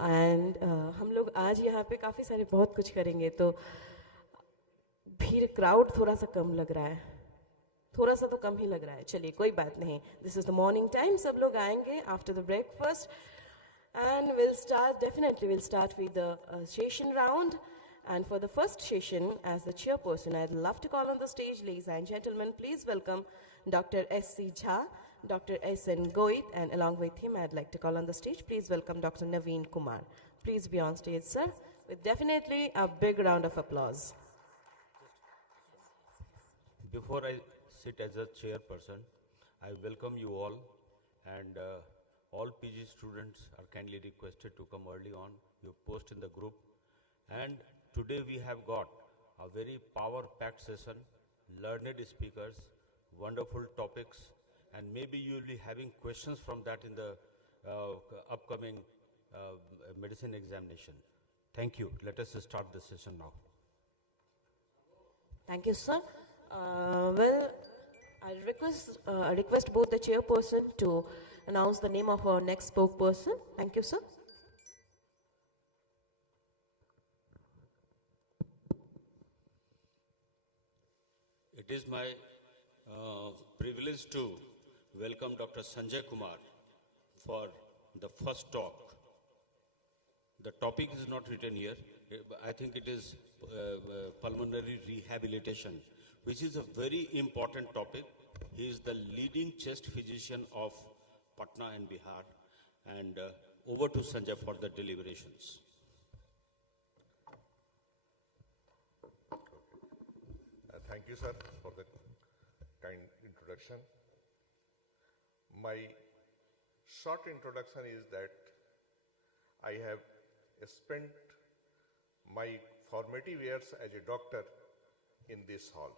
And हम लोग आज यहाँ पे काफ़ी सारे बहुत कुछ करेंगे, तो भीड़ क्राउड थोड़ा सा कम लग रहा है, थोड़ा सा तो कम ही लग रहा है. चलिए कोई बात नहीं, this is the morning time, सब लोग आएंगे after the breakfast. And we'll start with the session round. And for the first session, as the chairperson, I'd love to call on the stage, ladies and gentlemen, please welcome Dr. S.C. Jha, Dr. S.N. Goit, and along with him, I'd like to call on the stage, please welcome Dr. Naveen Kumar. Please be on stage, sir, with definitely a big round of applause. Before I sit as a chairperson, I welcome you all, and all PG students are kindly requested to come early on. You post in the group. And today we have got a very power-packed session, learned speakers, wonderful topics, and maybe you will be having questions from that in the upcoming medicine examination. Thank you. Let us start the session now. Thank you, sir. I request both the chairperson to announce the name of our next spokesperson. Thank you, sir. It is my privilege to welcome Dr. Sanjay Kumar for the first talk. The topic is not written here. I think it is pulmonary rehabilitation, which is a very important topic. He is the leading chest physician of Patna and Bihar. And over to Sanjay for the deliberations. Thank you, sir, for the kind introduction. My short introduction is that I have spent my formative years as a doctor in this hall.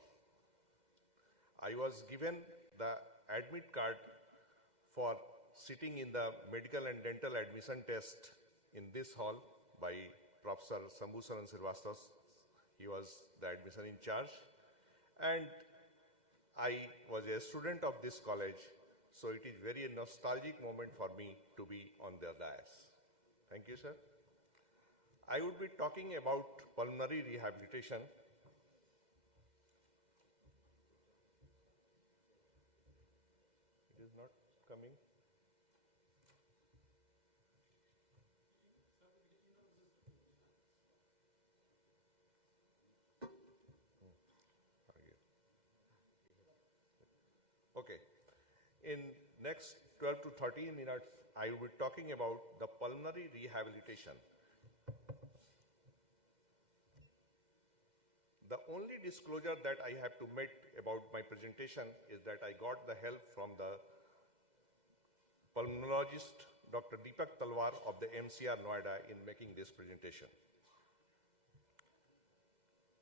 I was given the admit card for sitting in the medical and dental admission test in this hall by Professor Sambhu Saran Srivastava. He was the admission in charge. And I was a student of this college, so it is very nostalgic moment for me to be on the dais. Thank you, sir. I would be talking about pulmonary rehabilitation. It is not coming. Okay. In next 12 to 13 minutes, I will be talking about the pulmonary rehabilitation. The only disclosure that I have to make about my presentation is that I got the help from the pulmonologist Dr. Deepak Talwar of the MCR Noida in making this presentation.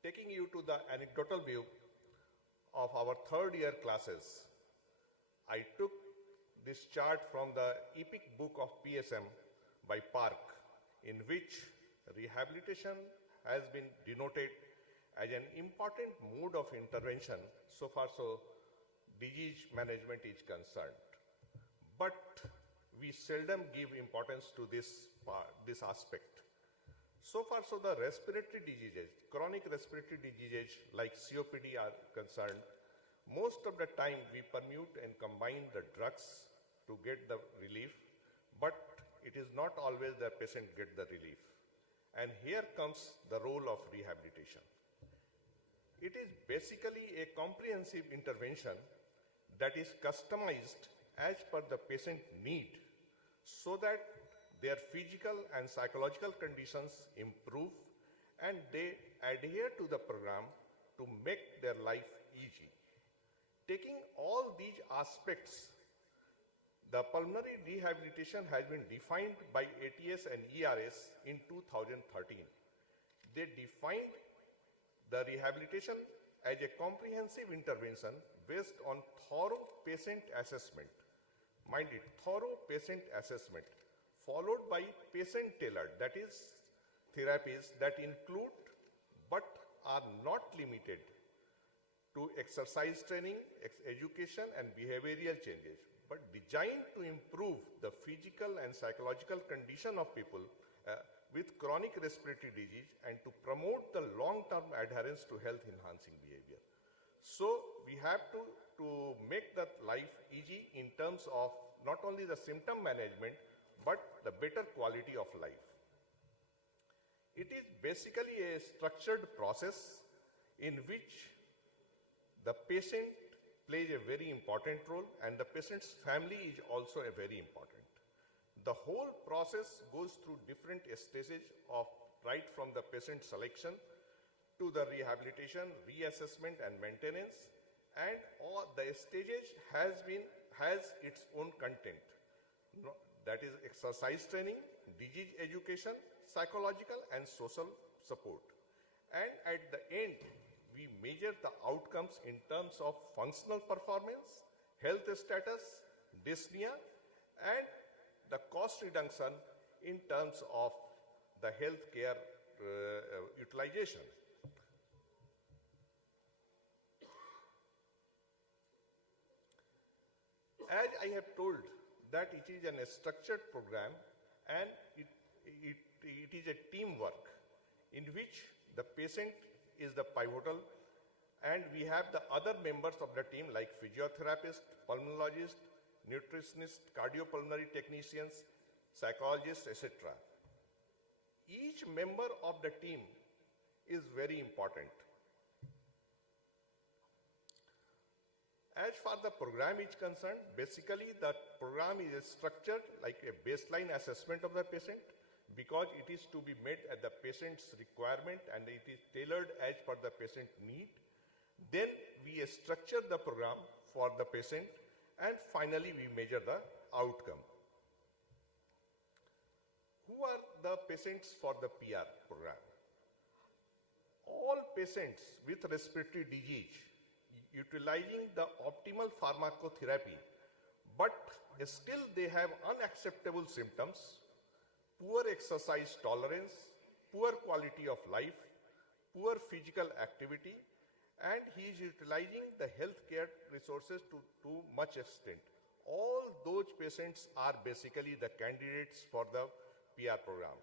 Taking you to the anecdotal view of our third year classes, I took this chart from the epic book of PSM by Park, in which rehabilitation has been denoted as an important mode of intervention so far so disease management is concerned. But we seldom give importance to this aspect. So far so the respiratory diseases, chronic respiratory diseases like COPD are concerned, most of the time we permute and combine the drugs to get the relief, but it is not always the patient get the relief. And here comes the role of rehabilitation. It is basically a comprehensive intervention that is customized as per the patient need so that their physical and psychological conditions improve and they adhere to the program to make their life easy. Taking all these aspects, the pulmonary rehabilitation has been defined by ATS and ERS in 2013. They defined the rehabilitation as a comprehensive intervention based on thorough patient assessment. Mind it, thorough patient assessment, followed by patient-tailored, that is, therapies that include but are not limited to exercise training, education, and behavioral changes, but designed to improve the physical and psychological condition of people with chronic respiratory disease and to promote the long-term adherence to health-enhancing behavior. So we have to make that life easy in terms of not only the symptom management, but the better quality of life. It is basically a structured process in which the patient plays a very important role and the patient's family is also a very important. The whole process goes through different stages of right from the patient selection to the rehabilitation, reassessment and maintenance, and all the stages has its own content. That is exercise training, disease education, psychological and social support. And at the end, we measure the outcomes in terms of functional performance, health status, dyspnea, and the cost reduction in terms of the healthcare utilization. As I have told that it is a structured program and it is a teamwork in which the patient is the pivotal and we have the other members of the team like physiotherapist, pulmonologist, nutritionist, cardiopulmonary technicians, psychologists, etc. Each member of the team is very important. As far as the program is concerned, basically the program is structured like a baseline assessment of the patient because it is to be met at the patient's requirement and it is tailored as per the patient need. Then we structure the program for the patient and finally we measure the outcome. Who are the patients for the PR program? All patients with respiratory disease utilizing the optimal pharmacotherapy, but still they have unacceptable symptoms, poor exercise tolerance, poor quality of life, poor physical activity, and he is utilizing the healthcare resources to much extent. All those patients are basically the candidates for the PR program.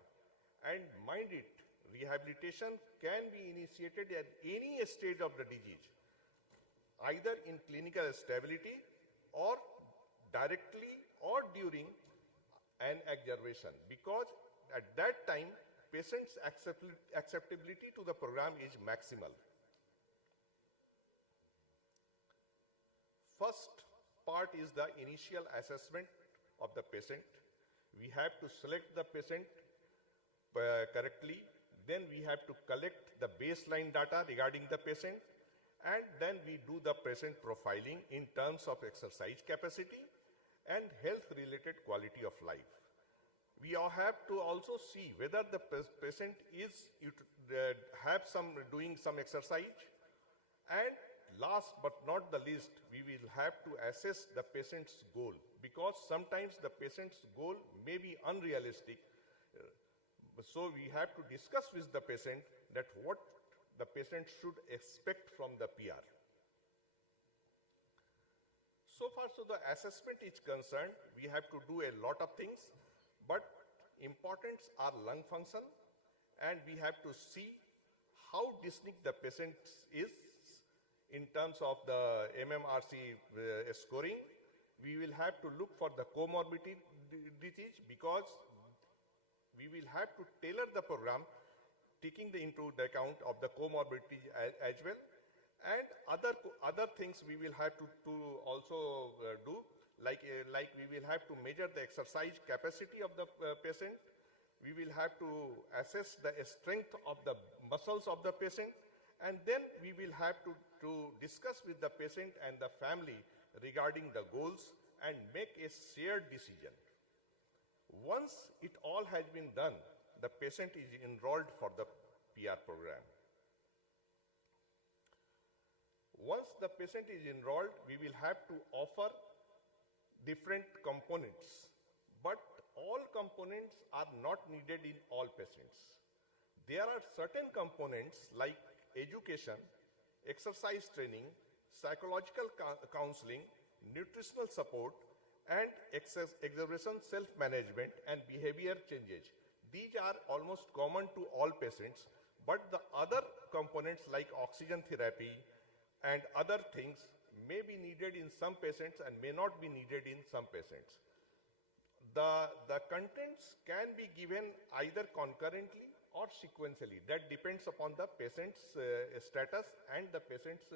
And mind it, rehabilitation can be initiated at any stage of the disease, either in clinical stability or directly or during an exacerbation, because at that time patient's acceptability to the program is maximal. First part is the initial assessment of the patient. We have to select the patient correctly, then we have to collect the baseline data regarding the patient, and then we do the patient profiling in terms of exercise capacity and health-related quality of life. We all have to also see whether the patient is doing some exercise, and last but not the least, we will have to assess the patient's goal because sometimes the patient's goal may be unrealistic. So we have to discuss with the patient that what the patient should expect from the PR. So far, so the assessment is concerned, we have to do a lot of things, but important are lung function, and we have to see how dyspneic the patient is in terms of the MMRC scoring. We will have to look for the comorbidities because we will have to tailor the program taking into the account of the comorbidity as well, and other things we will have to also do, like we will have to measure the exercise capacity of the patient. We will have to assess the strength of the muscles of the patient, and then we will have to discuss with the patient and the family regarding the goals and make a shared decision. Once it all has been done, the patient is enrolled for the PR program. Once the patient is enrolled, we will have to offer different components, but all components are not needed in all patients. There are certain components like education, exercise training, psychological counseling, nutritional support, and exacerbation self-management and behavior changes. These are almost common to all patients, but the other components like oxygen therapy and other things may be needed in some patients and may not be needed in some patients. The contents can be given either concurrently or sequentially. That depends upon the patient's status and the patient's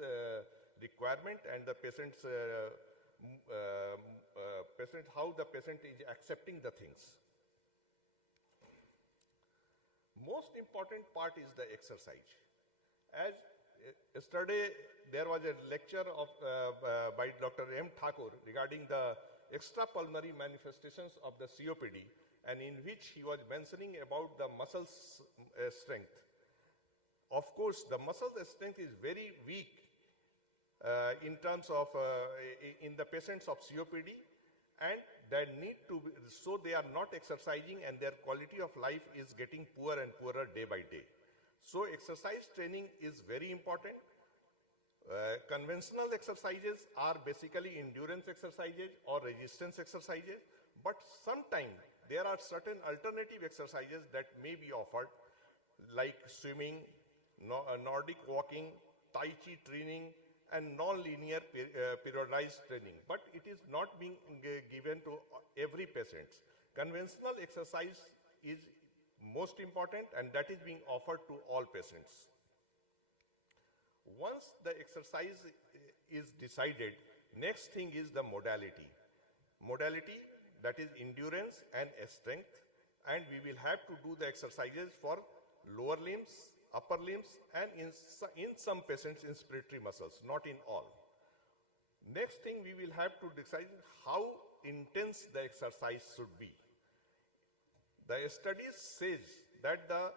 requirement and the patient's how the patient is accepting the things. Most important part is the exercise. As yesterday there was a lecture of by Dr. M. Thakur regarding the extrapulmonary manifestations of the COPD, and in which he was mentioning about the muscle strength. Of course, the muscle strength is very weak in terms of in the patients of COPD, and they need to be, so they are not exercising and their quality of life is getting poorer and poorer day by day. So exercise training is very important. Conventional exercises are basically endurance exercises or resistance exercises, but sometimes there are certain alternative exercises that may be offered, like swimming, Nordic walking, Tai Chi training, and non-linear periodized training. But it is not being given to every patient. Conventional exercise is most important, and that is being offered to all patients. Once the exercise is decided, next thing is the modality. Modality, that is endurance and strength, and we will have to do the exercises for lower limbs, upper limbs, and in some patients inspiratory muscles, not in all. Next thing, we will have to decide how intense the exercise should be. The studies says that the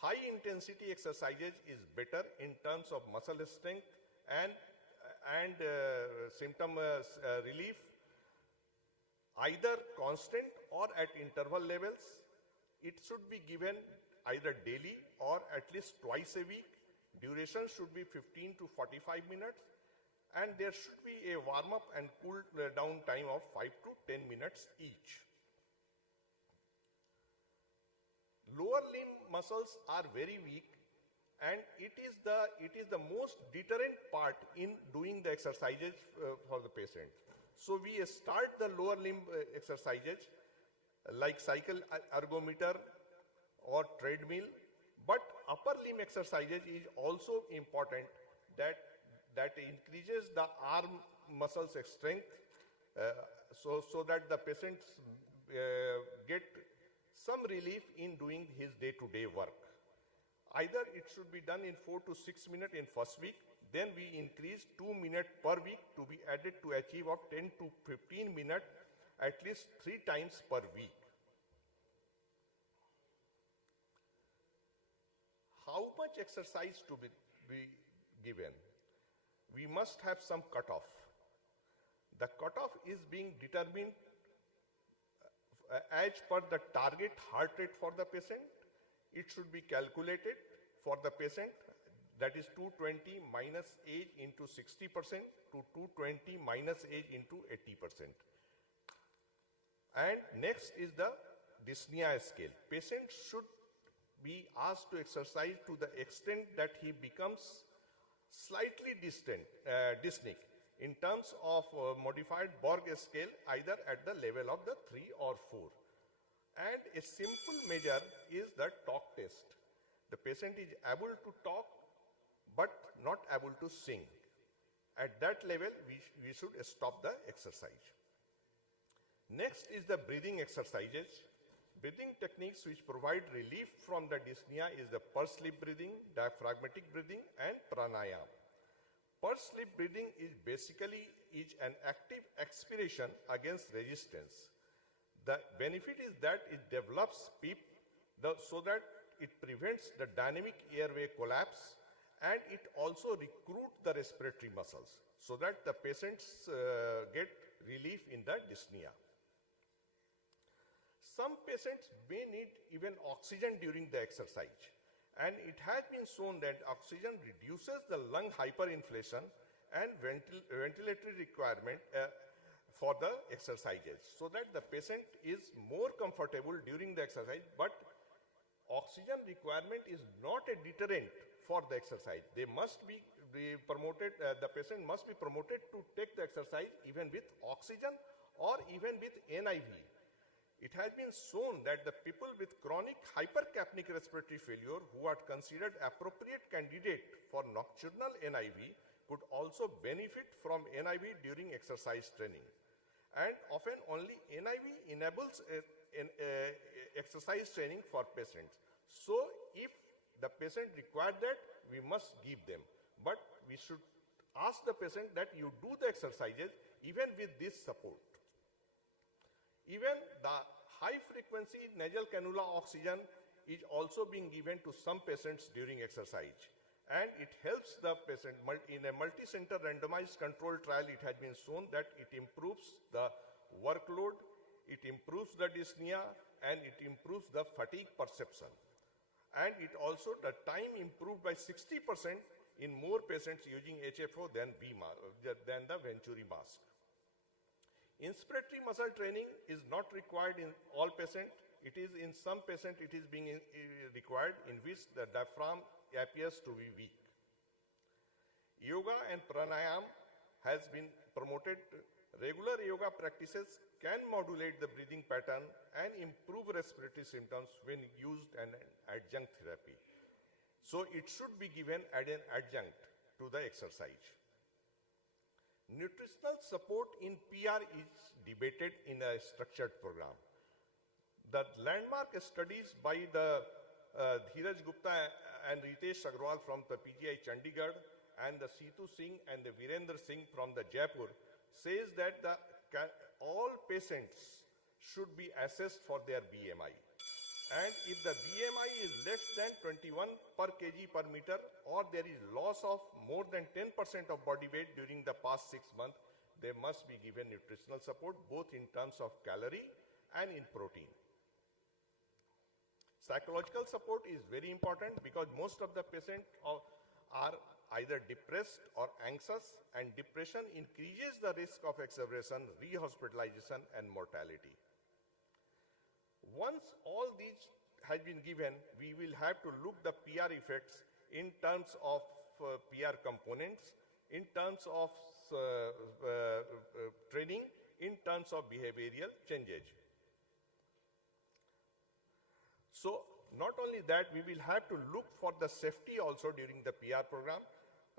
high intensity exercises is better in terms of muscle strength and symptom relief, either constant or at interval levels. It should be given either daily or at least twice a week. Duration should be 15 to 45 minutes, and there should be a warm-up and cool down time of 5 to 10 minutes each. Lower limb muscles are very weak, and it is the most deterrent part in doing the exercises for the patient. So we start the lower limb exercises like cycle ergometer or treadmill, but upper limb exercises is also important, that increases the arm muscles strength, so that the patients get some relief in doing his day-to-day work. Either it should be done in 4 to 6 minutes in first week, then we increase 2 minutes per week to be added to achieve of 10 to 15 minutes at least 3 times per week. How much exercise to be given? We must have some cutoff. The cutoff is being determined as per the target heart rate for the patient. It should be calculated for the patient, that is 220 minus age into 60% to 220 minus age into 80%. And next is the dyspnea scale. Patient should be asked to exercise to the extent that he becomes slightly dyspneic in terms of modified Borg scale, either at the level of the 3 or 4. And a simple measure is the talk test. The patient is able to talk but not able to sing. At that level, we should stop the exercise. Next is the breathing exercises. Breathing techniques which provide relief from the dyspnea is the pursed lip breathing, diaphragmatic breathing, and pranayama. Pursed lip breathing is basically an active expiration against resistance. The benefit is that it develops PEEP so that it prevents the dynamic airway collapse, and it also recruits the respiratory muscles so that the patients get relief in the dyspnea. Some patients may need even oxygen during the exercise, and it has been shown that oxygen reduces the lung hyperinflation and ventilatory requirement for the exercises, so that the patient is more comfortable during the exercise, but oxygen requirement is not a deterrent for the exercise. They must be promoted, the patient must be promoted to take the exercise even with oxygen or even with NIV. It has been shown that the people with chronic hypercapnic respiratory failure who are considered appropriate candidate for nocturnal NIV could also benefit from NIV during exercise training. And often only NIV enables exercise training for patients. So if the patient requires that, we must give them. But we should ask the patient that you do the exercises even with this support. Even the high frequency nasal cannula oxygen is also being given to some patients during exercise. And it helps the patient. In a multi-center randomized controlled trial, it has been shown that it improves the workload, it improves the dyspnea, and it improves the fatigue perception. And it also, the time improved by 60% in more patients using HFO than the Venturi mask. Inspiratory muscle training is not required in all patients. It is in some patients it is being required in which the diaphragm appears to be weak. Yoga and pranayam has been promoted. Regular yoga practices can modulate the breathing pattern and improve respiratory symptoms when used as an adjunct therapy. So it should be given as an adjunct to the exercise. Nutritional support in PR is debated in a structured program. The landmark studies by the Dheeraj Gupta and Ritesh Agrawal from the PGI Chandigarh and the Seetu Singh and the Virendra Singh from the Jaipur says that all patients should be assessed for their BMI. And if the BMI is less than 21 per kg per meter or there is loss of more than 10% of body weight during the past 6 months, they must be given nutritional support both in terms of calorie and in protein. Psychological support is very important because most of the patients are either depressed or anxious, and depression increases the risk of exacerbation, rehospitalization, and mortality. Once all these has been given, we will have to look the PR effects in terms of PR components, in terms of training, in terms of behavioral changes. So not only that, we will have to look for the safety also during the PR program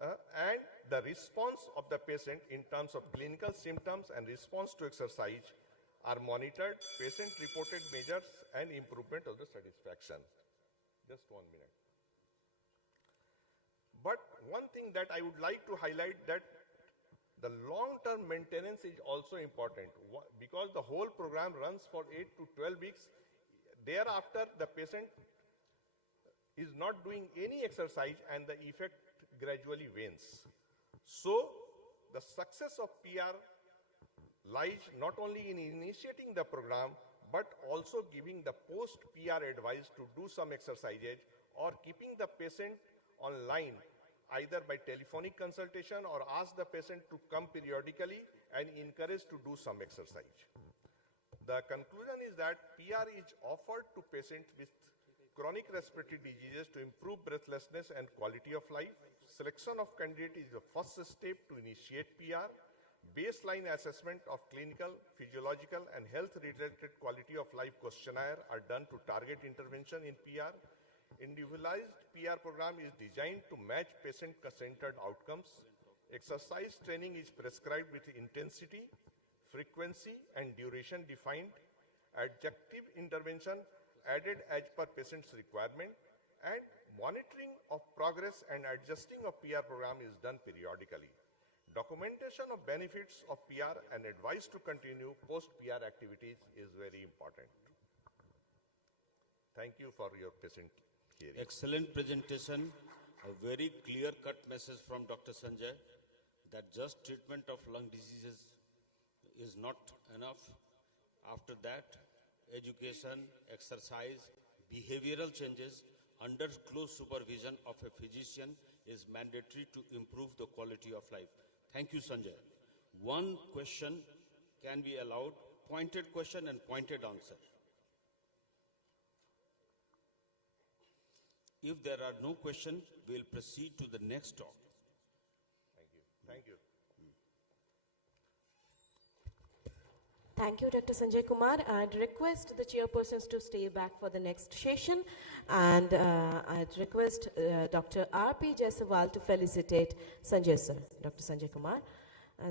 and the response of the patient in terms of clinical symptoms and response to exercise are monitored, patient-reported measures, and improvement of the satisfaction. Just 1 minute. But one thing that I would like to highlight that the long-term maintenance is also important because the whole program runs for 8 to 12 weeks. Thereafter, the patient is not doing any exercise and the effect gradually wanes. So, the success of PR lies not only in initiating the program, but also giving the post-PR advice to do some exercises or keeping the patient online either by telephonic consultation or ask the patient to come periodically and encourage to do some exercise. The conclusion is that PR is offered to patients with chronic respiratory diseases to improve breathlessness and quality of life. Selection of candidate is the first step to initiate PR. Baseline assessment of clinical, physiological, and health-related quality of life questionnaire are done to target intervention in PR. Individualized PR program is designed to match patient-centered outcomes. Exercise training is prescribed with intensity, frequency, and duration defined. Adjunctive intervention added as per patient's requirement, and monitoring of progress and adjusting of PR program is done periodically. Documentation of benefits of PR and advice to continue post-PR activities is very important. Thank you for your patient hearing. Excellent presentation, a very clear-cut message from Dr. Sanjay that just treatment of lung diseases is not enough. After that, education, exercise, behavioral changes under close supervision of a physician is mandatory to improve the quality of life. Thank you, Sanjay. One question can be allowed, pointed question and pointed answer. If there are no questions, we'll proceed to the next talk. Thank you. Thank you. Thank you, Dr. Sanjay Kumar. I'd request the chairpersons to stay back for the next session, and I'd request Dr. R.P. Jaiswal to felicitate Sanjay sir, Dr. Sanjay Kumar.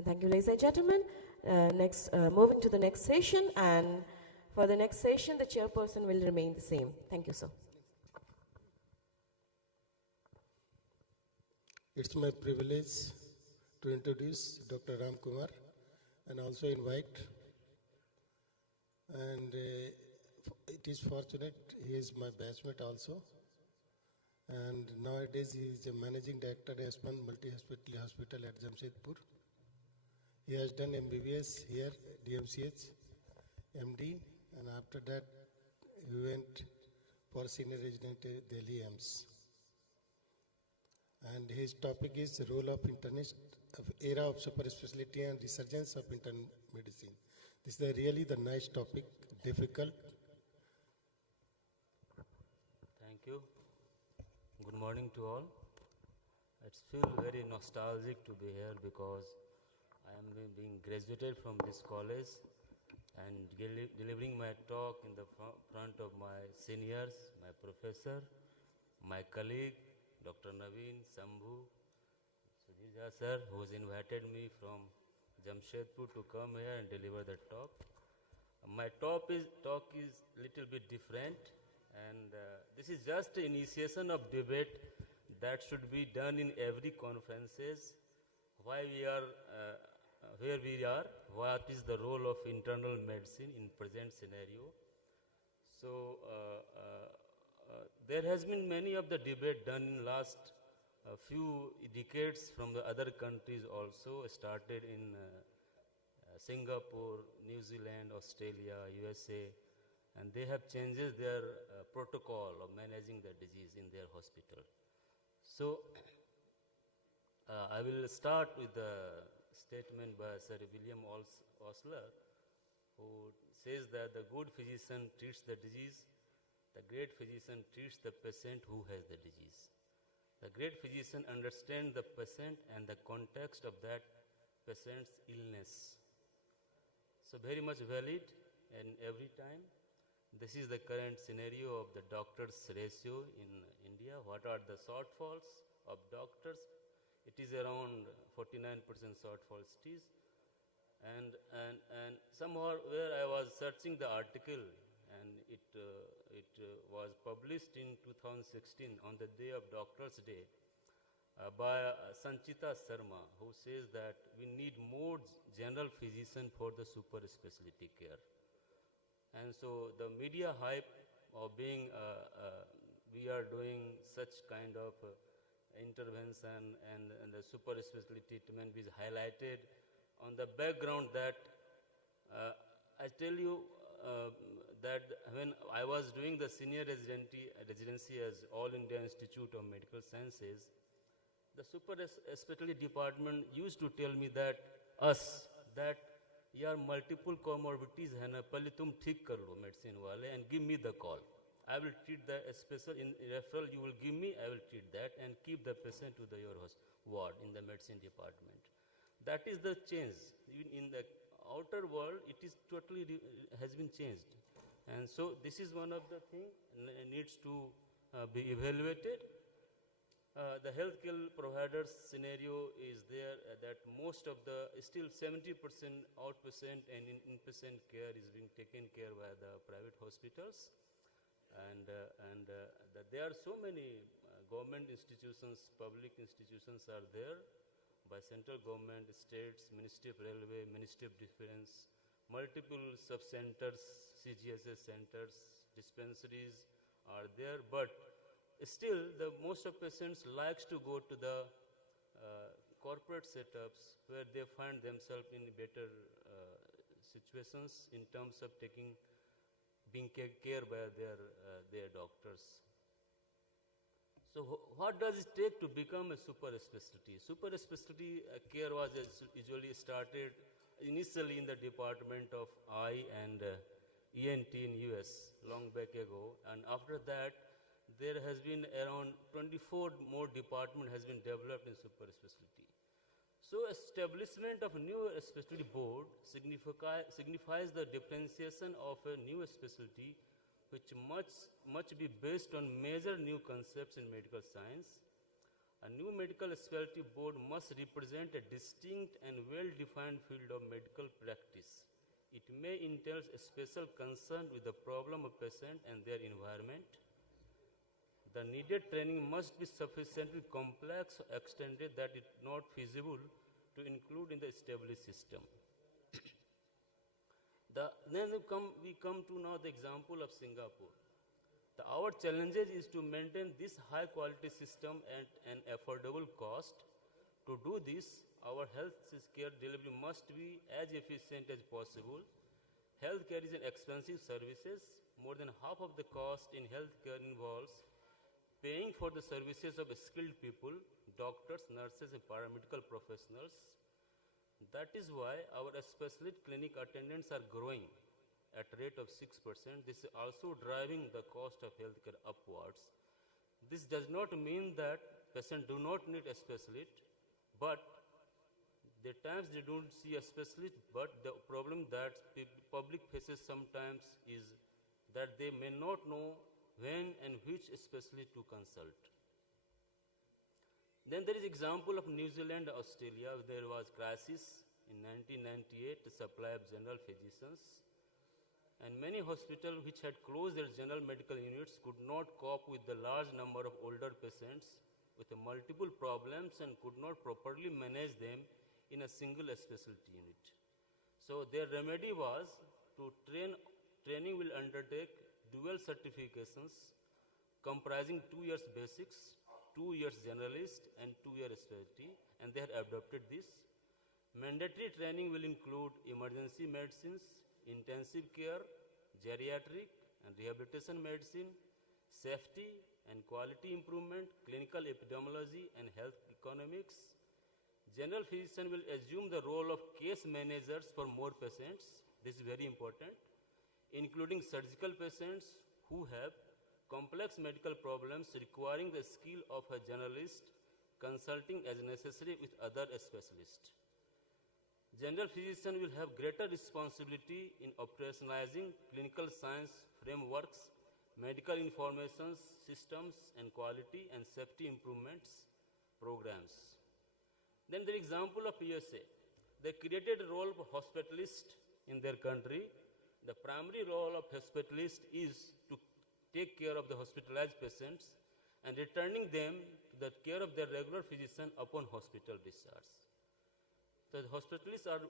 Thank you, ladies and gentlemen. Moving to the next session, and for the next session, the chairperson will remain the same. Thank you, sir. It's my privilege to introduce Dr. Ram Kumar and also invite. And it is fortunate he is my batchmate also. And nowadays he is the managing director at Aspan Multi-Hospital Hospital at Jamshedpur. He has done MBBS here, DMCH, MD, and after that he went for senior resident at Delhi AIMS. And his topic is the role of era of super specialty and resurgence of internal medicine. This is really the nice topic, difficult. Thank you. Good morning to all. It feels very nostalgic to be here because I am being graduated from this college and delivering my talk in the front of my seniors, my professor, my colleague, Dr. Naveen, Sambhu, Sujija sir, who has invited me from Jamshedpur to come here and deliver the talk. My talk is little bit different, and this is just the initiation of debate that should be done in every conferences. Why we are where we are, what is the role of internal medicine in present scenario. So there has been many of the debate done in last few decades from the other countries also, started in Singapore, New Zealand, Australia, USA, and they have changed their protocol of managing the disease in their hospital. So I will start with the statement by Sir William Osler, who says that the good physician treats the disease, the great physician treats the patient who has the disease. The great physician understands the patient and the context of that patient's illness. So very much valid and every time. This is the current scenario of the doctors' ratio in India. What are the shortfalls of doctors? It is around 49% shortfalls it is. And somehow where I was searching the article, and it was published in 2016 on the day of Doctors' Day by Sanchita Sharma, who says that we need more general physician for the super specialty care. And so the media hype of being, we are doing such kind of intervention and the super specialty treatment is highlighted on the background that I tell you that when I was doing the senior residency as All India Institute of Medical Sciences, the super specialty department used to tell me that यार multiple comorbidities है ना, पहले तुम ठीक कर लो medicine वाले and give me the call. I will treat the special in referral you will give me, I will treat that and keep the patient to your ward in the medicine department. That is the change. In the outer world, it is totally has been changed. And so this is one of the things needs to be evaluated. The healthcare providers scenario is there that most of the, still 70% outpatient and inpatient care is being taken care by the private hospitals. And there are so many government institutions, public institutions are there by central government, states, Ministry of Railway, Ministry of Defense, multiple sub-centers, CGSS centers, dispensaries are there, but still most of patients likes to go to the corporate setups where they find themselves in better situations in terms of being cared by their doctors. So what does it take to become a super specialty? Super specialty care was usually started initially in the department of eye and ENT in US long back ago, and after that there has been around 24 more department has been developed in super specialty. So establishment of new specialty board signifies the differentiation of a new specialty which much be based on major new concepts in medical science. A new medical specialty board must represent a distinct and well-defined field of medical practice. It may entail a special concern with the problem of patient and their environment. The needed training must be sufficiently complex or extended that it is not feasible to include in the established system. Then we come to now the example of Singapore. Our challenges is to maintain this high quality system at an affordable cost. To do this, our health care delivery must be as efficient as possible. Healthcare is an expensive service. More than half of the cost in healthcare involves paying for the services of skilled people, doctors, nurses, and paramedical professionals. That is why our specialist clinic attendants are growing at a rate of 6%. This is also driving the cost of healthcare upwards. This does not mean that patients do not need a specialist, but the times they don't see a specialist, but the problem that the public faces sometimes is that they may not know when and which specialist to consult. Then there is example of New Zealand, Australia. There was crisis in 1998, the supply of general physicians. And many hospitals which had closed their general medical units could not cope with the large number of older patients with multiple problems and could not properly manage them in a single specialty unit. So their remedy was to training will undertake dual certifications comprising 2 years basics, 2 years generalist, and 2 year specialty, and they have adopted this. Mandatory training will include emergency medicines, intensive care, geriatric and rehabilitation medicine, safety and quality improvement, clinical epidemiology and health economics. General physician will assume the role of case managers for more patients. This is very important, including surgical patients who have complex medical problems requiring the skill of a generalist, consulting as necessary with other specialists. General physician will have greater responsibility in operationalizing clinical science frameworks, medical information systems, and quality and safety improvements programs. Then the example of USA. They created a role of hospitalist in their country. The primary role of hospitalist is to take care of the hospitalized patients and returning them to the care of their regular physician upon hospital discharge. The hospitalists are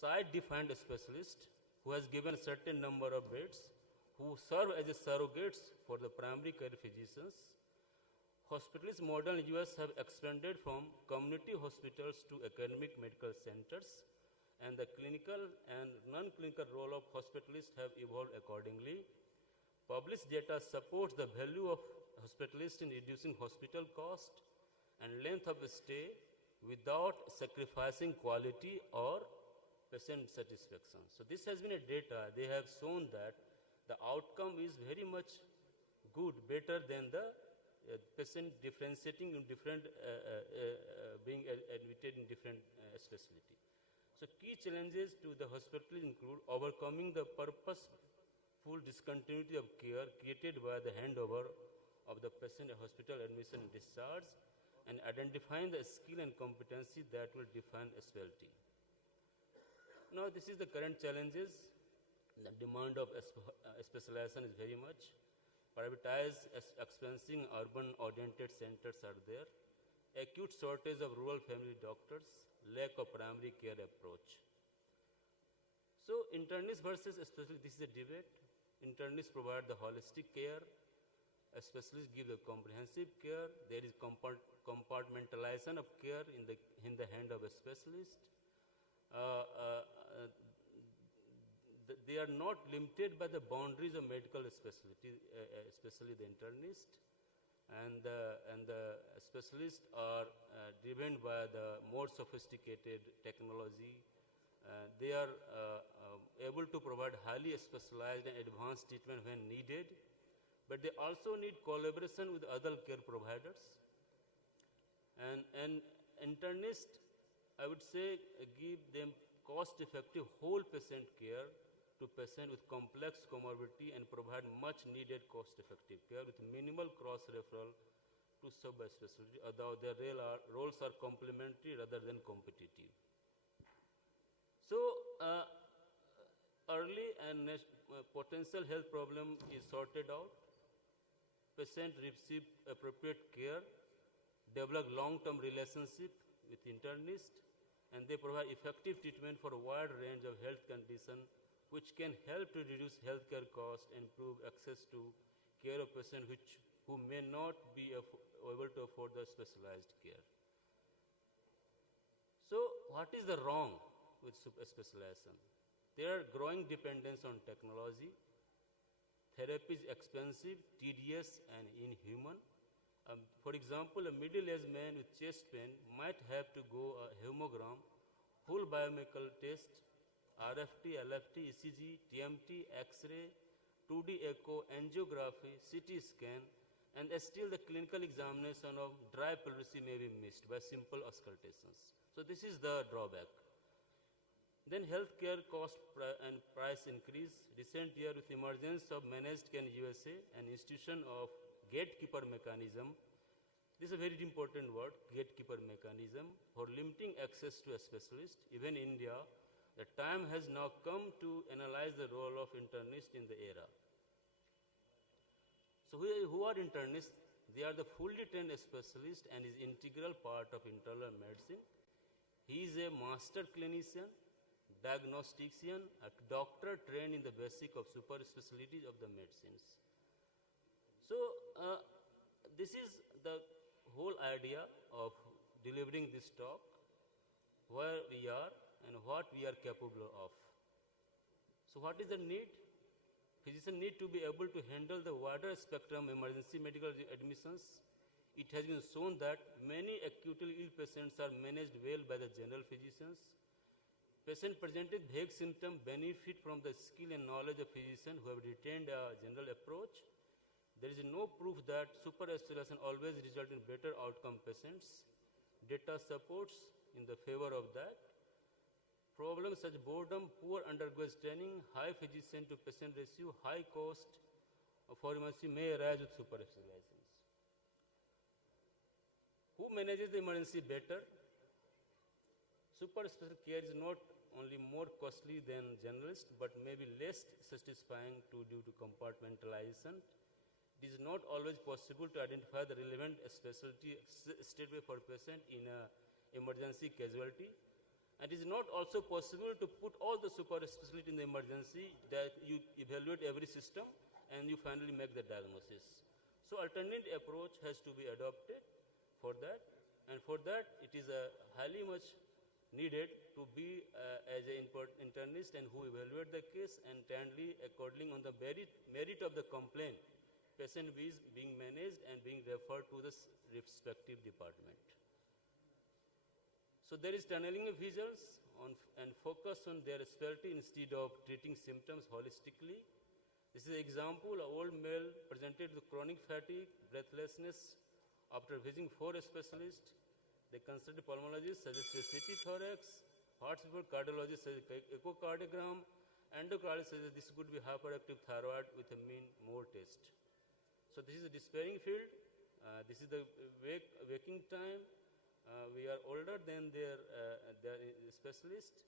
site-defined specialists who has given a certain number of beds, who serve as a surrogates for the primary care physicians. Hospitalists modern US have expanded from community hospitals to academic medical centers, and the clinical and non-clinical role of hospitalists have evolved accordingly. Published data supports the value of hospitalists in reducing hospital cost and length of stay without sacrificing quality or patient satisfaction. So this has been a data. They have shown that the outcome is very much good, better than the patient differentiating in different, being admitted in different specialty. So key challenges to the hospital include overcoming the purposeful discontinuity of care created by the handover of the patient at hospital admission and discharge, and identifying the skill and competency that will define a specialty. Now this is the current challenges. The demand of specialization is very much. Privatized, expensive, urban-oriented centers are there. Acute shortage of rural family doctors, lack of primary care approach. So internists versus specialists, this is a debate. Internists provide the holistic care. Specialists give the comprehensive care. There is compartmentalization of care in the hand of a specialist. They are not limited by the boundaries of medical specialty, especially the internist. And the specialists are driven by the more sophisticated technology. They are able to provide highly specialized and advanced treatment when needed. but they also need collaboration with other care providers. And internist, I would say, give them cost-effective whole patient care to patients with complex comorbidity and provide much needed cost-effective care with minimal cross-referral to subspecialty, although their roles are complementary rather than competitive. So, early and potential health problem is sorted out. Patient receive appropriate care, develop long-term relationship with internist, and they provide effective treatment for a wide range of health conditions which can help to reduce healthcare costs and improve access to care of patients who may not be able to afford the specialized care. So, what is the wrong with specialization? There are growing dependence on technology. Therapy is expensive, tedious, and inhuman. For example, a middle-aged man with chest pain might have to go a hemogram, full biochemical test, RFT, LFT, ECG, TMT, X-ray, 2D echo, angiography, CT scan, and still the clinical examination of dry pleurisy may be missed by simple auscultations. So this is the drawback. Then healthcare cost and price increase. Recent year with emergence of managed care in USA and institution of gatekeeper mechanism. This is a very important word, gatekeeper mechanism, for limiting access to a specialist. Even in India, the time has now come to analyze the role of internist in the era. So who are internists? They are the fully trained specialist and is integral part of internal medicine. He is a master clinician, diagnostician, a doctor trained in the basic of super specialties of the medicines. So this is the whole idea of delivering this talk, where we are and what we are capable of. So what is the need? Physicians need to be able to handle the wider spectrum emergency medical admissions. It has been shown that many acutely ill patients are managed well by the general physicians. Patients presenting vague symptoms benefit from the skill and knowledge of physicians who have retained a general approach. There is no proof that super specialization always results in better outcome patients. Data supports in the favor of that. Problems such as boredom, poor undergraduate training, high physician to patient ratio, high cost of pharmacy may arise with super specializations. Who manages the emergency better? Super special care is not only more costly than generalist, but may be less satisfying due to compartmentalization. It is not always possible to identify the relevant specialty straightway for patient in an emergency casualty. And it is not also possible to put all the super specialty in the emergency that you evaluate every system and you finally make the diagnosis. So alternate approach has to be adopted for that, and for that it is highly much needed to be as an internist and who evaluate the case and timely according on the merit of the complaint. Patient is being managed and being referred to the respective department. So there is tunneling of visuals and focus on their specialty instead of treating symptoms holistically. This is an example, an old male presented with chronic fatigue, breathlessness after visiting 4 specialists. They consulted pulmonologists, suggested CT thorax, heart support, cardiologist suggested echocardiogram, endocrinologist suggested this could be hyperactive thyroid with a mean more test. So this is a despairing field. This is the waking time. We are older than their specialist.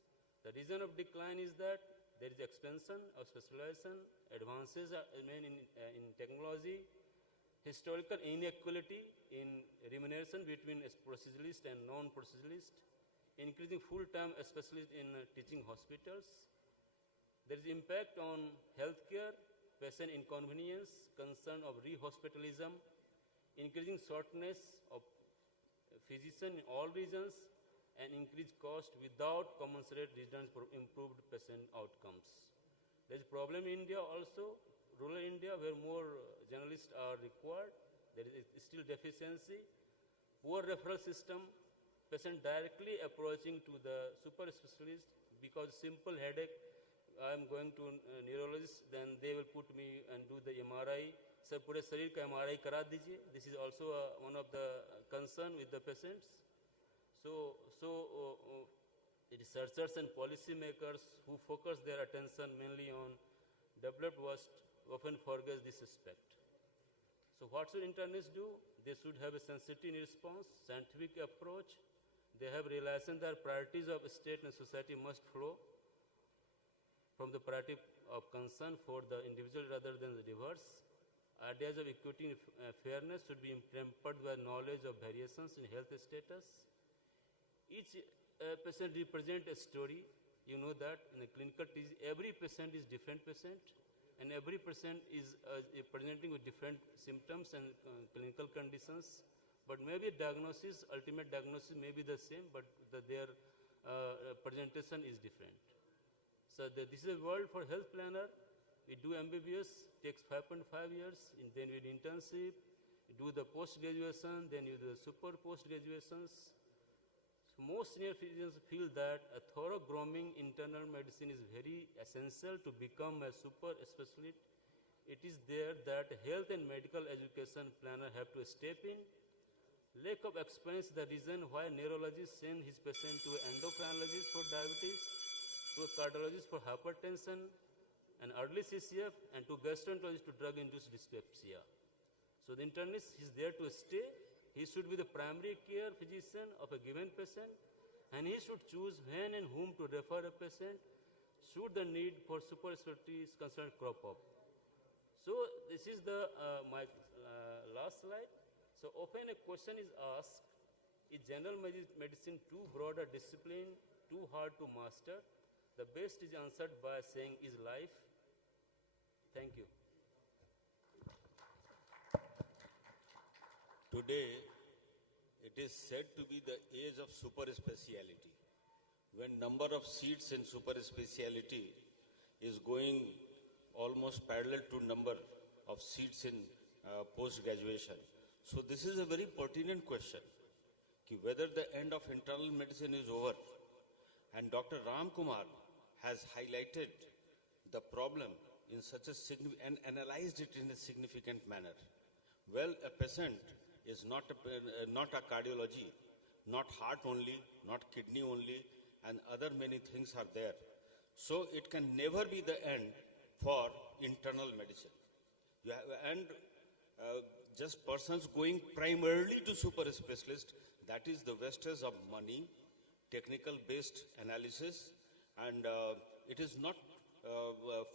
The reason of decline is that there is expansion of specialization, advances in technology, historical inequality in remuneration between proceduralist and non-proceduralist, increasing full-time specialists in teaching hospitals. There is impact on healthcare, patient inconvenience, concern of rehospitalism, increasing shortness of physician in all regions, and increased cost without commensurate returns for improved patient outcomes. There is a problem in India also, rural India, where more journalists are required. There is still deficiency, poor referral system, patient directly approaching to the super specialist because simple headache, I am going to a neurologist, then they will put me and do the MRI, sir पूरे शरीर का MRI करा दीजिए. This is also one of the concern with the patients. So researchers and policy makers who focus their attention mainly on developed West often forget this aspect. So what should internists do? They should have a sensitive response, scientific approach. They have realized that priorities of state and society must flow from the priority of concern for the individual rather than the reverse. Ideas of equity and fairness should be tempered by knowledge of variations in health status. Each patient represents a story. You know that in a clinical disease, every patient is different patient, and every patient is presenting with different symptoms and clinical conditions. But maybe diagnosis, ultimate diagnosis may be the same, but their presentation is different. So this is a world for health planner. We do MBBS, takes 5.5 years, and then we do internship, we do the post-graduation, then you do the super post-graduations. So most senior physicians feel that a thorough grooming internal medicine is very essential to become a super specialist. It is there that health and medical education planner have to step in. Lack of experience is the reason why neurologist send his patient to an endocrinologist for diabetes, to a cardiologist for hypertension, an early CCF, and to gastroenterologist to drug-induced dyspepsia. So the internist is there to stay. He should be the primary care physician of a given patient, and he should choose when and whom to refer a patient should the need for super specialty is concerned crop up. So this is the my last slide. So often a question is asked, is general medicine too broad a discipline, too hard to master? The best is answered by saying is life. Thank you. Today, it is said to be the age of super speciality, when number of seats in super speciality is going almost parallel to number of seats in post-graduation. So this is a very pertinent question, whether the end of internal medicine is over. And Dr. Ram Kumar has highlighted the problem in such a and analyzed it in a significant manner. Well, a patient is not a cardiology, not heart only, not kidney only, and other many things are there. So it can never be the end for internal medicine. Just persons going primarily to super specialist, that is the wastage of money, technical based analysis, and it is not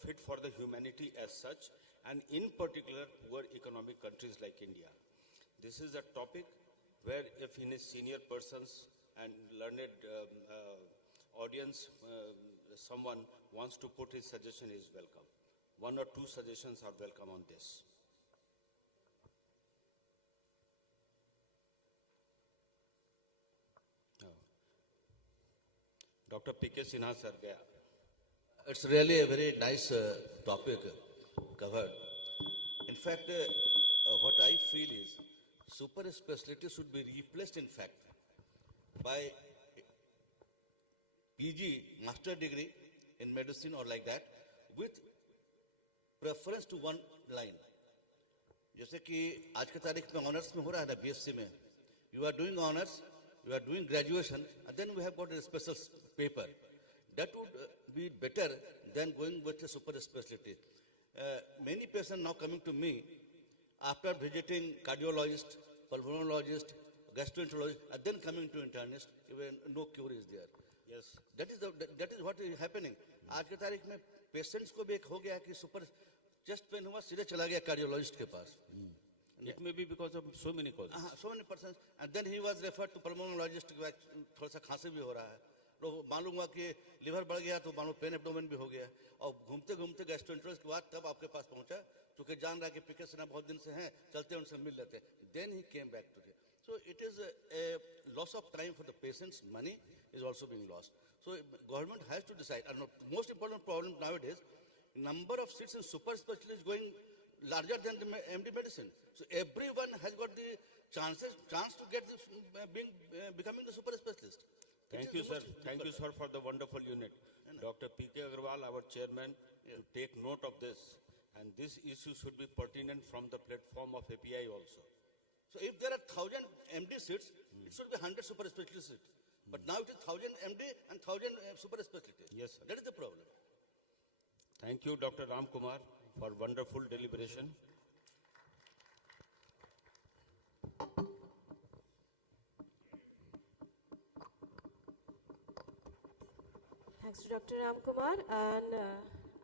fit for the humanity as such, and in particular poor economic countries like India. This is a topic where if in a senior persons and learned audience, someone wants to put his suggestion, is welcome. One or two suggestions are welcome on this. Dr. P.K. Sinha sir, gaya. It's really a very nice topic covered. In fact, what I feel is super specialty should be replaced, in fact, by PG, master degree in medicine or like that, with preference to one line. जैसे कि आज के तारीख में honours में हो रहा है ना BSc में, you are doing honors, you are doing graduation, and then we have got a special paper. That would be better than going with a super specialty. Many patients now coming to me after visiting cardiologist, pulmonologist, gastroenterologist, and then coming to internist, even no cure is there. Yes. That is what is happening. आज के तारीख में patients को भी एक हो गया कि सुपर चेस्ट पेन हुआ सीधे चला गया कार्डियोलॉजिस्ट के पास. It may be because of so many causes. So many persons, and then he was referred to pulmonologist. थोड़ा सा खांसी भी हो रहा है, तो मालूम हुआ कि लिवर बढ़ गया, तो मालूम पेन एब्डोमेन भी हो गया, और घूमते घूमते गैस्ट्रोएंटरोलॉजिस्ट के बाद तब आपके पास पहुंचा, क्योंकि जान रहा है कि पीके सिन्हा बहुत दिन से हैं, चलते उनसे मिल लेते. Then he came back to it. So it is a loss of time for the patients. Money is also being lost. So government has to decide. And the most important problem nowadays, number of seats in super specialty is going larger than the MD medicine. So everyone has got the chance to get this, becoming the super specialist. Thank you, sir. Thank you, sir, for the wonderful unit. Dr. P.K. Agarwal, our chairman, to take note of this And this issue should be pertinent from the platform of API also. So if there are 1,000 MD seats, it should be 100 super specialty seats. But now it is 1,000 MD and 1,000 super specialty. Yes, sir. That is the problem. Thank you, Dr. Ram Kumar, for wonderful deliberation. Thanks to Dr. Ram Kumar, and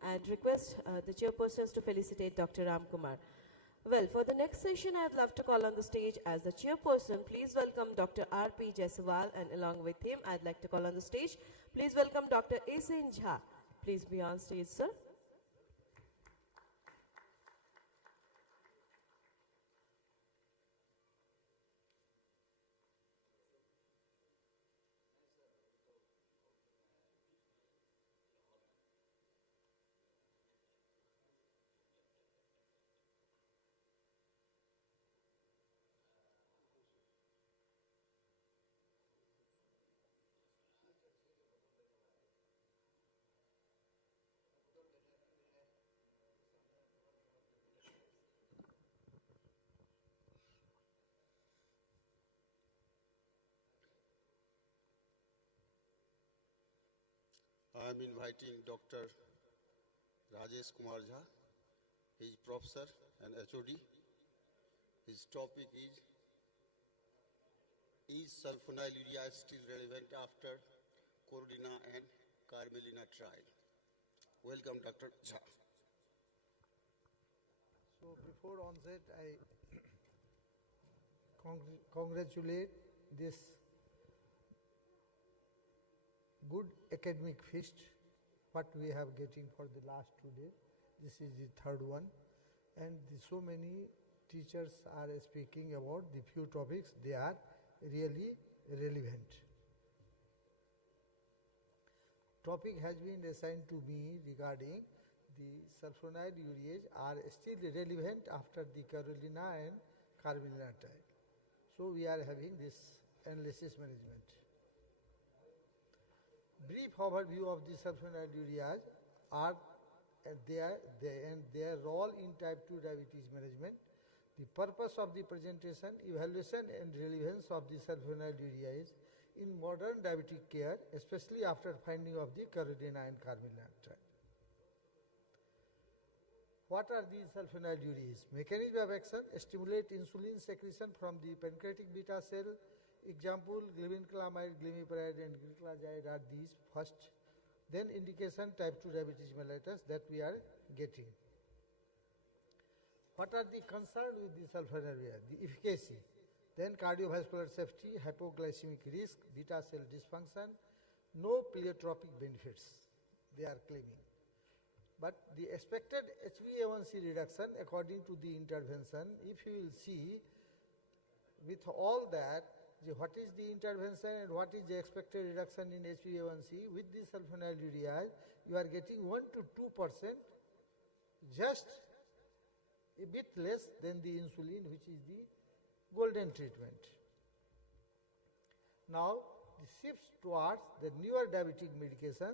I'd request the chairpersons to felicitate Dr. Ram Kumar. Well, for the next session, I'd love to call on the stage as the chairperson. Please welcome Dr. R.P. Jaiswal, and along with him, I'd like to call on the stage. Please welcome Dr. Asen Jha. Please be on stage, sir. I am inviting Dr. Rajesh Kumar Jha. He is professor and HOD. His topic is sulfonylurea still relevant after Corona and Carmelina trial? Welcome, Dr. Jha. So before onset, I congratulate this good academic feast what we have getting for the last 2 days. This is the third one, and so many teachers are speaking about the few topics. They are really relevant. Topic has been assigned to me regarding the sulfonylureas are still relevant after the Carolina and Carmelina trial. So we are having this analysis management. Brief overview of the sulfonylureas are their role in type 2 diabetes management, the purpose of the presentation, evaluation and relevance of the sulfonylureas in modern diabetic care, especially after finding of the Carolina and Carmelina trial. What are these sulfonylureas? Mechanism of action: stimulate insulin secretion from the pancreatic beta cell. Example: glibenclamide, glimepiride and gliclazide are these first. Then indication: type 2 diabetes mellitus that we are getting. What are the concerns with the sulfonylurea? The efficacy, then cardiovascular safety, hypoglycemic risk, beta cell dysfunction, no pleiotropic benefits they are claiming. But the expected HbA1c reduction according to the intervention, if you will see with all that, what is the intervention and what is the expected reduction in HbA1c, with the sulfonylurea, you are getting 1 to 2%, just a bit less than the insulin, which is the golden treatment. Now, the shifts towards the newer diabetic medication,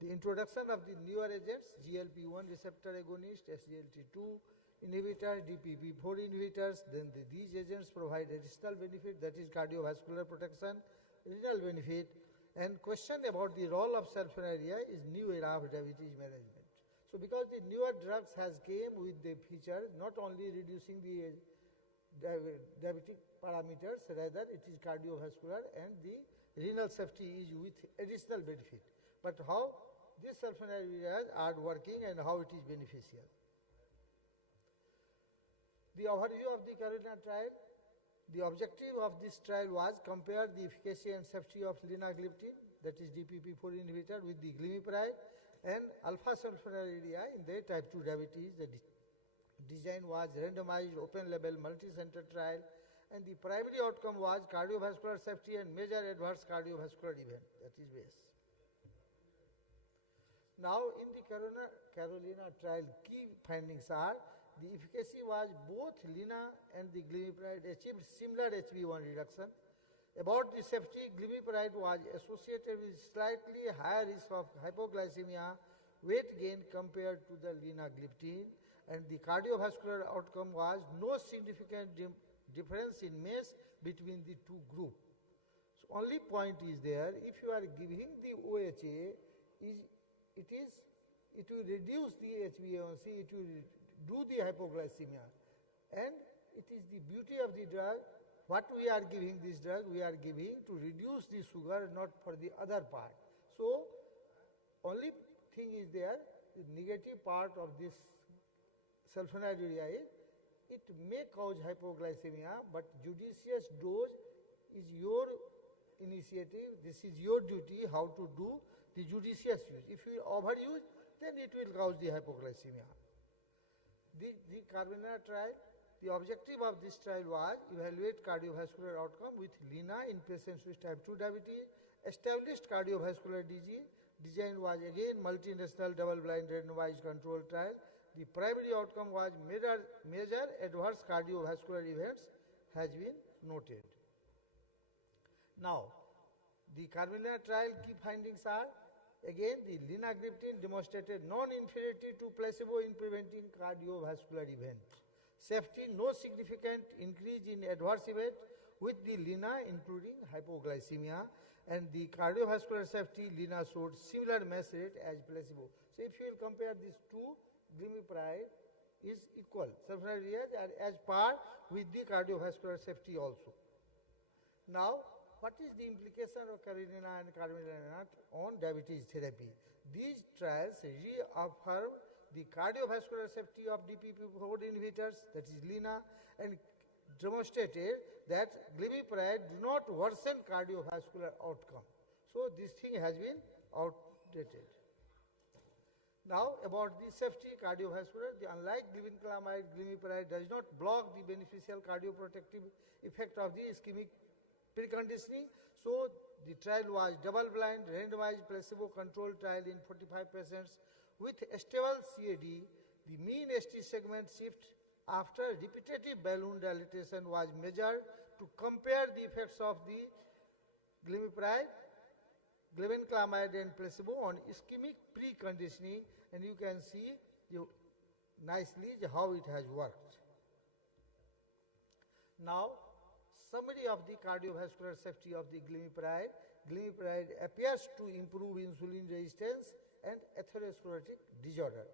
the introduction of the newer agents, GLP-1 receptor agonist, SGLT2 inhibitor, DPP-4 inhibitors, then these agents provide additional benefit, that is cardiovascular protection, renal benefit, and question about the role of sulfonylurea is new era of diabetes management. So because the newer drugs has came with the feature not only reducing the diabetic parameters, rather it is cardiovascular and the renal safety is with additional benefit. But how these sulfonylureas are working and how it is beneficial. The overview of the Carolina trial. The objective of this trial was compare the efficacy and safety of linagliptin, that is DPP-4 inhibitor, with the glimepiride and alpha sulfonylurea in the type 2 diabetes. The design was randomized open-label multi-center trial, and the primary outcome was cardiovascular safety and major adverse cardiovascular event, that is base. Now in the Carolina trial, key findings are: the efficacy was both lina and the glimepiride achieved similar HbA1 reduction. About the safety, glimepiride was associated with slightly higher risk of hypoglycemia, weight gain compared to the linagliptin, and the cardiovascular outcome was no significant difference in MACE between the two groups. So only point is there, if you are giving the OHA, it will reduce the HbA1c, it will do the hypoglycemia. And it is the beauty of the drug. What we are giving this drug, we are giving to reduce the sugar, not for the other part. So only thing is there, the negative part of this sulfonylurea is, it may cause hypoglycemia, but judicious dose is your initiative. This is your duty how to do the judicious use. If you overuse, then it will cause the hypoglycemia. The Carbonara trial, the objective of this trial was evaluate cardiovascular outcome with LINA in patients with type 2 diabetes, established cardiovascular disease. Design was again multinational double-blind randomized control trial. The primary outcome was major adverse cardiovascular events has been noted. Now, the Carbonara trial key findings are, again, the linagliptin demonstrated non-inferiority to placebo in preventing cardiovascular event. Safety, no significant increase in adverse event with the LINA, including hypoglycemia, and the cardiovascular safety, LINA showed similar MACE rate as placebo. So if you will compare these two, glimepiride is equal. Sulfonylureas are as par with the cardiovascular safety also. Now, what is the implication of Carbonara and Carbonara on diabetes therapy? These trials reaffirm the cardiovascular safety of DPP-4 inhibitors, that is LINA, and demonstrated that glimepiride do not worsen cardiovascular outcome. So this thing has been outdated. Now about the safety cardiovascular, unlike glibenclamide, glimepiride does not block the beneficial cardioprotective effect of the ischemic preconditioning. So the trial was double-blind, randomized, placebo-controlled trial in 45 patients with stable CAD. The mean ST segment shift after repetitive balloon dilatation was measured to compare the effects of the glimepiride, glibenclamide and placebo on ischemic preconditioning, and you can see nicely how it has worked. Now, summary of the cardiovascular safety of the glimepiride. Glimepiride appears to improve insulin resistance and atherosclerotic disorder.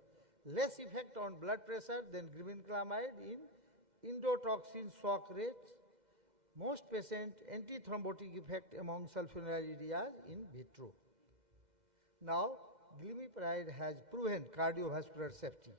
Less effect on blood pressure than glibenclamide in endotoxin shock rates. Most patient antithrombotic effect among sulfonylureas in vitro. Now, glimepiride has proven cardiovascular safety.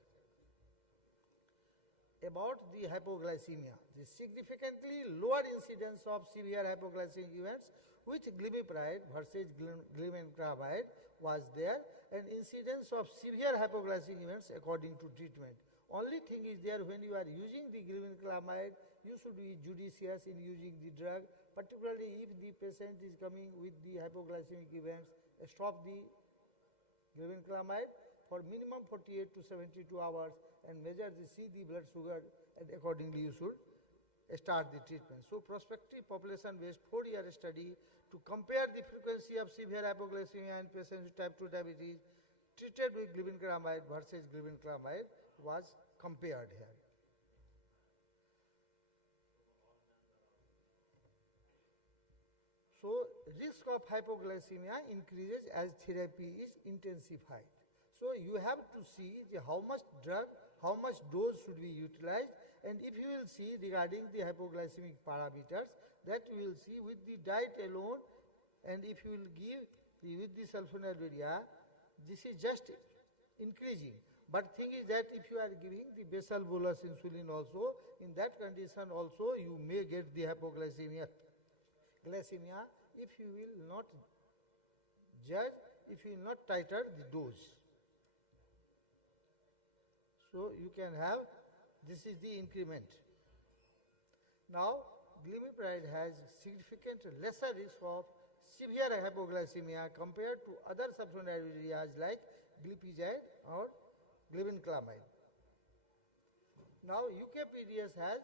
About the hypoglycemia, the significantly lower incidence of severe hypoglycemic events with glimepiride versus glibenclamide was there, and incidence of severe hypoglycemic events according to treatment. Only thing is there, when you are using the glibenclamide, you should be judicious in using the drug, particularly if the patient is coming with the hypoglycemic events. Stop the glibenclamide for minimum 48 to 72 hours and measure the blood sugar, and accordingly you should start the treatment. So prospective population-based 4-year study to compare the frequency of severe hypoglycemia in patients with type 2 diabetes treated with glibenclamide versus glibenclamide was compared here. So risk of hypoglycemia increases as therapy is intensified. So you have to see how much drug, how much dose should be utilized, and if you will see regarding the hypoglycemic parameters, that you will see with the diet alone, and if you will give with the sulfonylurea, this is just increasing. But thing is that if you are giving the basal bolus insulin also, in that condition also you may get the hypoglycemia. If you will not judge, if you will not titrate the dose. So you can have, this is the increment. Now, glimepiride has significant lesser risk of severe hypoglycemia compared to other sulfonylureas like glipizide or glibenclamide. Now, UKPDS has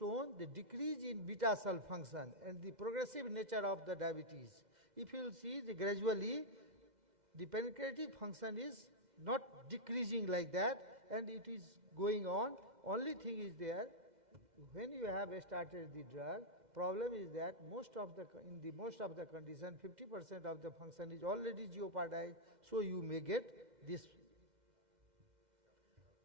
shown the decrease in beta cell function and the progressive nature of the diabetes. If you will see, gradually the pancreatic function is not decreasing like that, and it is going on. Only thing is there, when you have started the drug, problem is that in most of the condition, 50% of the function is already jeopardized, so you may get this.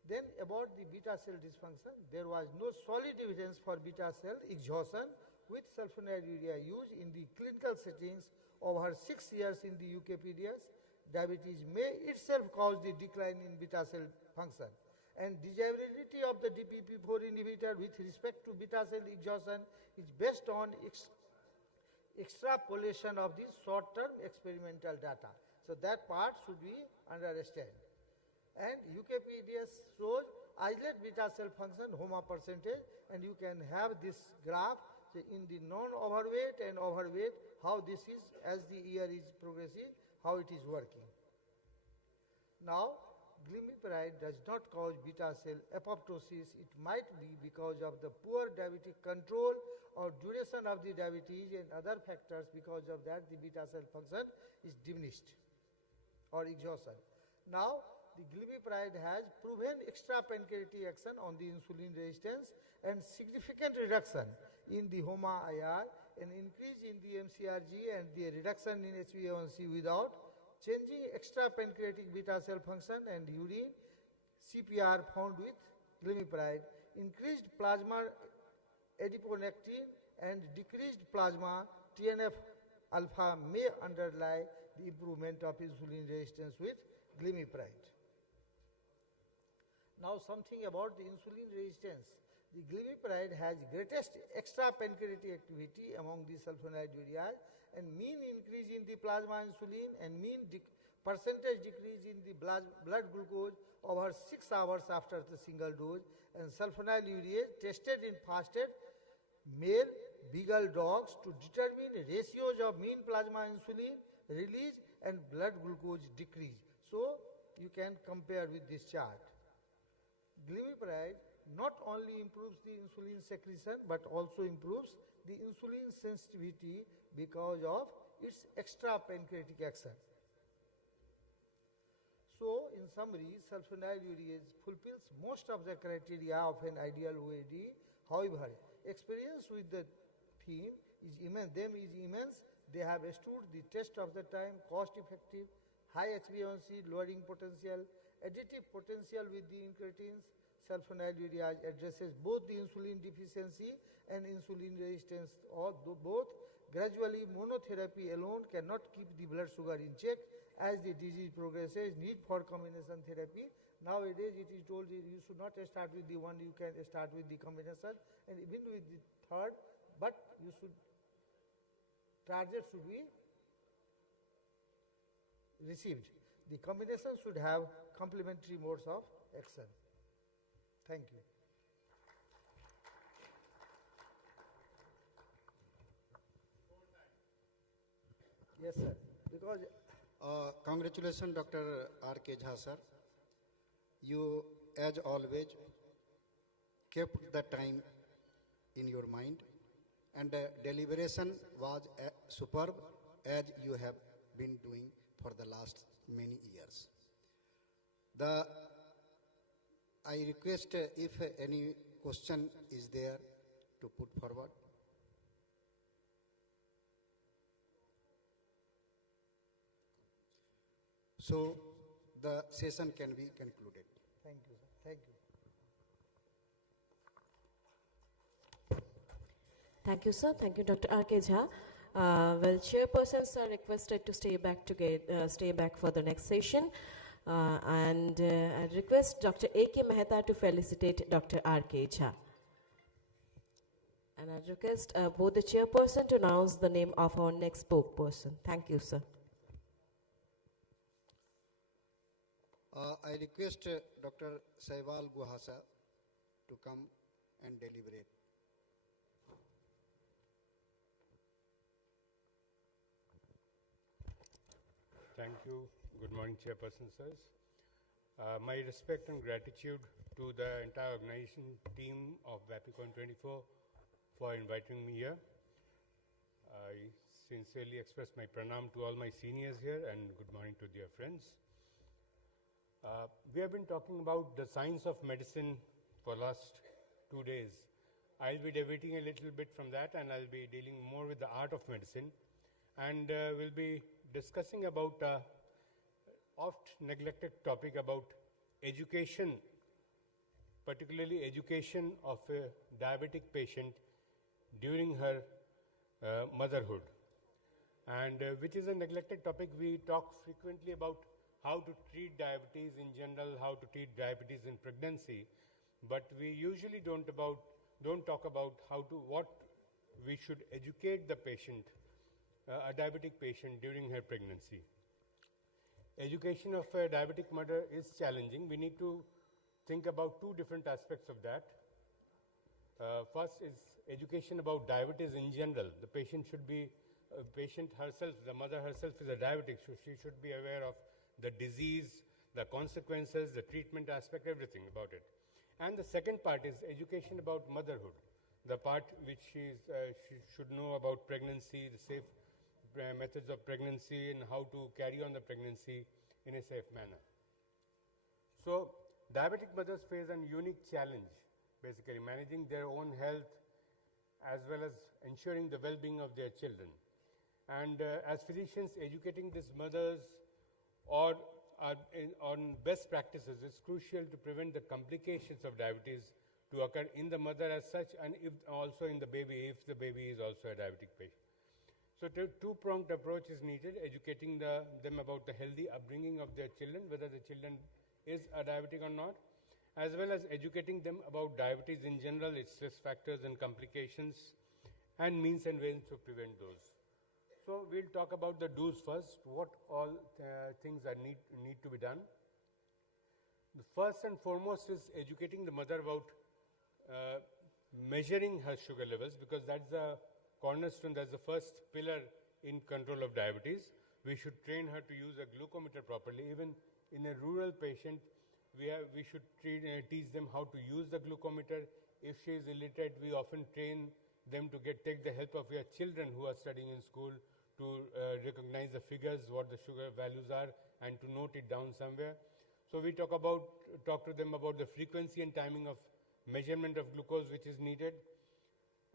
Then about the beta cell dysfunction, there was no solid evidence for beta cell exhaustion with sulfonylurea used in the clinical settings over 6 years in the UK pediatrics. Diabetes may itself cause the decline in beta cell function. And desirability of the DPP-4 inhibitor with respect to beta cell exhaustion is based on extrapolation of the short-term experimental data. So that part should be understood. And UK pediatrics shows isolate beta cell function, HOMA percentage, and you can have this graph in the non-overweight and overweight, how this is, as the year is progressing, how it is working. Now, glimepiride does not cause beta cell apoptosis. It might be because of the poor diabetic control or duration of the diabetes and other factors. Because of that, the beta cell function is diminished or exhaustion. Now, the glimepiride has proven extrapancreatic action on the insulin resistance and significant reduction in the HOMA-IR, an increase in the MCRG and the reduction in HbA1c without changing extrapancreatic beta cell function and urine CPR found with glimepiride, increased plasma adiponectin and decreased plasma TNF-alpha may underlie the improvement of insulin resistance with glimepiride. Now something about the insulin resistance. The glimepiride has greatest extrapancreatic activity among the sulfonylureas and mean increase in the plasma insulin and mean percentage decrease in the blood glucose over 6 hours after the single dose, and sulfonylureas tested in fasted male beagle dogs to determine ratios of mean plasma insulin release and blood glucose decrease. So you can compare with this chart. Glimepiride not only improves the insulin secretion but also improves the insulin sensitivity because of its extrapancreatic action. So, in summary, sulfonylureas fulfills most of the criteria of an ideal OAD. However, experience with the theme is immense. They have stood the test of the time, cost effective, high HbA1c lowering potential, additive potential with the incretins. Sulfonylureas addresses both the insulin deficiency and insulin resistance, or both. Gradually, monotherapy alone cannot keep the blood sugar in check. As the disease progresses, need for combination therapy. Nowadays, it is told you should not start with the one, you can start with the combination, and even with the third, but you should, target should be received. The combination should have complementary modes of action. Thank you. Yes, sir. Because Congratulations, Dr. R.K. Jha, sir. You, as always, kept the time in your mind, and the deliberation was superb, as you have been doing for the last many years. I request if any question is there to put forward. So the session can be concluded. thank you, sir. Thank you. Thank you, sir. Thank you, Dr. R.K. Jha. Well, chairpersons are requested to stay back for the next session. And I request Dr. A.K. Mehta to felicitate Dr. R.K. Jha. And I request both the chairperson to announce the name of our next spokesperson. Thank you, sir. I request Dr. Saibal Guhasa to come and deliberate. Thank you. Good morning, Chairperson, sirs. My respect and gratitude to the entire organization team of Bapicon 24 for inviting me here. I sincerely express my pranam to all my seniors here and good morning to dear friends. We have been talking about the science of medicine for last 2 days. I'll be deviating a little bit from that, and I'll be dealing more with the art of medicine. And we'll be discussing about oft neglected topic about education, particularly education of a diabetic patient during her motherhood. And which is a neglected topic. We talk frequently about how to treat diabetes in general, how to treat diabetes in pregnancy, but we usually don't talk about what we should educate the patient, a diabetic patient during her pregnancy. Education of a diabetic mother is challenging. We need to think about two different aspects of that. First is education about diabetes in general. The patient should be, patient herself, the mother herself is a diabetic, so she should be aware of the disease, the consequences, the treatment aspect, everything about it. And the second part is education about motherhood, the part which she should know about pregnancy, the safe methods of pregnancy, and how to carry on the pregnancy in a safe manner. So, diabetic mothers face a unique challenge, basically managing their own health as well as ensuring the well-being of their children. And as physicians, educating these mothers on best practices is crucial to prevent the complications of diabetes to occur in the mother as such, and if also in the baby, if the baby is also a diabetic patient. So two-pronged approach is needed, educating them about the healthy upbringing of their children, whether the children is a diabetic or not, as well as educating them about diabetes in general, its risk factors and complications, and means and ways to prevent those. So we'll talk about the do's first, what all things need to be done. The first and foremost is educating the mother about measuring her sugar levels, because that's the cornerstone, that's the first pillar in control of diabetes. We should train her to use a glucometer properly. Even in a rural patient, we should teach them how to use the glucometer. If she is illiterate, we often train them to take the help of your children who are studying in school to recognize the figures, what the sugar values are, and to note it down somewhere. So we talk to them about the frequency and timing of measurement of glucose which is needed,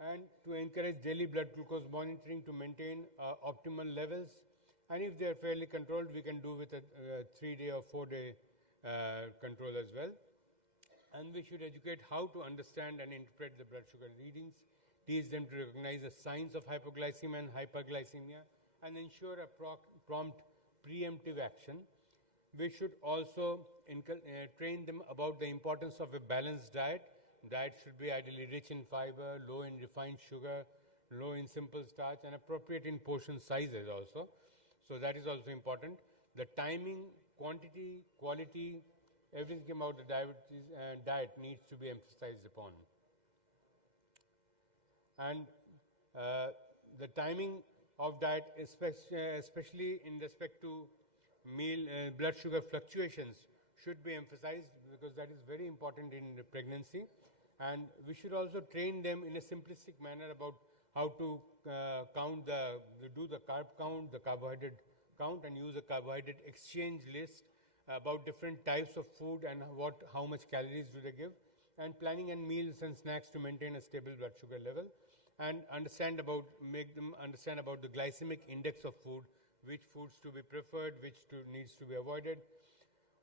and to encourage daily blood glucose monitoring to maintain optimal levels. And if they are fairly controlled, we can do with a 3-day or 4-day control as well. And we should educate how to understand and interpret the blood sugar readings, teach them to recognize the signs of hypoglycemia and hyperglycemia, and ensure a prompt preemptive action. We should also train them about the importance of a balanced diet. Diet should be ideally rich in fiber, low in refined sugar, low in simple starch, and appropriate in portion sizes also. So that is also important. The timing, quantity, quality, everything about the diet needs to be emphasized upon. And the timing of diet, especially in respect to meal blood sugar fluctuations, should be emphasized, because that is very important in pregnancy. And we should also train them in a simplistic manner about how to do the carb count, the carbohydrate count, and use a carbohydrate exchange list about different types of food and how much calories do they give, and planning and meals and snacks to maintain a stable blood sugar level, and make them understand about the glycemic index of food, which foods to be preferred, which needs to be avoided.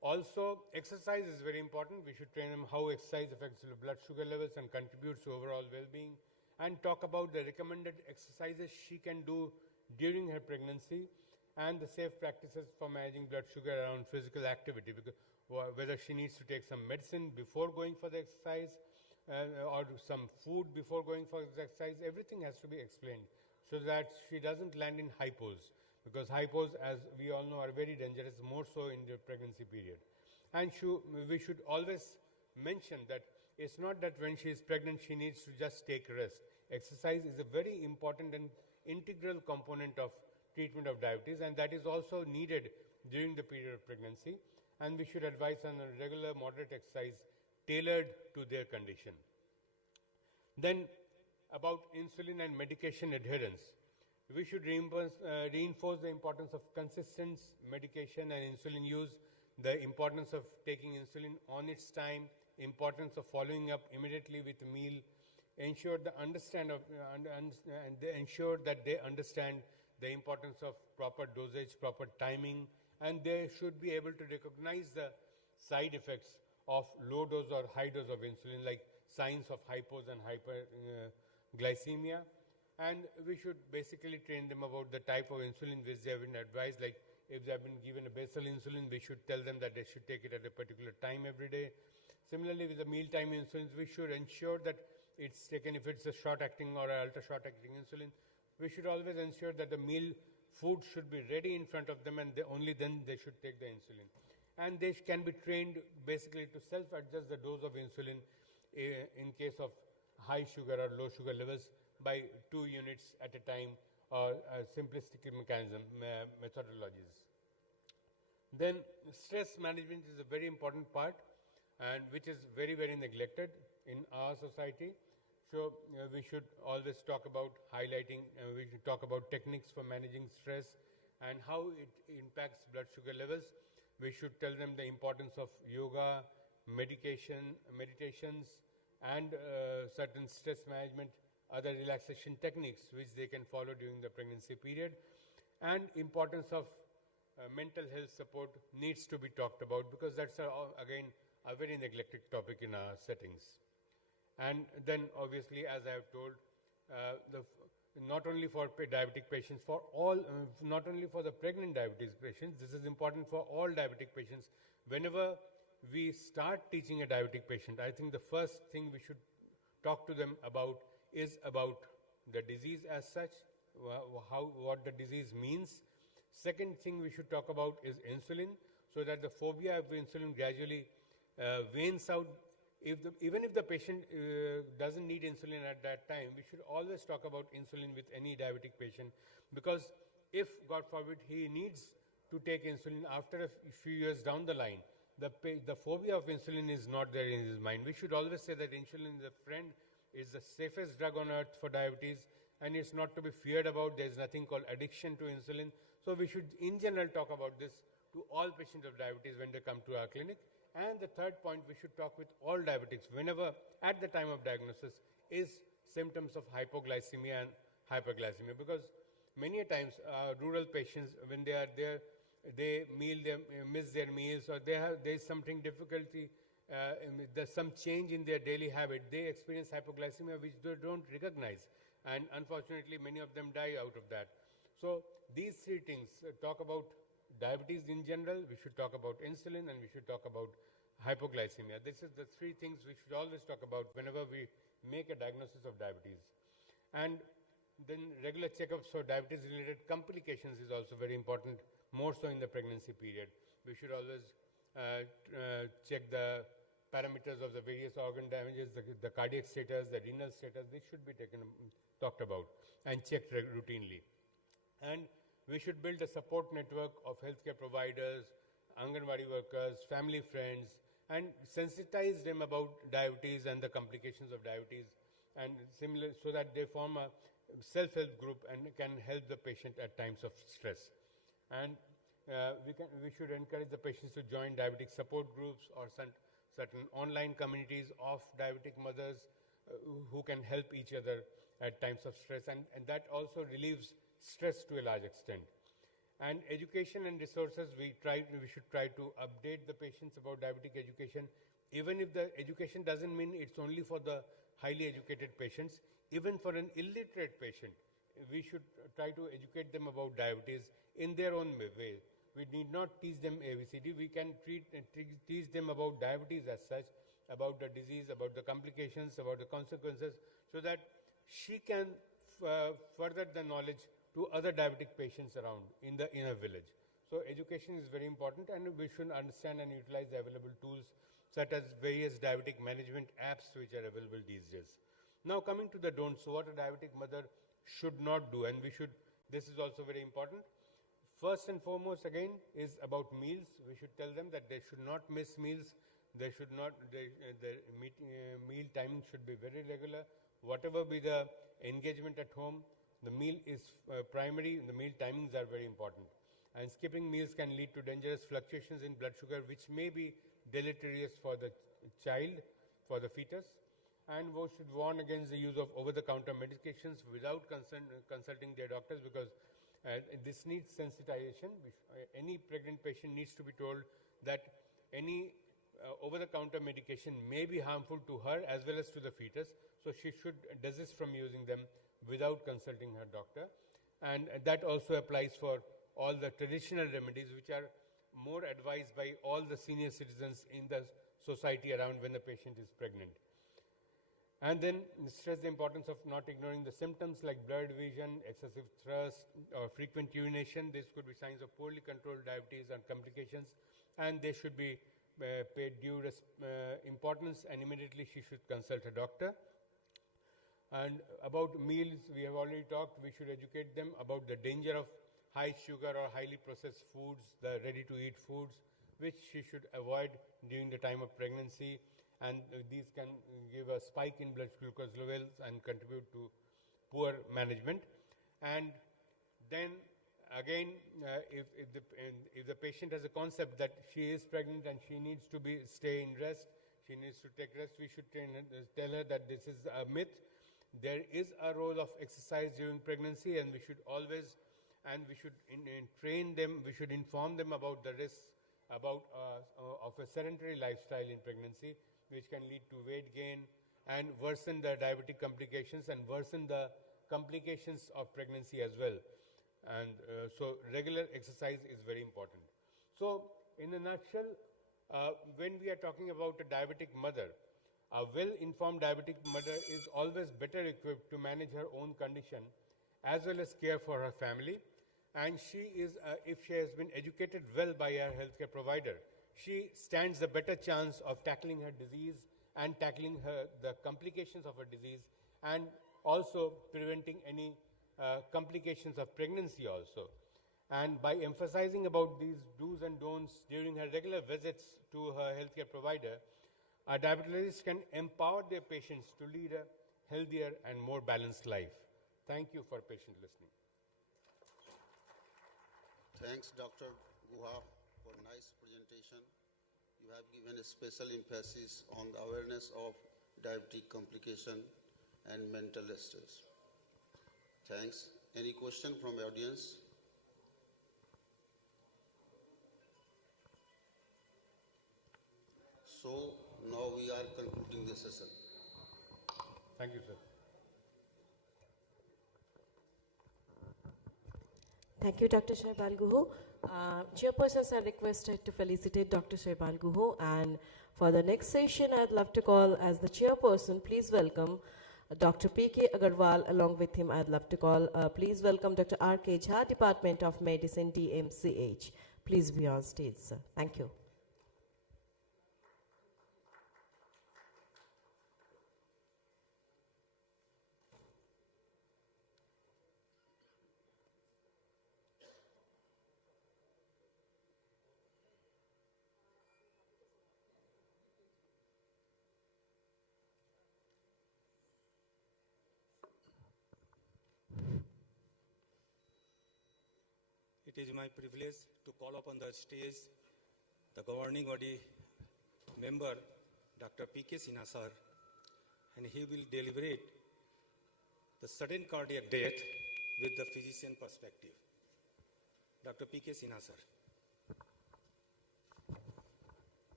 Also, exercise is very important. We should train them how exercise affects the blood sugar levels and contributes to overall well-being, and talk about the recommended exercises she can do during her pregnancy, and the safe practices for managing blood sugar around physical activity, because whether she needs to take some medicine before going for the exercise or some food before going for the exercise, everything has to be explained so that she doesn't land in hypos, because hypos, as we all know, are very dangerous, more so in the pregnancy period. And we should always mention that it's not that when she is pregnant she needs to just take rest. Exercise is a very important and integral component of treatment of diabetes, and that is also needed during the period of pregnancy. And we should advise on a regular moderate exercise tailored to their condition. Then about insulin and medication adherence. We should reinforce the importance of consistent medication and insulin use. the importance of taking insulin on its time, importance of following up immediately with a meal, ensure that they understand the importance of proper dosage, proper timing, and they should be able to recognize the side effects of low dose or high dose of insulin, like signs of hypos and hyperglycemia. And we should basically train them about the type of insulin which they have been advised, like if they have been given a basal insulin, we should tell them that they should take it at a particular time every day. Similarly, with the mealtime insulins, we should ensure that it's taken, if it's a short-acting or an ultra-short-acting insulin, we should always ensure that the meal food should be ready in front of them, and only then they should take the insulin. And they can be trained basically to self-adjust the dose of insulin in case of high sugar or low sugar levels by 2 units at a time, or simplistic methodologies. Then stress management is a very important part, and which is very, very neglected in our society. So we should always talk about highlighting, we should talk about techniques for managing stress and how it impacts blood sugar levels. We should tell them the importance of yoga, meditations, and certain stress management, other relaxation techniques which they can follow during the pregnancy period. And importance of mental health support needs to be talked about, because that's again a very neglected topic in our settings. And then obviously, as I have told, not only for diabetic patients, for all, not only for the pregnant diabetes patients, this is important for all diabetic patients. Whenever we start teaching a diabetic patient, I think the first thing we should talk to them about is about the disease as such, what the disease means. Second thing we should talk about is insulin, so that the phobia of insulin gradually wanes out. Even if the patient doesn't need insulin at that time, we should always talk about insulin with any diabetic patient, because if, God forbid, he needs to take insulin after a few years down the line, the phobia of insulin is not there in his mind. We should always say that insulin is a friend, is the safest drug on earth for diabetes, and it's not to be feared about. There's nothing called addiction to insulin. So we should in general talk about this to all patients of diabetes when they come to our clinic. And the third point, we should talk with all diabetics whenever, at the time of diagnosis, is symptoms of hypoglycemia and hyperglycemia, because many a times rural patients, when they are there, they miss their meals, or there is something difficulty, there's some change in their daily habit, they experience hypoglycemia which they don't recognize, and unfortunately many of them die out of that. So these three things, talk about diabetes in general, we should talk about insulin, and we should talk about hypoglycemia. This is the three things we should always talk about whenever we make a diagnosis of diabetes. And then regular checkups for diabetes related complications is also very important, more so in the pregnancy period. We should always check the parameters of the various organ damages, the cardiac status, the renal status. This should be talked about and checked routinely. And we should build a support network of healthcare providers, Anganwadi workers, family friends, and sensitize them about diabetes and the complications of diabetes, and similar, so that they form a self-help group and can help the patient at times of stress. And we should encourage the patients to join diabetic support groups or certain online communities of diabetic mothers who can help each other at times of stress, and that also relieves stress to a large extent. And education and resources, we should try to update the patients about diabetic education. Even if the education doesn't mean it's only for the highly educated patients, even for an illiterate patient, we should try to educate them about diabetes in their own way. We need not teach them ABCD. We can teach them about diabetes as such, about the disease, about the complications, about the consequences, so that she can further the knowledge to other diabetic patients around in a village. So education is very important, and we should understand and utilize the available tools such as various diabetic management apps which are available these days. Now coming to the don'ts, so what a diabetic mother should not do, and this is also very important. First and foremost again is about meals. We should tell them that they should not miss meals. They should not, meal timing should be very regular. Whatever be the engagement at home, the meal is primary, the meal timings are very important. And skipping meals can lead to dangerous fluctuations in blood sugar, which may be deleterious for the child, for the fetus. And we should warn against the use of over-the-counter medications without consulting their doctors, because this needs sensitization. Any pregnant patient needs to be told that any over-the-counter medication may be harmful to her as well as to the fetus, so she should desist from using them without consulting her doctor. And that also applies for all the traditional remedies which are more advised by all the senior citizens in the society around when the patient is pregnant. And then stress the importance of not ignoring the symptoms like blurred vision, excessive thirst, or frequent urination. These could be signs of poorly controlled diabetes and complications, and they should be paid due importance, and immediately she should consult a doctor. And about meals, we have already talked. We should educate them about the danger of high sugar or highly processed foods, the ready-to-eat foods, which she should avoid during the time of pregnancy. And these can give a spike in blood glucose levels and contribute to poor management. And then again, if the patient has a concept that she is pregnant and she needs to stay in rest, she needs to take rest, we should tell her that this is a myth. There is a role of exercise during pregnancy, and we should always, and we should train them, we should inform them about the risks of a sedentary lifestyle in pregnancy, which can lead to weight gain and worsen the diabetic complications and worsen the complications of pregnancy as well. And so regular exercise is very important. So in a nutshell, when we are talking about a diabetic mother, a well-informed diabetic mother is always better equipped to manage her own condition as well as care for her family. And she is, if she has been educated well by her healthcare provider, she stands a better chance of tackling her disease and tackling the complications of her disease, and also preventing any complications of pregnancy also. And by emphasizing about these do's and don'ts during her regular visits to her healthcare provider, a diabetologist can empower their patients to lead a healthier and more balanced life. Thank you for patient listening. Thanks, Dr. Guha, for nice presentation. You have given a special emphasis on the awareness of diabetic complication and mental stress. Thanks. Any question from the audience? So now we are concluding the session. Thank you, sir. Thank you, Dr. Shaibal Guhu. Chairpersons are requested to felicitate Dr. Shaibal Guhu, and for the next session, I'd love to call as the chairperson, please welcome Dr. P.K. Agarwal. Along with him, I'd love to call, please welcome Dr. R.K. Jha, Department of Medicine, DMCH. Please be on stage, sir. Thank you. It is my privilege to call upon the stage the governing body member, Dr. P.K. Sinha sir, and he will deliberate the sudden cardiac death with the physician perspective. Dr. P.K. Sinha sir.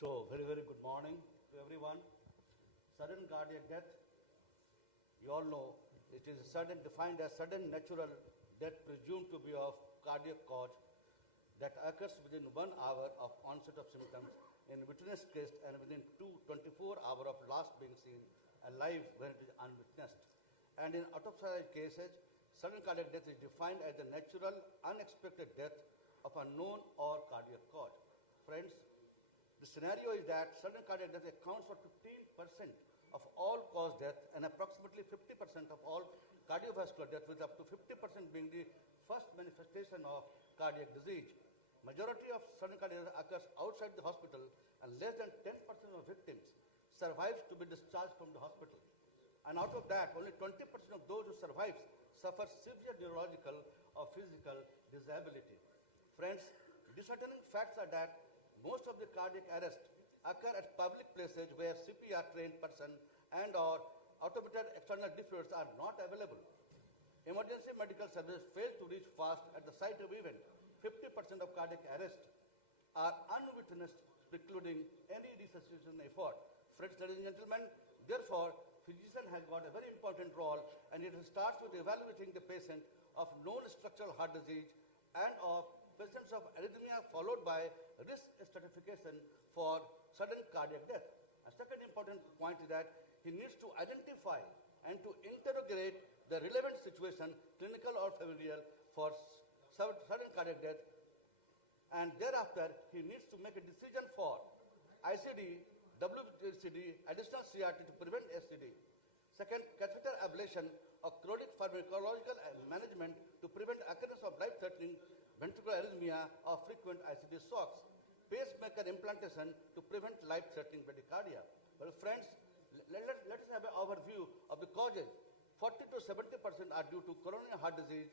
So, very, very good morning to everyone. Sudden cardiac death, you all know, it is defined as sudden natural death presumed to be of cardiac cause that occurs within 1 hour of onset of symptoms in witnessed case and within 24 hours of last being seen alive when it is unwitnessed. And in autopsy cases, sudden cardiac death is defined as the natural, unexpected death of a known or cardiac cause. Friends, the scenario is that sudden cardiac death accounts for 15% of all cause death and approximately 50% of all cardiovascular death, with up to 50% being the first manifestation of cardiac disease. Majority of sudden cardiac death occurs outside the hospital, and less than 10% of victims survives to be discharged from the hospital. And out of that, only 20% of those who survive suffer severe neurological or physical disability. Friends, disheartening facts are that most of the cardiac arrests occur at public places where CPR-trained person and or automated external defibrillators are not available. Emergency medical services fail to reach fast at the site of event. 50% of cardiac arrests are unwitnessed, precluding any resuscitation effort. Friends, ladies and gentlemen, therefore, physician has got a very important role, and it starts with evaluating the patient of known structural heart disease and of patients of arrhythmia, followed by risk stratification for sudden cardiac death. A second important point is that he needs to identify and to interrogate the relevant situation, clinical or familial, for sudden cardiac death, and thereafter he needs to make a decision for ICD, WCD, additional CRT to prevent SCD. Second, catheter ablation or chronic pharmacological management to prevent occurrence of life-threatening ventricular arrhythmia or frequent ICD shocks. Pacemaker implantation to prevent life-threatening bradycardia. Well, friends, let us have an overview of the causes. 40 to 70% are due to coronary heart disease,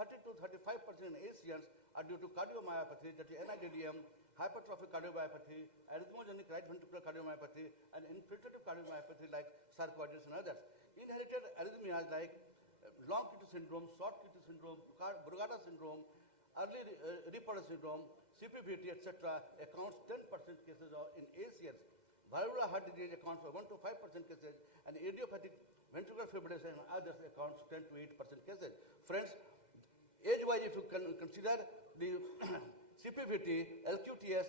30 to 35% in Asians are due to cardiomyopathy, that is NIDDM, hypertrophic cardiomyopathy, arrhythmogenic right ventricular cardiomyopathy, and infiltrative cardiomyopathy like sarcoidosis and others. Inherited arrhythmias like long QT syndrome, short QT syndrome, Brugada syndrome, early reporter syndrome, CPVT, etc. accounts 10% cases in Asians. Valvular heart disease accounts for 1 to 5% cases, and idiopathic ventricular fibrillation and others accounts 10 to 8% cases. Friends, age-wise, if you can consider the CPVT, LQTS,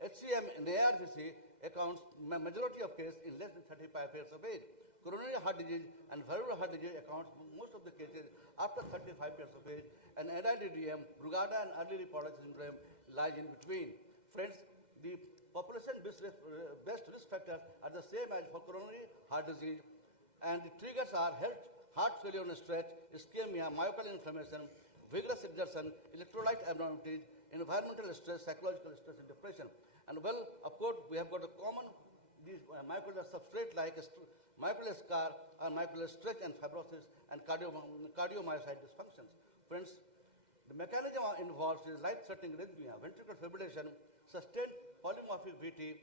HCM, and ARVC accounts majority of cases in less than 35 years of age. Coronary heart disease and valvular heart disease accounts most of the cases after 35 years of age, and NIDDM, Brugada, and early reporter syndrome lies in between. Friends, the population-based risk factors are the same as for coronary heart disease, and the triggers are heart failure on stretch, ischemia, myocardial inflammation, vigorous exertion, electrolyte abnormalities, environmental stress, psychological stress, and depression. And well, of course, we have got a common these myocardial substrate like myocardial scar, or myocardial stretch and fibrosis, and cardiomyocyte dysfunctions. Friends, the mechanism involves is life-threatening arrhythmia, ventricular fibrillation, sustained polymorphic VT,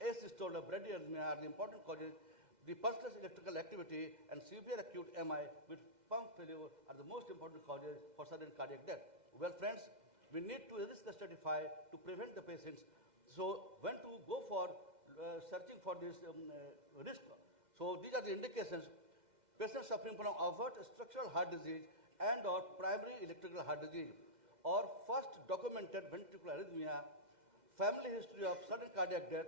asystole, bradyarrhythmia are the important causes. The pulseless electrical activity and severe acute MI with pump failure are the most important causes for sudden cardiac death. Well, friends, we need to risk stratify to prevent the patients. So, when to go for searching for this risk? So, these are the indications. Patients suffering from overt structural heart disease and or primary electrical heart disease, or first documented ventricular arrhythmia, family history of sudden cardiac death,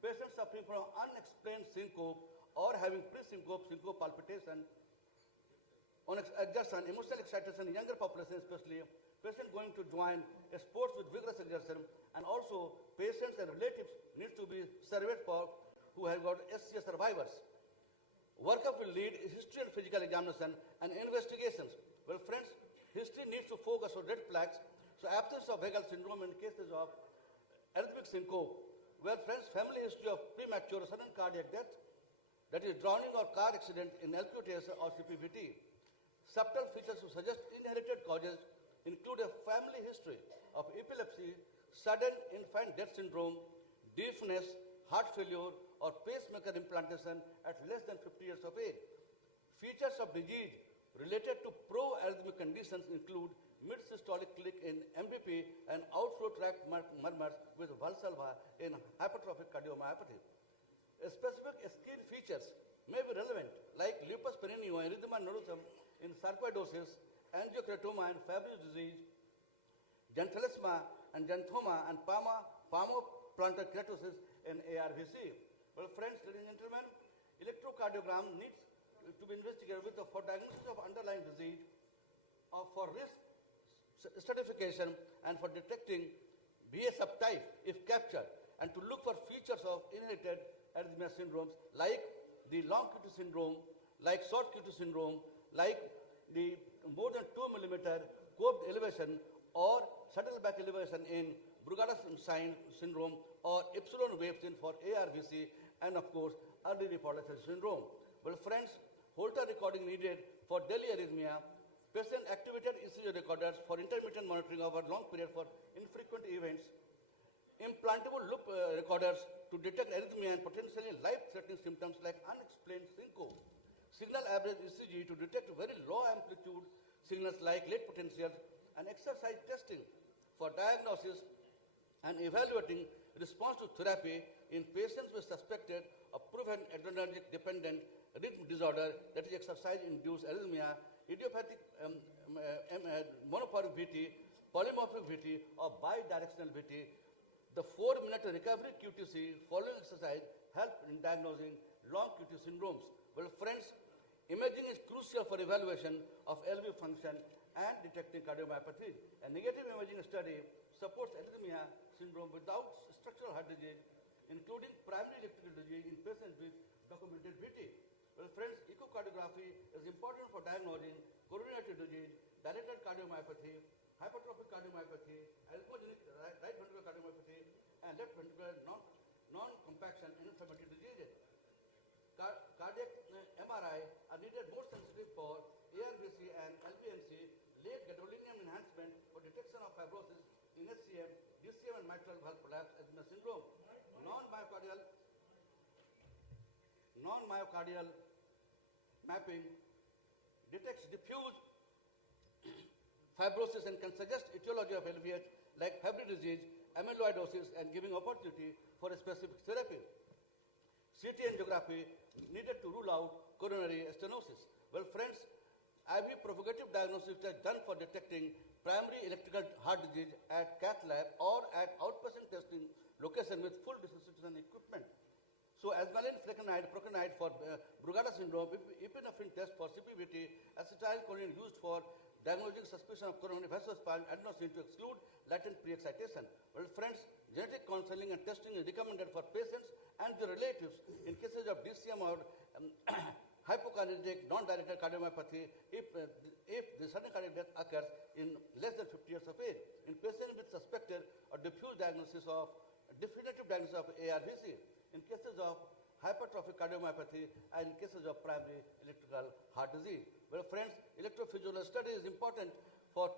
patients suffering from unexplained syncope or having pre-syncope, syncope palpitation, on exertion, emotional excitation in younger population especially, patient going to join sports with vigorous exertion, and also patients and relatives need to be surveyed for who have got SCS survivors. Workup will lead history and physical examination and investigations. Well, friends, history needs to focus on red flags. So, absence of vagal syndrome in cases of arrhythmic syncope. Well, friends, family history of premature sudden cardiac death, that is drowning or car accident in LQTS or CPVT. Subtle features to suggest inherited causes include a family history of epilepsy, sudden infant death syndrome, deafness, heart failure, or pacemaker implantation at less than 50 years of age. Features of disease related to pro-arrhythmic conditions include mid-systolic click in MVP and outflow tract murmurs with valsalva in hypertrophic cardiomyopathy. Specific skin features may be relevant, like lupus perineo, erythema nodosum in sarcoidosis, angiokeratoma and Fabry disease, xanthelasma and xanthoma, and palmoplantar keratosis in ARVC. Well, friends, ladies and gentlemen, electrocardiogram needs to be investigated for diagnosis of underlying disease, for risk stratification, and for detecting BA subtype if captured, and to look for features of inherited arrhythmia syndromes like the long QT syndrome, like short QT syndrome, like the more than 2 millimeter coped elevation or shuttle back elevation in Brugada syndrome, or epsilon waves in for ARVC, and of course early reporter syndrome. Well, friends, Holter recording needed for daily arrhythmia. Patient activated ECG recorders for intermittent monitoring over long period for infrequent events. Implantable loop recorders to detect arrhythmia and potentially life-threatening symptoms like unexplained syncope. Signal average ECG to detect very low amplitude signals like late potentials, and exercise testing for diagnosis and evaluating response to therapy in patients with suspected or proven adrenergic-dependent rhythm disorder, that is exercise-induced arrhythmia, idiopathic monophoric VT, polymorphic VT, or bidirectional VT. The 4-minute recovery QTC following exercise help in diagnosing long QT syndromes. Well, friends, imaging is crucial for evaluation of LV function and detecting cardiomyopathy. A negative imaging study supports arrhythmia syndrome without structural heart disease, including primary electrical disease in patients with documented VT. Well, friends, echocardiography is important for diagnosing coronary artery disease, dilated cardiomyopathy, hypertrophic cardiomyopathy, arrhythmogenic right ventricular cardiomyopathy, and left ventricular non-compaction inflammatory diseases. Cardiac MRI are needed more sensitive for ARVC and LVNC, late gadolinium enhancement for detection of fibrosis in HCM, DCM, and mitral valve prolapse edema syndrome. Non-myocardial mapping detects diffuse fibrosis and can suggest etiology of LVH like Fabry disease, amyloidosis, and giving opportunity for a specific therapy. CT angiography needed to rule out coronary stenosis. Well, friends, IV propagative diagnosis is done for detecting primary electrical heart disease at cath lab or at outpatient testing location with full resuscitation equipment. So, asmalin flecainide, procainide for Brugada syndrome, epinephrine test for CPVT, acetylcholine used for diagnosing suspicion of coronary vasospasm, adenosine to exclude latent pre-excitation. Well, friends, genetic counseling and testing is recommended for patients and their relatives in cases of DCM or hypokinetic non-directed cardiomyopathy if the sudden cardiac death occurs in less than 50 years of age. In patients with suspected or definitive diagnosis of ARVC, in cases of hypertrophic cardiomyopathy, and in cases of primary electrical heart disease. Well, friends, electrophysiological study is important for,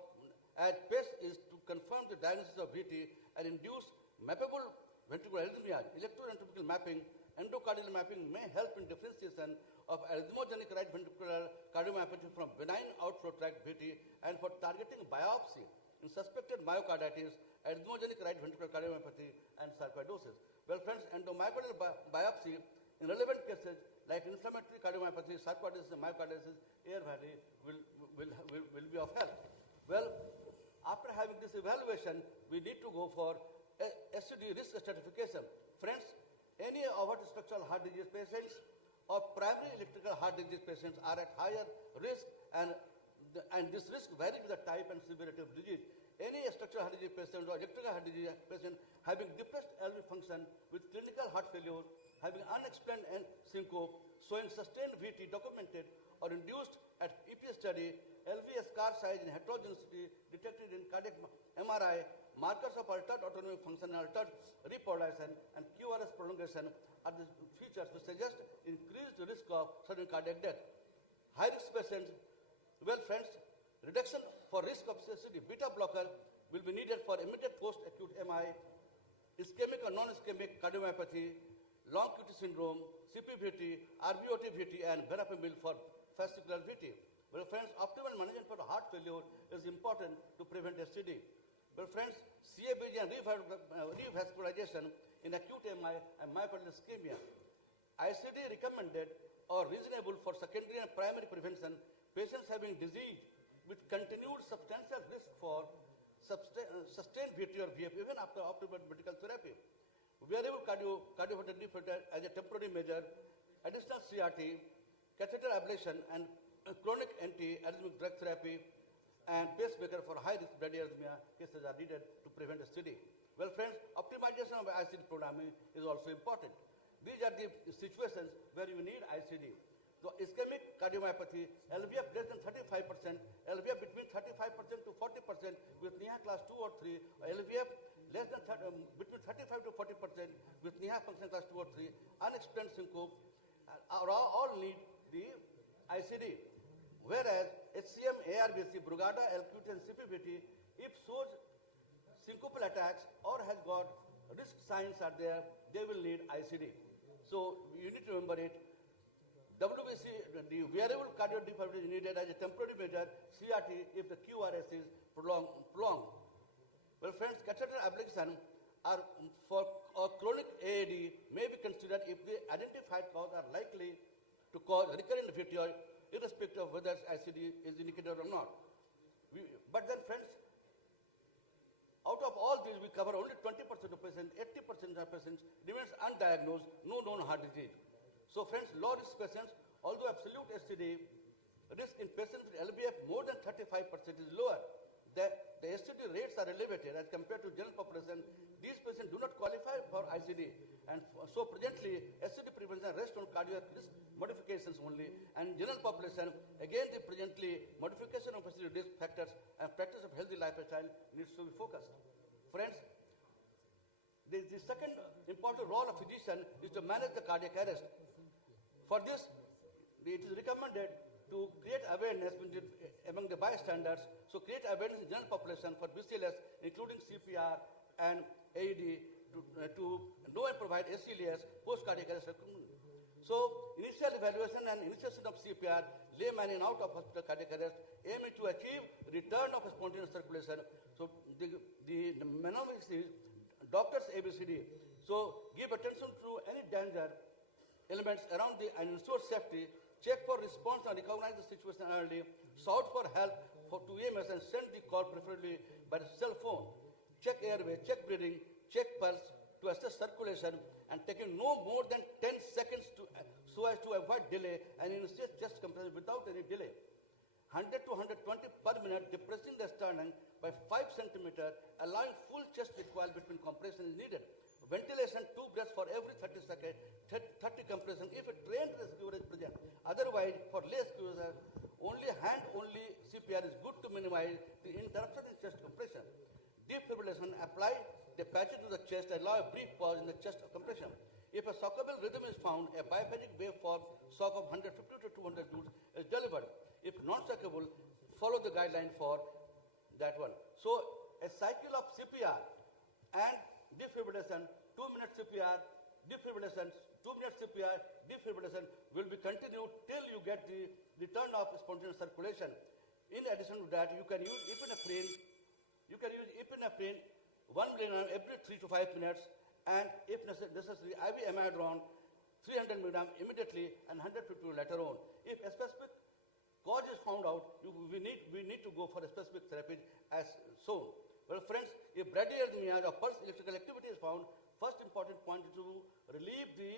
as best is to confirm the diagnosis of VT and induce mappable ventricular arrhythmia. Electroentropical mapping, endocardial mapping may help in differentiation of arrhythmogenic right ventricular cardiomyopathy from benign outflow tract VT and for targeting biopsy in suspected myocarditis, arrhythmogenic right ventricular cardiomyopathy, and sarcoidosis. Well, friends, endomyocardial biopsy in relevant cases like inflammatory cardiomyopathy, sarcoidosis, and myocarditis, air valley will be of help. Well, after having this evaluation, we need to go for SCD risk stratification. Friends, any overt structural heart disease patients or primary electrical heart disease patients are at higher risk, and this risk varies with the type and severity of disease. Any structural heart disease patient or electrical heart disease patient having depressed LV function with clinical heart failure, having unexplained syncope, showing sustained VT documented or induced at EP study, LV scar size and heterogeneity detected in cardiac MRI, markers of altered autonomic function and altered repolarization, and QRS prolongation are the features which suggest increased risk of sudden cardiac death. High-risk patients, well, friends, reduction for risk of CSCD beta blocker will be needed for immediate post-acute MI, ischemic or non-ischemic cardiomyopathy, long QT syndrome, CPVT, RVOT VT, and verapamil for fascicular VT. Well, friends, optimal management for heart failure is important to prevent SCD. Well, friends, CABG and revascularization in acute MI and myocardial ischemia. ICD recommended or reasonable for secondary and primary prevention. Patients having disease with continued substantial risk for sustained VT or VF even after optimal medical therapy. Wearable cardiovascular defibrillators as a temporary measure, additional CRT, catheter ablation, and chronic anti-arrhythmic drug therapy, and pacemaker for high-risk bradyarrhythmia cases are needed to prevent SCD. Well, friends, optimization of ICD programming is also important. These are the situations where you need ICD. So, ischemic cardiomyopathy, LVF less than 35%, LVF between 35% to 40% with NIHA class 2 or 3, or LVF less than between 35 to 40% with NIHA function class 2 or 3, unexplained syncope, all need the ICD. Whereas HCM, ARBC, Brugada, LQT, and CPBT, if shows syncopal attacks or has got risk signs are there, they will need ICD. So you need to remember it. WBC, the variable cardiac defibrillation is needed as a temporary measure, CRT, if the QRS is prolonged. Well, friends, catheter ablation are for chronic AAD may be considered if the identified cause are likely to cause recurrent VTR, irrespective of whether ICD is indicated or not. But then, friends, out of all these, we cover only 20% of patients, 80% of patients remains undiagnosed, no known heart disease. So, friends, low risk patients, although absolute STD risk in patients with LVF more than 35% is lower. The STD rates are elevated as compared to general population. These patients do not qualify for ICD. And so presently, STD prevention rests on cardiac risk modifications only. And general population, again, the presently modification of STD risk factors and practice of healthy lifestyle needs to be focused. Friends, the second important role of physician is to manage the cardiac arrest. For this, it is recommended to create awareness among the bystanders. So create awareness in general population for BCLS, including CPR and AED, to know and provide ACLS, post-cardiac arrest. So initial evaluation and initiation of CPR, layman in out of hospital cardiac arrest, aiming to achieve return of spontaneous circulation. So the mnemonics is doctor's ABCD. So give attention to any danger elements around the and ensure safety. Check for response and recognize the situation early. Shout for help to EMS and send the call preferably by cell phone. Check airway, check breathing, check pulse to assess circulation and taking no more than 10 seconds so as to avoid delay and initiate chest compression without any delay. 100 to 120 per minute, depressing the sternum by 5 centimeters, allowing full chest recoil between compression is needed. Ventilation, 2 breaths for every 30 seconds, 30 compression if a trained rescuer is present. Otherwise, for lay rescuers, only hand-only CPR is good to minimize the interruption in chest compression. Defibrillation, apply the patch to the chest, allow a brief pause in the chest compression. If a shockable rhythm is found, a biphasic waveform shock of 150 to 200 joules is delivered. If non-shockable, follow the guideline for that one. So, a cycle of CPR and defibrillation, 2 minute CPR, defibrillation, 2 minute CPR, defibrillation will be continued till you get the return of spontaneous circulation. In addition to that, you can use epinephrine. You can use epinephrine 1 milligram every 3 to 5 minutes, and if necessary, IV amiodarone 300 milligram immediately and 150 later on. If a specific cause is found out, we need to go for a specific therapy as shown. Well, friends, if bradyarrhythmia or pulse electrical activity is found, first important point is to relieve the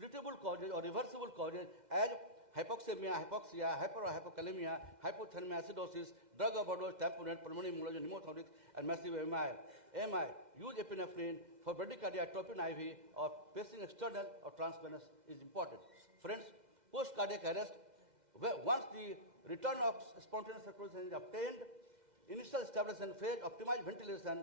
treatable causes or reversible causes as hypoxemia, hypoxia, hyper or hypokalemia, hypothermia, acidosis, drug overdose, tamponade, pulmonary embolism, pneumothorax, and massive AMI. Use epinephrine for bradycardia, atropine IV, or pacing external or transvenous is important. Friends, post-cardiac arrest, once the return of spontaneous circulation is obtained, initial stabilization phase, optimize ventilation,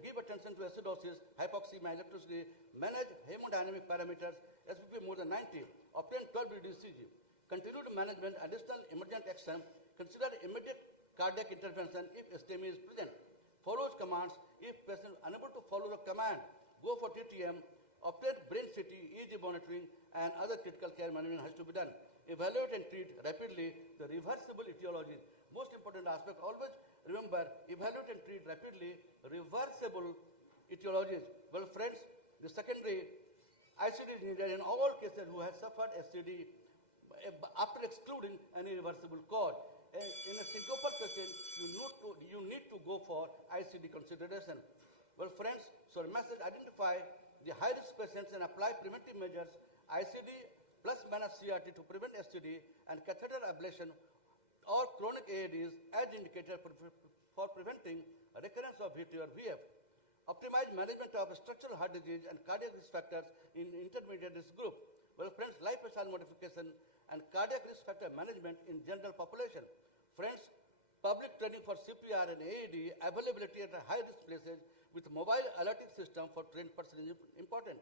give attention to acidosis, hypoxemia, electricity, manage hemodynamic parameters, SPP more than 90, obtain 12 ECG. Continued management, additional emergent action, consider immediate cardiac intervention if STEMI is present. Follows commands if patient unable to follow the command, go for TTM, obtain brain CT, EEG monitoring, and other critical care management has to be done. Evaluate and treat rapidly the reversible etiologies. Most important aspect, always remember, evaluate and treat rapidly reversible etiologies. Well, friends, the secondary ICD is needed in all cases who have suffered SCD after excluding any reversible cause. In a syncopal patient, you need to go for ICD consideration. Well, friends, so the message, identify the high-risk patients and apply preventive measures, ICD plus minus CRT to prevent STD and catheter ablation or chronic AADs as indicated for preventing recurrence of VT or VF. Optimize management of structural heart disease and cardiac risk factors in intermediate risk group. Well, friends, lifestyle modification and cardiac risk factor management in general population. Friends, public training for CPR and AED, availability at high-risk places with mobile alerting system for trained person is important.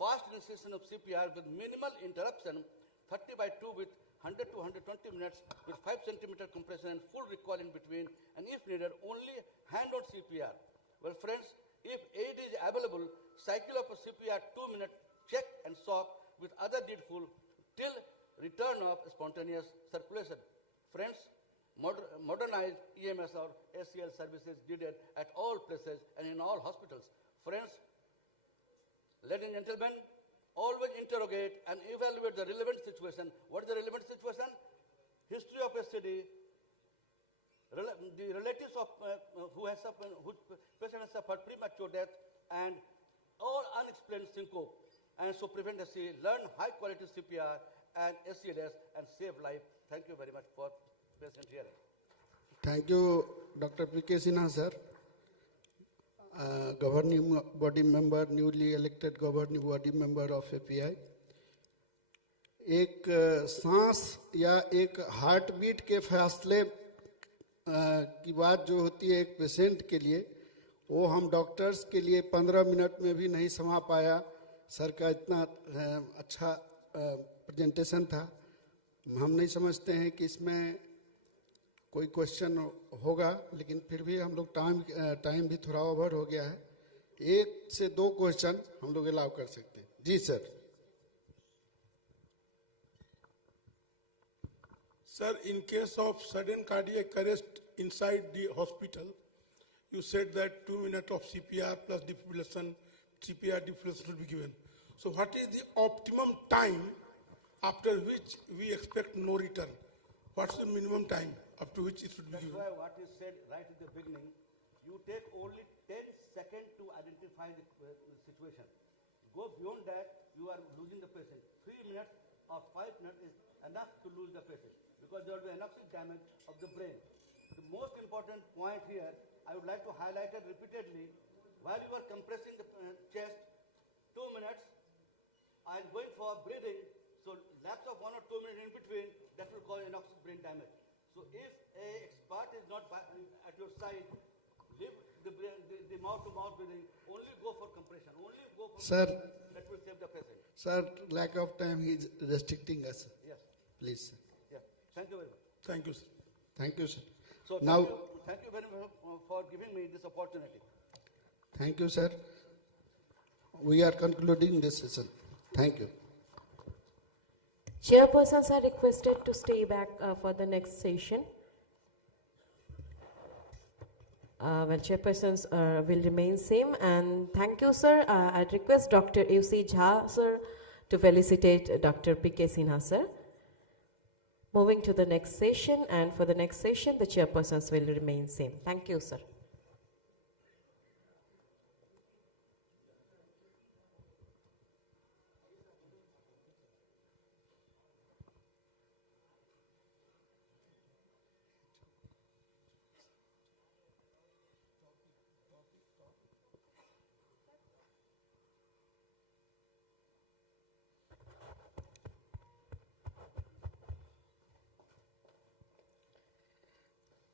Fast initiation of CPR with minimal interruption, 30/2 with 100 to 120 minutes with 5 centimeter compression and full recoil in between, and if needed, only hand-on CPR. Well, friends, if aid is available, cycle of a CPR 2 minute, check and shock with other needful till return of spontaneous circulation. Friends, modernized EMS or ACL services needed at all places and in all hospitals. Friends, ladies and gentlemen, always interrogate and evaluate the relevant situation. What is the relevant situation? History of STD, the relatives of whose patient has suffered premature death, and all unexplained syncope. And so prevent SC, learn high quality CPR and SCLS and save life. Thank you very much for patient hearing. Thank you, Dr. P.K. Sinha, sir. Governing body member, newly elected governing body member of API. एक सांस या एक heart beat के फासले की बात जो होती है एक पेशेंट के लिए, वो हम डॉक्टर्स के लिए 15 मिनट में भी नहीं समा पाया. सर का इतना अच्छा प्रेजेंटेशन था. हम नहीं समझते हैं कि इसमें कोई क्वेश्चन होगा, लेकिन फिर भी हम लोग टाइम भी थोड़ा ओवर हो गया है. 1 से 2 क्वेश्चन हम लोग अलाउ कर सकते हैं. जी sir. Sir, in case of sudden cardiac arrest inside the hospital, you said that 2 minutes of CPR plus defibrillation, CPR defibrillation should be given. So what is the optimum time after which we expect no return? What's the minimum time up to which it should be given? That's why what you said right at the beginning, you take only 10 seconds to identify the situation. Go beyond that, you are losing the patient. 3 minutes or 5 minutes is enough to lose the patient, because there will be anoxic damage of the brain. The most important point here, I would like to highlight it repeatedly, while you are compressing the chest, 2 minutes, and going for breathing, so lapse of 1 or 2 minutes in between, that will cause anoxic brain damage. So if a expert is not at your side, leave the mouth-to-mouth breathing, only go for compression, only go for Sir, compression, that will save the patient. Sir, lack of time he is restricting us. Yes. Please, sir. Yeah. Thank you very much. Thank you, sir. Thank you, sir. So Now, thank you very much for giving me this opportunity. thank you, sir. We are concluding this session. Thank you. Chairpersons are requested to stay back for the next session. Chairpersons will remain same. And thank you, sir. I'd request Dr. A.C. Jha, sir, to felicitate Dr. P.K. Sinha, sir. Moving to the next session, and for the next session, the chairpersons will remain same. Thank you, sir.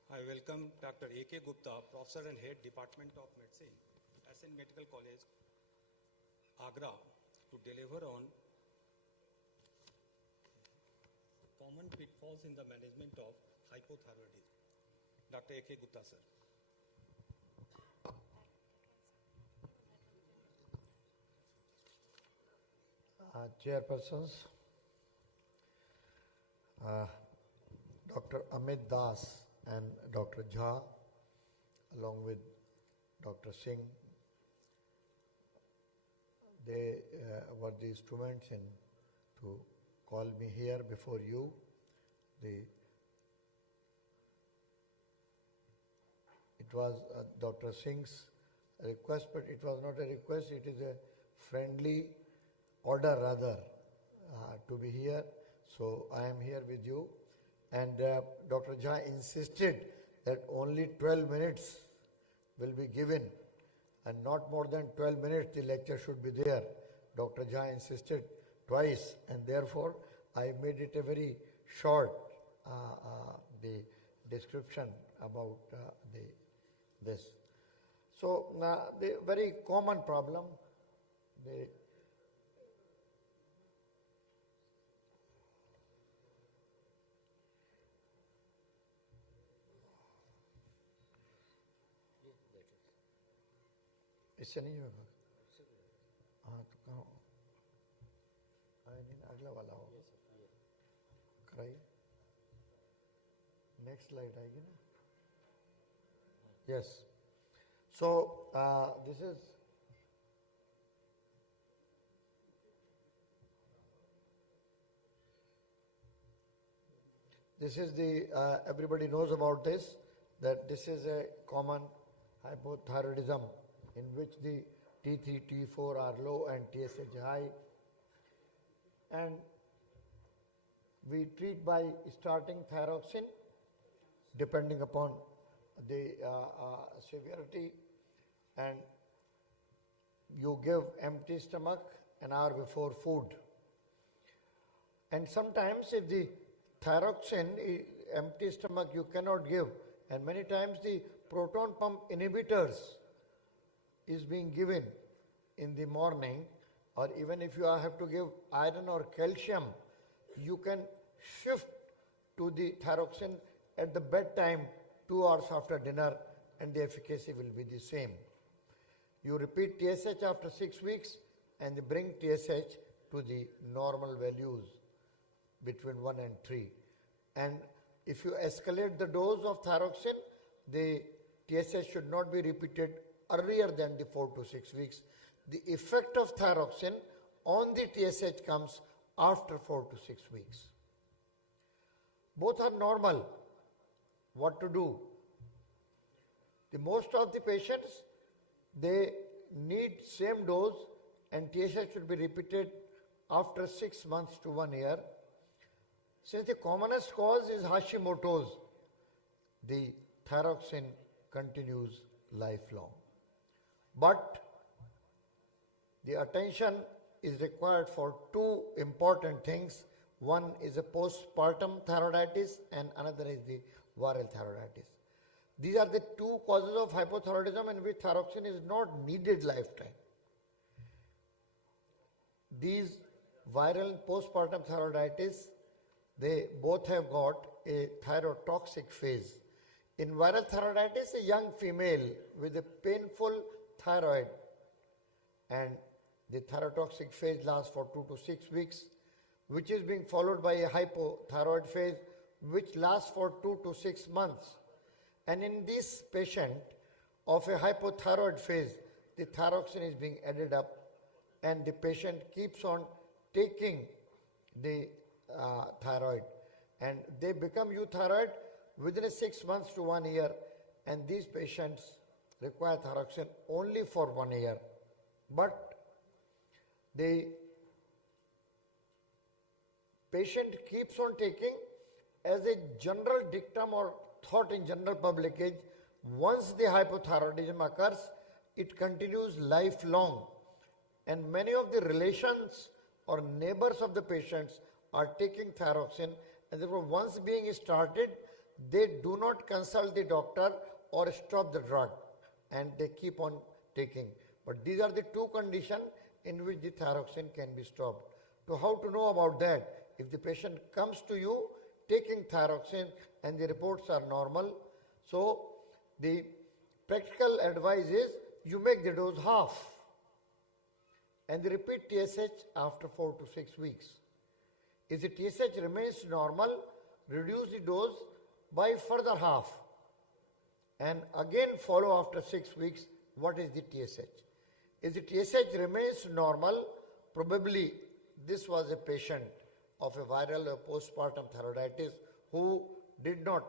I welcome Dr. A.K. Gupta, Professor and Head Department of Medicine, SN Medical College, Agra, to deliver on common pitfalls in the management of hypothyroidism. Dr. A.K. Gupta, sir. Chairpersons, Dr. Amit Das and Dr. Jha, along with Dr. Singh, they were the instruments in to call me here before you. It was Dr. Singh's request, but it was not a request, it is a friendly order rather to be here. So I am here with you. And Dr. Jha insisted that only 12 minutes will be given and not more than 12 minutes the lecture should be there. Dr. Jha insisted twice, and therefore I made it a very short the description about this. So the very common problem, इससे नहीं होगा। हाँ तो कहाँ नहीं, अगला वाला होगा, कराइए, नेक्स्ट स्लाइड आएगी ना। Yes, so this is the everybody knows about this, that this is a common hypothyroidism in which the T3, T4 are low and TSH high, and we treat by starting thyroxine depending upon the severity, and you give empty stomach an hour before food. And sometimes if the thyroxine, empty stomach you cannot give, and many times the proton pump inhibitors is being given in the morning, or even if you have to give iron or calcium, you can shift to the thyroxine at the bedtime 2 hours after dinner, and the efficacy will be the same. You repeat TSH after 6 weeks and bring TSH to the normal values between 1 and 3. And if you escalate the dose of thyroxine, the TSH should not be repeated earlier than the 4 to 6 weeks. The effect of thyroxine on the TSH comes after 4 to 6 weeks. Both are normal. What to do? The most of the patients, they need same dose, and TSH should be repeated after 6 months to 1 year. Since the commonest cause is Hashimoto's, the thyroxine continues lifelong. But the attention is required for two important things. One is a postpartum thyroiditis and another is the viral thyroiditis. These are the two causes of hypothyroidism in which thyroxine is not needed lifetime. These viral and postpartum thyroiditis, they both have got a thyrotoxic phase. In viral thyroiditis, a young female with a painful thyroid, and the thyrotoxic phase lasts for 2 to 6 weeks, which is being followed by a hypothyroid phase which lasts for 2 to 6 months. And in this patient of a hypothyroid phase, the thyroxine is being added up, and the patient keeps on taking the thyroid, and they become euthyroid within 6 months to 1 year, and these patients require thyroxine only for 1 year. But the patient keeps on taking, as a general dictum or thought in general public is, once the hypothyroidism occurs, it continues lifelong. And many of the relations or neighbors of the patients are taking thyroxine, and therefore once being started, they do not consult the doctor or stop the drug, and they keep on taking. But these are the two conditions in which the thyroxine can be stopped. So how to know about that? If the patient comes to you taking thyroxine and the reports are normal, so the practical advice is you make the dose half and repeat TSH after 4 to 6 weeks. If the TSH remains normal, reduce the dose by further half and again follow after 6 weeks what is the TSH. If the TSH remains normal, probably this was a patient of a viral or postpartum thyroiditis who did not,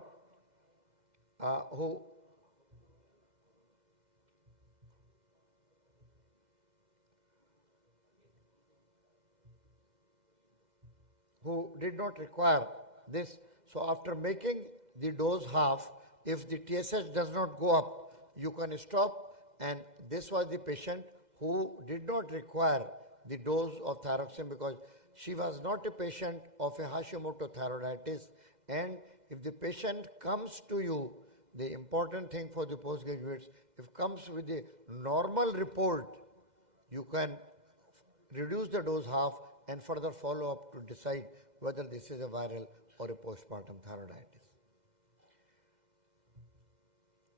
who did not require this. So after making the dose half, if the TSH does not go up, you can stop, and this was the patient who did not require the dose of thyroxine because she was not a patient of a Hashimoto thyroiditis. And if the patient comes to you, the important thing for the postgraduates, if comes with a normal report, you can reduce the dose half and further follow up to decide whether this is a viral or a postpartum thyroiditis.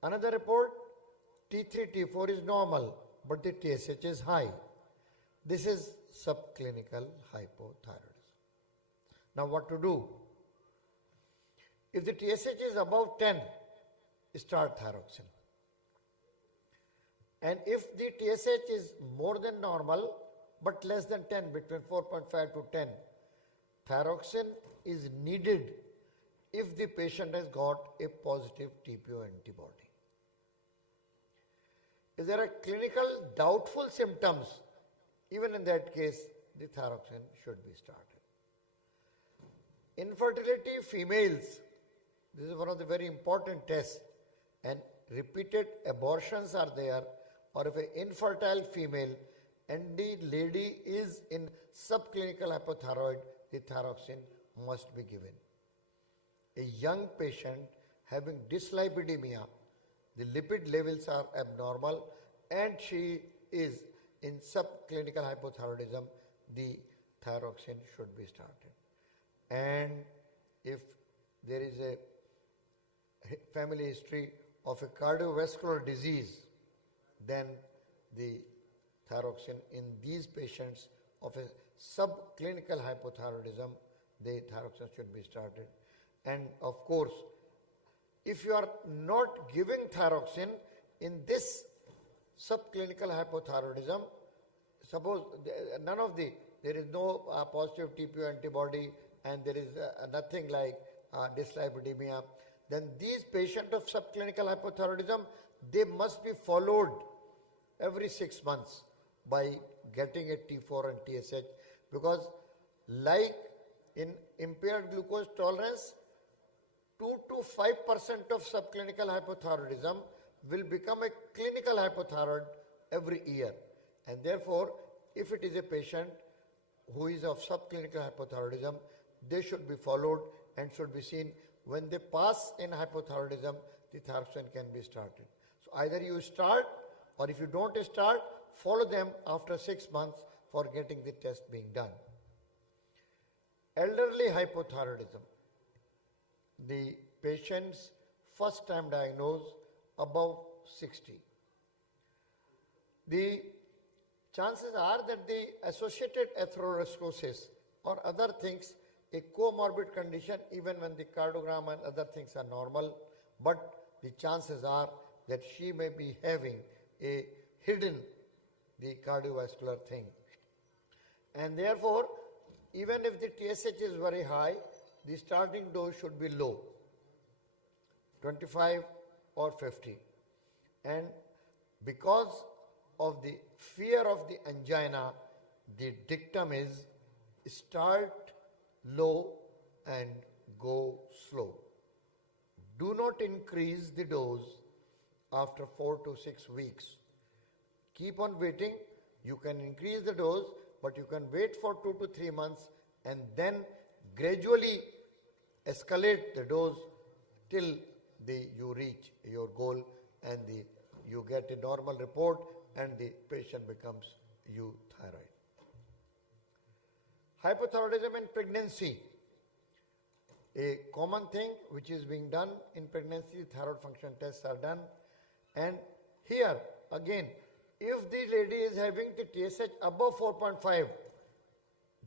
Another report, T3, T4 is normal, but the TSH is high. This is subclinical hypothyroidism. Now what to do? If the TSH is above 10, start thyroxine. And if the TSH is more than normal but less than 10, between 4.5 to 10, thyroxine is needed if the patient has got a positive TPO antibody. If there are clinical doubtful symptoms, even in that case, the thyroxine should be started. Infertility females, this is one of the very important tests, and repeated abortions are there, or if an infertile female and the lady is in subclinical hypothyroid, the thyroxine must be given. A young patient having dyslipidemia, the lipid levels are abnormal and she is in subclinical hypothyroidism, the thyroxine should be started. And if there is a family history of a cardiovascular disease, then the thyroxine in these patients of a subclinical hypothyroidism, the thyroxine should be started. And of course, if you are not giving thyroxine in this subclinical hypothyroidism, suppose there is no positive TPO antibody and there is nothing like dyslipidemia, then these patients of subclinical hypothyroidism, they must be followed every 6 months by getting a T4 and TSH, because like in impaired glucose tolerance, 2 to 5% of subclinical hypothyroidism will become a clinical hypothyroid every year. And therefore, if it is a patient who is of subclinical hypothyroidism, they should be followed and should be seen. When they pass in hypothyroidism, the thyroxine can be started. So either you start, or if you don't start, follow them after 6 months for getting the test being done. Elderly hypothyroidism. The patient's first time diagnosed above 60. The chances are that the associated atherosclerosis or other things, a comorbid condition, even when the cardiogram and other things are normal, but the chances are that she may be having a hidden the cardiovascular thing. And therefore, even if the TSH is very high, the starting dose should be low, 25 or 50. And because of the fear of the angina, the dictum is start low and go slow. Do not increase the dose after 4 to 6 weeks. Keep on waiting. You can increase the dose, but you can wait for 2 to 3 months and then gradually escalate the dose till you reach your goal and you get a normal report and the patient becomes euthyroid. Hypothyroidism in pregnancy. A common thing which is being done in pregnancy, thyroid function tests are done. And here again, if the lady is having the TSH above 4.5,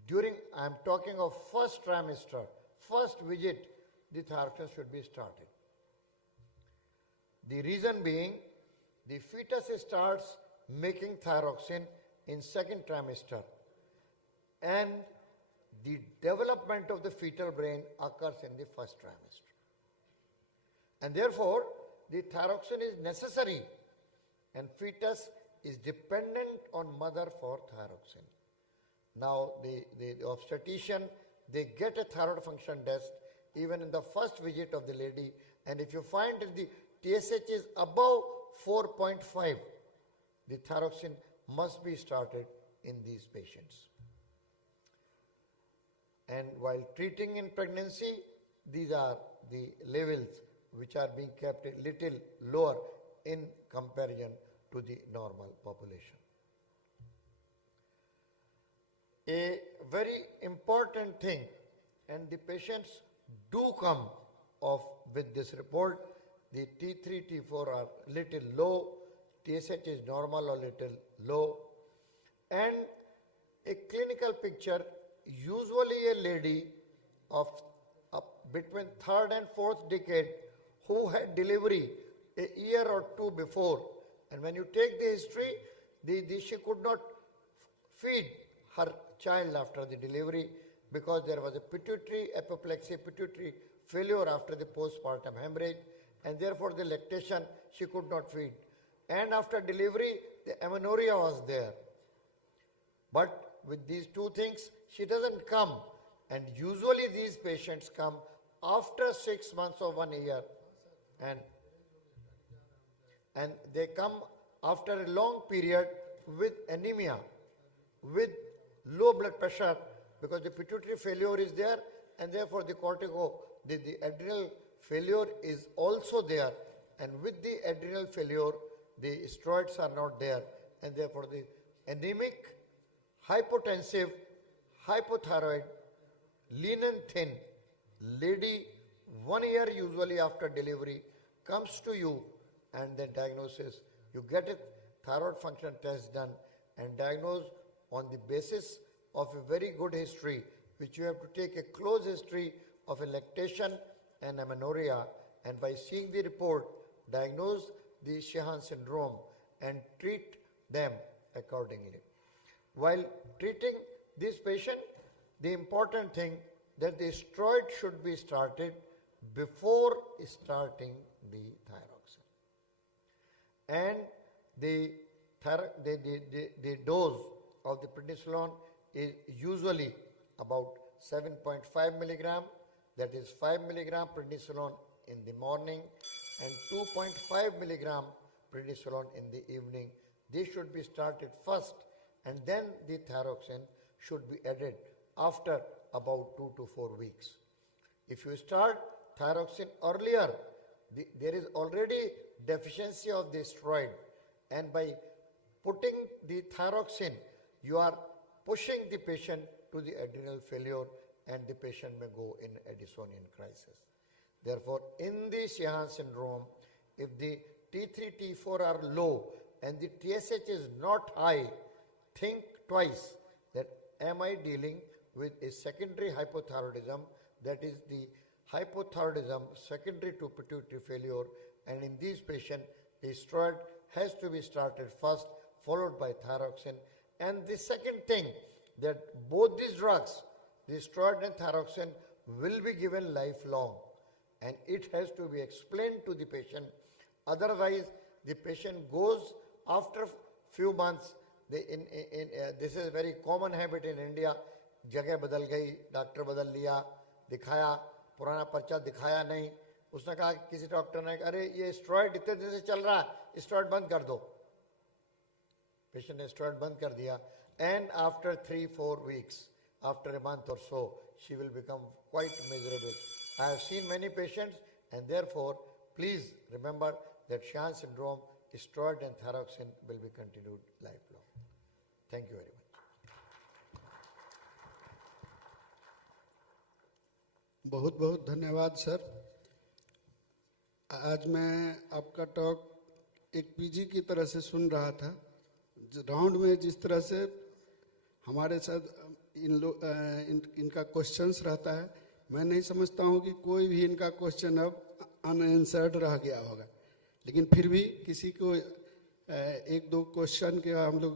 during, I am talking of first trimester, first visit, the thyroxine should be started. The reason being, the fetus starts making thyroxine in second trimester and the development of the fetal brain occurs in the first trimester. And therefore, the thyroxine is necessary and fetus is dependent on mother for thyroxine. Now, the obstetrician, they get a thyroid function test even in the first visit of the lady, and if you find that the TSH is above 4.5, the thyroxine must be started in these patients. And while treating in pregnancy, these are the levels which are being kept a little lower in comparison to the normal population. A very important thing, and the patients do come off with this report, the T3, T4 are little low, TSH is normal or little low. And a clinical picture, usually a lady of between third and fourth decade who had delivery a year or two before. And when you take the history, she could not feed her child after the delivery because there was a pituitary apoplexy, pituitary failure after the postpartum hemorrhage, and therefore the lactation she could not feed. And after delivery, the amenorrhea was there. But with these two things, she doesn't come. And usually these patients come after 6 months or 1 year. And they come after a long period with anemia, with low blood pressure, because the pituitary failure is there, and therefore the the adrenal failure is also there. And with the adrenal failure, the steroids are not there, and therefore the anemic, hypotensive, hypothyroid, lean and thin lady, 1 year usually after delivery, comes to you, and then diagnosis. You get a thyroid function test done and diagnose on the basis of a very good history, which you have to take a close history of a lactation and amenorrhea, and by seeing the report, diagnose the Sheehan syndrome and treat them accordingly. While treating this patient, the important thing that the steroid should be started before starting the thyroxine. And the dose of the prednisolone is usually about 7.5 milligram, that is 5 milligram prednisolone in the morning and 2.5 milligram prednisolone in the evening. They should be started first, and then the thyroxine should be added after about 2 to 4 weeks. If you start thyroxine earlier, there is already deficiency of the steroid, and by putting the thyroxine, you are pushing the patient to the adrenal failure, and the patient may go in Addisonian crisis. Therefore, in the Sheehan syndrome, if the T3, T4 are low and the TSH is not high, think twice that am I dealing with a secondary hypothyroidism, that is the hypothyroidism secondary to pituitary failure, and in these patients, the steroid has to be started first, followed by thyroxine. And the second thing, that both these drugs, the steroid and thyroxine, will be given lifelong, and it has to be explained to the patient. Otherwise, the patient goes after few months. This is a very common habit in India. जगह बदल गई, doctor बदल लिया, दिखाया, पुराना पर्चा दिखाया नहीं, उसने कहा किसी डॉक्टर ने, अरे ये स्टेरॉइड इतने दिन से चल रहा है, स्टेरॉइड बंद कर दो. Patient ने स्टेरॉइड बंद कर दिया, and after 3-4 weeks, after a month or so, she will become quite miserable. I have seen many patients, and therefore, please remember that Sheehan syndrome, steroid and thyroxine will be continued lifelong. Thank you very much. बहुत बहुत धन्यवाद sir. आज मैं आपका talk एक PG की तरह से सुन रहा था. राउंड में जिस तरह से हमारे साथ इनका क्वेश्चंस रहता है, मैं नहीं समझता हूँ कि कोई भी इनका क्वेश्चन अब अनआंसर्ड रह गया होगा. लेकिन फिर भी किसी को एक दो क्वेश्चन के हम लोग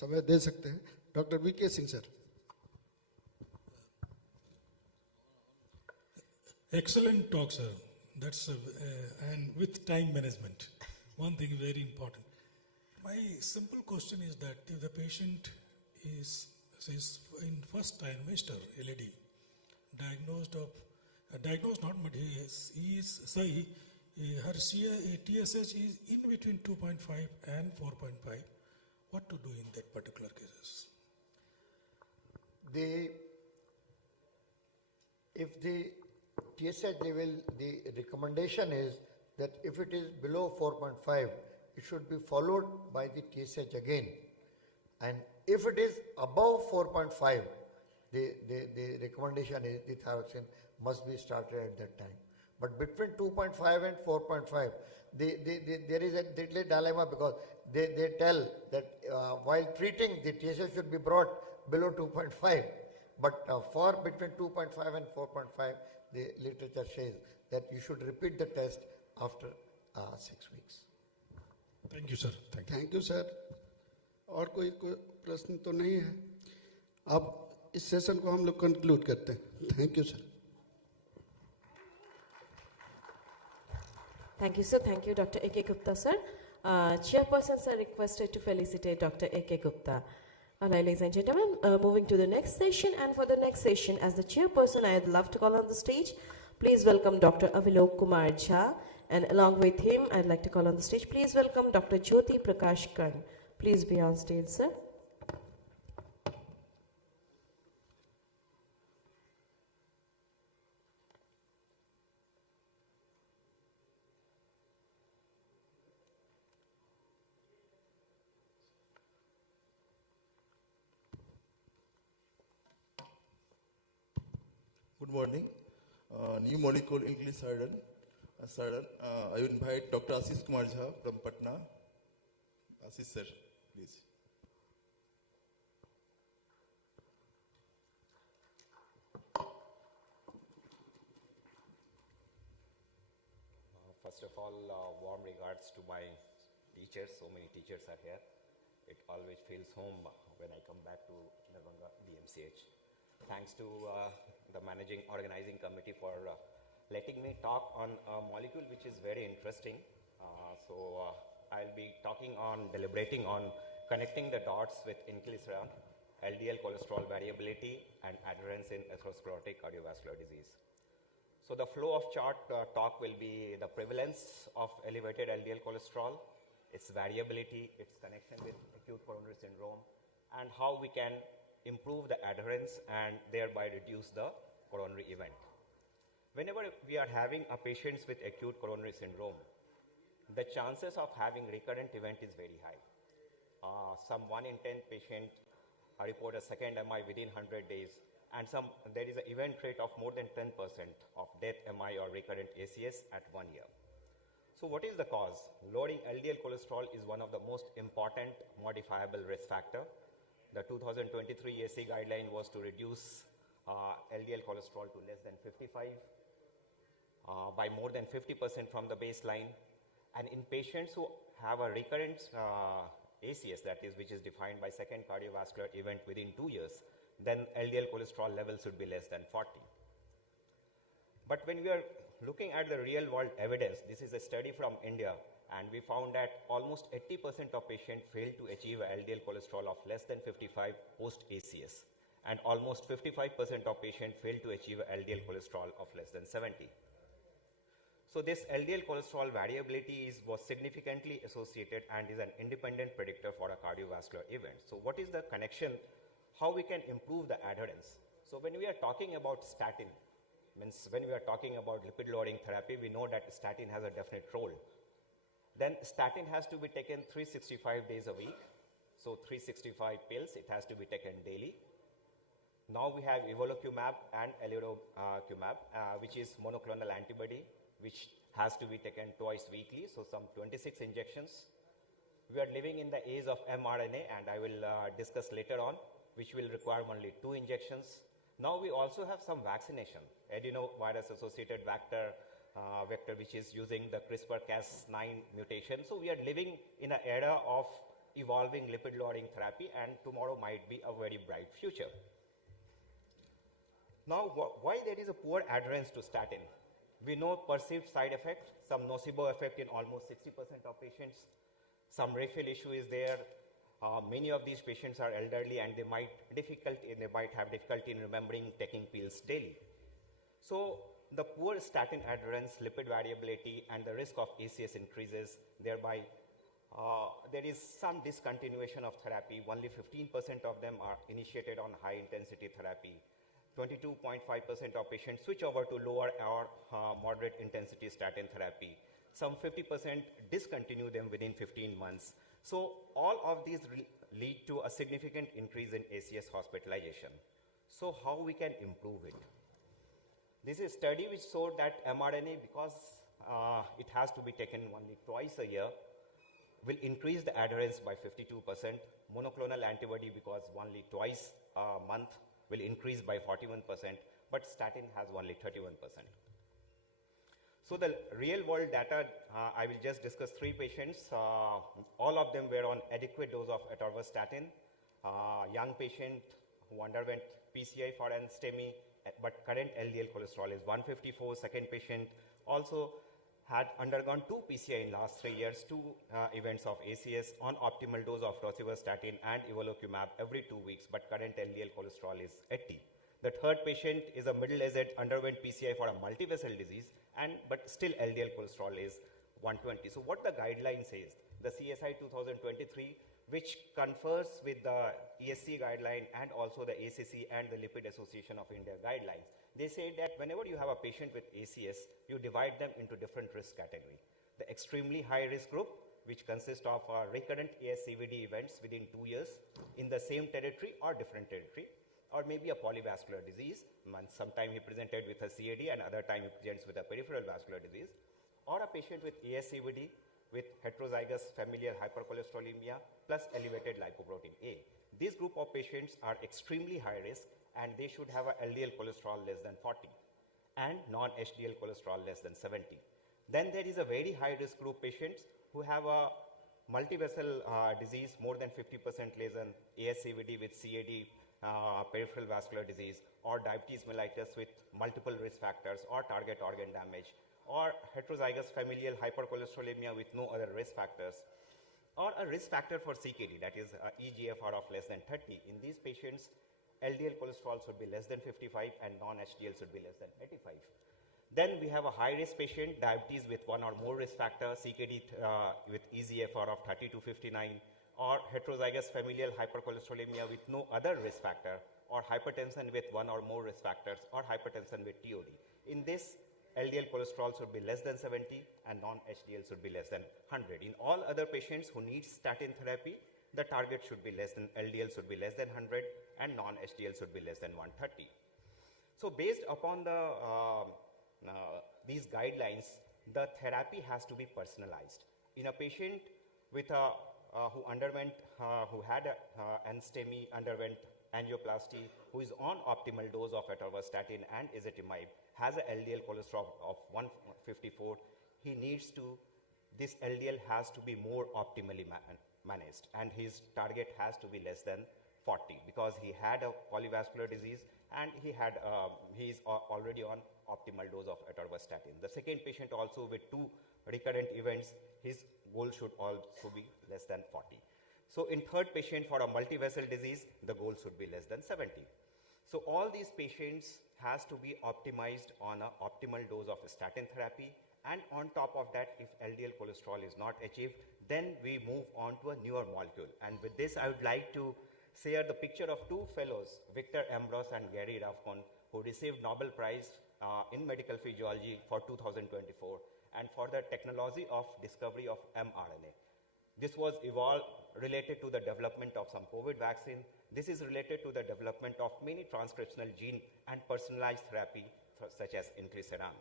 समय दे सकते हैं. Doctor BK Singh sir. Excellent talk, sir. That's and with time management, one thing very important. My simple question is that if the patient is in first trimester, LAD, diagnosed not, but her TSH is in between 2.5 and 4.5. What to do in that particular cases? If the TSH level, the recommendation is that if it is below 4.5, it should be followed by the TSH again. And if it is above 4.5, the recommendation is the thyroxine must be started at that time. But between 2.5 and 4.5, there is a deadly dilemma because they tell that while treating, the TSH should be brought below 2.5. But for between 2.5 and 4.5, the literature says that you should repeat the test after 6 weeks. Thank you, sir. Thank you sir. और कोई प्रश्न तो नहीं है. अब इस session को हम लोग कंक्लूड करते हैं. Thank you sir. Thank you, sir. Thank you, Dr. A.K. Gupta, sir. Chairpersons are requested to felicitate Dr. A.K. Gupta. Ladies and gentlemen, moving to the next session. And for the next session, as the chairperson, I'd love to call on the stage. Please welcome Dr. Avilok Kumar Jha. And along with him, I'd like to call on the stage. Please welcome Dr. Jyoti Prakash Karn. Please be on stage, sir. Good morning. New molecule inclisiran. I will invite Dr. Ashish Kumar Jha from Patna. Ashish sir, please. First of all, warm regards to my teachers. So many teachers are here. It always feels home when I come back to Darbhanga DMCH. Thanks to the managing organizing committee for letting me talk on a molecule which is very interesting. I'll be deliberating on connecting the dots with inclisiran, LDL cholesterol variability, and adherence in atherosclerotic cardiovascular disease. So the flow of chart talk will be the prevalence of elevated LDL cholesterol, its variability, its connection with acute coronary syndrome, and how we can improve the adherence and thereby reduce the coronary event. Whenever we are having a patient with acute coronary syndrome, the chances of having recurrent event is very high. Some 1 in 10 patient report a second MI within 100 days, and there is an event rate of more than 10% of death MI or recurrent ACS at 1 year. So what is the cause? Lowering LDL cholesterol is one of the most important modifiable risk factor. The 2023 AC guideline was to reduce LDL cholesterol to less than 55 by more than 50% from the baseline. And in patients who have a recurrent ACS, that is, which is defined by second cardiovascular event within 2 years, then LDL cholesterol level should be less than 40. But when we are looking at the real world evidence, this is a study from India, and we found that almost 80% of patients fail to achieve a LDL cholesterol of less than 55 post ACS, and almost 55% of patients fail to achieve a LDL cholesterol of less than 70. So this LDL cholesterol variability was significantly associated and is an independent predictor for a cardiovascular event. So what is the connection? How we can improve the adherence? So when we are talking about statin, means when we are talking about lipid lowering therapy, we know that statin has a definite role. Then statin has to be taken 365 days a week. So 365 pills, it has to be taken daily. Now we have evolocumab and alirocumab, which is monoclonal antibody, which has to be taken twice weekly, so some 26 injections. We are living in the age of mRNA, and I will discuss later on, which will require only 2 injections. Now we also have some vaccination, adenovirus-associated vector, which is using the CRISPR-Cas9 mutation. So we are living in an era of evolving lipid-lowering therapy, and tomorrow might be a very bright future. Now, why there is a poor adherence to statin? We know perceived side effect, some nocebo effect in almost 60% of patients. Some refill issue is there. Many of these patients are elderly, and they might have difficulty in remembering taking pills daily. So the poor statin adherence, lipid variability, and the risk of ACS increases. Thereby, there is some discontinuation of therapy. Only 15% of them are initiated on high-intensity therapy. 22.5% of patients switch over to lower or moderate intensity statin therapy. Some 50% discontinue them within 15 months. So all of these lead to a significant increase in ACS hospitalization. So how we can improve it? This is a study which showed that mRNA, because it has to be taken only twice a year, will increase the adherence by 52%. Monoclonal antibody, because only twice a month, will increase by 41%, but statin has only 31%. So the real world data, I will just discuss 3 patients. All of them were on adequate dose of atorvastatin. Young patient who underwent PCI for an STEMI, but current LDL cholesterol is 154. Second patient also had undergone 2 PCI in last 3 years, 2 events of ACS on optimal dose of rosuvastatin and evolocumab every 2 weeks, but current LDL cholesterol is 80. The third patient is a middle-aged, underwent PCI for a multivessel disease, but still LDL cholesterol is 120. So what the guideline says, the CSI 2023, which confers with the ESC guideline and also the ACC and the Lipid Association of India guidelines, they say that whenever you have a patient with ACS, you divide them into different risk category. The extremely high risk group, which consists of recurrent ASCVD events within 2 years in the same territory or different territory, or maybe a polyvascular disease. Sometime he presented with a CAD and other time he presents with a peripheral vascular disease, or a patient with ASCVD with heterozygous familial hypercholesterolemia plus elevated lipoprotein A. This group of patients are extremely high risk and they should have a LDL cholesterol less than 40 and non-HDL cholesterol less than 70. Then there is a very high risk group patients who have a multivessel disease more than 50% less than ASCVD with CAD, peripheral vascular disease, or diabetes mellitus with multiple risk factors or target organ damage, or heterozygous familial hypercholesterolemia with no other risk factors, or a risk factor for CKD, that is EGFR of less than 30. In these patients, LDL cholesterol should be less than 55 and non-HDL should be less than 85. Then we have a high-risk patient, diabetes with one or more risk factor, CKD with EGFR of 30 to 59, or heterozygous familial hypercholesterolemia with no other risk factor, or hypertension with one or more risk factors, or hypertension with TOD. In this, LDL cholesterol should be less than 70 and non-HDL should be less than 100. In all other patients who need statin therapy, the target should be less than, LDL should be less than 100 and non-HDL should be less than 130. So based upon the these guidelines, the therapy has to be personalized. In a patient with a who had an STEMI, underwent angioplasty, who is on optimal dose of atorvastatin and ezetimibe, has a LDL cholesterol of 154, this LDL has to be more optimally managed, and his target has to be less than 40 because he had a polyvascular disease and he is already on optimal dose of atorvastatin. The second patient also with 2 recurrent events, his goal should also be less than 40. So in third patient for a multivessel disease, the goal should be less than 70. So all these patients has to be optimized on an optimal dose of statin therapy, and on top of that, if LDL cholesterol is not achieved, then we move on to a newer molecule. And with this, I would like to share the picture of 2 fellows, Victor Ambrose and Gary Rafcon, who received Nobel Prize in Medical Physiology for 2024 and for the technology of discovery of mRNA. This was related to the development of some COVID vaccine. This is related to the development of many transcriptional gene and personalized therapy such as inclisiran.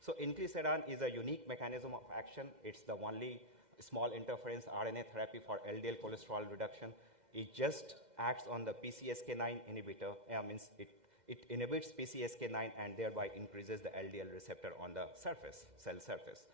So inclisiran is a unique mechanism of action. It's the only small interference RNA therapy for LDL cholesterol reduction. It just acts on the PCSK9 inhibitor, it inhibits PCSK9 and thereby increases the LDL receptor on the surface, cell surface.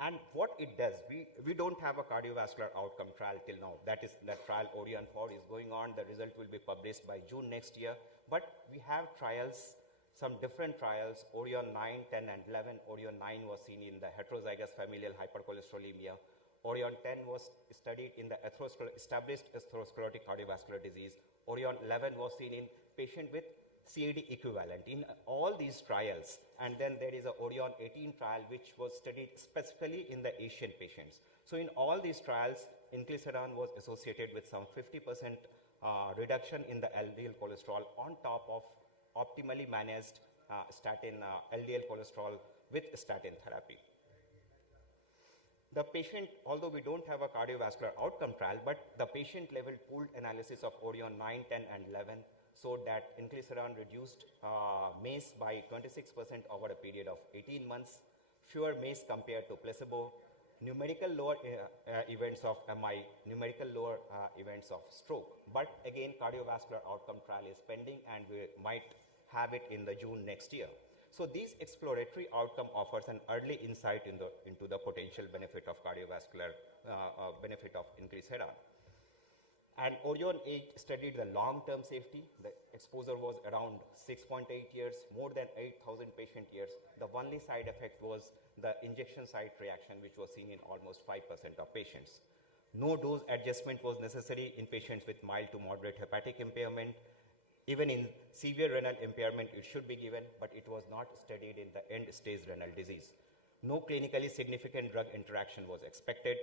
And what it does, we don't have a cardiovascular outcome trial till now. That trial Orion 4 is going on. The result will be published by June next year. But we have trials, some different trials, Orion 9, 10 and 11. Orion 9 was seen in the heterozygous familial hypercholesterolemia. Orion 10 was studied in the established atherosclerotic cardiovascular disease. Orion 11 was seen in patient with CAD equivalent. In all these trials, and then there is a Orion 18 trial which was studied specifically in the Asian patients. So in all these trials, inclisiran was associated with some 50% reduction in the LDL cholesterol on top of optimally managed statin LDL cholesterol with statin therapy. The patient, although we don't have a cardiovascular outcome trial, but the patient level pooled analysis of Orion 9, 10 and 11 showed that inclisiran reduced MACE by 26% over a period of 18 months, fewer MACE compared to placebo, numerical lower events of MI, numerical lower events of stroke. But again, cardiovascular outcome trial is pending and we might have it in the June next year. So these exploratory outcome offers an early insight into the potential benefit of cardiovascular benefit of inclisiran. And Orion 8 studied the long-term safety. The exposure was around 6.8 years, more than 8,000 patient years. The only side effect was the injection site reaction, which was seen in almost 5% of patients. No dose adjustment was necessary in patients with mild to moderate hepatic impairment. Even in severe renal impairment, it should be given, but it was not studied in the end-stage renal disease. No clinically significant drug interaction was expected.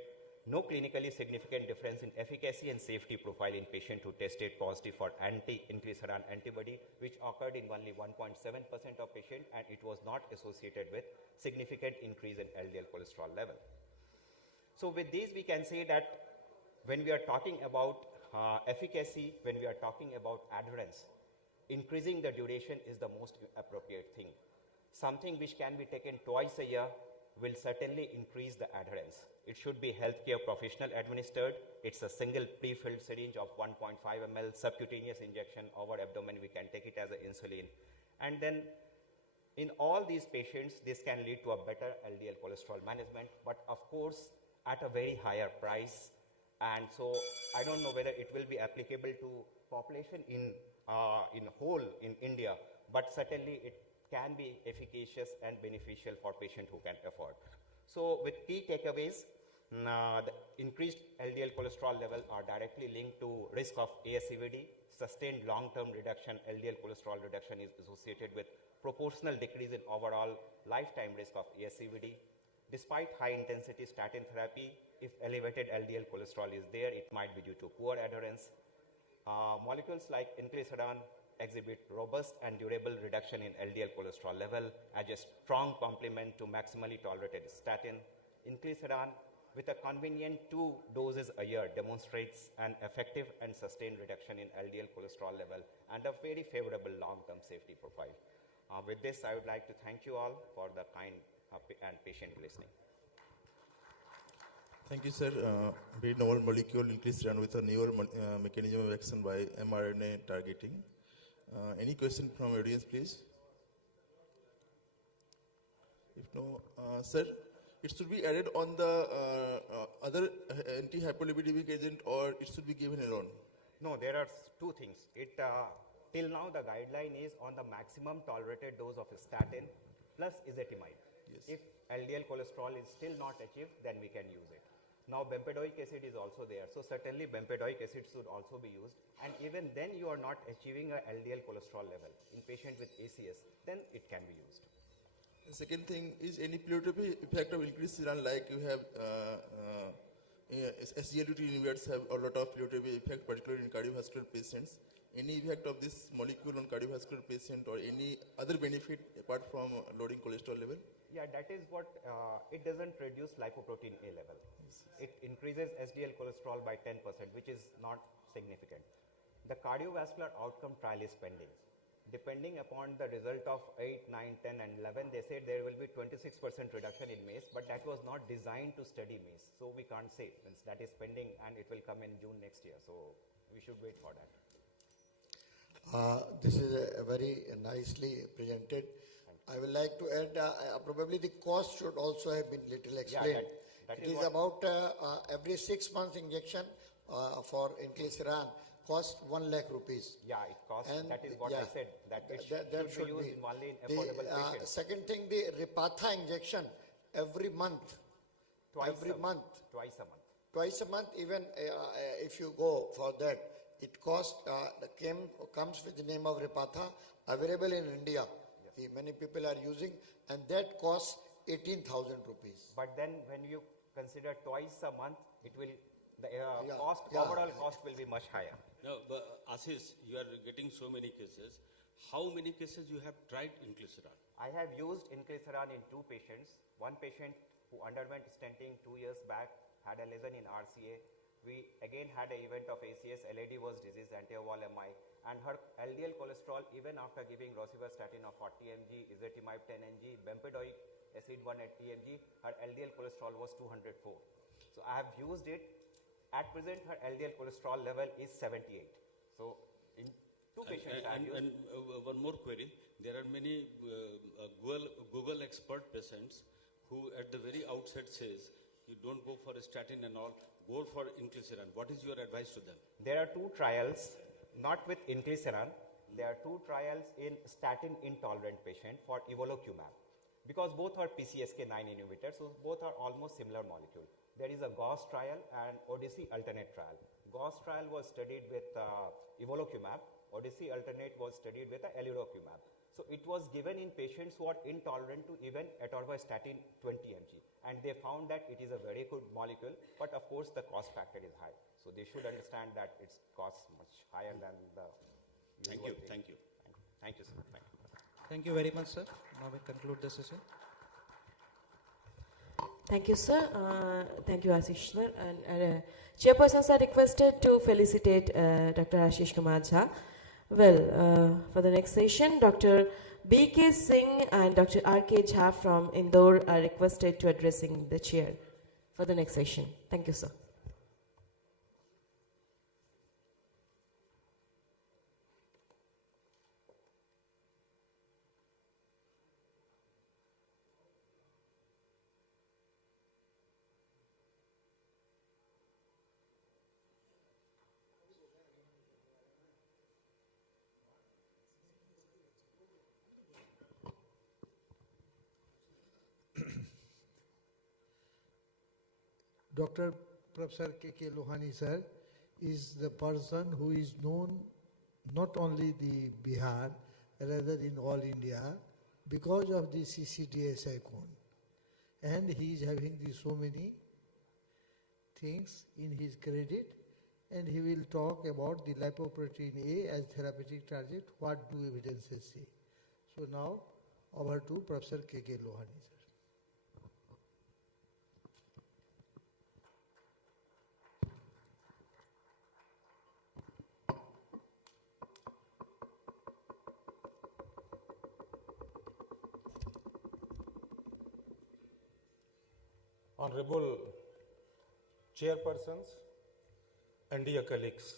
No clinically significant difference in efficacy and safety profile in patients who tested positive for anti-inclisiran antibody, which occurred in only 1.7% of patients, and it was not associated with significant increase in LDL cholesterol level. So with these, we can say that when we are talking about efficacy, when we are talking about adherence, increasing the duration is the most appropriate thing. Something which can be taken twice a year will certainly increase the adherence. It should be healthcare professional administered. It's a single pre-filled syringe of 1.5 ml subcutaneous injection over abdomen. We can take it as an insulin. And then in all these patients, this can lead to a better LDL cholesterol management, but of course, at a very higher price. And so I don't know whether it will be applicable to population in whole in India, but certainly it can be efficacious and beneficial for patients who can afford. So with key takeaways, the increased LDL cholesterol level are directly linked to risk of ASCVD. Sustained long-term reduction, LDL cholesterol reduction is associated with proportional decrease in overall lifetime risk of ASCVD. Despite high-intensity statin therapy, if elevated LDL cholesterol is there, it might be due to poor adherence. Molecules like inclisiran exhibit robust and durable reduction in LDL cholesterol level as a strong complement to maximally tolerated statin. Inclisiran, with a convenient 2 doses a year, demonstrates an effective and sustained reduction in LDL cholesterol level and a very favorable long-term safety profile. With this, I would like to thank you all for the kind and patient listening. Thank you, sir. Very novel molecule inclisiran with a newer mechanism of action by mRNA targeting. Any question from audience, please? If no, sir, it should be added on the other anti-hypolipidemic agent, or it should be given alone? No, there are two things. Till now, the guideline is on the maximum tolerated dose of statin plus ezetimibe. Yes. If LDL cholesterol is still not achieved, then we can use it. Now, bempedoic acid is also there. So certainly bempedoic acid should also be used. And even then you are not achieving a LDL cholesterol level in patient with ACS, then it can be used. The second thing is any pulmonary effect of inclisiran, like you have SGLT inhibitors have a lot of pulmonary effect, particularly in cardiovascular patients. Any effect of this molecule on cardiovascular patient or any other benefit apart from lowering cholesterol level? Yeah, that is what, it doesn't reduce lipoprotein A level. Yes. It increases SDL cholesterol by 10%, which is not significant. The cardiovascular outcome trial is pending. Depending upon the result of 8, 9, 10 and 11, they said there will be 26% reduction in MACE, but that was not designed to study MACE. So we can't say, since that is pending and it will come in June next year. So we should wait for that. This is very nicely presented. I would like to add, probably the cost should also have been little explained. Yeah, that it is about every 6 months injection for inclisiran cost 1 lakh rupees. Yeah, it costs, and that is what I said, that it should be used in only in the affordable patients. Second thing, the Repatha injection every month. Twice a month. Twice a month, even if you go for that, it costs, comes with the name of Repatha, available in India. Yes. Many people are using, and that costs 18,000 rupees. But then when you consider twice a month, it will, the overall cost will be much higher. No, but Ashish, you are getting so many cases. How many cases you have tried inclisiran? I have used inclisiran in 2 patients. One patient who underwent stenting 2 years back had a lesion in RCA. we again had an event of ACS, LED was disease, anti-wall MI, and her LDL cholesterol, even after giving rosuvastatin of 40 mg, ezetimibe 10 mg, bempedoic acid 180 mg, her LDL cholesterol was 204. So I have used it. At present, her LDL cholesterol level is 78. So in two patients I have used. One more query. There are many Google expert patients who at the very outset says, you don't go for a statin and all, go for inclisiran. What is your advice to them? There are two trials, not with inclisiran. There are two trials in statin intolerant patient for evolocumab. Because both are PCSK9 inhibitors, so both are almost similar molecule. There is a GAUSS trial and Odyssey alternate trial. GAUSS trial was studied with evolocumab. Odyssey alternate was studied with alirocumab. So it was given in patients who are intolerant to even atorvastatin 20 mg, and they found that it is a very good molecule, but of course the cost factor is high. So they should understand that its cost much higher than the Thank you, thank you. Thank you, sir. Thank you. Thank you very much, sir. Now we conclude the session. Thank you, sir. Thank you, Ashish, sir. And chairpersons are requested to felicitate Dr. Ashish Kumar Jha. Well, for the next session, Dr. B.K. Singh and Dr. R.K. Jha from Indore are requested to addressing the chair for the next session. Thank you, sir. Dr. Professor K.K. Lohani sir is the person who is known not only the Bihar, rather in all India, because of the CCDSI cone. And he is having so many things in his credit, and he will talk about the lipoprotein A as therapeutic target, what do evidences say. So now over to Professor K.K. Lohani sir. Honorable chairpersons and dear colleagues,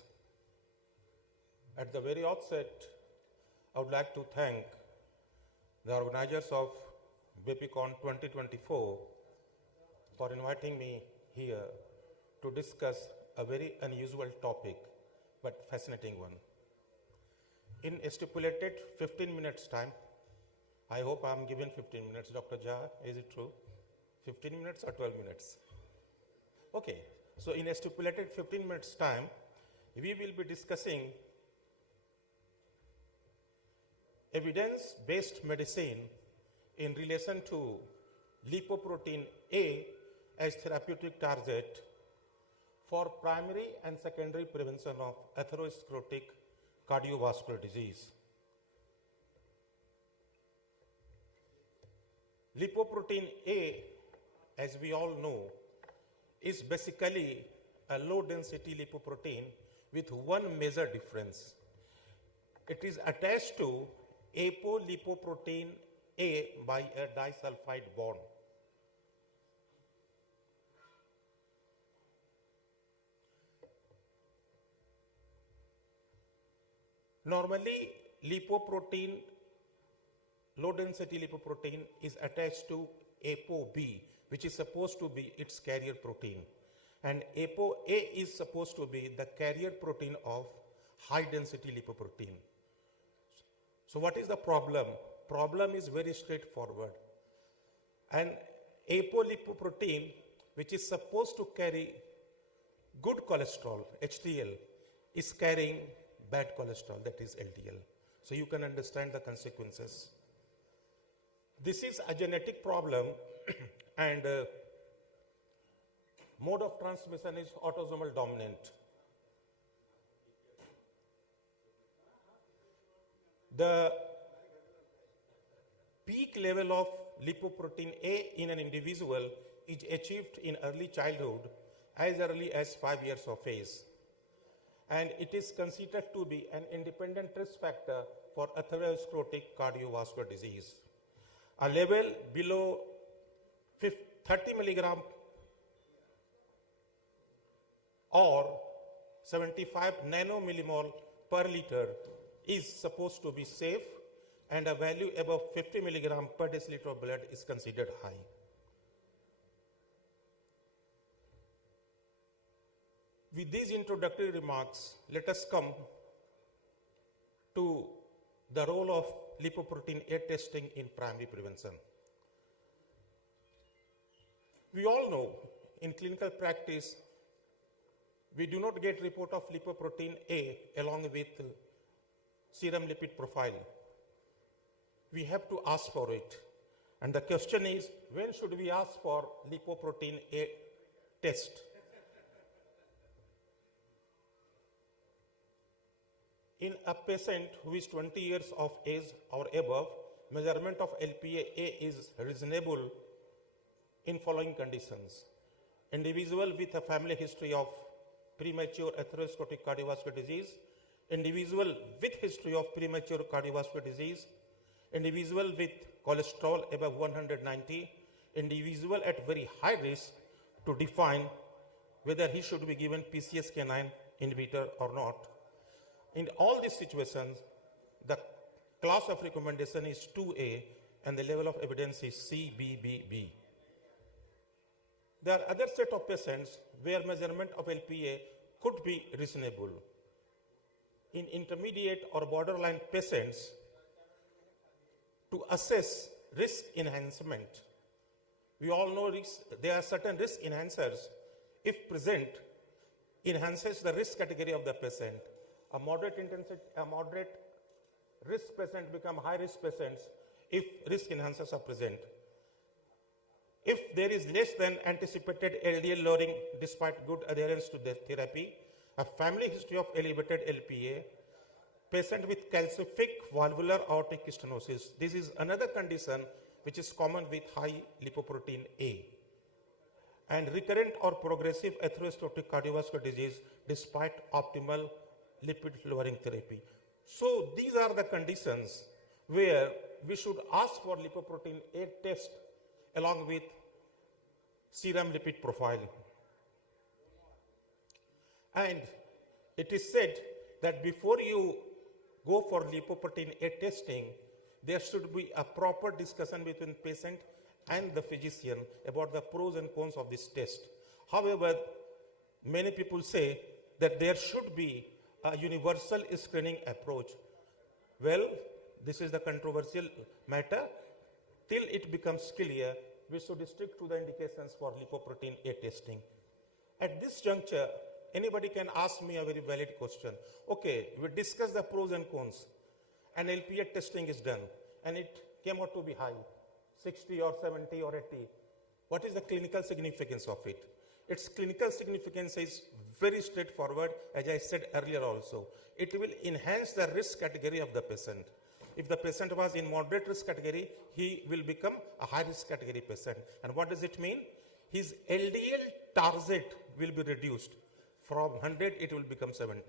at the very outset, I would like to thank the organizers of Bapicon 2024 for inviting me here to discuss a very unusual topic, but fascinating one. In a stipulated 15 minutes time, I hope I am given 15 minutes, Dr. Jha, is it true? 15 minutes or 12 minutes? Okay, so in a stipulated 15 minutes time, we will be discussing evidence-based medicine in relation to lipoprotein A as therapeutic target for primary and secondary prevention of atherosclerotic cardiovascular disease. Lipoprotein A, as we all know, is basically a low-density lipoprotein with one major difference. It is attached to apolipoprotein A by a disulfide bond. Normally, low-density lipoprotein is attached to ApoB, which is supposed to be its carrier protein. And ApoA is supposed to be the carrier protein of high-density lipoprotein. So what is the problem? Problem is very straightforward. An apolipoprotein, which is supposed to carry good cholesterol, HDL, is carrying bad cholesterol, that is LDL. So you can understand the consequences. This is a genetic problem and mode of transmission is autosomal dominant. The peak level of lipoprotein A in an individual is achieved in early childhood as early as 5 years of age, and it is considered to be an independent risk factor for atherosclerotic cardiovascular disease. A level below 30 milligram or 75 nanomillimole per liter is supposed to be safe, and a value above 50 milligram per deciliter of blood is considered high. With these introductory remarks, let us come to the role of lipoprotein A testing in primary prevention. We all know in clinical practice, we do not get report of lipoprotein A along with serum lipid profile. We have to ask for it. And the question is, when should we ask for lipoprotein A test? In a patient who is 20 years of age or above, measurement of Lpa is reasonable in following conditions. Individual with a family history of premature atherosclerotic cardiovascular disease, individual with history of premature cardiovascular disease, individual with cholesterol above 190, individual at very high risk to define whether he should be given PCSK9 inhibitor or not. In all these situations, the class of recommendation is 2A and the level of evidence is CBBB. There are other set of patients where measurement of Lpa could be reasonable. In intermediate or borderline patients, to assess risk enhancement, we all know there are certain risk enhancers. If present, enhances the risk category of the patient. A moderate risk patient become high risk patients if risk enhancers are present. If there is less than anticipated LDL lowering despite good adherence to the therapy, a family history of elevated Lpa, patient with calcific valvular aortic stenosis. This is another condition which is common with high lipoprotein A. And recurrent or progressive atherosclerotic cardiovascular disease despite optimal lipid lowering therapy. So these are the conditions where we should ask for lipoprotein A test along with serum lipid profile. And it is said that before you go for lipoprotein A testing, there should be a proper discussion between patient and the physician about the pros and cons of this test. However, many people say that there should be a universal screening approach. Well, this is the controversial matter. Till it becomes clear, we should stick to the indications for lipoprotein A testing. At this juncture, anybody can ask me a very valid question. Okay, we discussed the pros and cons, and Lpa testing is done, and it came out to be high, 60 or 70 or 80. What is the clinical significance of it? Its clinical significance is very straightforward, as I said earlier also. It will enhance the risk category of the patient. If the patient was in moderate risk category, he will become a high risk category patient. And what does it mean? His LDL target will be reduced. From 100, it will become 70.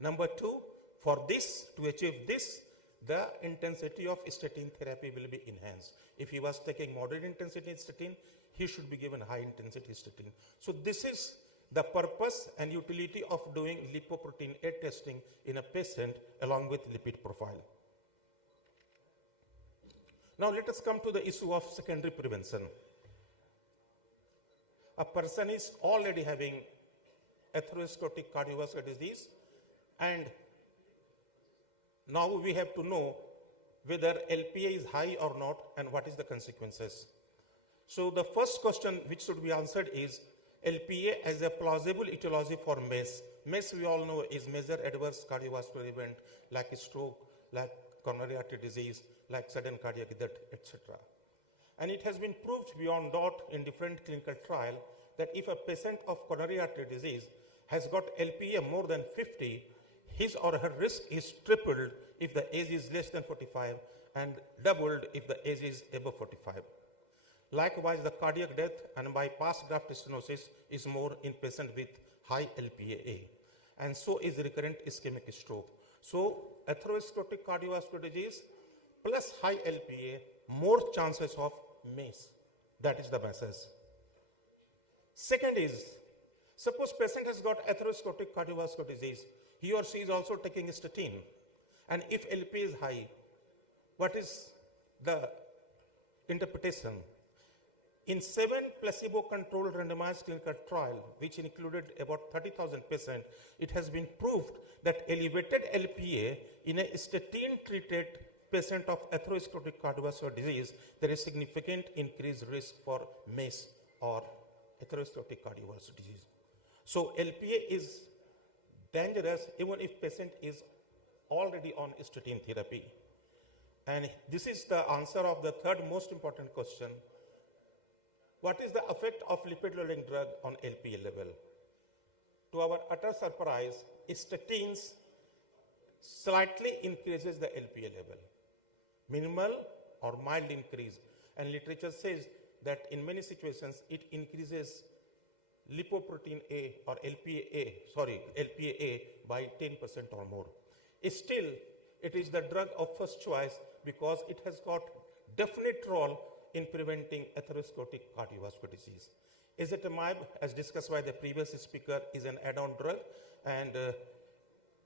Number two, for this, to achieve this, the intensity of statin therapy will be enhanced. If he was taking moderate intensity statin, he should be given high intensity statin. So this is the purpose and utility of doing lipoprotein A testing in a patient along with lipid profile. Now let us come to the issue of secondary prevention. A person is already having atherosclerotic cardiovascular disease, and now we have to know whether Lpa is high or not and what is the consequences. So the first question which should be answered is Lpa as a plausible etiology for MACE. MACE we all know is major adverse cardiovascular event like stroke, like coronary artery disease, like sudden cardiac death, etc. And it has been proved beyond doubt in different clinical trials that if a patient of coronary artery disease has got Lpa more than 50, his or her risk is tripled if the age is less than 45 and doubled if the age is above 45. Likewise, the cardiac death and bypass graft stenosis is more in patients with high LPA, and so is recurrent ischemic stroke. So, atherosclerotic cardiovascular disease plus high LPA, more chances of MACE. That is the message. Second is, suppose patient has got atherosclerotic cardiovascular disease. He or she is also taking statin. And if LPA is high, what is the interpretation? In 7 placebo-controlled randomized clinical trial, which included about 30,000 patients, it has been proved that elevated LPA in a statin-treated patient of atherosclerotic cardiovascular disease, there is significant increased risk for MACE or atherosclerotic cardiovascular disease. So LPA is dangerous even if patient is already on statin therapy. And this is the answer of the third most important question. What is the effect of lipid-lowering drug on LPA level? To our utter surprise, statins slightly increases the LPA level. Minimal or mild increase. And literature says that in many situations it increases lipoprotein A or LPA by 10% or more. Still, it is the drug of first choice because it has got definite role in preventing atherosclerotic cardiovascular disease. Ezetimibe, as discussed by the previous speaker, is an add-on drug, and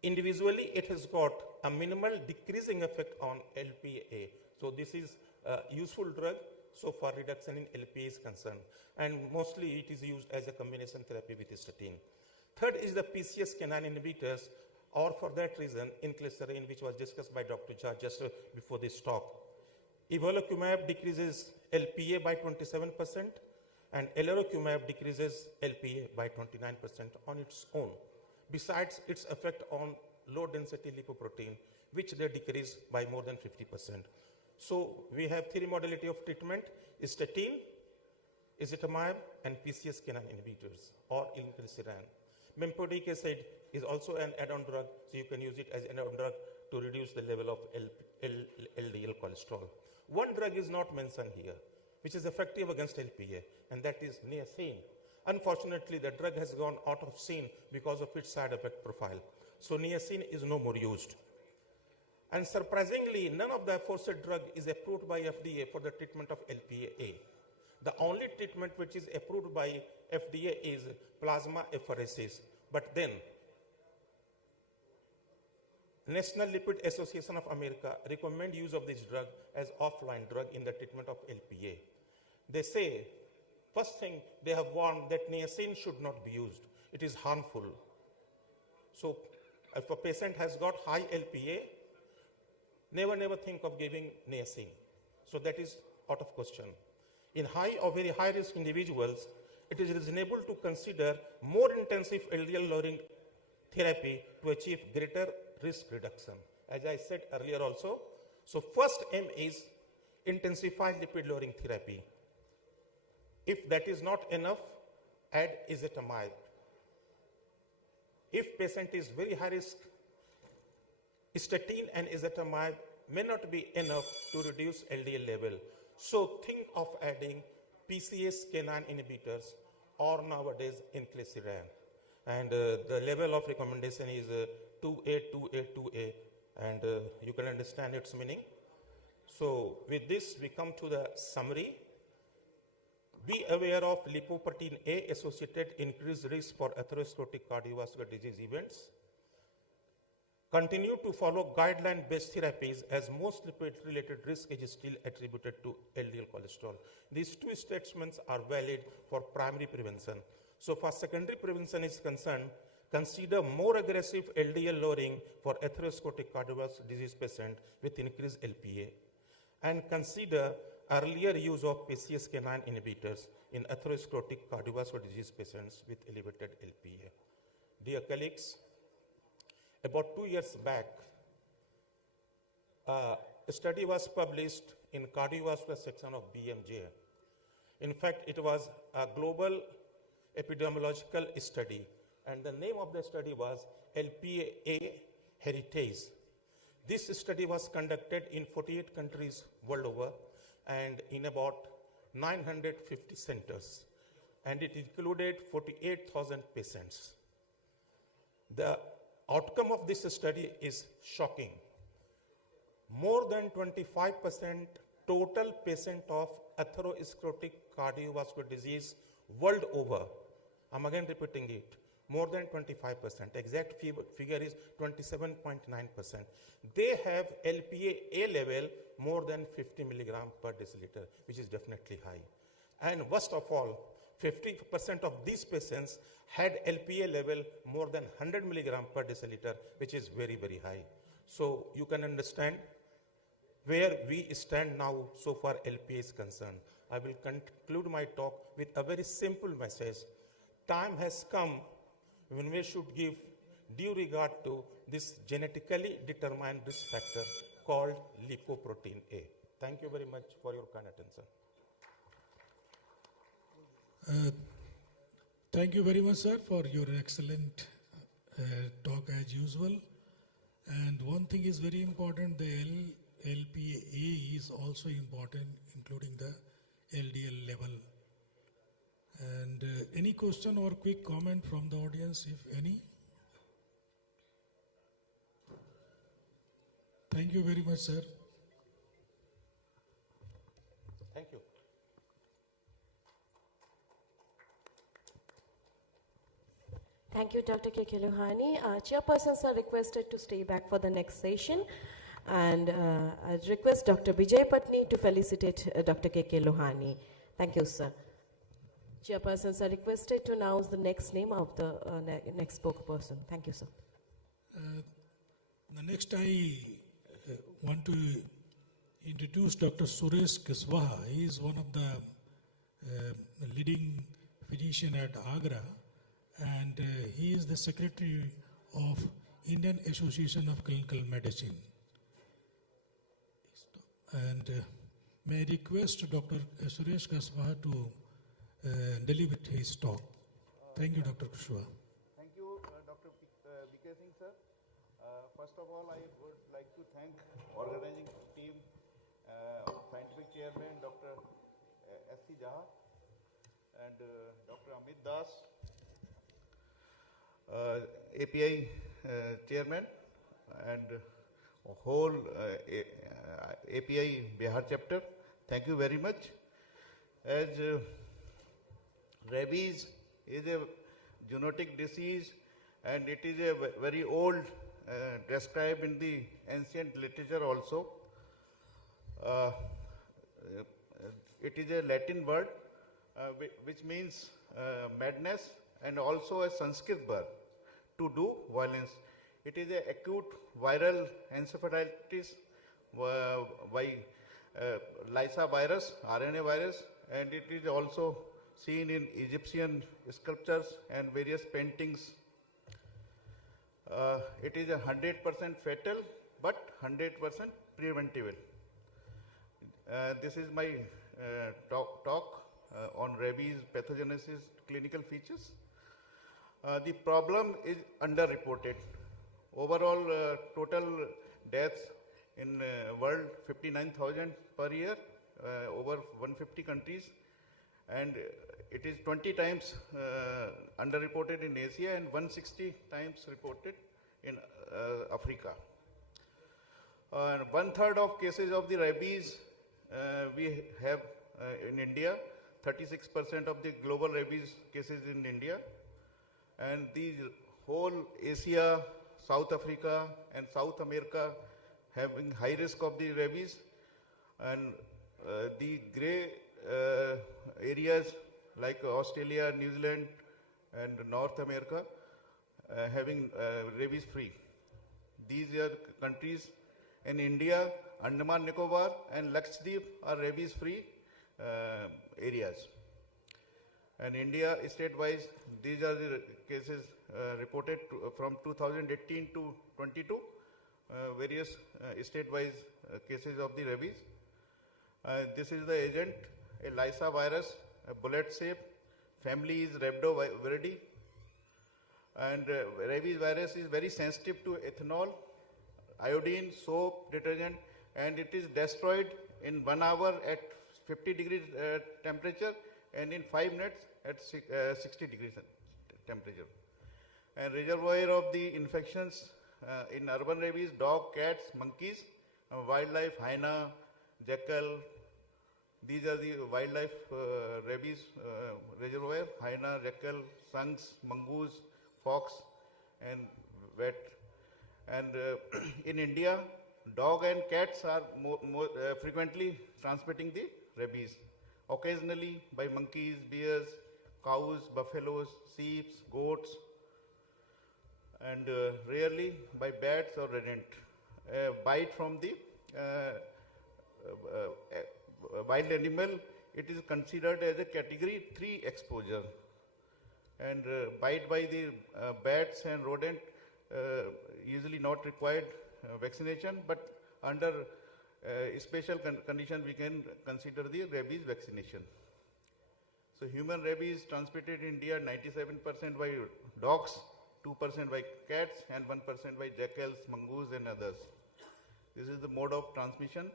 individually it has got a minimal decreasing effect on LPA. So this is a useful drug so far reduction in LPA is concerned, and mostly it is used as a combination therapy with statin. Third is the PCSK9 inhibitors, or for that reason, inclisiran, which was discussed by Dr. Jha just before this talk. Evolocumab decreases LPA by 27%, and elerocumab decreases LPA by 29% on its own, besides its effect on low-density lipoprotein, which they decrease by more than 50%. So we have 3 modalities of treatment: statin, ezetimibe, and PCSK9 inhibitors, or inclisiran. Mempodonic acid is also an add-on drug, so you can use it as an add-on drug to reduce the level of LDL cholesterol. One drug is not mentioned here, which is effective against LPA, and that is niacin. Unfortunately, the drug has gone out of scene because of its side effect profile. So niacin is no more used. And surprisingly, none of the aforesaid drug is approved by FDA for the treatment of LPA. The only treatment which is approved by FDA is plasma apheresis. But then, National Lipid Association of America recommend use of this drug as offline drug in the treatment of LPA. They say, first thing, they have warned that niacin should not be used. It is harmful. So if a patient has got high LPA, never think of giving niacin. So that is out of question. In high or very high risk individuals, it is reasonable to consider more intensive LDL lowering therapy to achieve greater risk reduction. As I said earlier also, so first aim is intensify lipid lowering therapy. If that is not enough, add ezetimibe. If patient is very high risk, statin and ezetimibe may not be enough to reduce LDL level. So think of adding PCSK9 inhibitors or nowadays inclisiran. And the level of recommendation is 2A, 2A, 2A, and you can understand its meaning. So with this, we come to the summary. Be aware of lipoprotein A associated increased risk for atherosclerotic cardiovascular disease events. Continue to follow guideline-based therapies as most lipid-related risk is still attributed to LDL cholesterol. These two statements are valid for primary prevention. So for secondary prevention is concerned, consider more aggressive LDL lowering for atherosclerotic cardiovascular disease patient with increased LPA, and consider earlier use of PCSK9 inhibitors in atherosclerotic cardiovascular disease patients with elevated LPA. Dear colleagues, about 2 years back, a study was published in cardiovascular section of BMJ. In fact, it was a global epidemiological study, and the name of the study was LPA Heritage. This study was conducted in 48 countries world over, and in about 950 centers, and it included 48,000 patients. The outcome of this study is shocking. More than 25% total patient of atherosclerotic cardiovascular disease world over. I'm again repeating it. More than 25%. Exact figure is 27.9%. They have LPA level more than 50 milligram per deciliter, which is definitely high. And worst of all, 50% of these patients had LPA level more than 100 milligram per deciliter, which is very, very high. So you can understand where we stand now so far LPA is concerned. I will conclude my talk with a very simple message. Time has come when we should give due regard to this genetically determined risk factor called lipoprotein A. Thank you very much for your kind attention. Thank you very much, sir, for your excellent talk as usual. And one thing is very important, the LPA is also important, including the LDL level. And any question or quick comment from the audience, if any? Thank you very much, sir. Thank you. Thank you, Dr. K.K. Lohani. Chairpersons are requested to stay back for the next session. And I request Dr. Vijay Patni to felicitate Dr. K.K. Lohani. Thank you, sir. Chairpersons are requested to announce the next name of the next spokesperson. Thank you, sir. The next I want to introduce Dr. Suresh Kiswaha. He is one of the leading physician at Agra, and he is the secretary of Indian Association of Clinical Medicine. And may I request Dr. Suresh Kiswaha to deliver his talk. Thank you, Dr. Kiswaha. Thank you, Dr. B.K. Singh, sir. First of all, I would like to thank organizing team, scientific chairman, Dr. S.C. Jha, and Dr. Amit Das, API chairman, and whole API Bihar Chapter. Thank you very much. As rabies is a zoonotic disease, and it is a very old, described in the ancient literature also. It is a Latin word which means madness, and also a Sanskrit word, to do violence. It is an acute viral encephalitis by Lysa virus, RNA virus, and it is also seen in Egyptian sculptures and various paintings. It is 100% fatal, but 100% preventable. This is my talk on rabies pathogenesis clinical features. The problem is underreported. Overall, total deaths in world 59,000 per year, over 150 countries, and it is 20 times underreported in Asia and 160 times reported in Africa. 1/3 of cases of the rabies we have in India, 36% of the global rabies cases in India, and the whole Asia, South Africa and South America having high risk of the rabies, and the grey areas like Australia, New Zealand and North America having rabies free. These are countries in India, Andaman Nicobar and Lakshadweep are rabies free areas. And India state-wise, these are the cases reported from 2018 to 22, various state-wise cases of the rabies. This is the agent, a Lysa virus, a bullet shape, family is Rhabdoviridae, and rabies virus is very sensitive to ethanol, iodine, soap, detergent, and it is destroyed in 1 hour at 50 degrees temperature, and in 5 minutes at 60 degrees temperature. And reservoir of the infections in urban rabies, dog, cats, monkeys, wildlife, hyena, jackal. These are the wildlife rabies reservoir: hyena, jackal, skunks, mongoose, fox, and vet. And in India, dog and cats are more frequently transmitting the rabies. Occasionally by monkeys, bears, cows, buffaloes, sheep, goats, and rarely by bats or rodent. Bite from the wild animal, it is considered as a category 3 exposure. And bite by the bats and rodent, usually not required vaccination, but under special condition we can consider the rabies vaccination. So human rabies transmitted in India 97% by dogs, 2% by cats, and 1% by jackals, mongoose, and others. This is the mode of transmission: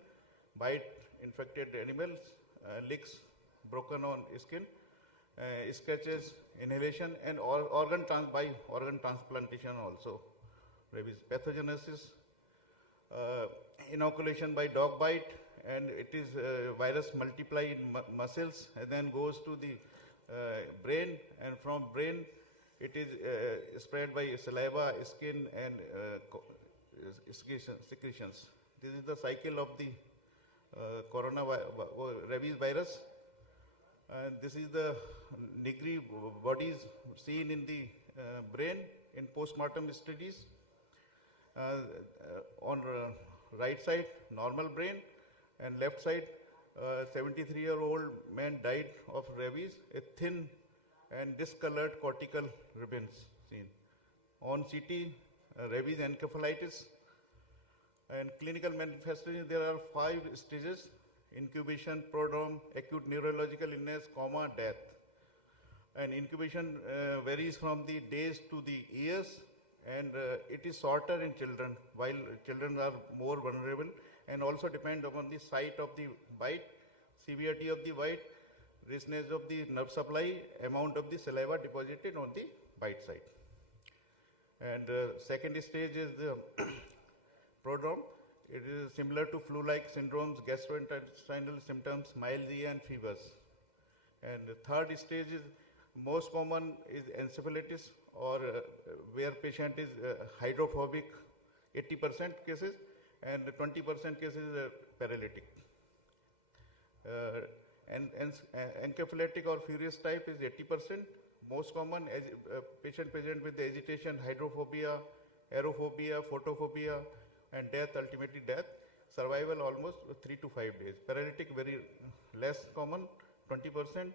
bite infected animals, licks broken on skin, scratches, inhalation, and organ transplantation also. Rabies pathogenesis, inoculation by dog bite, and it is virus multiply in muscles and then goes to the brain, and from brain it is spread by saliva, skin, and secretions. This is the cycle of the rabies virus. And this is the nigri bodies seen in the brain in postmortem studies. On right side, normal brain, and left side, 73-year-old man died of rabies, a thin and discolored cortical ribbons seen. On CT, rabies encephalitis. And clinical manifestation, there are 5 stages: incubation, prodrome, acute neurological illness, coma, death. And incubation varies from the days to the years, and it is shorter in children, while children are more vulnerable, and also depend upon the site of the bite, severity of the bite, richness of the nerve supply, amount of the saliva deposited on the bite site. And second stage is the prodrome. It is similar to flu-like syndromes, gastrointestinal symptoms, myalgia, and fevers. And the third stage is most common is encephalitis, or where patient is hydrophobic, 80% cases, and 20% cases paralytic. And encephalitic or furious type is 80%. Most common patient present with agitation, hydrophobia, aerophobia, photophobia, and death, ultimately death. Survival almost 3 to 5 days. Paralytic very less common, 20%.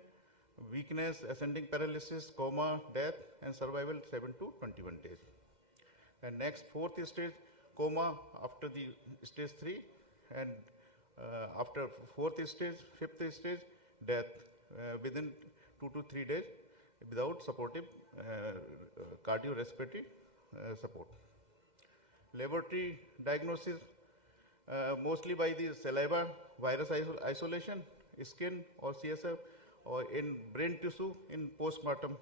Weakness, ascending paralysis, coma, death, and survival 7 to 21 days. And next, fourth stage, coma after the stage 3, and after fourth stage, fifth stage, death within 2 to 3 days without supportive cardiorespiratory support. Laboratory diagnosis, mostly by the saliva, virus isolation, skin or CSF, or in brain tissue in postmortem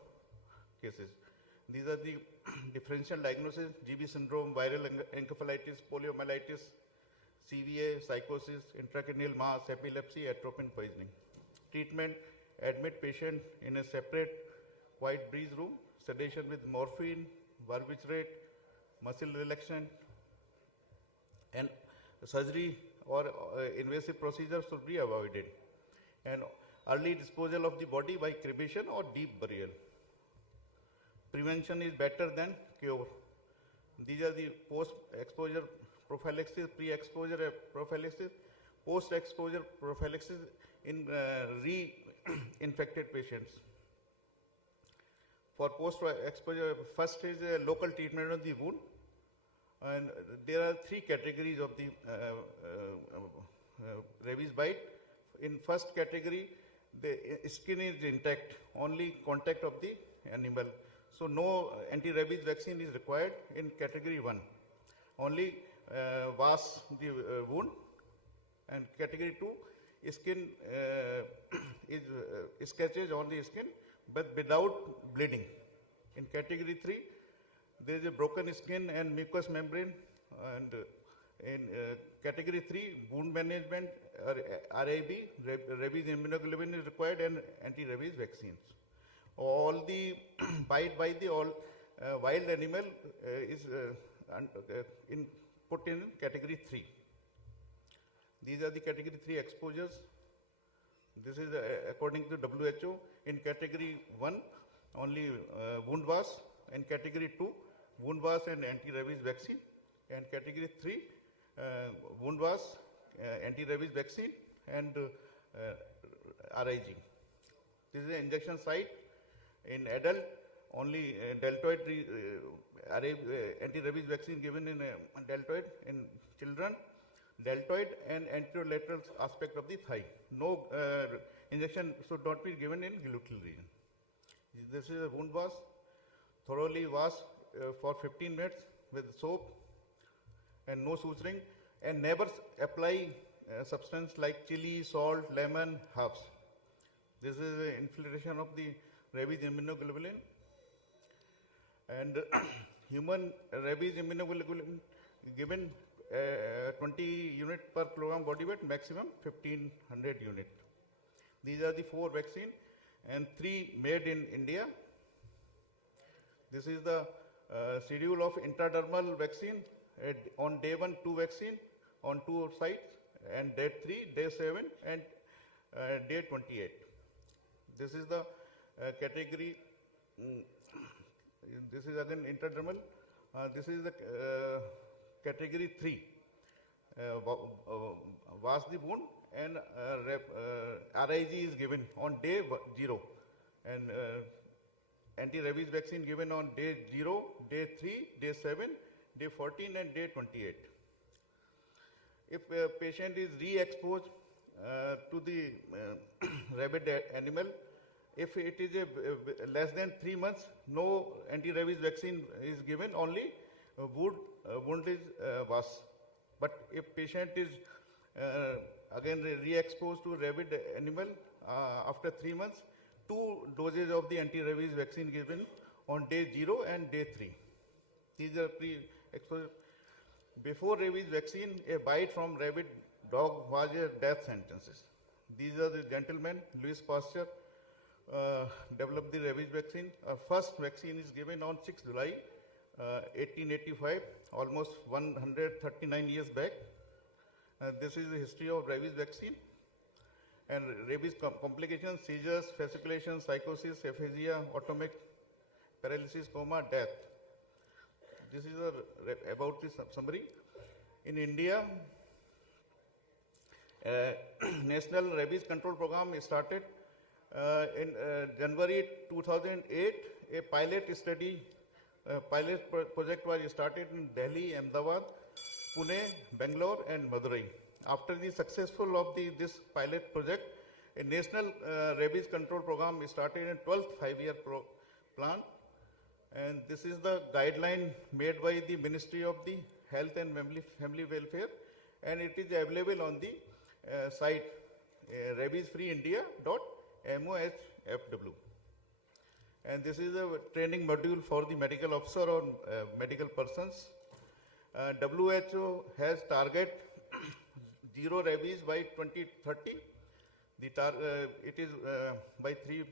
cases. These are the differential diagnosis: GB syndrome, viral encephalitis, poliomyelitis, CVA, psychosis, intracranial mass, epilepsy, atropine poisoning. Treatment: admit patient in a separate quiet breeze room, sedation with morphine, barbiturate, muscle relaxant, and surgery or invasive procedures should be avoided. And early disposal of the body by cremation or deep burial. Prevention is better than cure. These are the post-exposure prophylaxis, pre-exposure prophylaxis, post-exposure prophylaxis in re-infected patients. For post-exposure, first is a local treatment of the wound, and there are 3 categories of the rabies bite. In first category, the skin is intact, only contact of the animal. So no anti-rabies vaccine is required in category 1. Only wash the wound. And category 2, skin sketches on the skin, but without bleeding. In category 3, there is a broken skin and mucous membrane, and in category 3, wound management, RAB, rabies immunoglobulin is required, and anti-rabies vaccines. All the bite by the wild animal is put in category 3. These are the category 3 exposures. This is according to WHO. In category 1, only wound wash. In category 2, wound wash and anti-rabies vaccine. And category 3, wound wash, anti-rabies vaccine, and RIG. This is an injection site. In adult, only deltoid anti-rabies vaccine given in deltoid. In children, deltoid and anterolateral aspect of the thigh. No injection should not be given in gluteal region. This is a wound wash. Thoroughly wash for 15 minutes with soap and no suturing, and never apply substance like chili, salt, lemon, herbs. This is the infiltration of the rabies immunoglobulin. And human rabies immunoglobulin given 20 units per kilogram body weight, maximum 1500 units. These are the 4 vaccine and 3 made in India. This is the schedule of intradermal vaccine. On day 1, 2 vaccine on 2 sites, and day 3, day 7, and day 28. This is the category. This is again intradermal. This is the category 3. Wash the wound, and RIG is given on day 0, and anti-rabies vaccine given on day 0, day 3, day 7, day 14, and day 28. If a patient is re-exposed to the rabid animal, if it is less than 3 months, no anti-rabies vaccine is given, only wound is washed. But if patient is again re-exposed to rabid animal after 3 months, 2 doses of the anti-rabies vaccine given on day 0 and day 3. These are pre-exposure. Before rabies vaccine, a bite from rabid dog was a death sentence. These are the gentlemen. Louis Pasteur developed the rabies vaccine. Our first vaccine is given on 6 July 1885, almost 139 years back. This is the history of rabies vaccine. And rabies complications, seizures, fasciculation, psychosis, aphasia, autonomic paralysis, coma, death. This is about the summary. In India, National Rabies Control Program started in January 2008. A pilot study, pilot project was started in Delhi, Ahmedabad, Pune, Bangalore, and Madurai. After the successful of this pilot project, a National Rabies Control Program started in 12th 5-year plan. And this is the guideline made by the Ministry of the Health and Family Welfare, and it is available on the site rabiesfreeindia.mohfw. And this is a training module for the medical officer or medical persons. WHO has target 0 rabies by 2030. It is by 3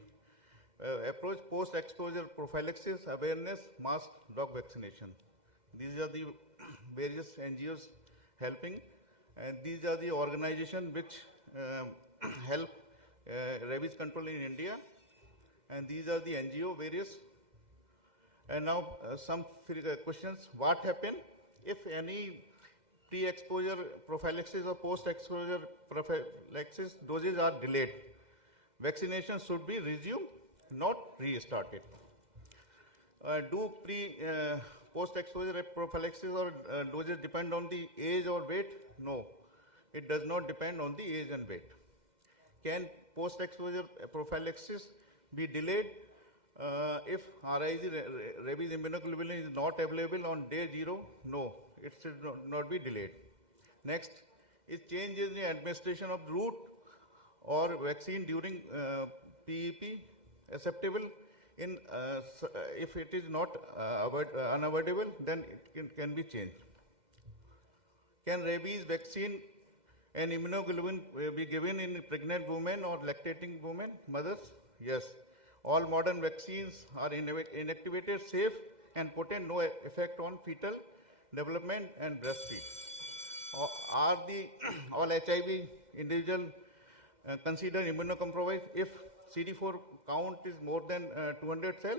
approach: post-exposure prophylaxis, awareness, mass dog vaccination. These are the various NGOs helping, and these are the organizations which help rabies control in India, and these are the NGO various. And now some questions. What happens if any pre-exposure prophylaxis or post-exposure prophylaxis doses are delayed? Vaccination should be resumed, not restarted. Do post-exposure prophylaxis or doses depend on the age or weight? No, it does not depend on the age and weight. Can post-exposure prophylaxis be delayed if RIG, rabies immunoglobulin, is not available on day 0? No, it should not be delayed. Next is change in the administration of route or vaccine during PEP acceptable. If it is not unavoidable, then it can be changed. Can rabies vaccine and immunoglobulin be given in pregnant women or lactating women, mothers? Yes. All modern vaccines are inactivated, safe, and potent, no effect on fetal development and breastfeed. Are all HIV individual considered immunocompromised? If CD4 count is more than 200 cells,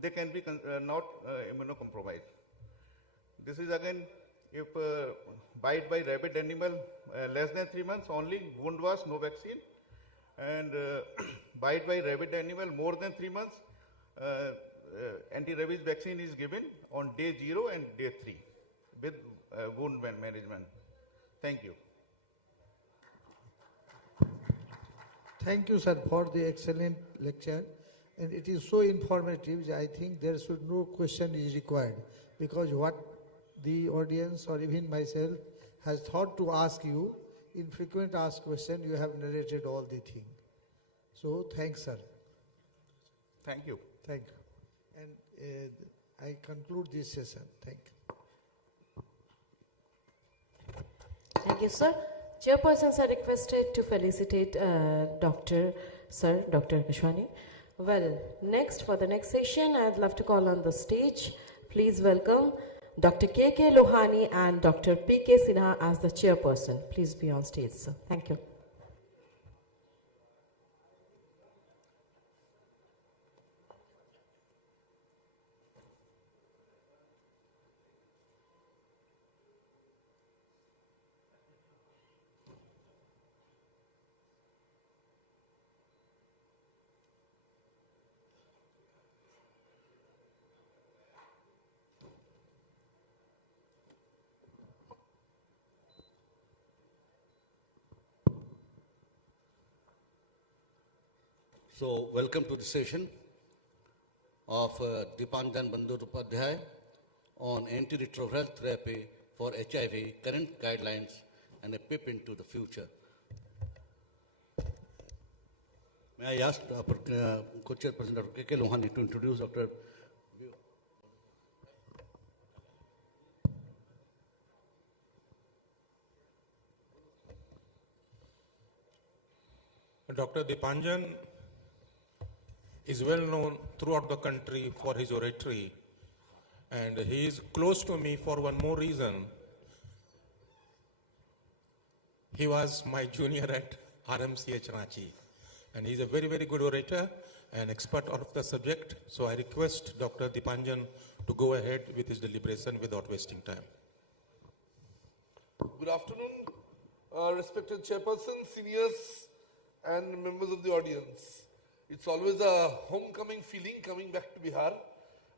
they can be not immunocompromised. This is again, if bite by rabid animal less than 3 months, only wound wash, no vaccine. And bite by rabid animal more than 3 months, anti-rabies vaccine is given on day 0 and day 3 with wound management. Thank you. Thank you, sir, for the excellent lecture. And it is so informative, I think there should no question is required, because what the audience or even myself has thought to ask you, in frequent asked question, you have narrated all the thing. So, thanks, sir. Thank you. Thank you. And I conclude this session. Thank you. Thank you, sir. Chairpersons are requested to felicitate Dr. Kashwani. Well, next, for the next session, I'd love to call on the stage. Please welcome Dr. K.K. Lohani and Dr. P.K. Sinha as the chairperson. Please be on stage, sir. Thank you. So, welcome to the session of Dipanjan Bandyopadhyay on antiretroviral therapy for HIV, current guidelines, and a peep into the future. May I ask Co-Chairperson Dr. K.K. Lohani to introduce Dr. Dr. Dipanjan is well known throughout the country for his oratory, and he is close to me for one more reason. He was my junior at RMCH Ranchi, and he is a very, very good orator and expert of the subject. So I request Dr. Dipanjan to go ahead with his deliberation without wasting time. Good afternoon, respected chairperson, seniors, and members of the audience. It's always a homecoming feeling coming back to Bihar.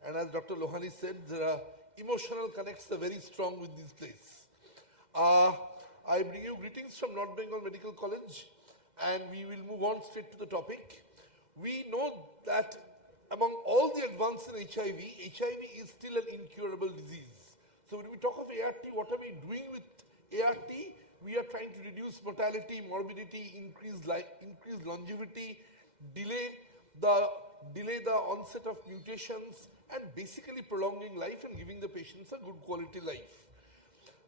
And as Dr. Lohani said, the emotional connects are very strong with this place. I bring you greetings from North Bengal Medical College, and we will move on straight to the topic. We know that among all the advances in HIV is still an incurable disease. So when we talk of ART, what are we doing with ART? We are trying to reduce mortality, morbidity, increase longevity, delay the onset of mutations, and basically prolonging life and giving the patients a good quality life.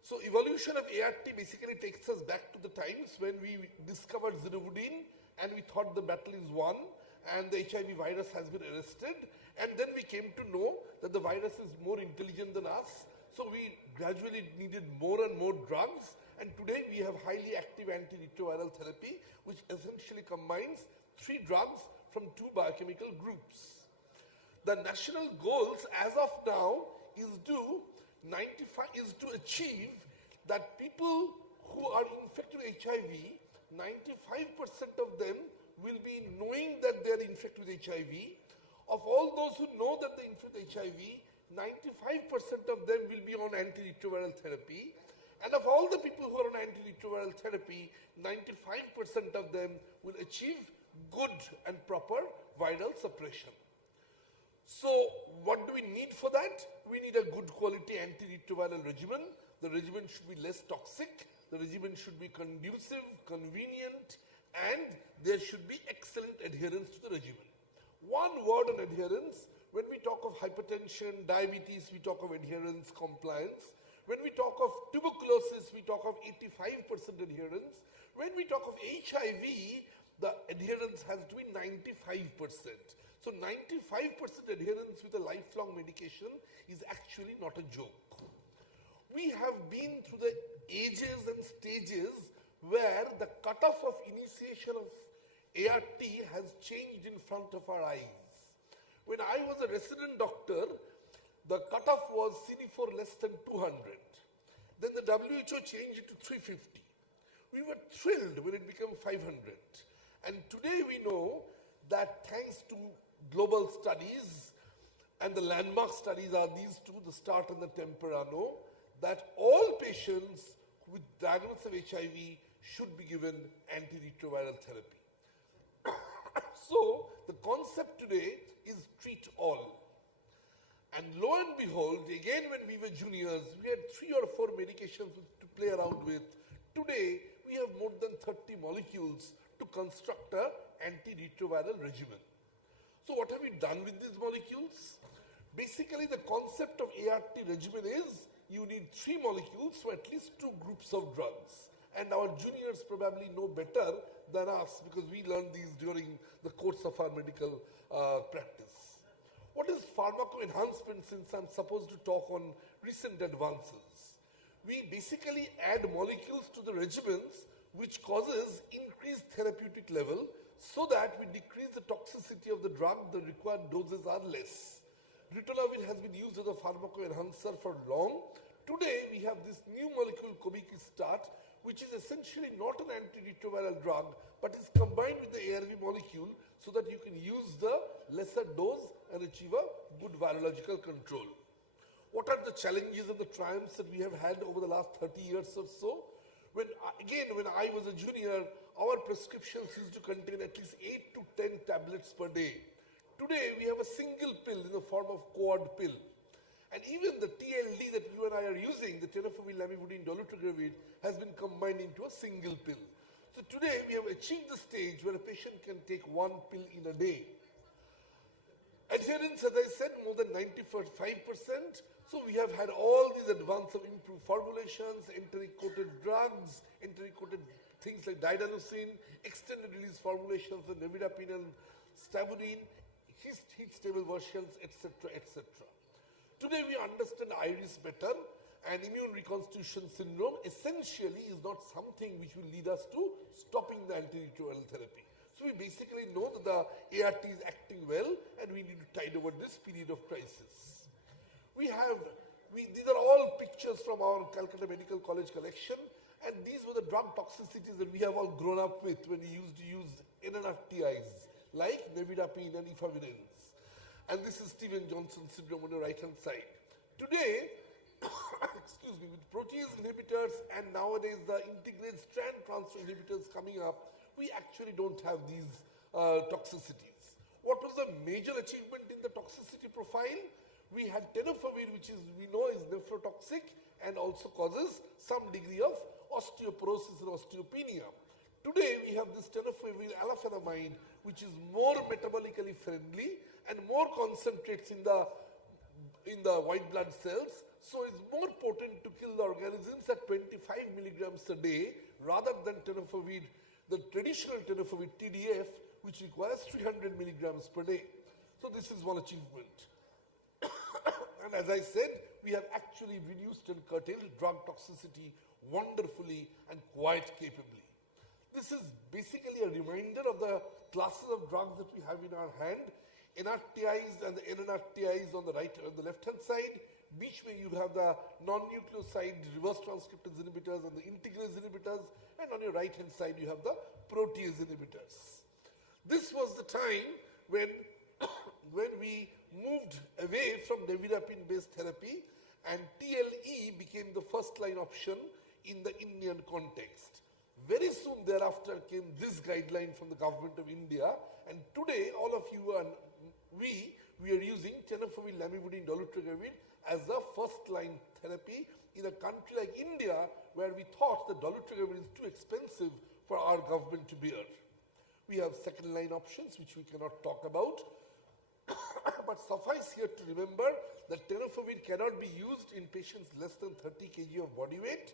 So evolution of ART basically takes us back to the times when we discovered zirabudin and we thought the battle is won and the HIV virus has been arrested, and then we came to know that the virus is more intelligent than us, so we gradually needed more and more drugs, and today we have highly active antiretroviral therapy which essentially combines 3 drugs from 2 biochemical groups. The national goals as of now is to achieve that people who are infected with HIV, 95% of them will be knowing that they are infected with HIV. Of all those who know that they are infected with HIV, 95% of them will be on antiretroviral therapy. And of all the people who are on antiretroviral therapy, 95% of them will achieve good and proper viral suppression. So what do we need for that? We need a good quality antiretroviral regimen. The regimen should be less toxic. The regimen should be conducive, convenient, and there should be excellent adherence to the regimen. One word on adherence: when we talk of hypertension, diabetes, we talk of adherence, compliance. When we talk of tuberculosis, we talk of 85% adherence. When we talk of HIV, the adherence has to be 95%. So 95% adherence with a lifelong medication is actually not a joke. We have been through the ages and stages where the cutoff of initiation of ART has changed in front of our eyes. When I was a resident doctor, the cutoff was CD4 less than 200. Then the WHO changed it to 350. We were thrilled when it became 500. And today we know that thanks to global studies, and the landmark studies are these two, the START and the Temperano, that all patients with diagnosis of HIV should be given antiretroviral therapy. So the concept today is treat all. And lo and behold, again when we were juniors, we had 3 or 4 medications to play around with. Today, we have more than 30 molecules to construct an antiretroviral regimen. So what have we done with these molecules? Basically, the concept of ART regimen is you need 3 molecules for at least 2 groups of drugs. And our juniors probably know better than us because we learned these during the course of our medical practice. What is pharmacoenhancement, since I'm supposed to talk on recent advances? We basically add molecules to the regimens which causes increased therapeutic level so that we decrease the toxicity of the drug. The required doses are less. Ritonavir has been used as a pharmacoenhancer for long. Today we have this new molecule Cobicistat, which is essentially not an antiretroviral drug but is combined with the ARV molecule so that you can use the lesser dose and achieve a good virological control. What are the challenges and the triumphs that we have had over the last 30 years or so? When I was a junior, our prescriptions used to contain at least 8 to 10 tablets per day. Today, we have a single pill in the form of quad pill. And even the TLD that you and I are using, the tenofovir lamivudine dolutegravir, has been combined into a single pill. So today, we have achieved the stage where a patient can take 1 pill in a day. Adherence, as I said, more than 95%. So we have had all these advances of improved formulations, enteric-coated drugs, enteric-coated things like didanosine, extended release formulations of nevirapine and stavudine, heat-stable versions, etc., etc. Today we understand iris better, and immune reconstitution syndrome essentially is not something which will lead us to stopping the antiretroviral therapy. So we basically know that the ART is acting well and we need to tide over this period of crisis. These are all pictures from our Calcutta Medical College collection, and these were the drug toxicities that we have all grown up with when we used to use NNRTIs like nevirapine and efavirenz. And this is Stevens-Johnson syndrome on the right-hand side. Today, excuse me, with protease inhibitors and nowadays the integrase strand transfer inhibitors coming up, we actually don't have these toxicities. What was the major achievement in the toxicity profile? We had tenofovir, which we know is nephrotoxic and also causes some degree of osteoporosis and osteopenia. Today we have this tenofovir alafenamide, which is more metabolically friendly and more concentrates in the white blood cells, so it's more potent to kill the organisms at 25 milligrams a day rather than tenofovir, the traditional tenofovir TDF, which requires 300 milligrams per day. So this is one achievement. And as I said, we have actually reduced and curtailed drug toxicity wonderfully and quite capably. This is basically a reminder of the classes of drugs that we have in our hand. NRTIs and the NNRTIs on the right, on the left-hand side. Beach where you have the non-nucleoside reverse transcriptase inhibitors and the integrase inhibitors, and on your right-hand side you have the protease inhibitors. This was the time when we moved away from nevirapine-based therapy, and TLE became the first-line option in the Indian context. Very soon thereafter came this guideline from the government of India, and today all of you and we are using tenofovir lamivudine dolutegravir as a first-line therapy in a country like India, where we thought that dolutegravir is too expensive for our government to bear. We have second line options which we cannot talk about, but suffice here to remember that tenofovir cannot be used in patients less than 30 kg of body weight,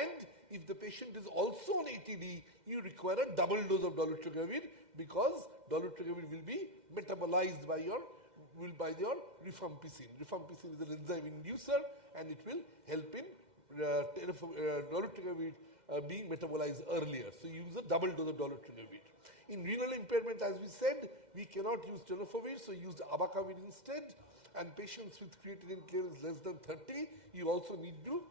and if the patient is also on ATD, you require a double dose of dolutegravir because dolutegravir will be metabolized by your rifampicin. Rifampicin is an enzyme inducer and it will help in dolutegravir being metabolized earlier. So you use a double dose of dolutegravir. In renal impairment, as we said, we cannot use tenofovir, so use abacavir instead. And patients with creatinine clearance less than 30, you also need to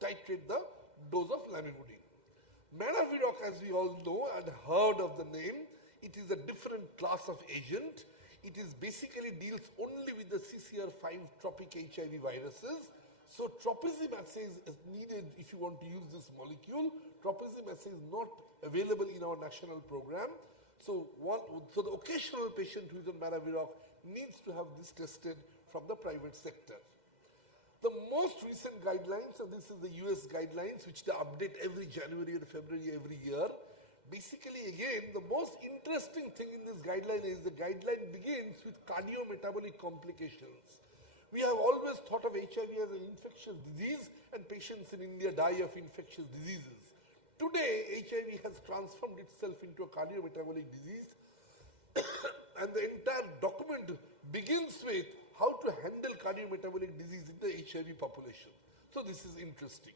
titrate the dose of lamivudine. Manavirok, as we all know and heard of the name, it is a different class of agent. It is basically deals only with the CCR5 tropic HIV viruses. So tropism assay is needed if you want to use this molecule. Tropism assay is not available in our national program. So the occasional patient who is on Manavirok needs to have this tested from the private sector. The most recent guidelines, and this is the US guidelines, which they update every January and February every year. Basically, again, the most interesting thing in this guideline is the guideline begins with cardiometabolic complications. We have always thought of HIV as an infectious disease, and patients in India die of infectious diseases. Today, HIV has transformed itself into a cardiometabolic disease, and the entire document begins with how to handle cardiometabolic disease in the HIV population. So this is interesting.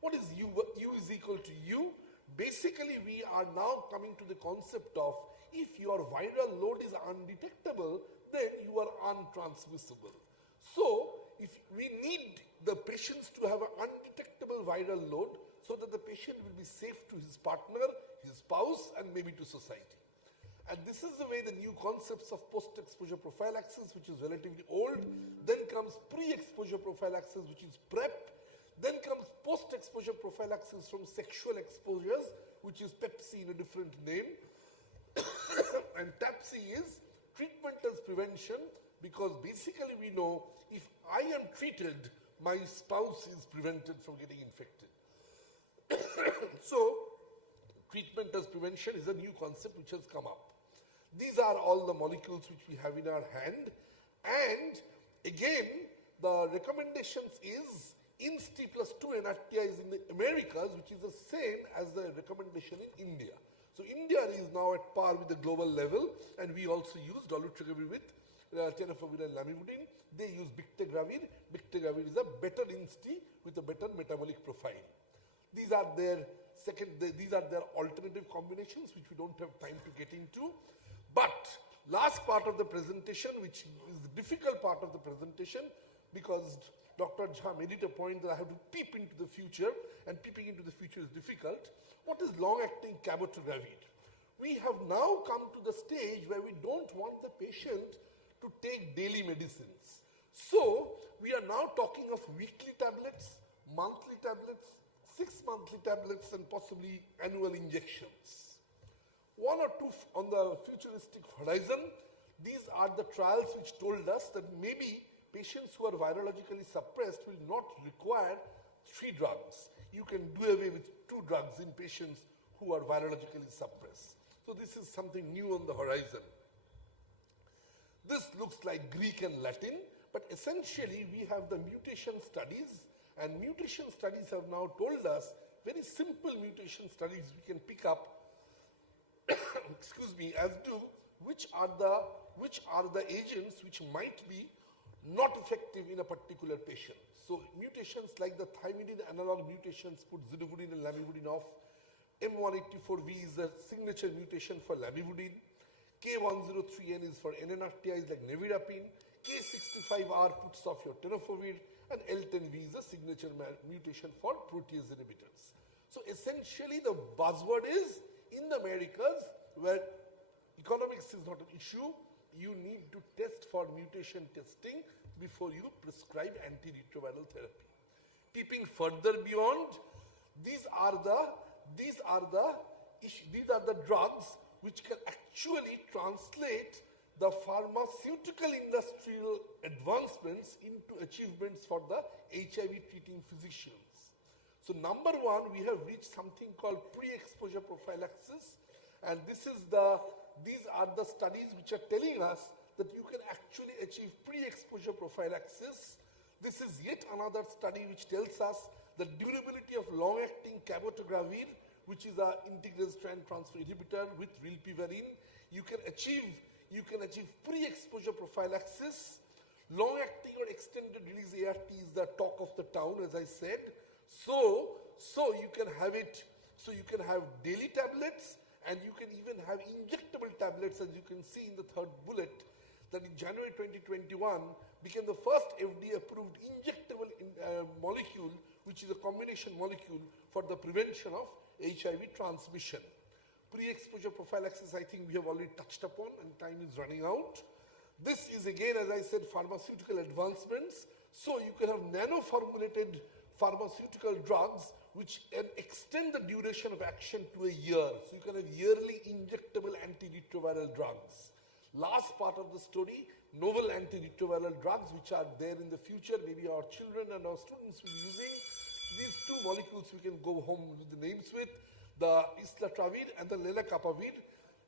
What is U? U is equal to U. Basically, we are now coming to the concept of if your viral load is undetectable, then you are untransmissible. So, if we need the patients to have an undetectable viral load so that the patient will be safe to his partner, his spouse, and maybe to society. And this is the way the new concepts of post-exposure prophylaxis, which is relatively old, then comes pre-exposure prophylaxis, which is PrEP, then comes post-exposure prophylaxis from sexual exposures, which is PEPC in a different name, and TAPC is treatment as prevention, because basically we know if I am treated, my spouse is prevented from getting infected. So, treatment as prevention is a new concept which has come up. These are all the molecules which we have in our hand, and again, the recommendations is INSTI plus 2 NRTI is in the Americas, which is the same as the recommendation in India. So India is now at par with the global level, and we also use dolutegravir with tenofovir and lamivudine. They use bictegravir. Bictegravir is a better INSTI with a better metabolic profile. These are their alternative combinations, which we don't have time to get into. But last part of the presentation, which is the difficult part of the presentation, because Dr. Jha made it a point that I have to peep into the future, and peeping into the future is difficult. What is long-acting cabotegravir? We have now come to the stage where we don't want the patient to take daily medicines. So, we are now talking of weekly tablets, monthly tablets, 6-monthly tablets, and possibly annual injections. One or two on the futuristic horizon, these are the trials which told us that maybe patients who are virologically suppressed will not require 3 drugs. You can do away with 2 drugs in patients who are virologically suppressed. So this is something new on the horizon. This looks like Greek and Latin, but essentially we have the mutation studies, and mutation studies have now told us very simple mutation studies we can pick up excuse me, as to which are the agents which might be not effective in a particular patient. So mutations like the thymidine analog mutations put zidovudine and lamivudine off. M184V is the signature mutation for lamivudine. K103N is for NNRTIs like nevirapine. K65R puts off your tenofovir, and L10V is a signature mutation for protease inhibitors. So essentially the buzzword is, in the Americas, where economics is not an issue, you need to test for mutation testing before you prescribe antiretroviral therapy. Peeping further beyond, these are the drugs which can actually translate the pharmaceutical industrial advancements into achievements for the HIV treating physicians. So number one, we have reached something called pre-exposure prophylaxis, and these are the studies which are telling us that you can actually achieve pre-exposure prophylaxis. This is yet another study which tells us the durability of long-acting cabotegravir, which is an integral strand transfer inhibitor with rilpivirine. You can achieve pre-exposure prophylaxis. Long-acting or extended release ART is the talk of the town, as I said. So you can have it. So you can have daily tablets, and you can even have injectable tablets, as you can see in the third bullet, that in January 2021 became the first FDA-approved injectable molecule, which is a combination molecule for the prevention of HIV transmission. Pre-exposure prophylaxis, I think we have already touched upon, and time is running out. This is again, as I said, pharmaceutical advancements. So you can have nano-formulated pharmaceutical drugs which can extend the duration of action to a year. So you can have yearly injectable antiretroviral drugs. Last part of the story, novel antiretroviral drugs which are there in the future, maybe our children and our students will be using. These two molecules we can go home with the names with, the islatravir and the lenacapavir.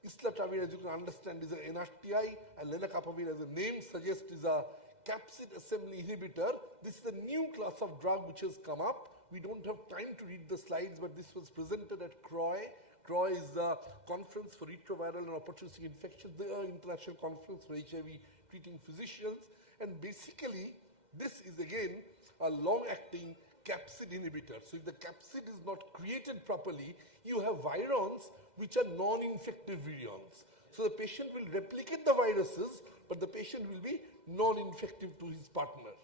Islatravir, as you can understand, is an NRTI, and lenacapavir, as the name suggests, is a capsid assembly inhibitor. This is a new class of drug which has come up. We don't have time to read the slides, but this was presented at CROI. CROI is the Conference for Retroviral and Opportunistic Infections, the international conference for HIV treating physicians. And basically, this is again a long-acting capsid inhibitor. So if the capsid is not created properly, you have virions which are non-infective virions. So the patient will replicate the viruses, but the patient will be non-infective to his partner.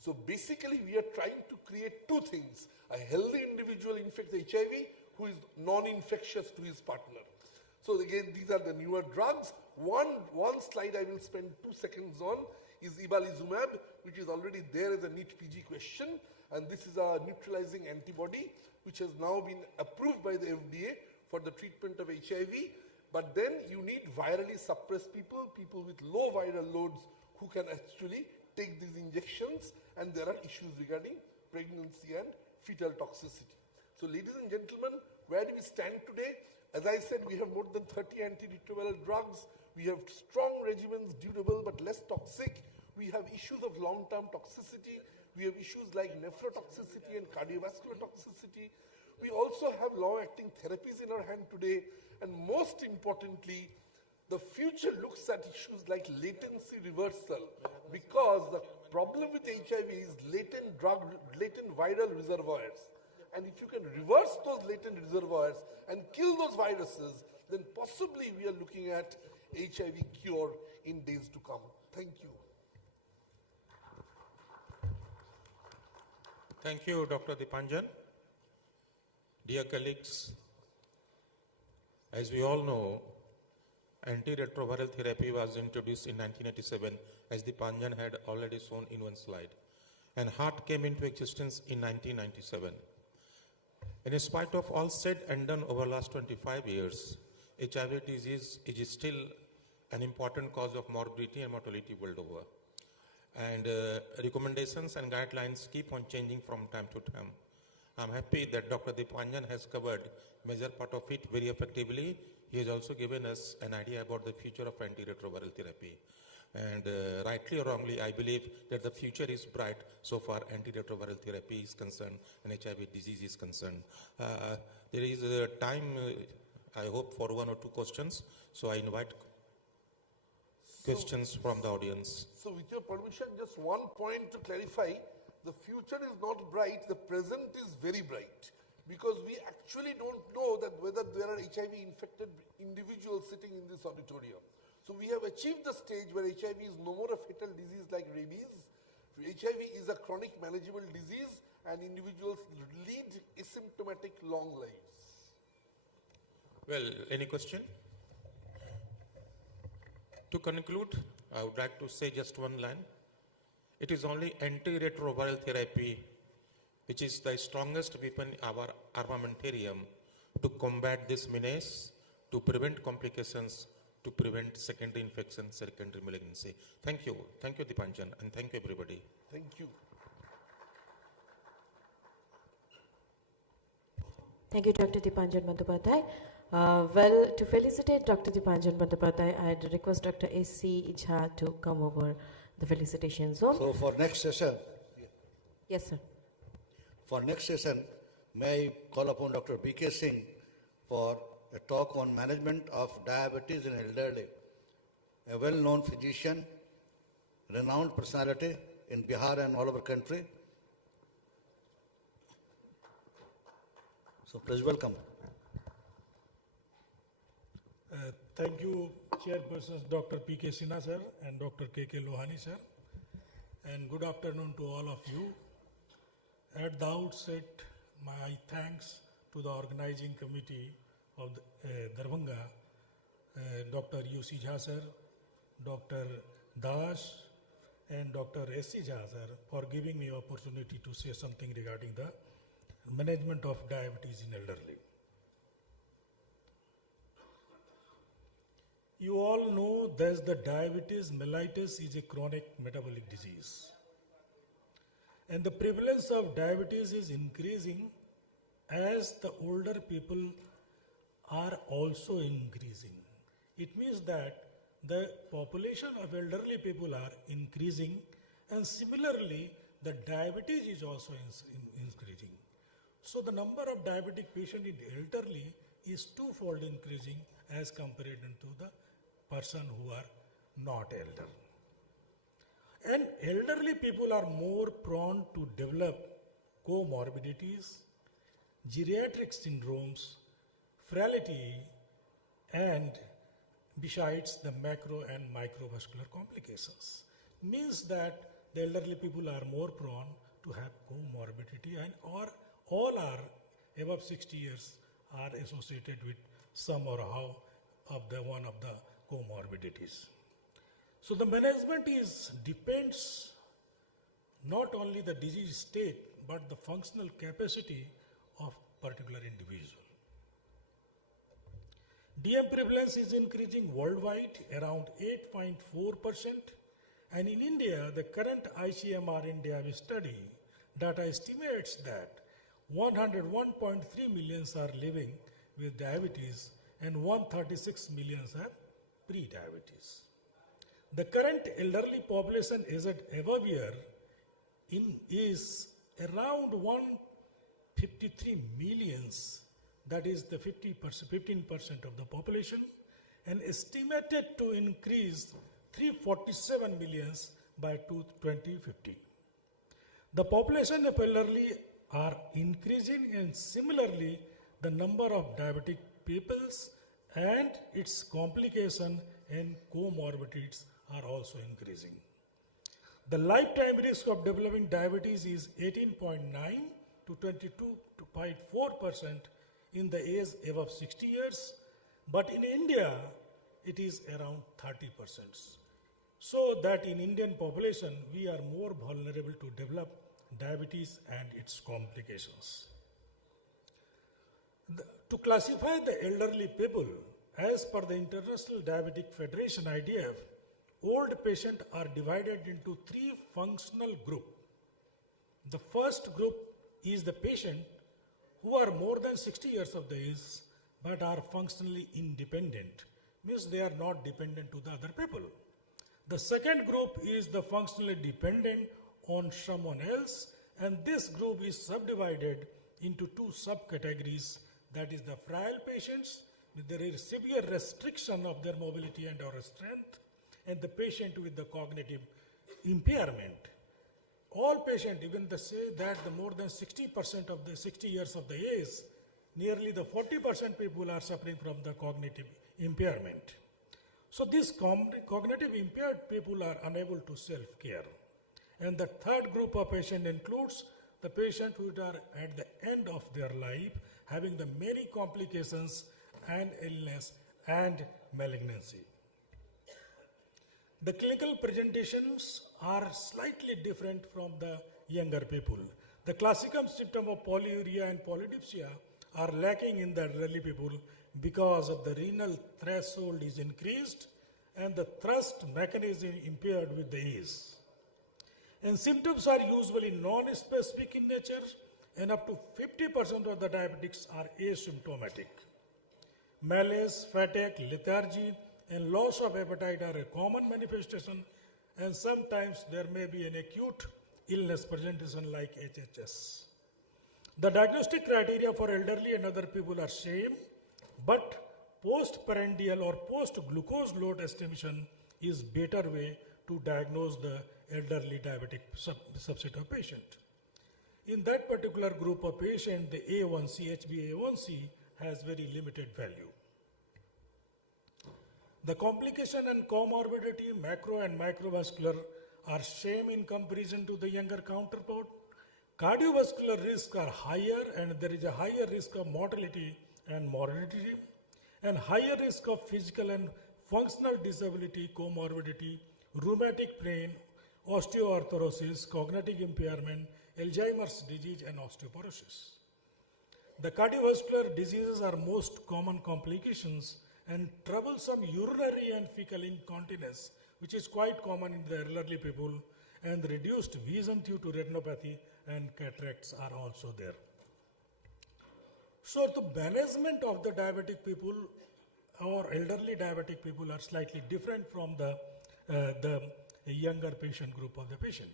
So basically, we are trying to create two things. A healthy individual infects HIV who is non-infectious to his partner. So again, these are the newer drugs. One slide I will spend 2 seconds on is ibalizumab, which is already there as a NEET PG question. And this is a neutralizing antibody, which has now been approved by the FDA for the treatment of HIV. But then you need virally suppressed people with low viral loads who can actually take these injections, and there are issues regarding pregnancy and fetal toxicity. So ladies and gentlemen, where do we stand today? As I said, we have more than 30 antiretroviral drugs. We have strong regimens, durable but less toxic. We have issues of long-term toxicity. We have issues like nephrotoxicity and cardiovascular toxicity. We also have long-acting therapies in our hand today. And most importantly, the future looks at issues like latency reversal, because the problem with HIV is latent viral reservoirs. And if you can reverse those latent reservoirs and kill those viruses, then possibly we are looking at HIV cure in days to come. Thank you. Thank you, Dr. Dipanjan. Dear colleagues, as we all know, antiretroviral therapy was introduced in 1987, as Dipanjan had already shown in one slide, and HART came into existence in 1997. In spite of all said and done over the last 25 years, HIV disease is still an important cause of morbidity and mortality world over. And recommendations and guidelines keep on changing from time to time. I'm happy that Dr. Dipanjan has covered major part of it very effectively. He has also given us an idea about the future of antiretroviral therapy. And rightly or wrongly, I believe that the future is bright so far antiretroviral therapy is concerned and HIV disease is concerned. There is a time, I hope, for 1 or 2 questions. So I invite questions from the audience. So with your permission, just one point to clarify. The future is not bright, the present is very bright. Because we actually don't know that whether there are HIV infected individuals sitting in this auditorium. So we have achieved the stage where HIV is no more a fatal disease like rabies. HIV is a chronic manageable disease and individuals lead asymptomatic long lives. Well, any question? To conclude, I would like to say just one line. It is only antiretroviral therapy which is the strongest weapon in our armamentarium to combat this menace, to prevent complications, to prevent secondary infection, secondary malignancy. Thank you. Thank you, Dipanjan, and thank you, everybody. Thank you. Thank you, Dr. Dipanjan Bandyopadhyay. Well, to felicitate Dr. Dipanjan Bandyopadhyay, I'd request Dr. A.C. Jha to come over the felicitation zone. So for next session, Yes, sir. for next session, may I call upon Dr. B.K. Singh for a talk on management of diabetes in elderly, a well-known physician, renowned personality in Bihar and all over country. So please welcome. Thank you, Chairpersons Dr. P.K. Sinha sir and Dr. K.K. Lohani sir, and good afternoon to all of you. At the outset, my thanks to the organizing committee of Darbhanga, Dr. U.C. Jha sir, Dr. Das, and Dr. S.C. Jha sir for giving me opportunity to say something regarding the management of diabetes in elderly. You all know that the diabetes mellitus is a chronic metabolic disease. And the prevalence of diabetes is increasing as the older people are also increasing. It means that the population of elderly people are increasing, and similarly the diabetes is also increasing. So the number of diabetic patients in elderly is twofold increasing as compared to the person who are not elder. And elderly people are more prone to develop comorbidities, geriatric syndromes, frailty, and besides the macro and microvascular complications. Means that the elderly people are more prone to have comorbidity, and or all are above 60 years are associated with some or how of the one of the comorbidities. So the management depends not only the disease state but the functional capacity of particular individual. DM prevalence is increasing worldwide around 8.4%, and in India the current ICMR India study data estimates that 101.3 million are living with diabetes and 136 million have pre-diabetes. The current elderly population as at above year is around 153 millions, that is the 15% of the population, and estimated to increase 347 millions by 2050. The population of elderly are increasing, and similarly the number of diabetic peoples and its complication and comorbidities are also increasing. The lifetime risk of developing diabetes is 18.9 to 22.4% in the age above 60 years, but in India it is around 30%. So that in Indian population we are more vulnerable to develop diabetes and its complications. To classify the elderly people, as per the International Diabetic Federation IDF, old patients are divided into three functional groups. The first group is the patient who are more than 60 years of the age but are functionally independent, means they are not dependent to the other people. The second group is the functionally dependent on someone else, and this group is subdivided into two subcategories, that is the frail patients with the severe restriction of their mobility and or strength, and the patient with the cognitive impairment. All patients, even they say that the more than 60% of the 60 years of the age, nearly the 40% people are suffering from the cognitive impairment. So these cognitive impaired people are unable to self-care. And the third group of patients includes the patients who are at the end of their life, having the many complications and illness and malignancy. The clinical presentations are slightly different from the younger people. The classical symptoms of polyuria and polydipsia are lacking in the elderly people because of the renal threshold is increased and the thrust mechanism impaired with the age. And symptoms are usually non-specific in nature and up to 50% of the diabetics are asymptomatic. Malaise, fatigue, lethargy, and loss of appetite are a common manifestation, and sometimes there may be an acute illness presentation like HHS. The diagnostic criteria for elderly and other people are same, but post-prandial or post-glucose load estimation is better way to diagnose the elderly diabetic subset of patient. In that particular group of patient, the A1C, HbA1c has very limited value. The complication and comorbidity, macro and microvascular, are same in comparison to the younger counterpart. Cardiovascular risks are higher, and there is a higher risk of mortality and morbidity, and higher risk of physical and functional disability, comorbidity, rheumatic pain, osteoarthritis, cognitive impairment, Alzheimer's disease, and osteoporosis. The cardiovascular diseases are most common complications, and troublesome urinary and fecal incontinence, which is quite common in the elderly people, and reduced vision due to retinopathy and cataracts are also there. So the management of the diabetic people or elderly diabetic people are slightly different from the younger patient group of the patient.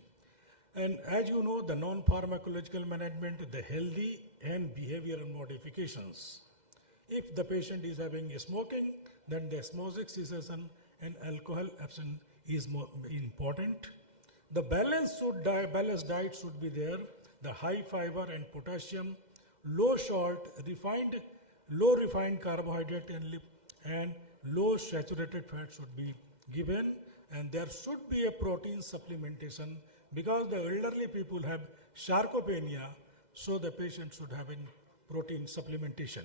And as you know, the non-pharmacological management, the healthy and behavioral modifications. If the patient is having smoking, then the smoking cessation and alcohol abstinence is more important. The balanced diet should be there. The high fiber and potassium, low salt, low refined carbohydrate and low saturated fat should be given. And there should be a protein supplementation because the elderly people have sarcopenia, so the patient should have a protein supplementation.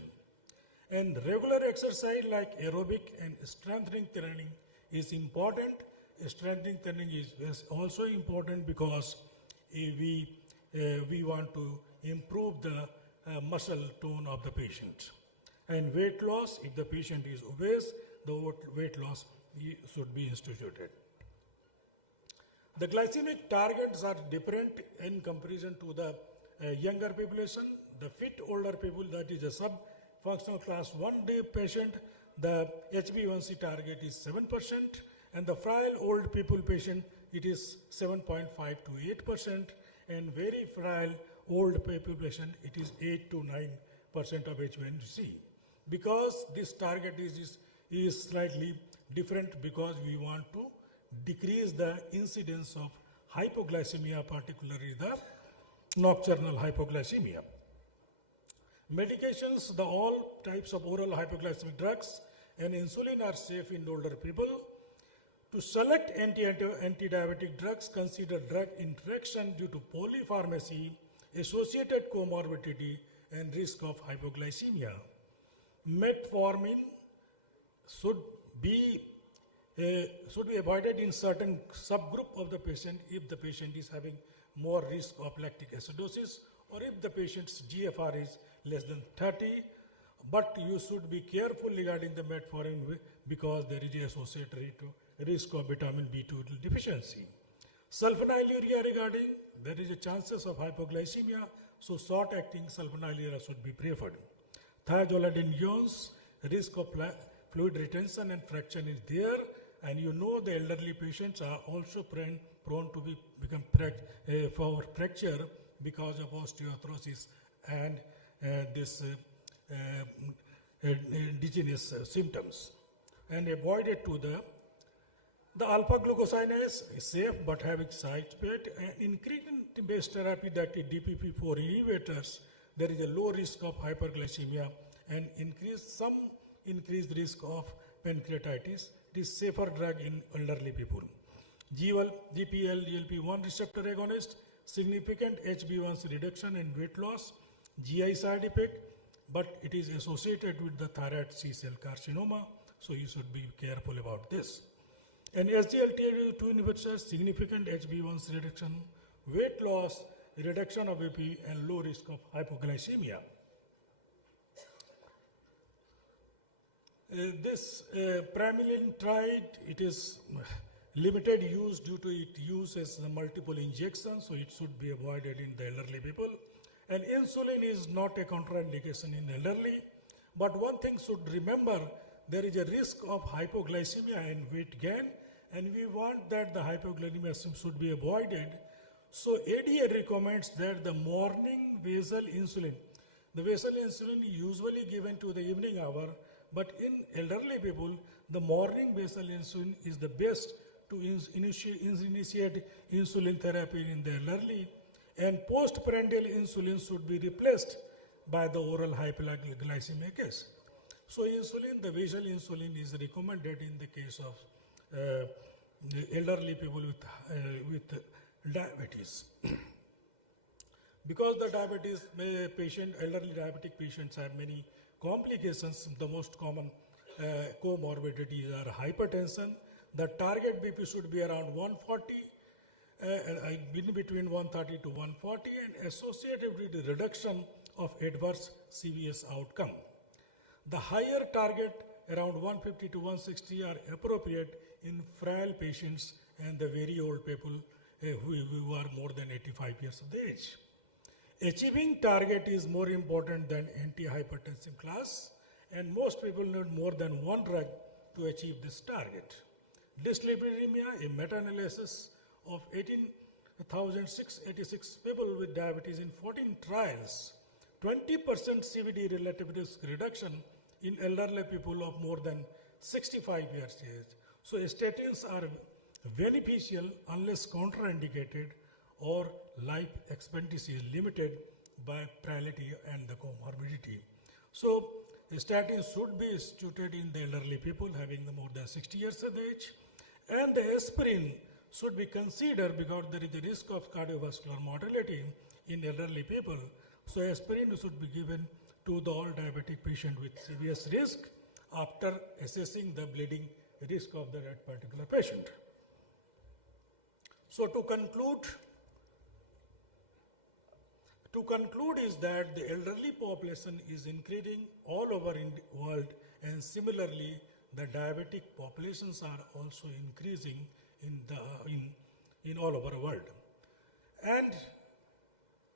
And regular exercise like aerobic and strengthening training is important. Strengthening training is also important because we want to improve the muscle tone of the patient. And weight loss, if the patient is obese, the weight loss should be instituted. The glycemic targets are different in comparison to the younger population. The fit older people, that is a sub-functional class 1D patient, the HbA1c target is 7%, and the frail old people patient, it is 7.5 to 8%, and very frail old people patient, it is 8 to 9% of HbA1c. Because this target is slightly different because we want to decrease the incidence of hypoglycemia, particularly the nocturnal hypoglycemia. Medications, all types of oral hypoglycemic drugs and insulin are safe in older people. To select anti-diabetic drugs, consider drug interaction due to polypharmacy, associated comorbidity, and risk of hypoglycemia. Metformin should be avoided in certain subgroup of the patient if the patient is having more risk of lactic acidosis or if the patient's GFR is less than 30. But you should be careful regarding the metformin because there is associated risk of vitamin B2 deficiency. Sulfonylurea regarding, there is a chances of hypoglycemia, so short-acting sulfonylurea should be preferred. Thiazolidine ions, risk of fluid retention and fraction is there, and you know the elderly patients are also prone to become for fracture because of osteoarthritis and this indigenous symptoms. And avoided to the alpha-glucosinase is safe but having side effect. And incretin-based therapy, that is DPP-4 inhibitors, there is a low risk of hyperglycemia and some increased risk of pancreatitis. It is safer drug in elderly people. GLP-1 receptor agonist, significant HbA1c reduction and weight loss, GI side effect, but it is associated with the thyroid C-cell carcinoma, so you should be careful about this. And SGLT2 inhibitors, significant HbA1c reduction, weight loss, reduction of BP, and low risk of hypoglycemia. This pramlintide, it is limited use due to its use as the multiple injections, so it should be avoided in the elderly people. And insulin is not a contraindication in elderly. But one thing should remember, there is a risk of hypoglycemia and weight gain, and we want that the hypoglycemia should be avoided. So ADA recommends that the morning basal insulin, the basal insulin is usually given to the evening hour, but in elderly people, the morning basal insulin is the best to initiate insulin therapy in the elderly, and postprandial insulin should be replaced by the oral hypoglycemic case. So insulin, the basal insulin is recommended in the case of the elderly people with diabetes. Because the diabetes elderly diabetic patients have many complications, the most common comorbidities are hypertension. The target BP should be around 140, in between 130 to 140, and associated with the reduction of adverse CVS outcome. The higher target around 150 to 160 are appropriate in frail patients and the very old people who are more than 85 years of age. Achieving target is more important than antihypertensive class, and most people need more than one drug to achieve this target. Dyslipidemia, a meta-analysis of 18,686 people with diabetes in 14 trials, 20% CVD relative risk reduction in elderly people of more than 65 years age. So statins are beneficial unless contraindicated or life expectancy is limited by frailty and the comorbidity. So statins should be instituted in the elderly people having more than 60 years of age, and the aspirin should be considered because there is a risk of cardiovascular mortality in elderly people. So aspirin should be given to the all diabetic patient with serious risk after assessing the bleeding risk of that particular patient. So to conclude is that the elderly population is increasing all over in the world, and similarly the diabetic populations are also increasing in all over the world. And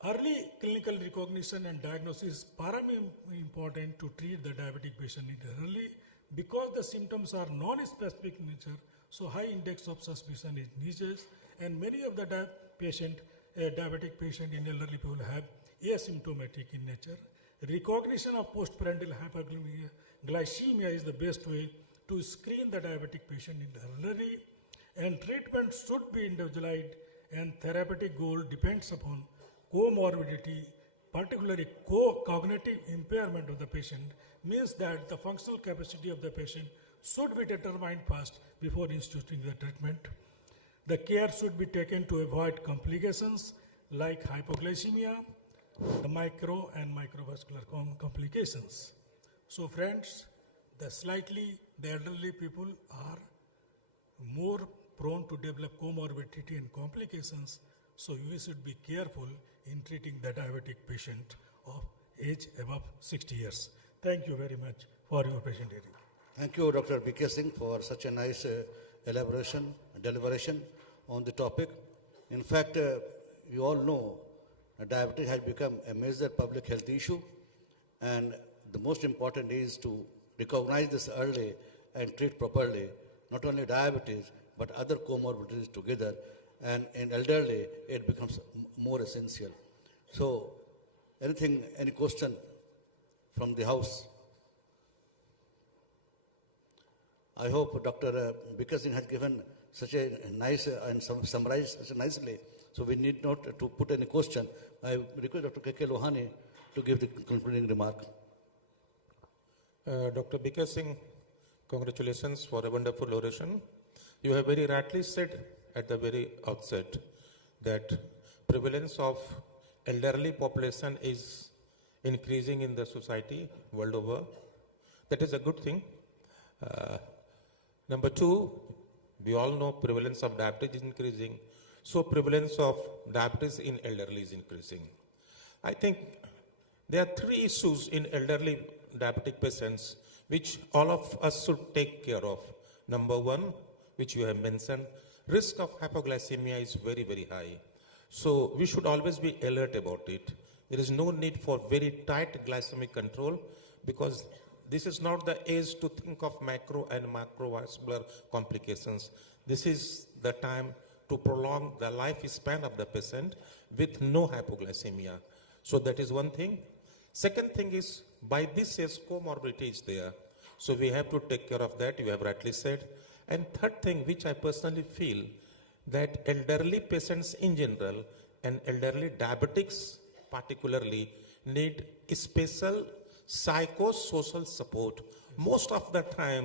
early clinical recognition and diagnosis is paramount important to treat the diabetic patient early, because the symptoms are non-specific in nature, so high index of suspicion is needed, and many of the diabetic patient in elderly people have asymptomatic in nature. Recognition of postprandial hyperglycemia is the best way to screen the diabetic patient in the elderly, and treatment should be individualized, and therapeutic goal depends upon comorbidity, particularly cognitive impairment of the patient, means that the functional capacity of the patient should be determined first before instituting the treatment. The care should be taken to avoid complications like hypoglycemia, the micro and microvascular complications. So friends, the elderly people are more prone to develop comorbidity and complications, so we should be careful in treating the diabetic patient of age above 60 years. Thank you very much for your patient hearing. Thank you, Dr. B.K. Singh, for such a nice elaboration and deliberation on the topic. In fact, you all know diabetes has become a major public health issue, and the most important is to recognize this early and treat properly, not only diabetes, but other comorbidities together, and in elderly, it becomes more essential. So, any question from the house? I hope Dr. B.K. Singh has given such a nice and summarized such nicely, so we need not to put any question. I request Dr. K.K. Lohani to give the concluding remark. Dr. B.K. Singh, congratulations for a wonderful oration. You have very rightly said at the very outset that prevalence of elderly population is increasing in the society world over. That is a good thing. Number two, we all know prevalence of diabetes is increasing, so prevalence of diabetes in elderly is increasing. I think there are three issues in elderly diabetic patients which all of us should take care of. Number one, which you have mentioned, risk of hypoglycemia is very, very high. So we should always be alert about it. There is no need for very tight glycemic control because this is not the age to think of macro and macrovascular complications. This is the time to prolong the lifespan of the patient with no hypoglycemia. So that is one thing. Second thing is, by this age, comorbidity is there. So we have to take care of that, you have rightly said. And third thing, which I personally feel, that elderly patients in general and elderly diabetics particularly need special psychosocial support. Most of the time,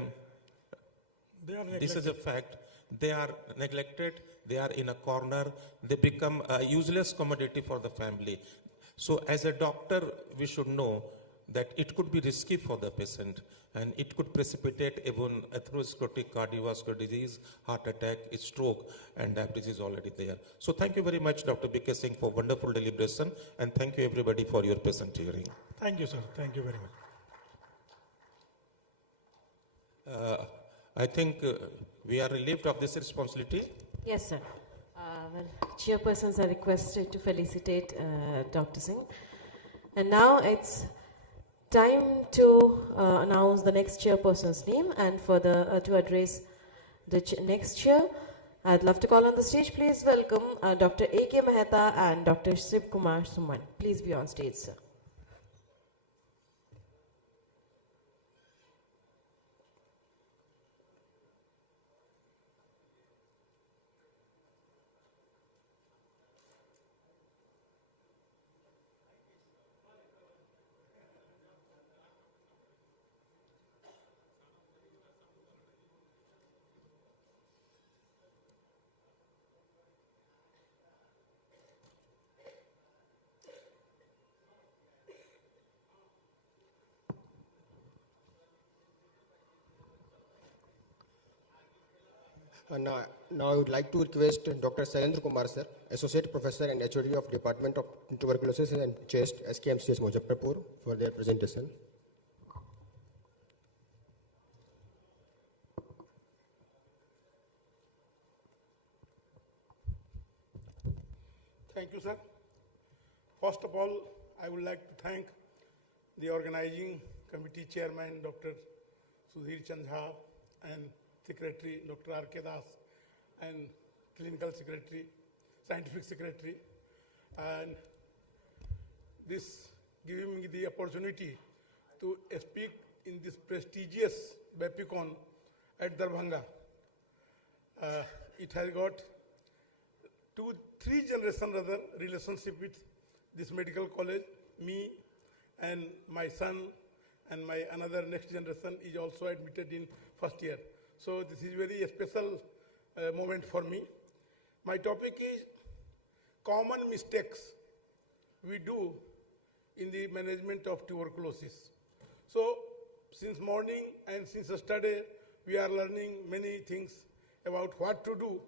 this is a fact, they are neglected, they are in a corner, they become a useless commodity for the family. So as a doctor, we should know that it could be risky for the patient and it could precipitate even atherosclerotic cardiovascular disease, heart attack, stroke, and diabetes is already there. So thank you very much, Dr. B.K. Singh, for wonderful deliberation, and thank you everybody for your patient hearing. Thank you, sir. Thank you very much. I think we are relieved of this responsibility. Yes, sir. Chairpersons are requested to felicitate Dr. Singh. And now it's time to announce the next chairperson's name and further to address the next chair. I'd love to call on the stage. Please welcome Dr. A.K. Mehta and Dr. Shiv Kumar Suman. Please be on stage, sir. Now I would like to request Dr. Sailendra Kumar sir, Associate Professor and HOD of Department of Tuberculosis and Chest, SKMCS Muzaffarpur, for their presentation. Thank you, sir. First of all, I would like to thank the organizing committee chairman, Dr. Sudhir Chandha, and Secretary, Dr. R.K. Das, and Clinical Secretary, Scientific Secretary, and this giving me the opportunity to speak in this prestigious Bapicon at Darbhanga. It has got three generation rather relationship with this medical college. Me and my son and my another next generation is also admitted in first year. So this is very special moment for me. My topic is common mistakes we do in the management of tuberculosis. So since morning and since yesterday, we are learning many things about what to do,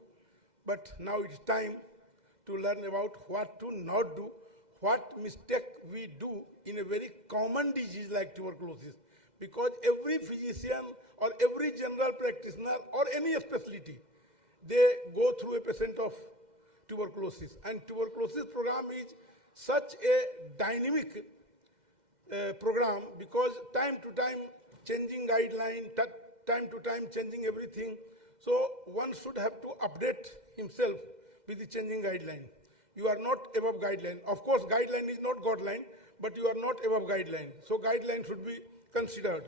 but now it's time to learn about what to not do, what mistake we do in a very common disease like tuberculosis. Because every physician or every general practitioner or any specialty, they go through a patient of tuberculosis. And tuberculosis program is such a dynamic program because time to time changing guideline, time to time changing everything. So one should have to update himself with the changing guideline. You are not above guideline. Of course, guideline is not guideline, but you are not above guideline. So guideline should be considered.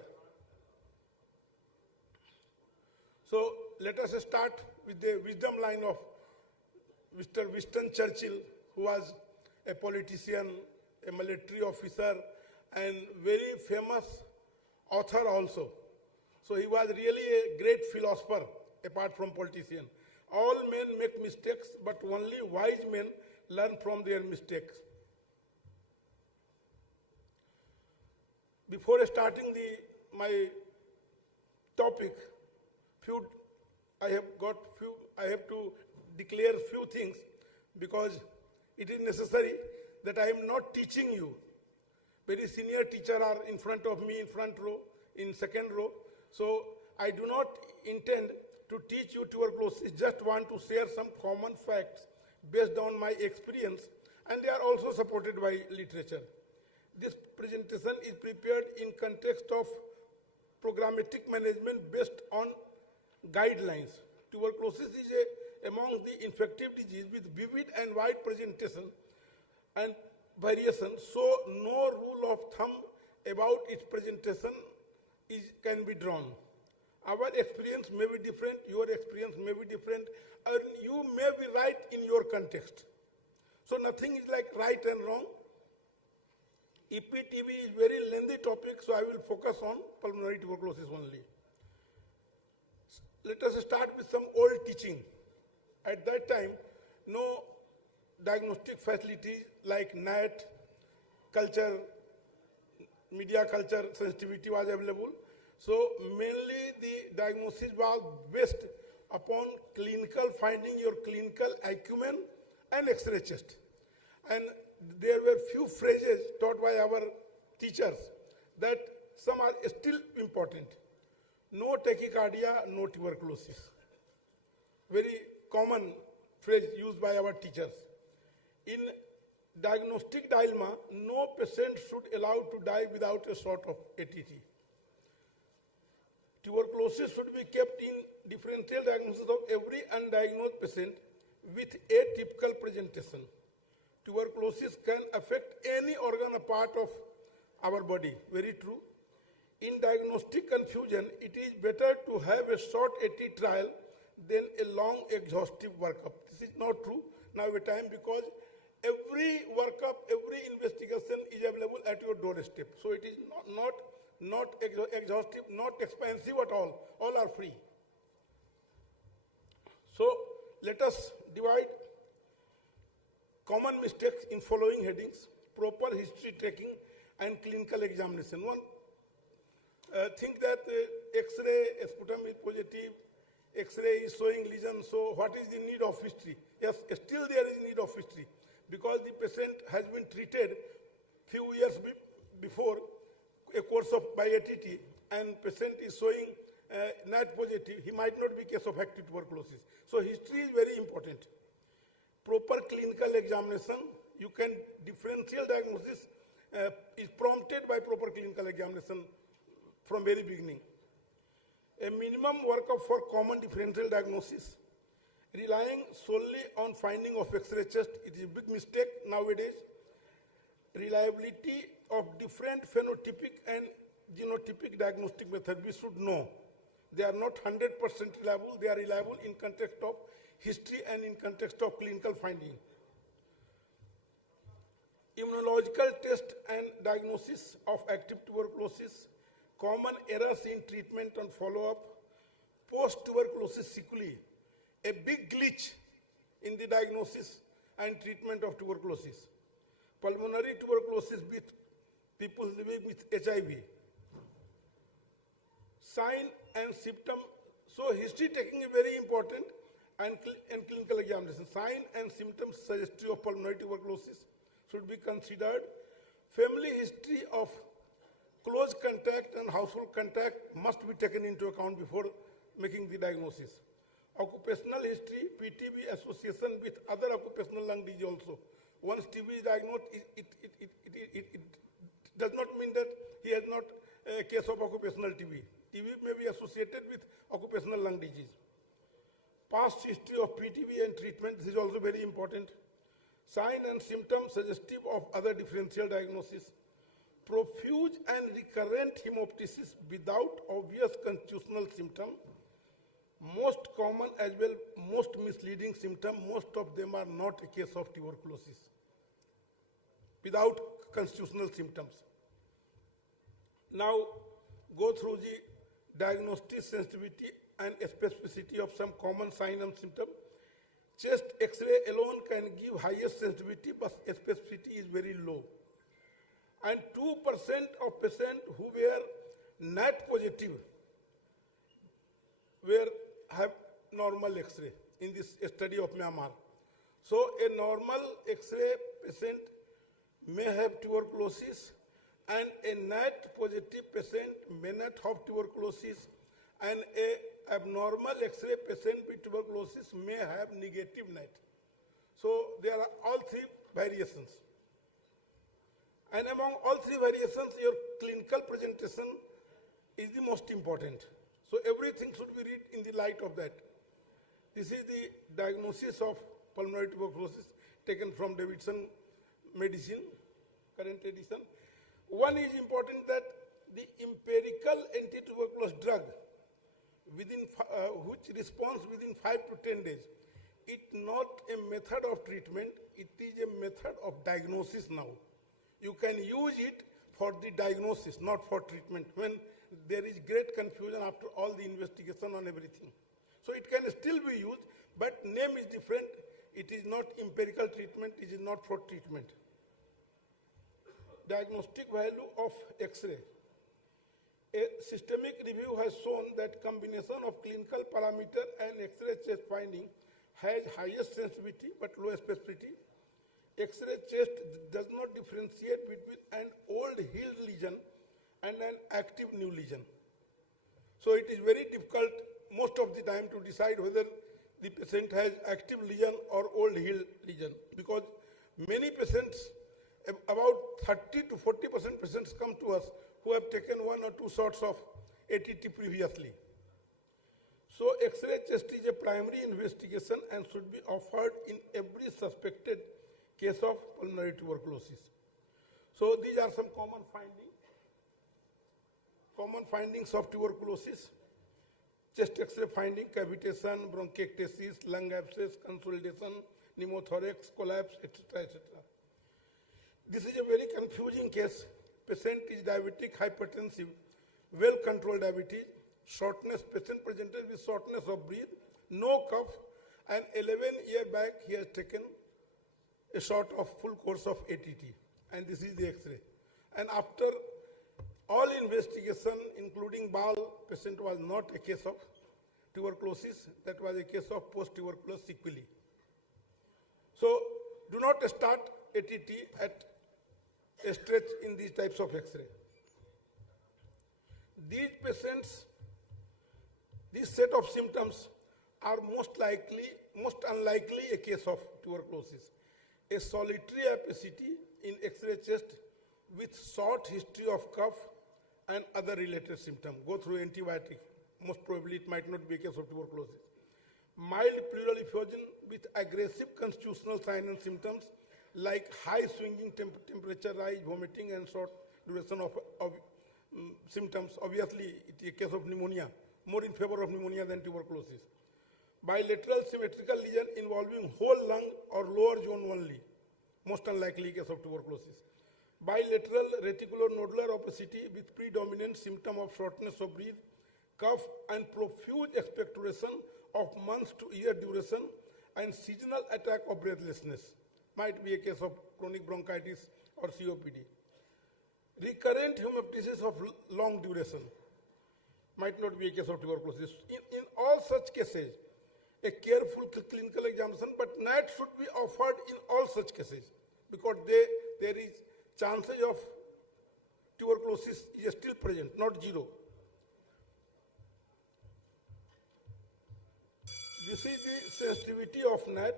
So let us start with the wisdom line of Mr. Winston Churchill, who was a politician, a military officer, and very famous author also. So he was really a great philosopher, apart from politician. All men make mistakes, but only wise men learn from their mistakes. Before starting my topic, I have to declare few things because it is necessary that I am not teaching you. Very senior teacher are in front of me, in front row, in second row. So I do not intend to teach you tuberculosis, just want to share some common facts based on my experience and they are also supported by literature. This presentation is prepared in context of programmatic management based on guidelines. Tuberculosis is among the infective disease with vivid and wide presentation and variation, so no rule of thumb about its presentation can be drawn. Our experience may be different, your experience may be different, and you may be right in your context. So nothing is like right and wrong. EPTB is very lengthy topic, so I will focus on pulmonary tuberculosis only. Let us start with some old teaching. At that time, no diagnostic facilities like NAT, culture, media culture sensitivity was available. So mainly the diagnosis was based upon clinical, finding your clinical acumen and X-ray chest. And there were few phrases taught by our teachers that some are still important. No tachycardia, no tuberculosis. Very common phrase used by our teachers. In diagnostic dilemma, no patient should allow to die without a sort of ATT. Tuberculosis should be kept in differential diagnosis of every undiagnosed patient with atypical presentation. Tuberculosis can affect any organ part of our body. Very true. In diagnostic confusion, it is better to have a short AT trial than a long exhaustive workup. This is not true now a time because every workup, every investigation is available at your doorstep. So it is not exhaustive, not expensive at all. All are free. So let us divide common mistakes in following headings: proper history taking and clinical examination. One, think that X-ray, sputum is positive, X-ray is showing lesion, so what is the need of history? Yes, still there is need of history because the patient has been treated few years before a course of by ATT and patient is showing NAT positive, he might not be case of active tuberculosis. So history is very important. Proper clinical examination, you can differential diagnosis is prompted by proper clinical examination from very beginning. A minimum workup for common differential diagnosis. Relying solely on finding of X-ray chest, it is a big mistake nowadays. Reliability of different phenotypic and genotypic diagnostic method, we should know. They are not 100% reliable, they are reliable in context of history and in context of clinical finding. Immunological test and diagnosis of active tuberculosis, common errors in treatment and follow-up, post-tuberculosis sequelae, a big glitch in the diagnosis and treatment of tuberculosis. Pulmonary tuberculosis with people living with HIV. Sign and symptom, so history taking is very important and clinical examination. Sign and symptoms suggestive of pulmonary tuberculosis should be considered. Family history of close contact and household contact must be taken into account before making the diagnosis. Occupational history, PTB association with other occupational lung disease also. Once TB is diagnosed, it does not mean that he has not a case of occupational TB. TB may be associated with occupational lung disease. Past history of PTB and treatment, this is also very important. Sign and symptoms suggestive of other differential diagnosis. Profuse and recurrent hemoptysis without obvious constitutional symptom. Most common as well, most misleading symptom, most of them are not a case of tuberculosis. Without constitutional symptoms. Now, go through the diagnostic sensitivity and specificity of some common sign and symptom. Chest X-ray alone can give highest sensitivity, but specificity is very low. And 2% of patients who were NAT positive have normal X-ray in this study of Myanmar. So a normal X-ray patient may have tuberculosis and a NAT positive patient may not have tuberculosis and a abnormal X-ray patient with tuberculosis may have negative NAT. So there are all three variations. And among all three variations, your clinical presentation is the most important. So everything should be read in the light of that. This is the diagnosis of pulmonary tuberculosis taken from Davidson Medicine, current edition. One is important that the empirical anti-tuberculous drug which responds within 5 to 10 days, it's not a method of treatment, it is a method of diagnosis now. You can use it for the diagnosis, not for treatment, when there is great confusion after all the investigation on everything. So it can still be used, but name is different. It is not empirical treatment, it is not for treatment. Diagnostic value of X-ray. A systemic review has shown that combination of clinical parameter and X-ray chest finding has highest sensitivity but lowest specificity. X-ray chest does not differentiate between an old healed lesion and an active new lesion. So it is very difficult most of the time to decide whether the patient has active lesion or old healed lesion, because many patients, about 30 to 40% patients come to us who have taken 1 or 2 shots of ATT previously. So X-ray chest is a primary investigation and should be offered in every suspected case of pulmonary tuberculosis. So these are some common findings. Common findings of tuberculosis: chest X-ray finding, cavitation, bronchiectasis, lung abscess, consolidation, pneumothorax, collapse, etc., etc. This is a very confusing case. Patient is diabetic, hypertensive, well-controlled diabetes, shortness, patient presented with shortness of breath, no cough, and 11 years back he has taken a shot of full course of ATT, and this is the X-ray. And after all investigation, including bowel, patient was not a case of tuberculosis, that was a case of post-tuberculous sequelae. So do not start ATT at a stretch in these types of X-ray. These patients, this set of symptoms are most unlikely a case of tuberculosis. A solitary apicity in X-ray chest with short history of cough and other related symptoms. Go through antibiotic. Most probably it might not be a case of tuberculosis. Mild pleural effusion with aggressive constitutional signs and symptoms like high swinging temperature rise, vomiting, and short duration of symptoms. Obviously, it is a case of pneumonia, more in favor of pneumonia than tuberculosis. Bilateral symmetrical lesion involving whole lung or lower zone only, most unlikely case of tuberculosis. Bilateral reticulonodular opacity with predominant symptom of shortness of breath, cough, and profuse expectoration of months to year duration, and seasonal attack of breathlessness. Might be a case of chronic bronchitis or COPD. Recurrent hemoptysis of long duration. Might not be a case of tuberculosis. In all such cases, a careful clinical examination, but NAT should be offered in all such cases, because there is chances of tuberculosis is still present, not zero. This is the sensitivity of NAT.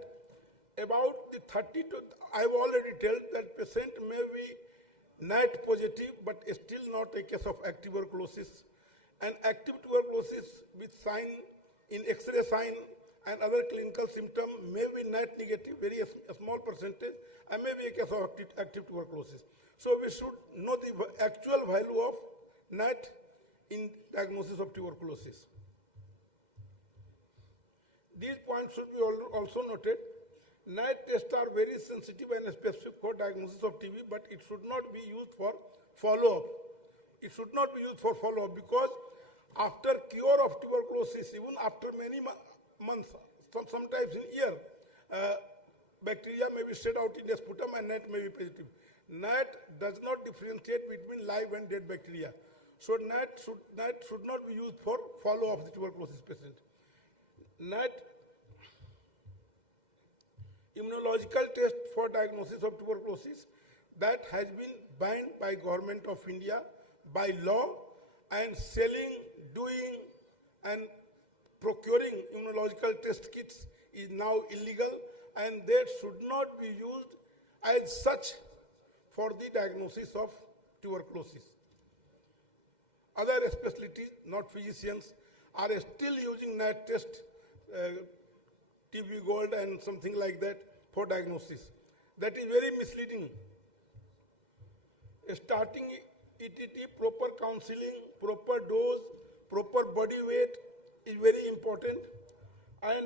About the 30 to, I have already told that patient may be NAT positive, but still not a case of active tuberculosis. And active tuberculosis with sign in X-ray sign and other clinical symptom may be NAT negative, very a small percentage, and may be a case of active tuberculosis. So we should know the actual value of NAT in diagnosis of tuberculosis. These points should be also noted. NAT tests are very sensitive and specific for diagnosis of TB, but it should not be used for follow-up. It should not be used for follow-up, because after cure of tuberculosis, even after many months, sometimes in year, bacteria may be shed out in the sputum and NAT may be positive. NAT does not differentiate between live and dead bacteria. So NAT should not be used for follow-up of the tuberculosis patient. NAT immunological test for diagnosis of tuberculosis that has been banned by Government of India by law, and selling, doing, and procuring immunological test kits is now illegal, and that should not be used as such for the diagnosis of tuberculosis. Other specialties, not physicians, are still using NAT test, TB gold and something like that for diagnosis. That is very misleading. Starting ETT, proper counseling, proper dose, proper body weight is very important, and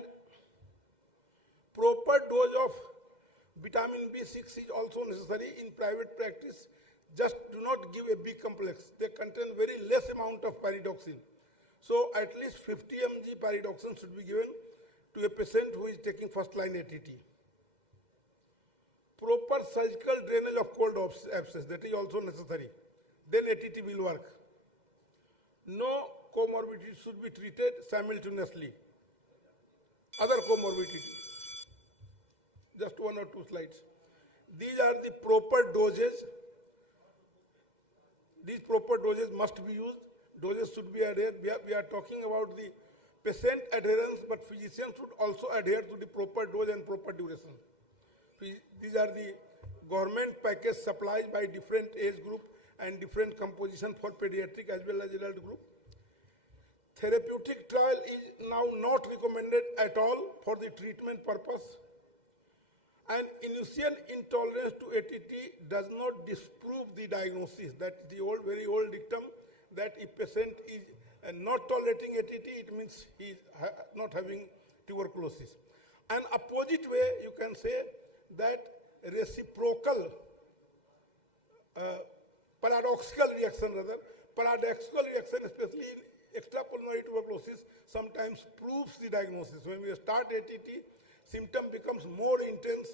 proper dose of vitamin B6 is also necessary in private practice. Just do not give a B complex. They contain very less amount of pyridoxine. So at least 50 mg pyridoxine should be given to a patient who is taking first line ATT. Proper surgical drainage of cold abscess, that is also necessary. Then ATT will work. No comorbidity should be treated simultaneously. Other comorbidity. Just 1 or 2 slides. These are the proper doses. These proper doses must be used. Doses should be adhered. We are talking about the patient adherence, but physicians should also adhere to the proper dose and proper duration. These are the government package supplied by different age group and different composition for pediatric as well as adult group. Therapeutic trial is now not recommended at all for the treatment purpose. And initial intolerance to ATT does not disprove the diagnosis. That's the very old dictum that if patient is not tolerating ATT, it means he is not having tuberculosis. An opposite way, you can say that reciprocal, paradoxical reaction, especially in extrapulmonary tuberculosis, sometimes proves the diagnosis. When we start ATT, symptom becomes more intense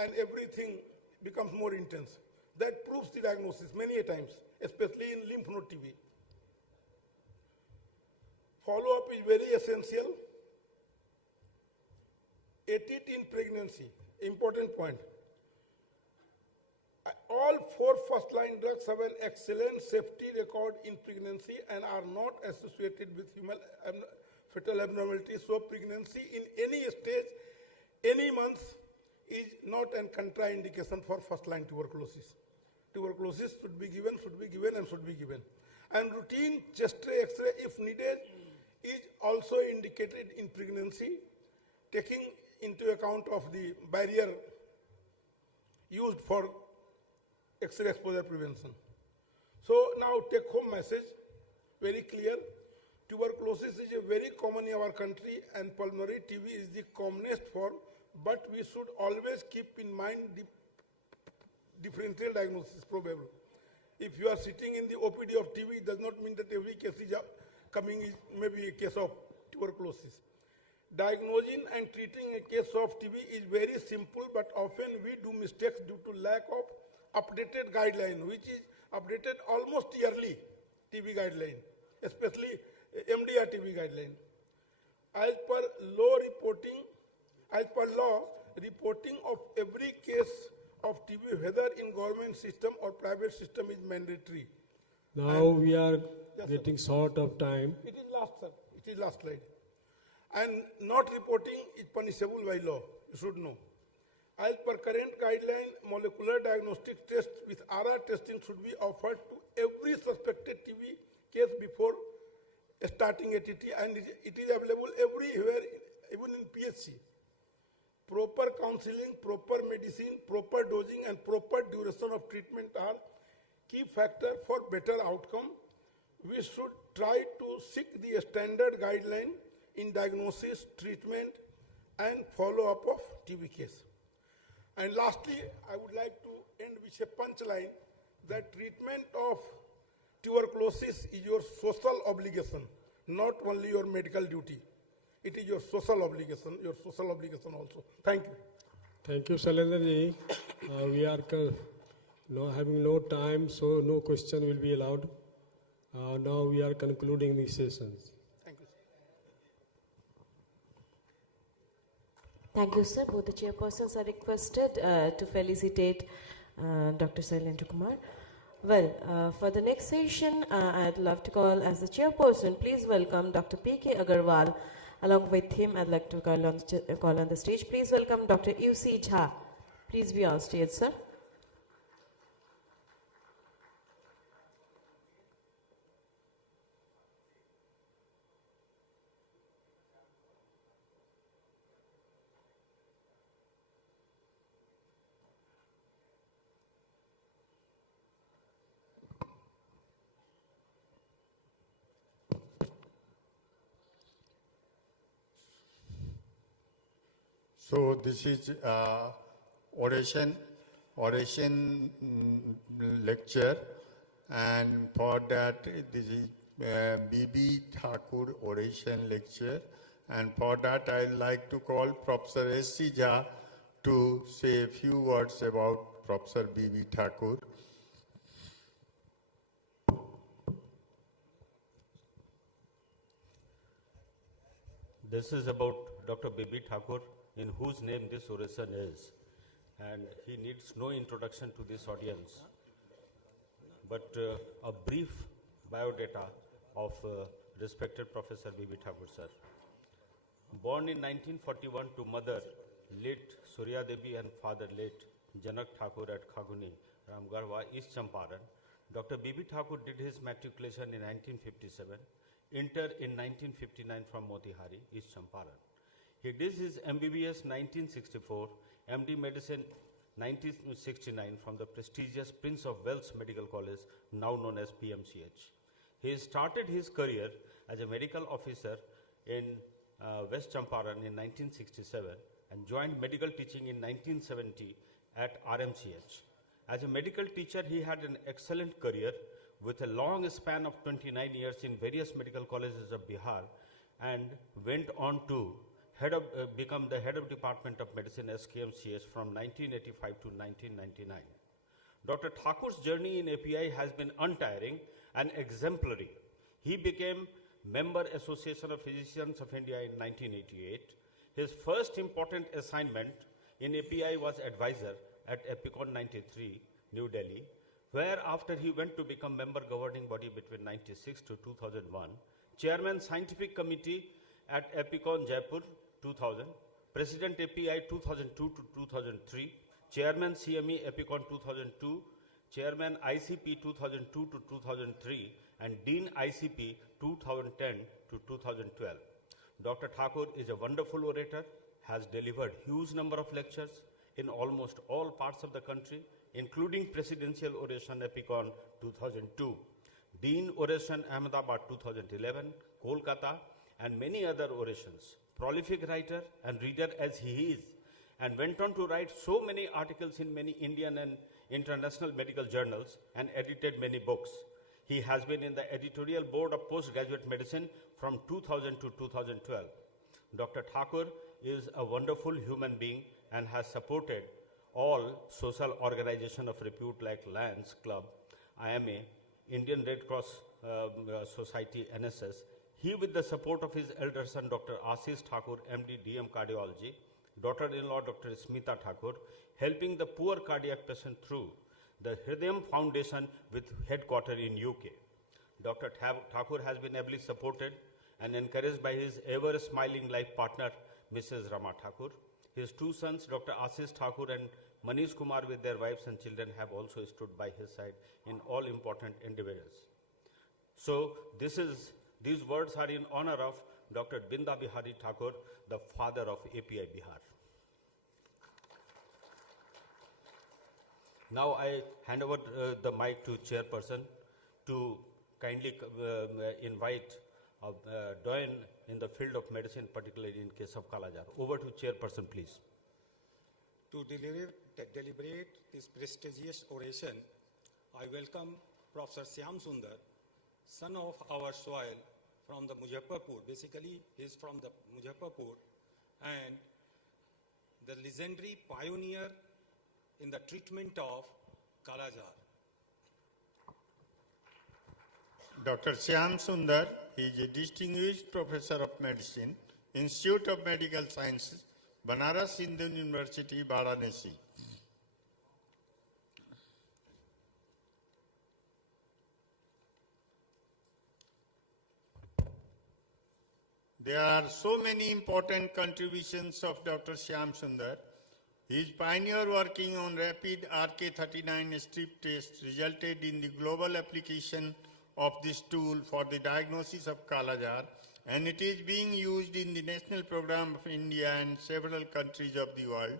and everything becomes more intense. That proves the diagnosis many a times, especially in lymph node TB. Follow-up is very essential. ATT in pregnancy, important point. All 4 first-line drugs have an excellent safety record in pregnancy and are not associated with fetal abnormalities. So pregnancy in any stage, any month, is not a contraindication for first-line tuberculosis. Tuberculosis should be given, and should be given. And routine chest X-ray, if needed, is also indicated in pregnancy, taking into account of the barrier used for X-ray exposure prevention. So now take-home message, very clear. Tuberculosis is a very common in our country and pulmonary TB is the commonest form, but we should always keep in mind the differential diagnosis probable. If you are sitting in the OPD of TB, it does not mean that every case is coming is maybe a case of tuberculosis. Diagnosing and treating a case of TB is very simple, but often we do mistakes due to lack of updated guideline, which is updated almost yearly, TB guideline, especially MDR TB guideline. As per law, reporting of every case of TB, whether in government system or private system, is mandatory. Now we are getting short of time. It is last, sir. It is last slide. And not reporting is punishable by law. You should know. As per current guideline, molecular diagnostic tests with RR testing should be offered to every suspected TB case before starting ATT, and it is available everywhere, even in PHC. Proper counseling, proper medicine, proper dosing, and proper duration of treatment are key factors for better outcome. We should try to seek the standard guideline in diagnosis, treatment, and follow-up of TB case. And lastly, I would like to end with a punchline that treatment of tuberculosis is your social obligation, not only your medical duty. It is your social obligation also. Thank you. Thank you, Shailendra ji. We are having no time, so no question will be allowed. Now we are concluding the sessions. Thank you, sir. Thank you, sir. Both the chairpersons are requested to felicitate Dr. Shailendra Kumar. Well, for the next session, I'd love to call as the chairperson, please welcome Dr. P.K. Agarwal Along with him, I'd like to call on the stage. Please welcome Dr. U.C. Jha. Please be on stage, sir. So this is oration lecture, and for that this is B.B. Thakur oration lecture, and for that I'd like to call Professor S.C. Jha to say a few words about Professor B.B. Thakur. This is about Dr. B.B. Thakur, in whose name this oration is. And he needs no introduction to this audience, but a brief biodata of respected Professor B.B. Thakur, sir. Born in 1941 to mother late Surya Devi and father late Janak Thakur at Khaguni, Ramgarhwa, East Champaran, Dr. B.B. Thakur did his matriculation in 1957, inter in 1959 from Motihari, East Champaran. He did his MBBS 1964, MD Medicine 1969 from the prestigious Prince of Wales Medical College, now known as PMCH. He started his career as a medical officer in West Champaran in 1967 and joined medical teaching in 1970 at RMCH. As a medical teacher, he had an excellent career with a long span of 29 years in various medical colleges of Bihar, and went on to become the head of Department of Medicine SKMCH from 1985 to 1999. Dr. Thakur's journey in API has been untiring and exemplary. He became Member Association of Physicians of India in 1988. His first important assignment in API was advisor at Bapicon 93, New Delhi, where after he went to become member governing body between 96 to 2001, chairman scientific committee at Bapicon Jaipur 2000, president API 2002 to 2003, chairman CME Bapicon 2002, chairman ICP 2002 to 2003, and dean ICP 2010 to 2012. Dr. Thakur is a wonderful orator, has delivered huge number of lectures in almost all parts of the country, including Presidential Oration Bapicon 2002, Dean Oration Ahmedabad 2011, Kolkata, and many other orations. Prolific writer and reader as he is, and went on to write so many articles in many Indian and international medical journals and edited many books. He has been in the editorial board of postgraduate medicine from 2000 to 2012. Dr. Thakur is a wonderful human being and has supported all social organizations of repute like Lions Club, IMA, Indian Red Cross Society, NSS. He, with the support of his elder son, Dr. Ashish Thakur, MD, DM Cardiology, daughter-in-law, Dr. Smita Thakur, helping the poor cardiac patient through the Hridayam Foundation with headquarters in UK. Dr. Thakur has been ably supported and encouraged by his ever-smiling life partner, Mrs. Rama Thakur. His two sons, Dr. Ashish Thakur and Manish Kumar, with their wives and children, have also stood by his side in all important endeavors. So these words are in honor of Dr. Binda Bihari Thakur, the father of API Bihar. Now I hand over the mic to chairperson to kindly invite Doyen in the field of medicine, particularly in case of Kalajar. Over to chairperson, please. To deliberate this prestigious oration, I welcome Professor Shyam Sundar, son of our soil from the Muzaffarpur. Basically, he is from the Muzaffarpur, and the legendary pioneer in the treatment of Kalajar. Dr. Shyam Sundar is a distinguished professor of medicine, Institute of Medical Sciences, Banaras Hindu University, Varanasi. There are so many important contributions of Dr. Shyam Sundar. His pioneer working on rapid RK39 strip test resulted in the global application of this tool for the diagnosis of Kala-Jar, and it is being used in the national program of India and several countries of the world.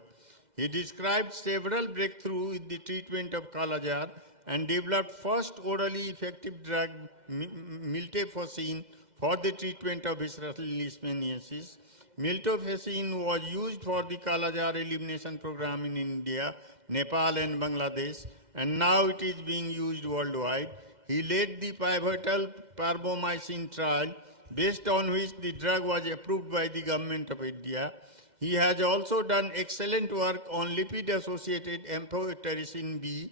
He described several breakthroughs in the treatment of Kala-Jar and developed first orally effective drug miltefosine for the treatment of visceral leishmaniasis. Miltefosine was used for the Kala-Jar elimination program in India, Nepal and Bangladesh, and now it is being used worldwide. He led the pivotal carbamazepine trial, based on which the drug was approved by the government of India. He has also done excellent work on lipid-associated amphotericin B.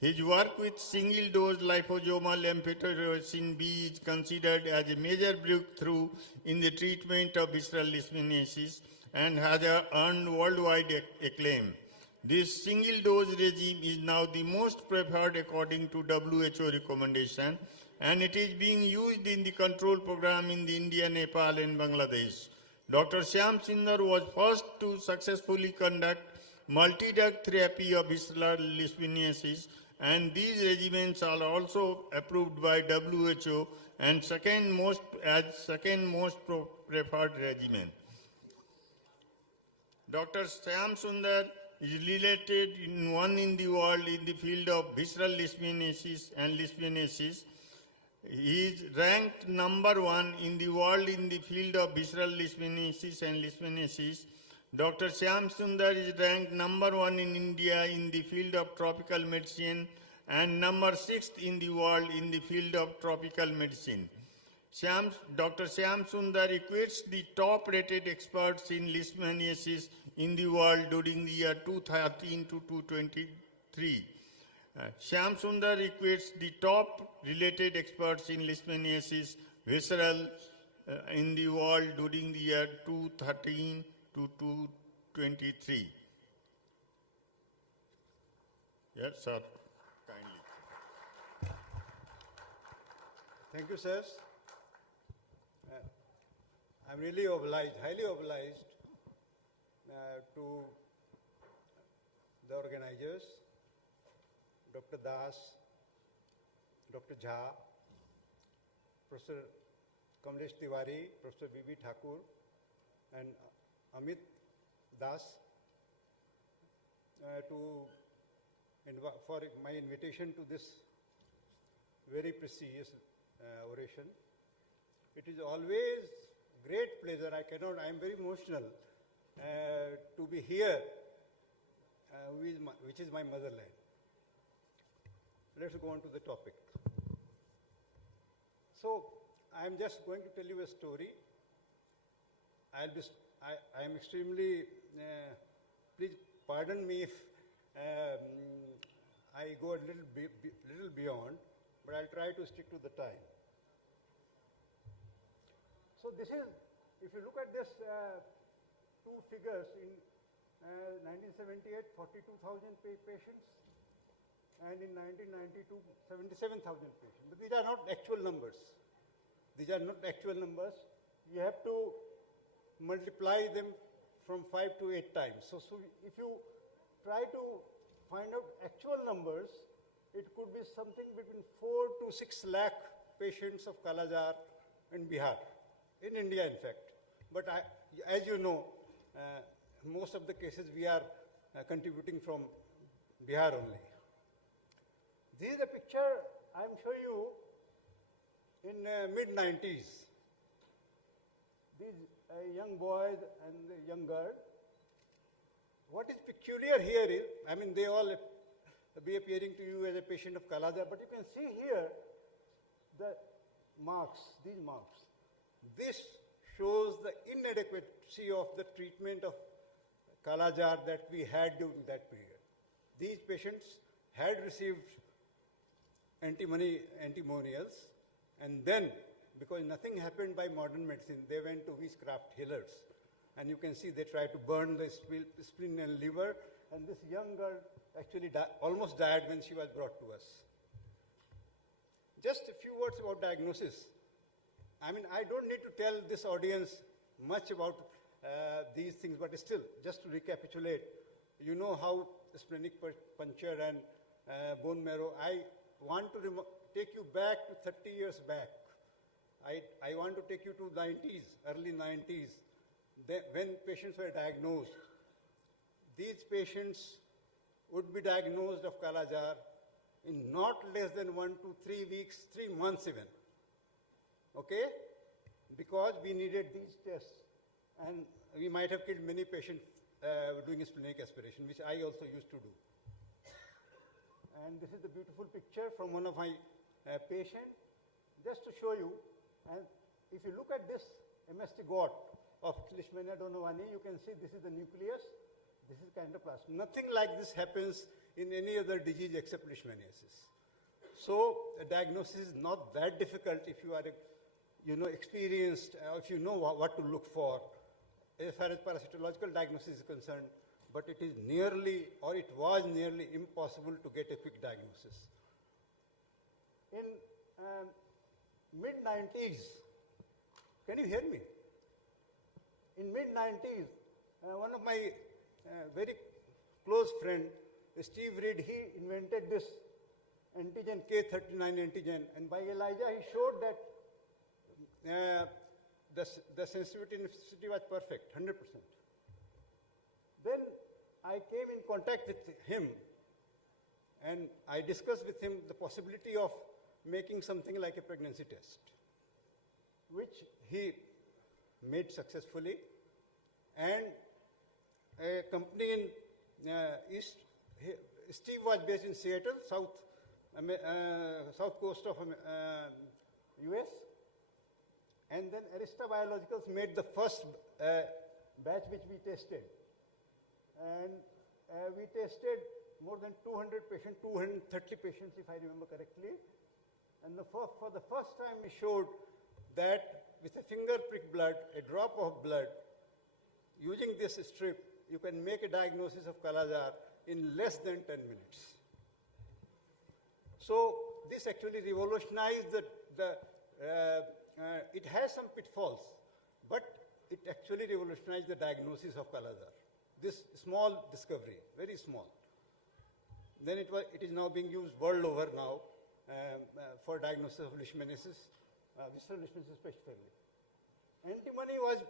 His work with single-dose liposomal amphotericin B is considered as a major breakthrough in the treatment of visceral leishmaniasis and has earned worldwide acclaim. This single-dose regime is now the most preferred according to WHO recommendation, and it is being used in the control program in the India, Nepal, and Bangladesh. Dr. Shyam Sundar was first to successfully conduct multi-drug therapy of visceral leishmaniasis, and these regimens are also approved by WHO and second most preferred regimen. Dr. Shyam Sundar is related in one in the world in the field of visceral leishmaniasis and leishmaniasis. He is ranked number 1 in the world in the field of visceral leishmaniasis and leishmaniasis. Dr. Shyam Sundar is ranked number 1 in India in the field of tropical medicine and number 6th in the world in the field of tropical medicine. Dr. Shyam Sundar equates the top-rated experts in leishmaniasis in the world during the year 2013 to 2023. Shyam Sundar equates the top related experts in leishmaniasis visceral in the world during the year 2013 to 2023. Yes, sir. Kindly. Thank you, sirs. I'm really obliged, highly obliged to the organizers, Dr. Das, Dr. Jha, Professor Kamlesh Tiwari, Professor B.B. Thakur, and Amit Das for my invitation to this very prestigious oration. It is always great pleasure. I am very emotional to be here, which is my motherland. Let's go on to the topic. So, I am just going to tell you a story. I am extremely, please pardon me if I go a little beyond, but I'll try to stick to the time. So this is, if you look at this two figures in 1978, 42,000 patients, and in 1992, 77,000 patients. But these are not actual numbers. These are not actual numbers. You have to multiply them from 5 to 8 times. So if you try to find out actual numbers, it could be something between 4 to 6 lakh patients of Kala-Jar in Bihar, in India in fact. But as you know, most of the cases we are contributing from Bihar only. This is a picture I am showing you in mid-90s. These young boys and the young girl. What is peculiar here is, I mean, they all be appearing to you as a patient of Kala-Jar, but you can see here the marks, these marks. This shows the inadequacy of the treatment of Kala-Jar that we had during that period. These patients had received antimonials, and then, because nothing happened by modern medicine, they went to witchcraft healers. And you can see they tried to burn the spleen and liver, and this young girl actually almost died when she was brought to us. Just a few words about diagnosis. I mean, I don't need to tell this audience much about these things, but still, just to recapitulate, you know how splenic puncture and bone marrow. I want to take you back to 30 years back. I want to take you to 90s, early 90s, when patients were diagnosed. These patients would be diagnosed of Kala-Azar in not less than 1 to 3 weeks, 3 months even. Okay? Because we needed these tests. And we might have killed many patients doing splenic aspiration, which I also used to do. And this is the beautiful picture from one of my patients, just to show you. And if you look at this MST GOT of Leishmania donovani, you can see this is the nucleus, this is chondroplasm. Nothing like this happens in any other disease except leishmaniasis. So the diagnosis is not that difficult if you are, experienced, if you know what to look for, as far as parasitological diagnosis is concerned. But it is nearly, or it was nearly impossible to get a quick diagnosis. In mid-90s, can you hear me? In mid-90s, one of my very close friend, Steve Reed, he invented this antigen, K39 antigen, and by ELISA he showed that the sensitivity and specificity was perfect, 100%. Then I came in contact with him and I discussed with him the possibility of making something like a pregnancy test, which he made successfully. And a company in Steve was based in Seattle, south coast of US. And then Arista Biologicals made the first batch which we tested. And we tested more than 200 patients, 230 patients if I remember correctly. And for the first time we showed that with a finger prick blood, a drop of blood, using this strip, you can make a diagnosis of Kala-Azar in less than 10 minutes. So this actually revolutionized it has some pitfalls, but it actually revolutionized the diagnosis of Kala-Azar. This small discovery, very small. Then it is now being used world over now for diagnosis of leishmaniasis, visceral leishmaniasis specifically. Antimony was,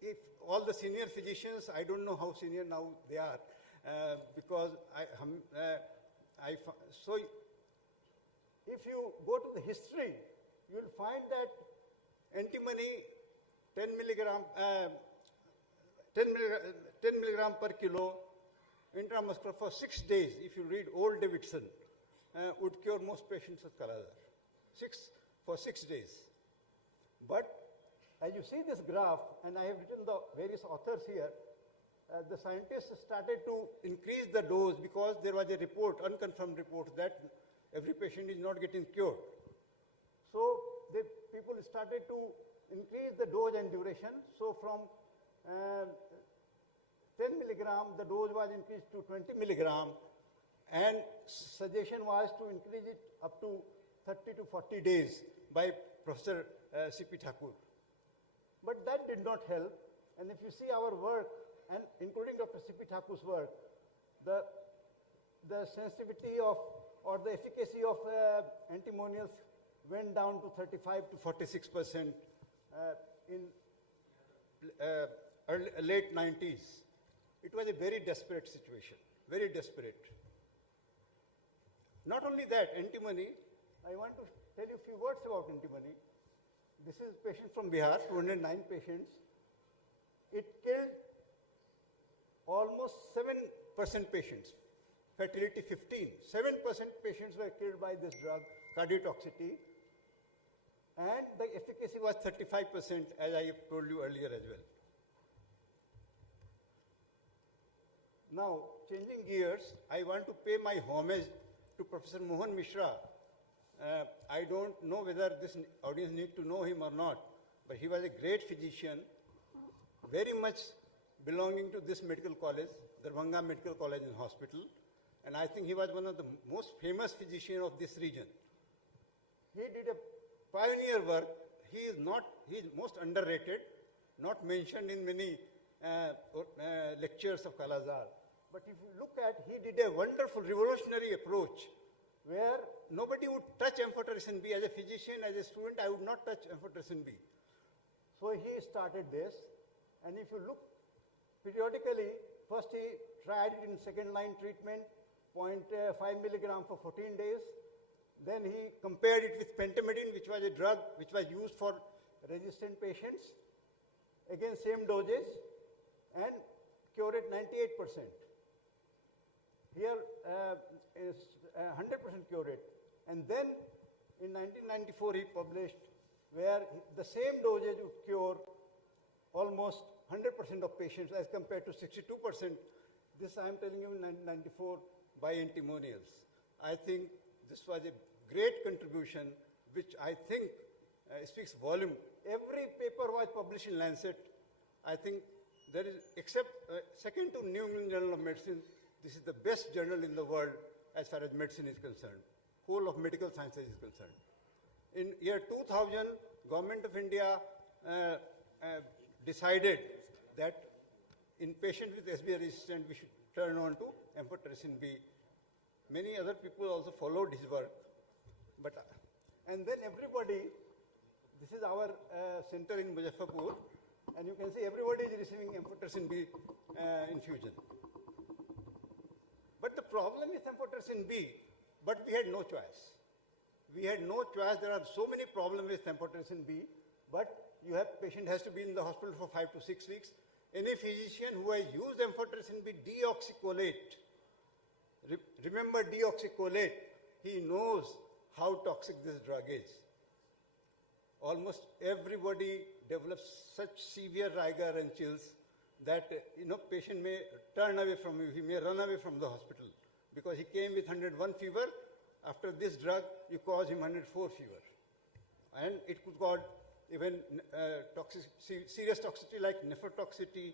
if all the senior physicians, I don't know how senior now they are, because so if you go to the history, you will find that antimony 10 milligram per kilo intramuscular for 6 days, if you read old Davidson, would cure most patients of Kala-Azar. For 6 days. But as you see this graph, and I have written the various authors here, the scientists started to increase the dose because there was a report, unconfirmed report, that every patient is not getting cured. So the people started to increase the dose and duration. So from 10 milligram, the dose was increased to 20 milligram, and suggestion was to increase it up to 30 to 40 days by Professor C.P. Thakur. But that did not help, and if you see our work, and including Dr. C.P. Thakur's work, the sensitivity of, or the efficacy of antimonials went down to 35 to 46% in late 90s. It was a very desperate situation, very desperate. Not only that, antimony, I want to tell you a few words about antimony. This is a patient from Bihar, 209 patients. It killed almost 7% patients, fertility 15. 7% patients were killed by this drug, cardiotoxicity, and the efficacy was 35%, as I told you earlier as well. Now, changing gears, I want to pay my homage to Professor Mohan Mishra. I don't know whether this audience need to know him or not, but he was a great physician, very much belonging to this medical college, Darbhanga Medical College and Hospital, and I think he was one of the most famous physicians of this region. He did a pioneer work. He is most underrated. not mentioned in many lectures of Kalazar. But if you look at, he did a wonderful revolutionary approach where nobody would touch amphotericin B. As a physician, as a student, I would not touch amphotericin B. So he started this, and if you look periodically, first he tried it in second line treatment, 0.5 milligram for 14 days. Then he compared it with pentamidine, which was a drug which was used for resistant patients. Again, same dosage, and cure rate 98%. Here is 100% cure rate. And then in 1994 he published where the same dosage would cure almost 100% of patients as compared to 62%. This I am telling you in 1994 by antimonials. I think this was a great contribution which I think speaks volume. Every paper was published in Lancet. I think there is, except second to New England Journal of Medicine, this is the best journal in the world as far as medicine is concerned, whole of medical sciences is concerned. In year 2000, Government of India decided that in patients with SBA resistant, we should turn on to amphotericin B. Many other people also followed his work. But, and then everybody, this is our center in Muzaffarpur, and you can see everybody is receiving amphotericin B infusion. But the problem is amphotericin B, but we had no choice. We had no choice. There are so many problems with amphotericin B, but patient has to be in the hospital for 5 to 6 weeks. Any physician who has used amphotericin B deoxycholate, remember deoxycholate, he knows how toxic this drug is. Almost everybody develops such severe rigor and chills that patient may turn away from you, he may run away from the hospital because he came with 101 fever. After this drug, you cause him 104 fever. And it could cause even serious toxicity like nephrotoxicity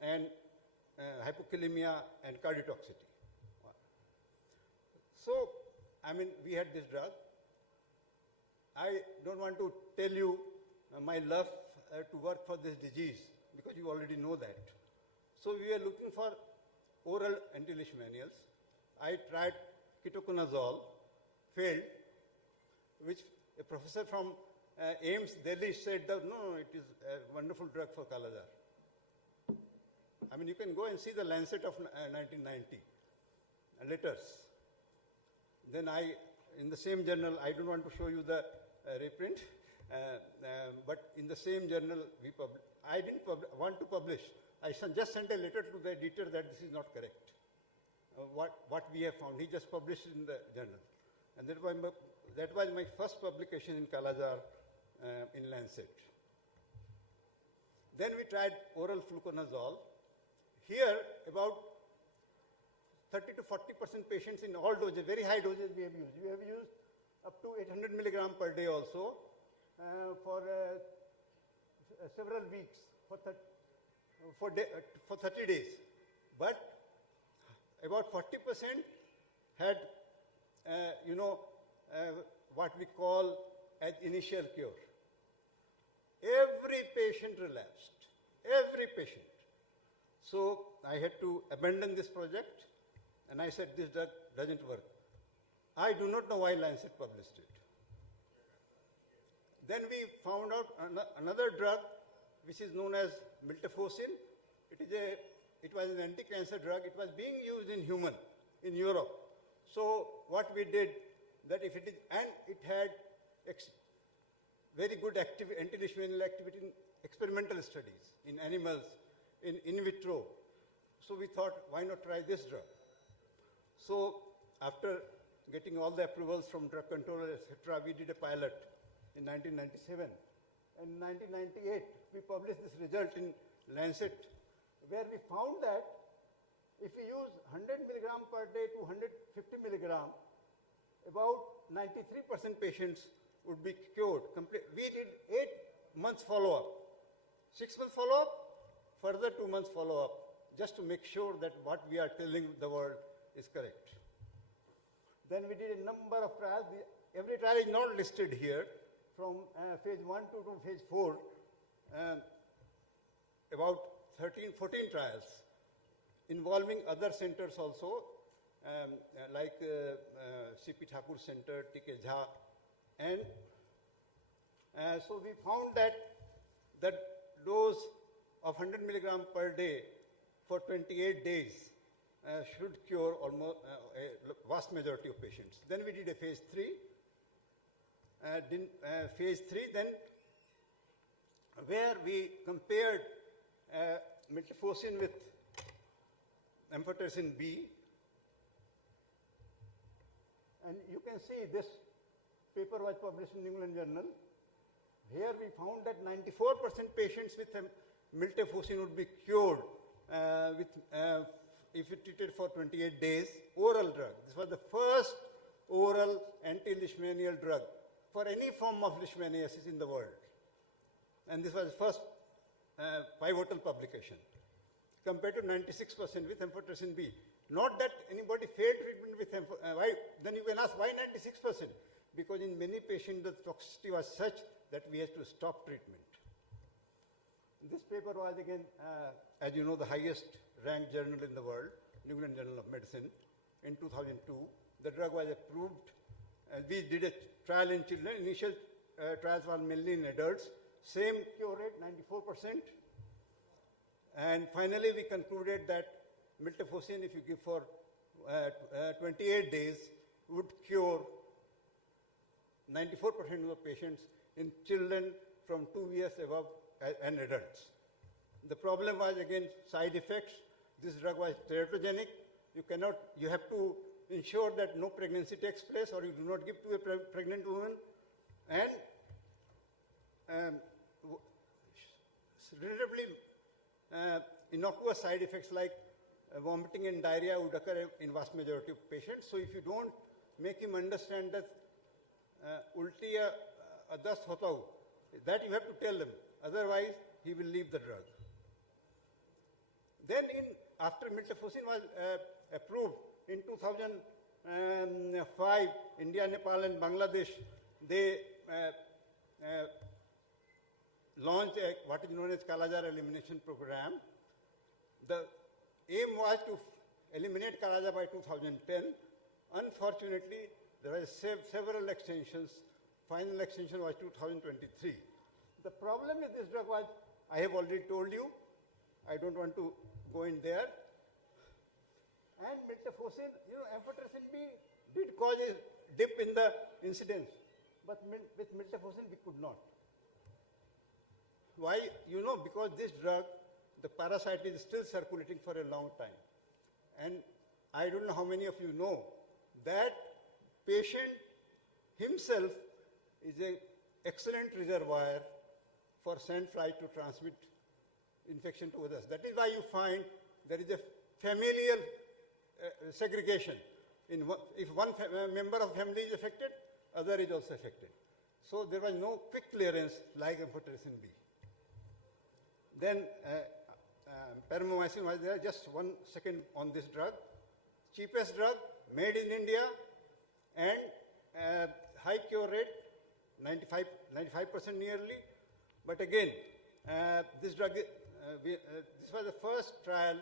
and hypokalemia and cardiotoxicity. So, I mean, we had this drug. I don't want to tell you my love to work for this disease because you already know that. So we were looking for oral anti-leishmanials. I tried ketoconazole, failed, which a professor from AIMS Delhi said that no, it is a wonderful drug for Kalazar. I mean, you can go and see the Lancet of 1990 letters. Then in the same journal, I don't want to show you the reprint, but in the same journal, I didn't want to publish. I just sent a letter to the editor that this is not correct. What we have found, he just published in the journal. And that was my first publication in Kalazar in Lancet. Then we tried oral fluconazole. Here, about 30 to 40% patients in all doses, very high doses we have used. We have used up to 800 milligram per day also for several weeks, for 30 days. But about 40% had, what we call as initial cure. Every patient relapsed, every patient. So I had to abandon this project, and I said this drug doesn't work. I do not know why Lancet published it. Then we found out another drug which is known as miltefosine. It was an anti-cancer drug. It was being used in human in Europe. So what we did, that if it is, and it had very good anti-leishmanial activity in experimental studies, in animals, in vitro. So we thought, why not try this drug? So after getting all the approvals from drug controller, etc., we did a pilot in 1997. In 1998, we published this result in Lancet, where we found that if we use 100 milligram per day to 150 milligram, about 93% patients would be cured. We did 8 months follow-up, 6 months follow-up, further 2 months follow-up, just to make sure that what we are telling the world is correct. Then we did a number of trials. Every trial is not listed here, from phase 1 to phase 4. about 14 trials involving other centers also, like C.P. Thakur Center, T.K. Jha, and so we found that the dose of 100 milligram per day for 28 days should cure almost a vast majority of patients. Then we did a phase 3. Phase 3 then, where we compared miltefosine with amphotericin B. And you can see this paper was published in New England Journal. Here we found that 94% patients with miltefosine would be cured if it treated for 28 days, oral drug. This was the first oral anti-leishmanial drug for any form of leishmaniasis in the world. And this was the first pivotal publication, compared to 96% with amphotericin B. Not that anybody failed treatment with why? Then you can ask, why 96%? Because in many patients the toxicity was such that we had to stop treatment. This paper was again, as you know, the highest ranked journal in the world, New England Journal of Medicine, in 2002. The drug was approved. We did a trial in children. Initial trials were mainly in adults. Same cure rate, 94%. And finally, we concluded that miltefosine, if you give for 28 days, would cure 94% of the patients in children from 2 years above and adults. The problem was again side effects. This drug was teratogenic. You have to ensure that no pregnancy takes place or you do not give to a pregnant woman. And relatively innocuous side effects like vomiting and diarrhea would occur in vast majority of patients. So if you don't make him understand that ulti ya dast hota ho, that you have to tell him. Otherwise, he will leave the drug. Then after miltefosine was approved in 2005, India, Nepal and Bangladesh, they launched what is known as Kalajar elimination program. The aim was to eliminate Kalajar by 2010. Unfortunately, there were several extensions. Final extension was 2023. The problem with this drug was, I have already told you, I don't want to go in there. And miltefosine, amphotericin B did cause a dip in the incidence, but with miltefosine we could not. Why? Because this drug, the parasite is still circulating for a long time. And I don't know how many of you know that patient himself is an excellent reservoir for sandfly to transmit infection to others. That is why you find there is a familial segregation. If one member of family is affected, other is also affected. So there was no quick clearance like amphotericin B. Then paramomycin was there. Just 1 second on this drug. Cheapest drug, made in India, and high cure rate, 95% nearly. But again, this drug, this was the first trial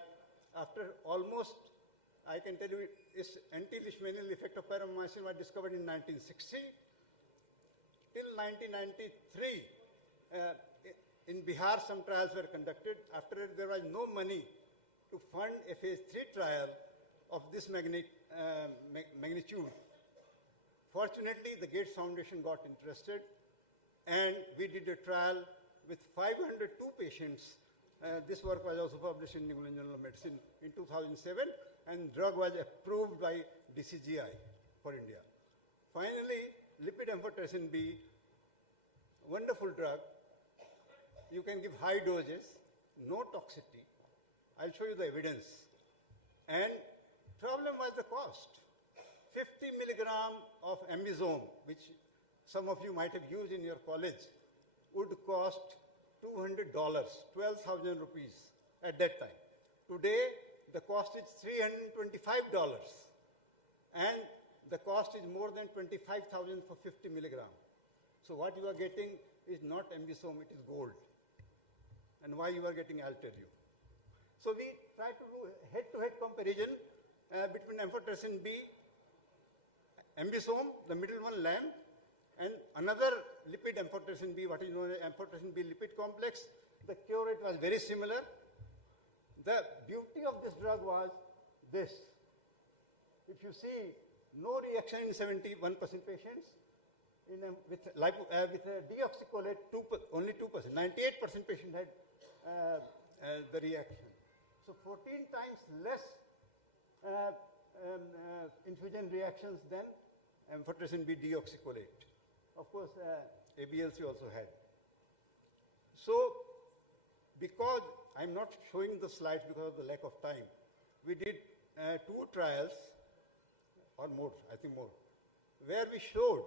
after almost, I can tell you, its anti-leishmanial effect of paramomycin was discovered in 1960. Till 1993, in Bihar, some trials were conducted. After it, there was no money to fund a phase 3 trial of this magnitude. Fortunately, the Gates Foundation got interested, and we did a trial with 502 patients. This work was also published in New England Journal of Medicine in 2007, and drug was approved by DCGI for India. Finally, lipid amphotericin B, wonderful drug. You can give high doses, no toxicity. I'll show you the evidence. And problem was the cost. 50 milligram of ambisome, which some of you might have used in your college, would cost $200, 12,000 rupees at that time. Today, the cost is $325, and the cost is more than 25,000 for 50 milligram. So what you are getting is not ambisome, it is gold. and why you are getting, I'll tell you. So we try to do head-to-head comparison between amphotericin B, ambisome, the middle one, LAM, and another lipid amphotericin B, what is known as amphotericin B lipid complex. The cure rate was very similar. The beauty of this drug was this. If you see, no reaction in 71% patients. With deoxycholate, only 2%. 98% patient had the reaction. So 14 times less infusion reactions than amphotericin B deoxycholate. Of course, ABLC also had. So, because I'm not showing the slides because of the lack of time, we did 2 trials, or more, I think more, where we showed,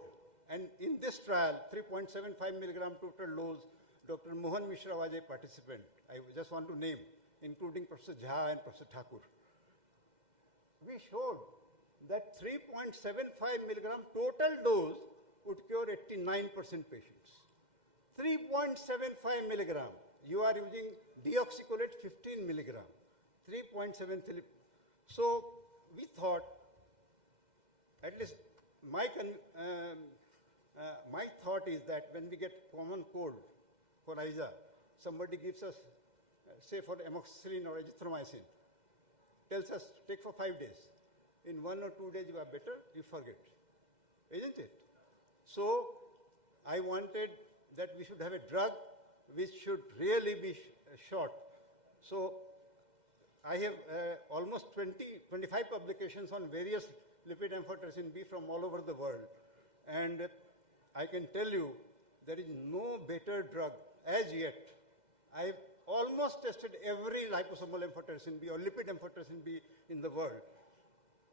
and in this trial, 3.75 milligram total dose, Dr. Mohan Mishra was a participant. I just want to name, including Professor Jha and Professor Thakur. We showed that 3.75 milligram total dose would cure 89% patients. 3.75 milligram, you are using deoxycholate 15 milligram, 3.73. So we thought, at least my thought is that when we get common cold for ISA, somebody gives us, say for amoxicillin or azithromycin, tells us take for 5 days. In 1 or 2 days you are better, you forget. Isn't it? So I wanted that we should have a drug which should really be short. So I have almost 25 publications on various lipid amphotericin B from all over the world. And I can tell you there is no better drug as yet. I've almost tested every liposomal amphotericin B or lipid amphotericin B in the world.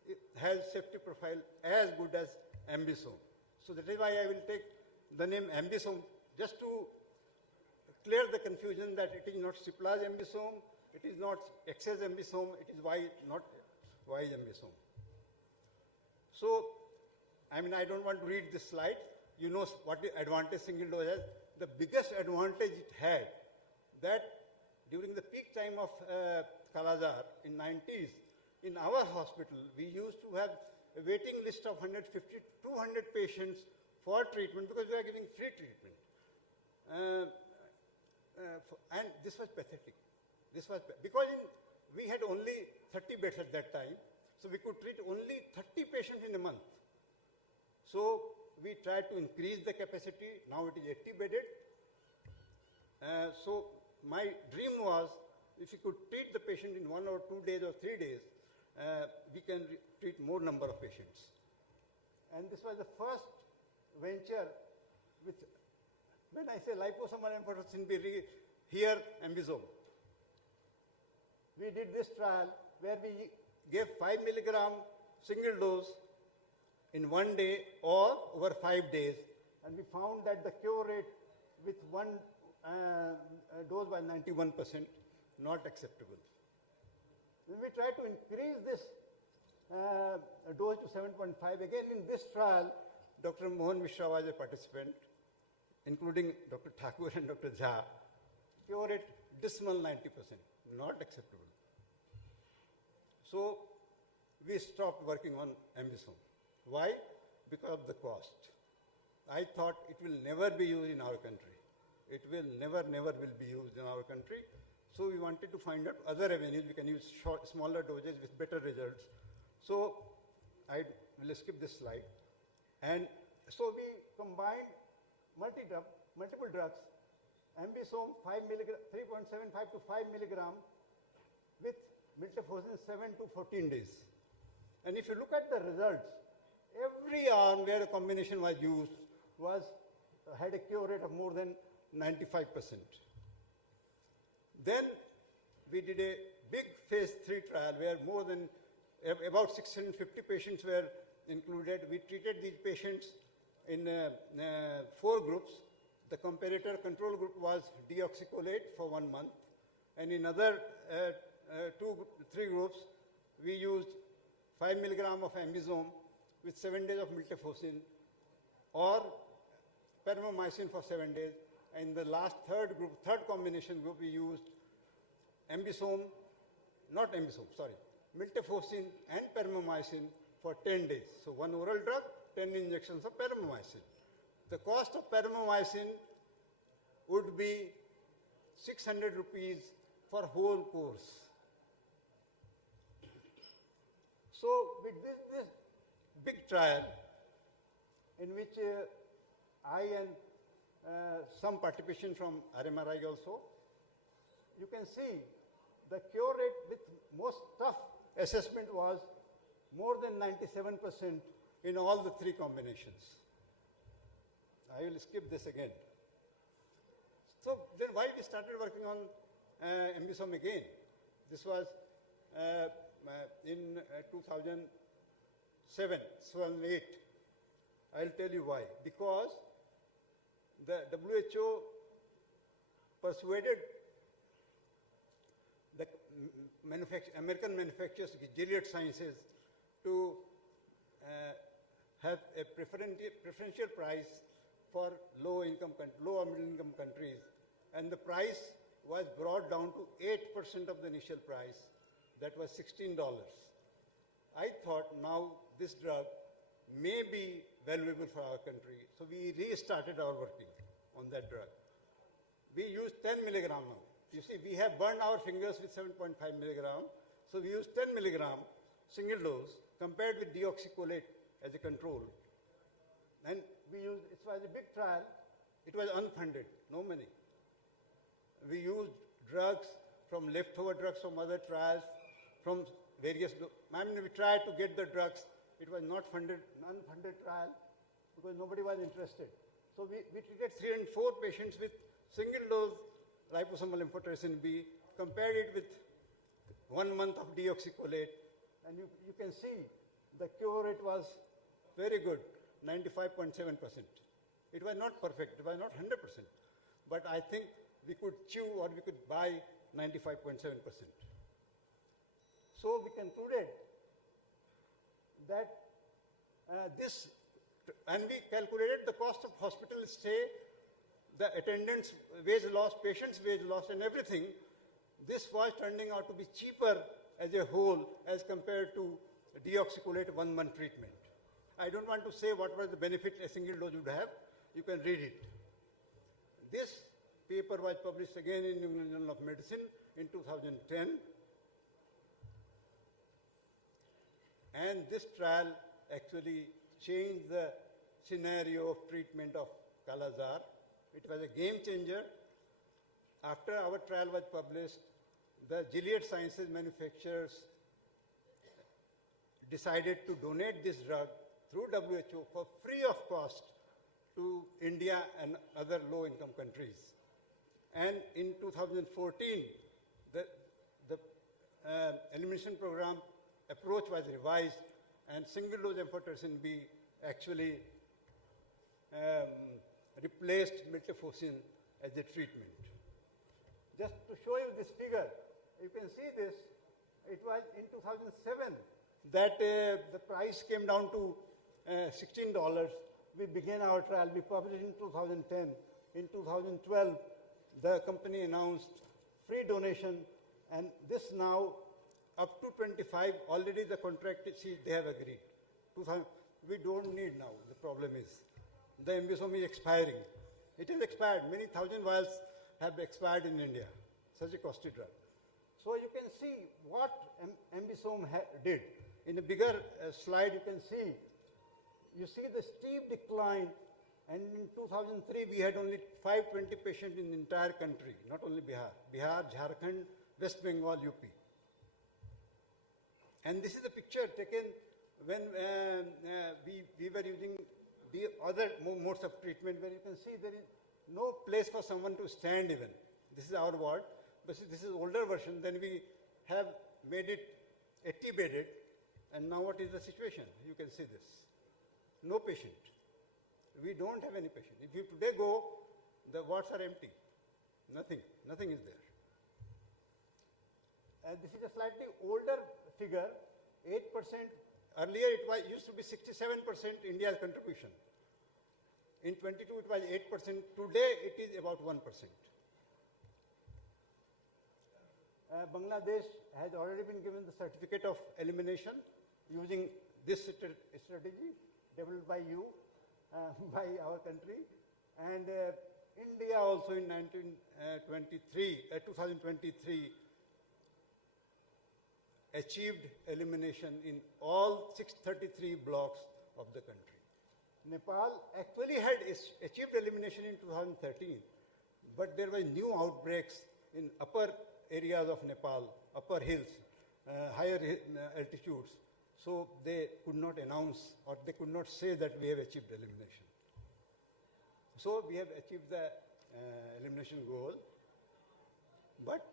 It has safety profile as good as ambisome. So that is why I will take the name ambisome just to clear the confusion that it is not Ciplage ambisome, it is not excess ambisome, it is not Y ambisome. So, I mean, I don't want to read this slide. You know what the advantage single dose has. The biggest advantage it had, that during the peak time of Kala-Azar in 90s, in our hospital, we used to have a waiting list of 150 to 200 patients for treatment because we are giving free treatment. And this was pathetic. Because we had only 30 beds at that time, so we could treat only 30 patients in a month. So we tried to increase the capacity. Now it is 80 bedded. So my dream was, if we could treat the patient in 1 or 2 days or 3 days, we can treat more number of patients. And this was the first venture with, when I say liposomal amphotericin B, here ambisome. We did this trial where we gave 5 milligram single dose in 1 day or over 5 days, and we found that the cure rate with one dose was 91%, not acceptable. Then we tried to increase this dose to 7.5. Again, in this trial, Dr. Mohan Mishra was a participant, including Dr. Thakur and Dr. Jha. Cure rate dismal 90%, not acceptable. So we stopped working on ambisome. Why? Because of the cost. I thought it will never be used in our country. It will never will be used in our country. So we wanted to find out other avenues. We can use smaller doses with better results. So I will skip this slide. And so we combined multiple drugs, ambisome 3.75 to 5 milligram with miltefosine 7 to 14 days. And if you look at the results, every arm where the combination was used had a cure rate of more than 95%. Then we did a big phase 3 trial where more than about 650 patients were included. We treated these patients in 4 groups. The comparator control group was deoxycholate for 1 month, and in other 3 groups, we used 5 milligram of ambisome with 7 days of miltefosine or perimomycin for 7 days in the last third combination group, we used ambisome, not ambisome, sorry, miltefosine and perimomycin for 10 days. So one oral drug, 10 injections of perimomycin. The cost of perimomycin would be 600 rupees for whole course. So with this big trial, in which I and some participation from RMRI also, you can see the cure rate with most tough assessment was more than 97% in all the 3 combinations. I will skip this again. So then why we started working on ambisome again? This was in 2007, 2008. I'll tell you why. Because the WHO persuaded the American manufacturers, Gilead Sciences, to have a preferential price for low or middle income countries. And the price was brought down to 8% of the initial price. That was $16. I thought now this drug may be valuable for our country. So we restarted our working on that drug. We use 10 milligram now. You see, we have burned our fingers with 7.5 milligram. So we use 10 milligram single dose compared with deoxycholate as a control. And it was a big trial. It was unfunded, no money. We used drugs from leftover drugs from other trials, from various, we tried to get the drugs. It was not funded, unfunded trial because nobody was interested. So we treated 304 patients with single dose liposomal amphotericin B, compared it with 1 month of deoxycholate, and you can see the cure rate was very good, 95.7%. It was not perfect, it was not 100%, but I think we could chew or we could buy 95.7%. So we concluded that and we calculated the cost of hospital stay, the attendants' wage loss, patients' wage loss, and everything. This was turning out to be cheaper as a whole as compared to deoxycholate 1 month treatment. I don't want to say what was the benefit a single dose would have. You can read it. This paper was published again in New England Journal of Medicine in 2010. And this trial actually changed the scenario of treatment of Kala-Azar. It was a game changer. After our trial was published, the Gilead Sciences manufacturers decided to donate this drug through WHO for free of cost to India and other low-income countries. And in 2014, the elimination program approach was revised, and single-dose amphotericin B actually replaced miltefosine as a treatment. Just to show you this figure, you can see this. It was in 2007 that the price came down to $16. We began our trial. We published in 2010. In 2012, the company announced free donation, and this now up to 25, already the contract, see, they have agreed. We don't need now, the problem is. The ambisome is expiring. It is expired. Many thousand vials have expired in India, such a costly drug. So you can see what ambisome did. In a bigger slide, you can see, you see the steep decline, and in 2003, we had only 520 patients in the entire country, not only Bihar. Bihar, Jharkhand, West Bengal, UP. And this is the picture taken when we were using the other modes of treatment, where you can see there is no place for someone to stand even. This is our ward, but this is older version. Then we have made it 80-bedded, and now what is the situation? You can see this. No patient. We don't have any patient. If you today go, the wards are empty. Nothing is there. And this is a slightly older figure, 8%. Earlier it used to be 67% India's contribution. In 22 it was 8%. Today it is about 1%. Bangladesh has already been given the certificate of elimination using this strategy developed by you, by our country. And India also in 2023 achieved elimination in all 633 blocks of the country. Nepal actually had achieved elimination in 2013, but there were new outbreaks in upper areas of Nepal, upper hills, higher altitudes. So they could not announce or they could not say that we have achieved elimination. So we have achieved the elimination goal, but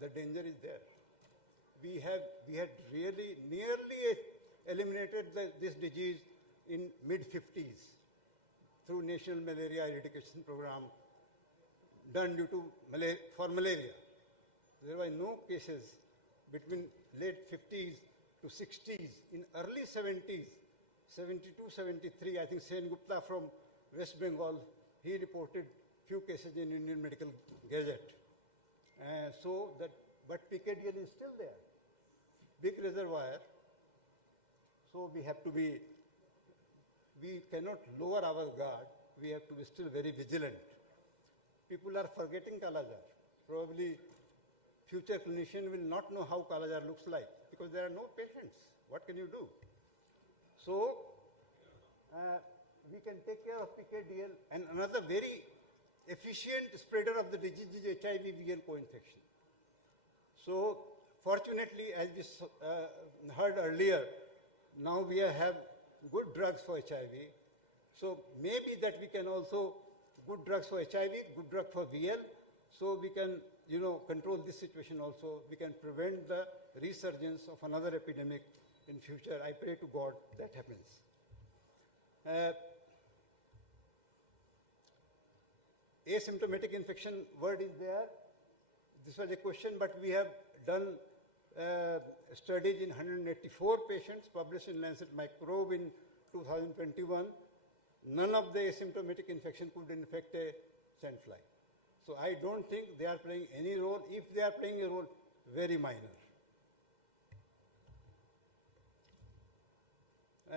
the danger is there. We had really nearly eliminated this disease in mid-50s through National Malaria Eradication Program done due to for malaria. There were no cases between late 50s to 60s. In early 70s, 72, 73, I think Sen Gupta from West Bengal, he reported few cases in Indian Medical Gazette. But PKDL is still there. Big reservoir. So we cannot lower our guard. We have to be still very vigilant. People are forgetting Kala-Azar. Probably future clinician will not know how Kala-Azar looks like because there are no patients. What can you do? So we can take care of PKDL. And another very efficient spreader of the disease is HIV-VL co-infection. So fortunately, as we heard earlier, now we have good drugs for HIV. So maybe that we can also, good drugs for HIV, good drug for VL, so we can, control this situation also. We can prevent the resurgence of another epidemic in future. I pray to God that happens. Asymptomatic infection word is there. This was a question, but we have done studies in 184 patients published in Lancet Microbe in 2021. None of the asymptomatic infection could infect a sandfly. So I don't think they are playing any role. If they are playing a role, very minor.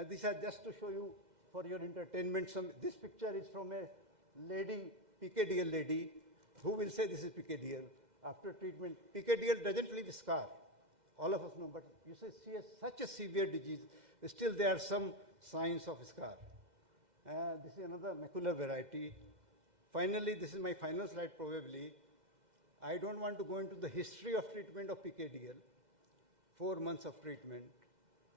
These are just to show you for your entertainment. This picture is from a lady, PKDL lady, who will say this is PKDL. After treatment, PKDL doesn't leave a scar. All of us know, but you say she has such a severe disease, still there are some signs of scar. This is another macular variety. Finally, this is my final slide probably. I don't want to go into the history of treatment of PKDL. 4 months of treatment.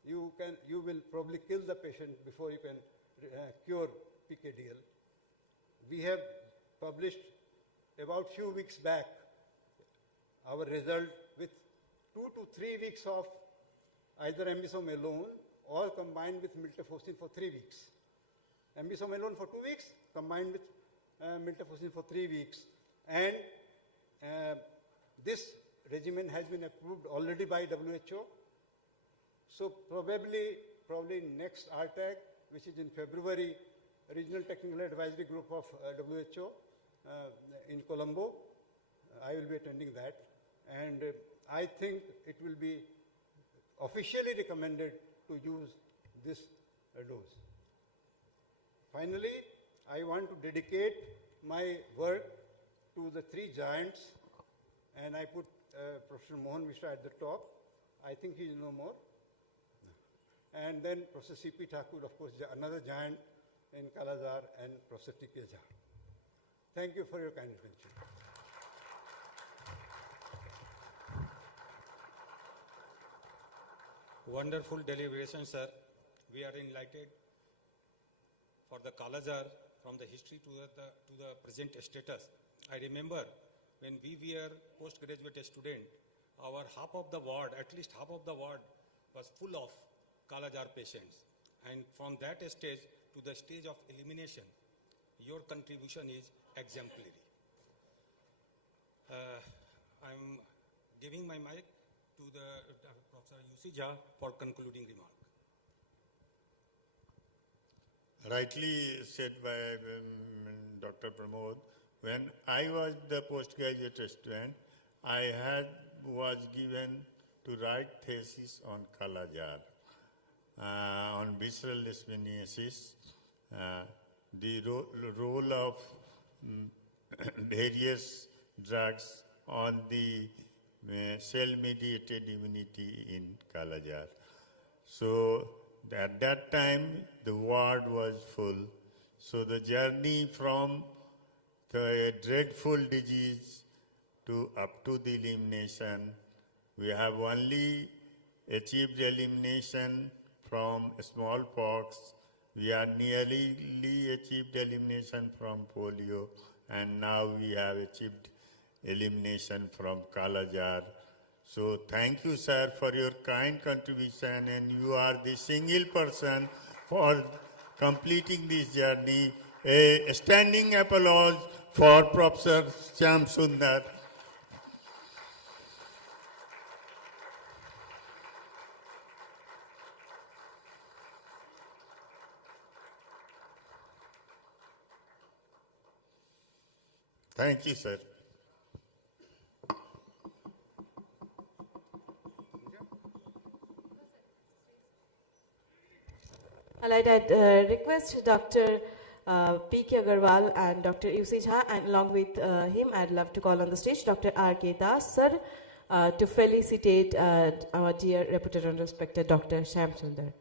You will probably kill the patient before you can cure PKDL. We have published about few weeks back our result with 2 to 3 weeks of either ambisome alone or combined with miltefosine for 3 weeks. Ambisome alone for 2 weeks, combined with miltefosine for 3 weeks. And this regimen has been approved already by WHO. So probably next RTAG, which is in February, Regional Technical Advisory Group of WHO in Colombo, I will be attending that. And I think it will be officially recommended to use this dose. Finally, I want to dedicate my work to the 3 giants, and I put Professor Mohan Mishra at the top. I think he is no more. And then Professor C.P. Thakur, of course, another giant in Kala-Azar, and Professor T.K. Jha. Thank you for your kind attention. Wonderful deliberation, sir. We are enlightened for the Kala-Azar from the history to the present status. I remember when we were postgraduate student, our half of the ward, at least half of the ward, was full of Kala-Azar patients. And from that stage to the stage of elimination, your contribution is exemplary. I'm giving my mic to the Professor U.C. Jha for concluding remark. rightly said by Dr. Pramod, when I was the postgraduate student, was given to write thesis on Kala-Jar, on visceral leishmaniasis, the role of various drugs on the cell-mediated immunity in Kala-Jar. So at that time, the ward was full. So the journey from the dreadful disease to up to the elimination, we have only achieved elimination from smallpox. We are nearly achieved elimination from polio, and now we have achieved elimination from Kala-Jar. So thank you, sir, for your kind contribution, and you are the single person for completing this journey. A standing applause for Professor Shyam Sundar. Thank you, sir. All right, I'd request Dr. P.K. Agarwal and Dr. Yusi Jha, and along with him, I'd love to call on the stage Dr. R.K. Das, sir, to felicitate our dear, reputed and respected Dr. Shyam Sundar.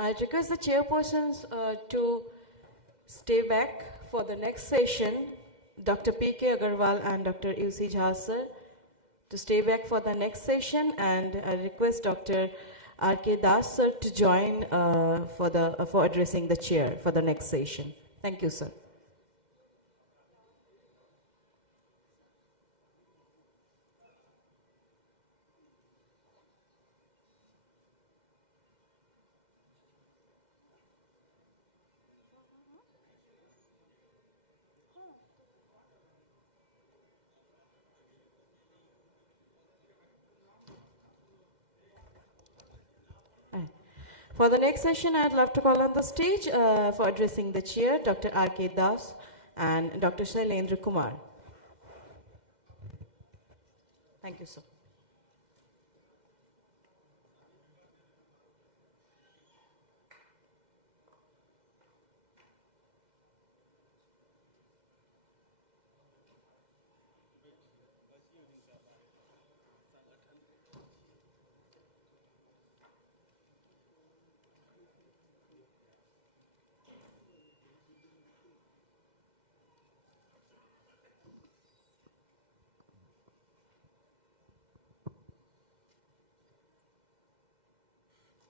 I request the chairpersons to stay back for the next session. Dr. P.K. Agarwal and Dr. Yusi Jha, sir, to stay back for the next session, and I request Dr. R.K. Das, sir, to join for addressing the chair for the next session. Thank you, sir. For the next session, I'd love to call on the stage for addressing the chair, Dr. R.K. Das and Dr. Shailendra Kumar. Thank you, sir.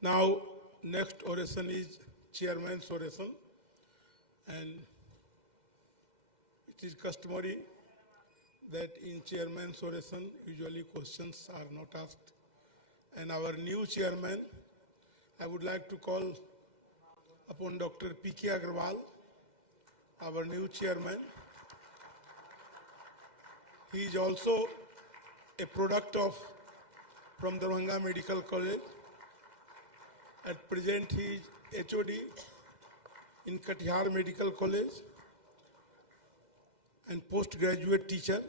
Now, next oration is chairman's oration, and it is customary that in chairman's oration, usually questions are not asked. And our new chairman, I would like to call upon Dr. P.K. Agarwal, our new chairman. He is also a product of from Darbhanga Medical College. At present, he is HOD in Katihar Medical College and postgraduate teacher.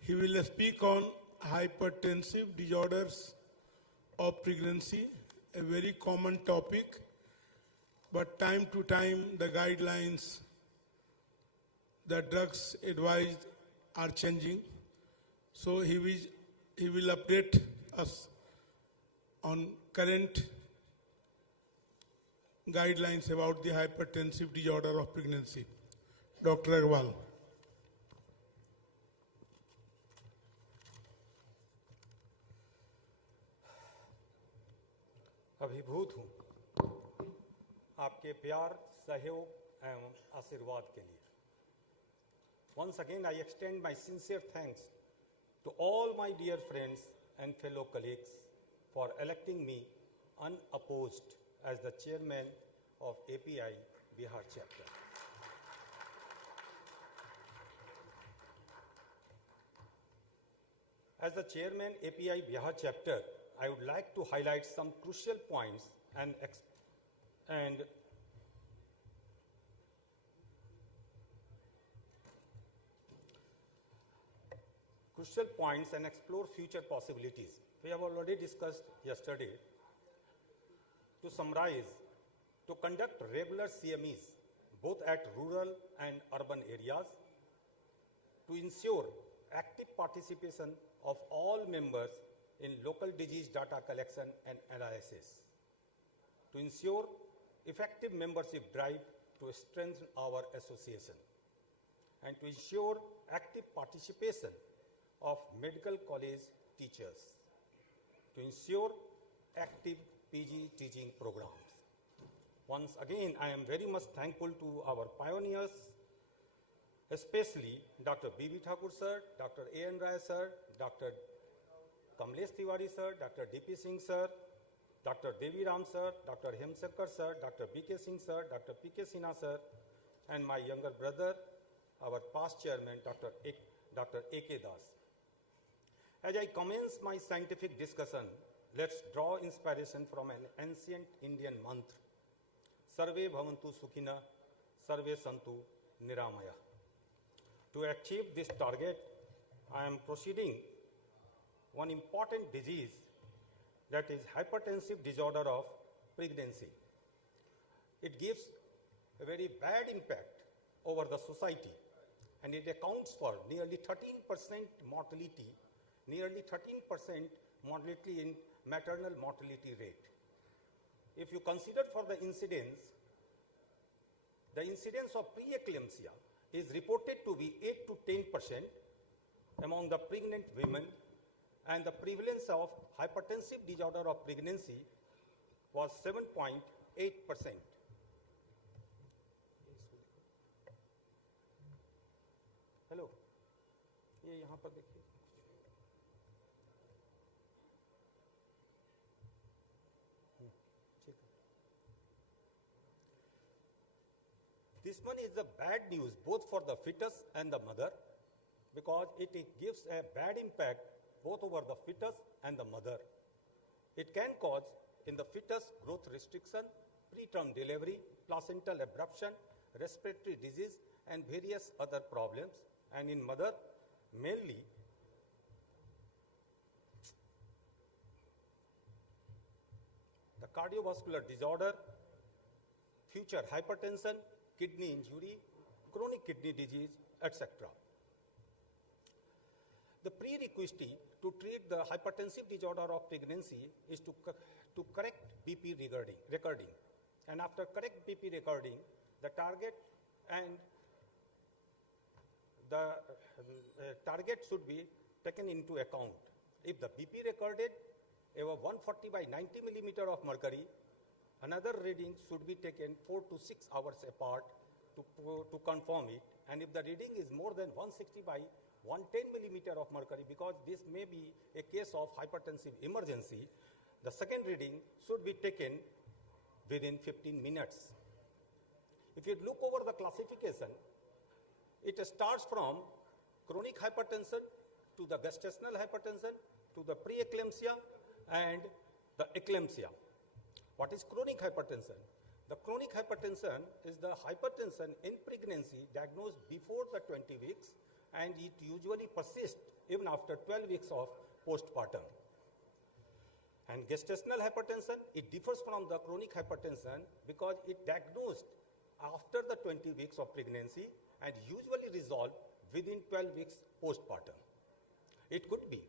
He will speak on hypertensive disorders of pregnancy, a very common topic, but time to time the guidelines, the drugs advised are changing. So he will update us on current guidelines about the hypertensive disorder of pregnancy. Dr. Agarwal. अभिभूत हूँ आपके प्यार, सहयोग एवं आशीर्वाद के लिए. Once again, I extend my sincere thanks to all my dear friends and fellow colleagues for electing me unopposed as the chairman of API Bihar Chapter. As the chairman API Bihar Chapter, I would like to highlight some crucial points and explore future possibilities. We have already discussed yesterday. To summarize, to conduct regular CMEs both at rural and urban areas, to ensure active participation of all members in local disease data collection and analysis, to ensure effective membership drive to strengthen our association, and to ensure active participation of medical college teachers, to ensure active PG teaching programs. Once again, I am very much thankful to our pioneers, especially Dr. B.B. Thakur sir, Dr. A.N. Rai sir, Dr. Kamlesh Tiwari sir, Dr. D.P. Singh sir, Dr. Devi Ram sir, Dr. Hemsankar sir, Dr. B.K. Singh sir, Dr. P.K. Sinha sir, and my younger brother, our past chairman, Dr. A.K. Das. As I commence my scientific discussion, let's draw inspiration from an ancient Indian mantra, Sarve Bhavantu Sukhina, Sarve Santu Niramaya. To achieve this target, I am proceeding one important disease, that is hypertensive disorder of pregnancy. It gives a very bad impact over the society, and it accounts for nearly 13% mortality, nearly 13% mortality in maternal mortality rate. If you consider for the incidence of preeclampsia is reported to be 8 to 10% among the pregnant women, and the prevalence of hypertensive disorder of pregnancy was 7.8%. Hello, ये यहाँ पर देखिए. This one is the bad news both for the fetus and the mother, because it gives a bad impact both over the fetus and the mother. It can cause in the fetus growth restriction, preterm delivery, placental abruption, respiratory disease, and various other problems. And in mother, mainly the cardiovascular disorder, future hypertension, kidney injury, chronic kidney disease, etc. The prerequisite to treat the hypertensive disorder of pregnancy is to correct BP recording. And after correct BP recording, the target should be taken into account. If the BP recorded above 140 by 90 millimeter of mercury, another reading should be taken 4 to 6 hours apart to confirm it. And if the reading is more than 160 by 110 millimeter of mercury, because this may be a case of hypertensive emergency, the second reading should be taken within 15 minutes. If you look over the classification, it starts from chronic hypertension, to the gestational hypertension, to the preeclampsia and the eclampsia. What is chronic hypertension? The chronic hypertension is the hypertension in pregnancy diagnosed before the 20 weeks, and it usually persists even after 12 weeks of postpartum. And gestational hypertension, it differs from the chronic hypertension because it diagnosed after the 20 weeks of pregnancy and usually resolved within 12 weeks postpartum. It could be,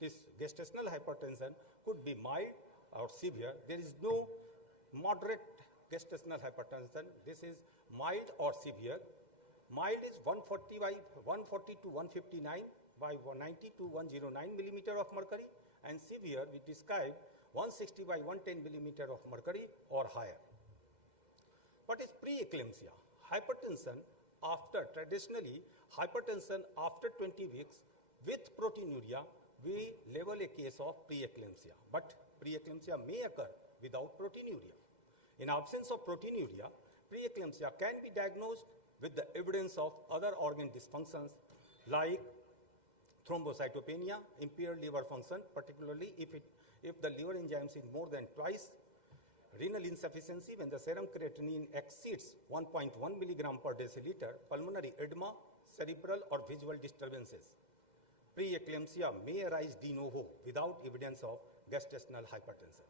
this gestational hypertension could be mild or severe. There is no moderate gestational hypertension. This is mild or severe. Mild is 140 to 159 by 90 to 109 millimeter of mercury, and severe we describe 160 by 110 millimeter of mercury or higher. What is preeclampsia? Hypertension after, traditionally, hypertension after 20 weeks with proteinuria, we label a case of preeclampsia. But preeclampsia may occur without proteinuria. In absence of proteinuria, preeclampsia can be diagnosed with the evidence of other organ dysfunctions like thrombocytopenia, impaired liver function, particularly if the liver enzymes is more than twice, renal insufficiency when the serum creatinine exceeds 1.1 milligram per deciliter, pulmonary edema, cerebral or visual disturbances. Preeclampsia may arise de novo without evidence of gestational hypertension.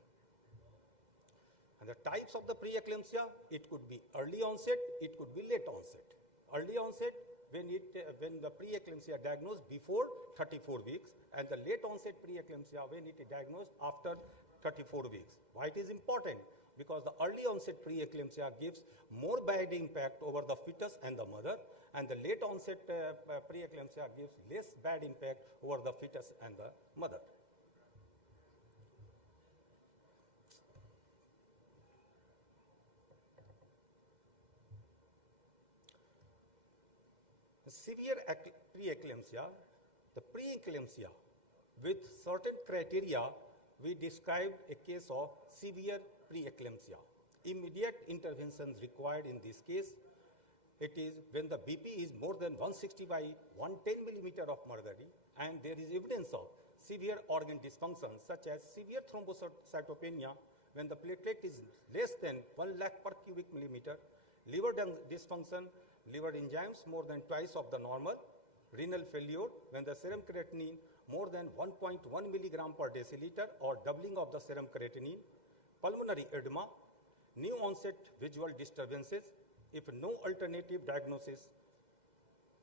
And the types of the preeclampsia, it could be early onset, it could be late onset. Early onset, when the preeclampsia diagnosed before 34 weeks, and the late onset preeclampsia when it is diagnosed after 34 weeks. Why it is important? Because the early onset preeclampsia gives more bad impact over the fetus and the mother, and the late onset preeclampsia gives less bad impact over the fetus and the mother. Severe preeclampsia, the preeclampsia with certain criteria, we described a case of severe preeclampsia. Immediate interventions required in this case. It is when the BP is more than 160 by 110 millimeter of mercury, and there is evidence of severe organ dysfunction such as severe thrombocytopenia when the platelet is less than 1 lakh per cubic millimeter, liver dysfunction, liver enzymes more than twice of the normal, renal failure when the serum creatinine more than 1.1 milligram per deciliter or doubling of the serum creatinine, pulmonary edema, new onset visual disturbances, if no alternative diagnosis,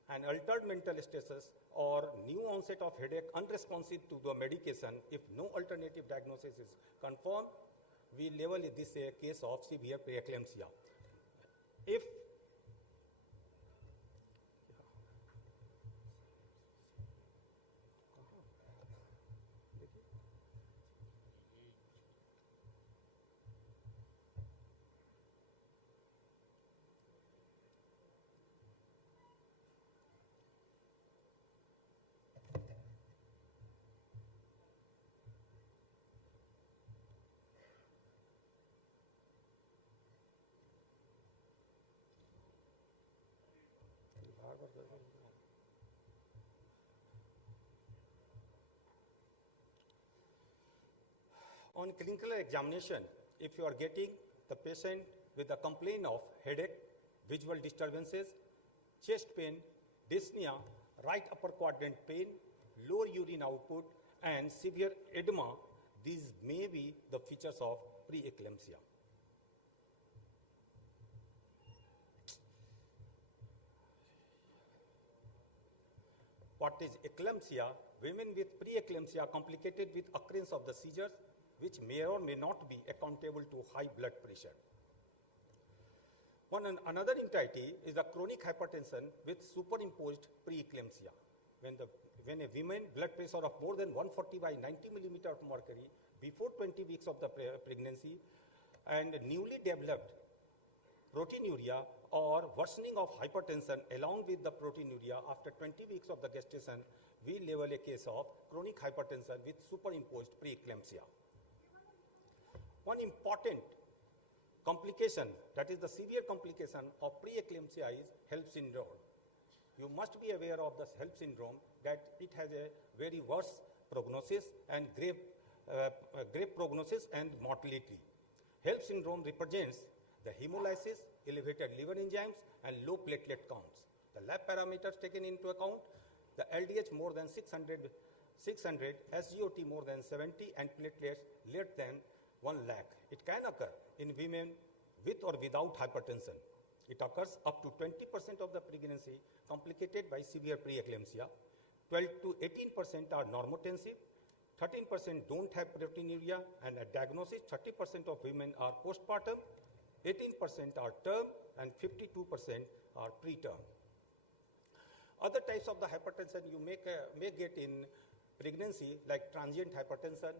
and altered mental status or new onset of headache unresponsive to the medication, if no alternative diagnosis is confirmed, we label this a case of severe preeclampsia. If on clinical examination, if you are getting the patient with a complaint of headache, visual disturbances, chest pain, dyspnea, right upper quadrant pain, lower urine output, and severe edema, these may be the features of preeclampsia. What is eclampsia? Women with preeclampsia complicated with occurrence of the seizures, which may or may not be accountable to high blood pressure. Another entity is the chronic hypertension with superimposed preeclampsia. When a woman blood pressure of more than 140 by 90 millimeter of mercury before 20 weeks of the pregnancy and newly developed proteinuria or worsening of hypertension along with the proteinuria after 20 weeks of the gestation, we label a case of chronic hypertension with superimposed preeclampsia. One important complication, that is the severe complication of preeclampsia, is HELLP syndrome. you must be aware of the HELLP syndrome, that it has a very worse prognosis and grave prognosis and mortality. HELLP syndrome represents the hemolysis, elevated liver enzymes, and low platelet counts. The lab parameters taken into account, the LDH more than 600, SGOT more than 70, and platelets less than 1 lakh. It can occur in women with or without hypertension. It occurs up to 20% of the pregnancy complicated by severe preeclampsia. 12 to 18% are normotensive. 13% don't have proteinuria, and at diagnosis, 30% of women are postpartum, 18% are term, and 52% are preterm. Other types of the hypertension you may get in pregnancy, like transient hypertension,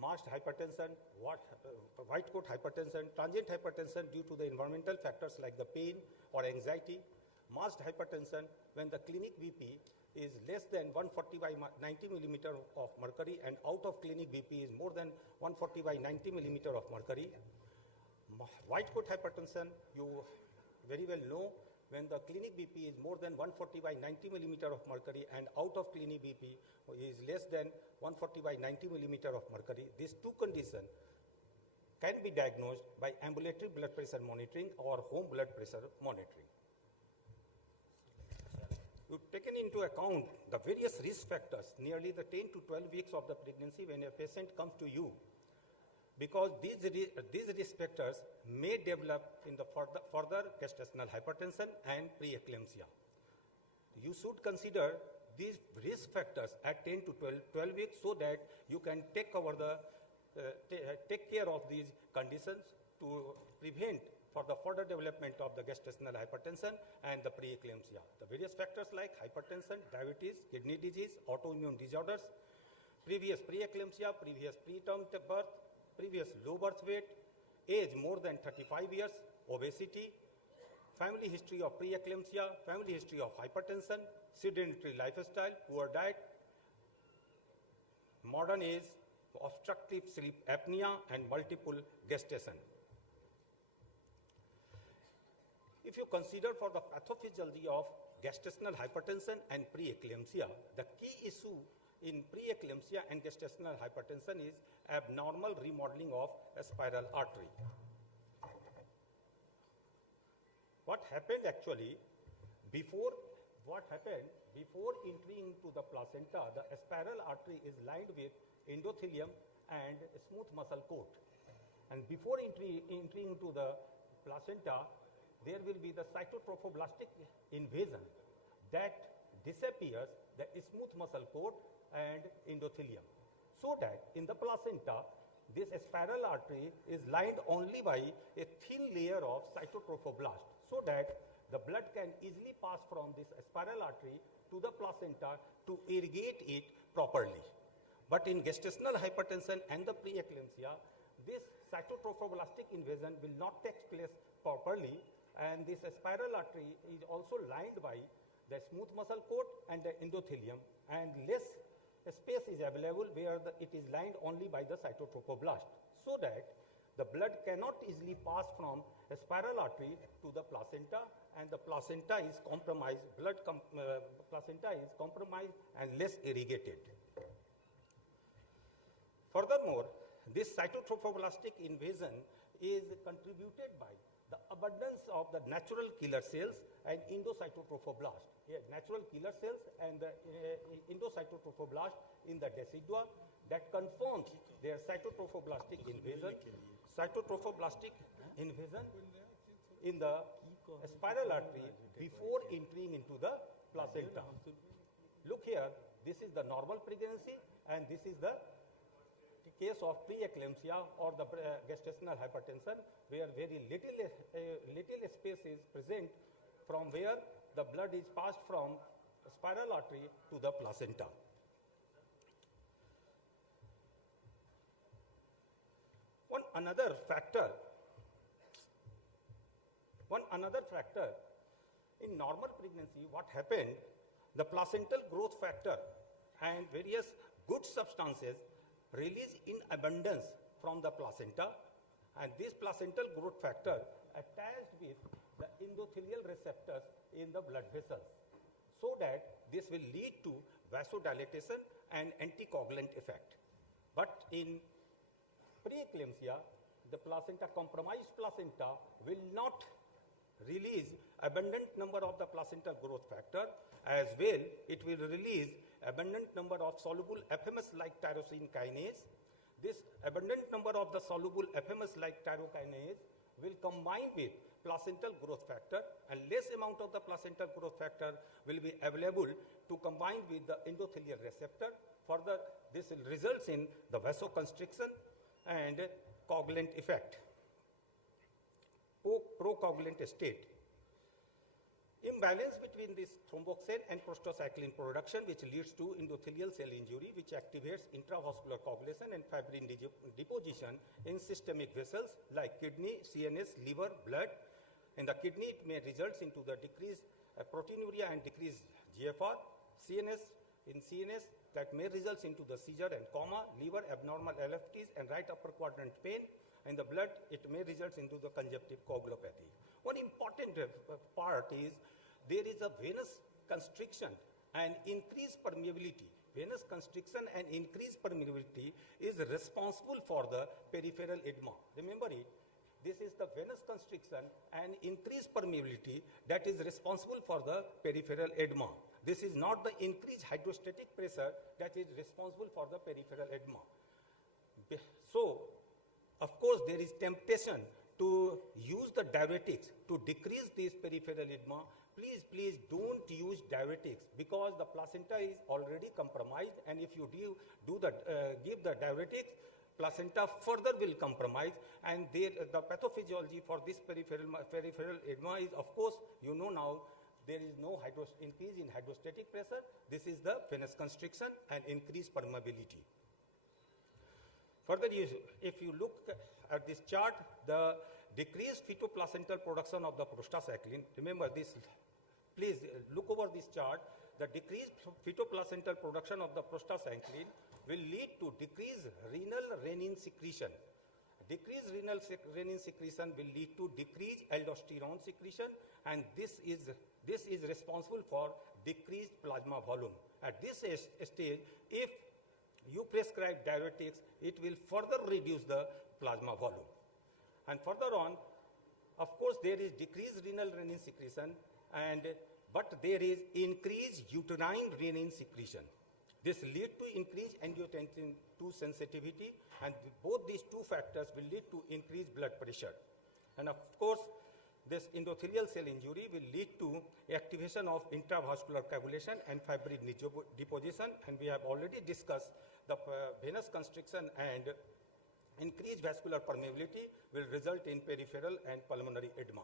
masked hypertension, white coat hypertension, transient hypertension due to the environmental factors like the pain or anxiety, masked hypertension when the clinic BP is less than 140 by 90 millimeter of mercury, and out of clinic BP is more than 140 by 90 millimeter of mercury. White coat hypertension, you very well know, when the clinic BP is more than 140 by 90 millimeter of mercury and out of clinic BP is less than 140 by 90 millimeter of mercury. These two conditions can be diagnosed by ambulatory blood pressure monitoring or home blood pressure monitoring. You've taken into account the various risk factors nearly the 10 to 12 weeks of the pregnancy when a patient comes to you, because these risk factors may develop in the further gestational hypertension and preeclampsia. You should consider these risk factors at 10 to 12 weeks so that you can take care of these conditions to prevent for the further development of the gestational hypertension and the preeclampsia. The various factors like hypertension, diabetes, kidney disease, autoimmune disorders, previous preeclampsia, previous preterm birth, previous low birth weight, age more than 35 years, obesity, family history of preeclampsia, family history of hypertension, sedentary lifestyle, poor diet, modern age, obstructive sleep apnea, and multiple gestation. If you consider for the pathophysiology of gestational hypertension and preeclampsia, the key issue in preeclampsia and gestational hypertension is abnormal remodeling of a spiral artery. What happened actually before entering into the placenta, the spiral artery is lined with endothelium and a smooth muscle coat. And before entering into the placenta, there will be the cytotrophoblastic invasion that disappears the smooth muscle coat and endothelium. So that in the placenta, this spiral artery is lined only by a thin layer of cytotrophoblast, so that the blood can easily pass from this spiral artery to the placenta to irrigate it properly. But in gestational hypertension and the preeclampsia, this cytotrophoblastic invasion will not take place properly, and this spiral artery is also lined by the smooth muscle coat and the endothelium, and less space is available where it is lined only by the cytotrophoblast, so that the blood cannot easily pass from a spiral artery to the placenta, and the placenta is compromised, placenta is compromised and less irrigated. Furthermore, this cytotrophoblastic invasion is contributed by the abundance of the natural killer cells and endocytotrophoblast. Here, natural killer cells and the endocytotrophoblast in the decidua that confirms their cytotrophoblastic invasion. Cytotrophoblastic invasion in the spiral artery before entering into the placenta. Look here, this is the normal pregnancy, and this is the case of preeclampsia or the gestational hypertension, where very little space is present from where the blood is passed from spiral artery to the placenta. One another factor in normal pregnancy, what happened, the placental growth factor and various good substances released in abundance from the placenta, and this placental growth factor attached with the endothelial receptors in the blood vessels, so that this will lead to vasodilatation and anticoagulant effect. But in preeclampsia, the placenta, compromised placenta, will not release abundant number of the placental growth factor. As well, it will release abundant number of soluble FMS-like tyrosine kinase. This abundant number of the soluble FMS-like tyrokinase will combine with placental growth factor, and less amount of the placental growth factor will be available to combine with the endothelial receptor. Further, this will result in the vasoconstriction and coagulant effect, procoagulant state. Imbalance between this thromboxane and prostacyclin production, which leads to endothelial cell injury, which activates intravascular coagulation and fibrin deposition in systemic vessels like kidney, CNS, liver, blood. In the kidney, it may result into the decreased proteinuria and decreased GFR. In CNS, that may result into the seizure and coma, liver, abnormal LFTs, and right upper quadrant pain. In the blood, it may result into the conjunctive coagulopathy. One important part is there is a venous constriction and increased permeability. Venous constriction and increased permeability is responsible for the peripheral edema. Remember it. This is the venous constriction and increased permeability that is responsible for the peripheral edema. This is not the increased hydrostatic pressure that is responsible for the peripheral edema. So, of course, there is temptation to use the diuretics to decrease this peripheral edema. Please don't use diuretics, because the placenta is already compromised, and if you give the diuretics, placenta further will compromise, and the pathophysiology for this peripheral edema is, of course, you know now, there is no increase in hydrostatic pressure. This is the venous constriction and increased permeability. Further, if you look at this chart, the decreased fetoplacental production of the prostacyclin, remember this, please look over this chart, the decreased fetoplacental production of the prostacyclin will lead to decreased renal renin secretion. Decreased renal renin secretion will lead to decreased aldosterone secretion, and this is responsible for decreased plasma volume. At this stage, if you prescribe diuretics, it will further reduce the plasma volume. And further on, of course, there is decreased renal renin secretion, but there is increased uterine renin secretion. This leads to increased angiotensin II sensitivity, and both these two factors will lead to increased blood pressure. And of course, this endothelial cell injury will lead to activation of intravascular coagulation and fibrin deposition, and we have already discussed the venous constriction and increased vascular permeability will result in peripheral and pulmonary edema.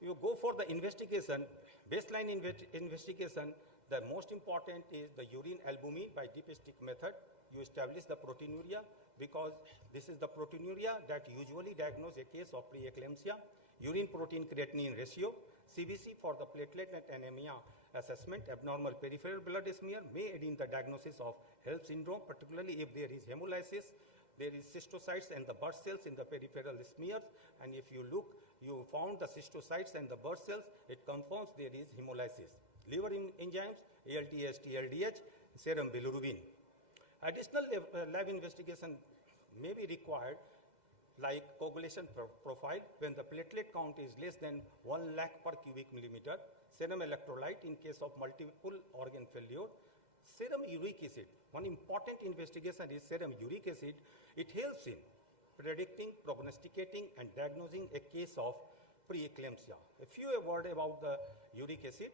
You go for the investigation, baseline investigation, the most important is the urine albumin by deep stick method. You establish the proteinuria, because this is the proteinuria that usually diagnose a case of preeclampsia. Urine protein creatinine ratio, CBC for the platelet and anemia assessment. Abnormal peripheral blood smear may aid in the diagnosis of HELLP syndrome, particularly if there is hemolysis, there is cystocytes and the burst cells in the peripheral smears, and if you look, you found the cystocytes and the burst cells, it confirms there is hemolysis. Liver enzymes, ALT, AST, LDH, serum bilirubin. Additional lab investigation may be required, like coagulation profile when the platelet count is less than 1 lakh per cubic millimeter, serum electrolyte in case of multiple organ failure, serum uric acid. One important investigation is serum uric acid. It helps in predicting, prognosticating, and diagnosing a case of preeclampsia. A few word about the uric acid.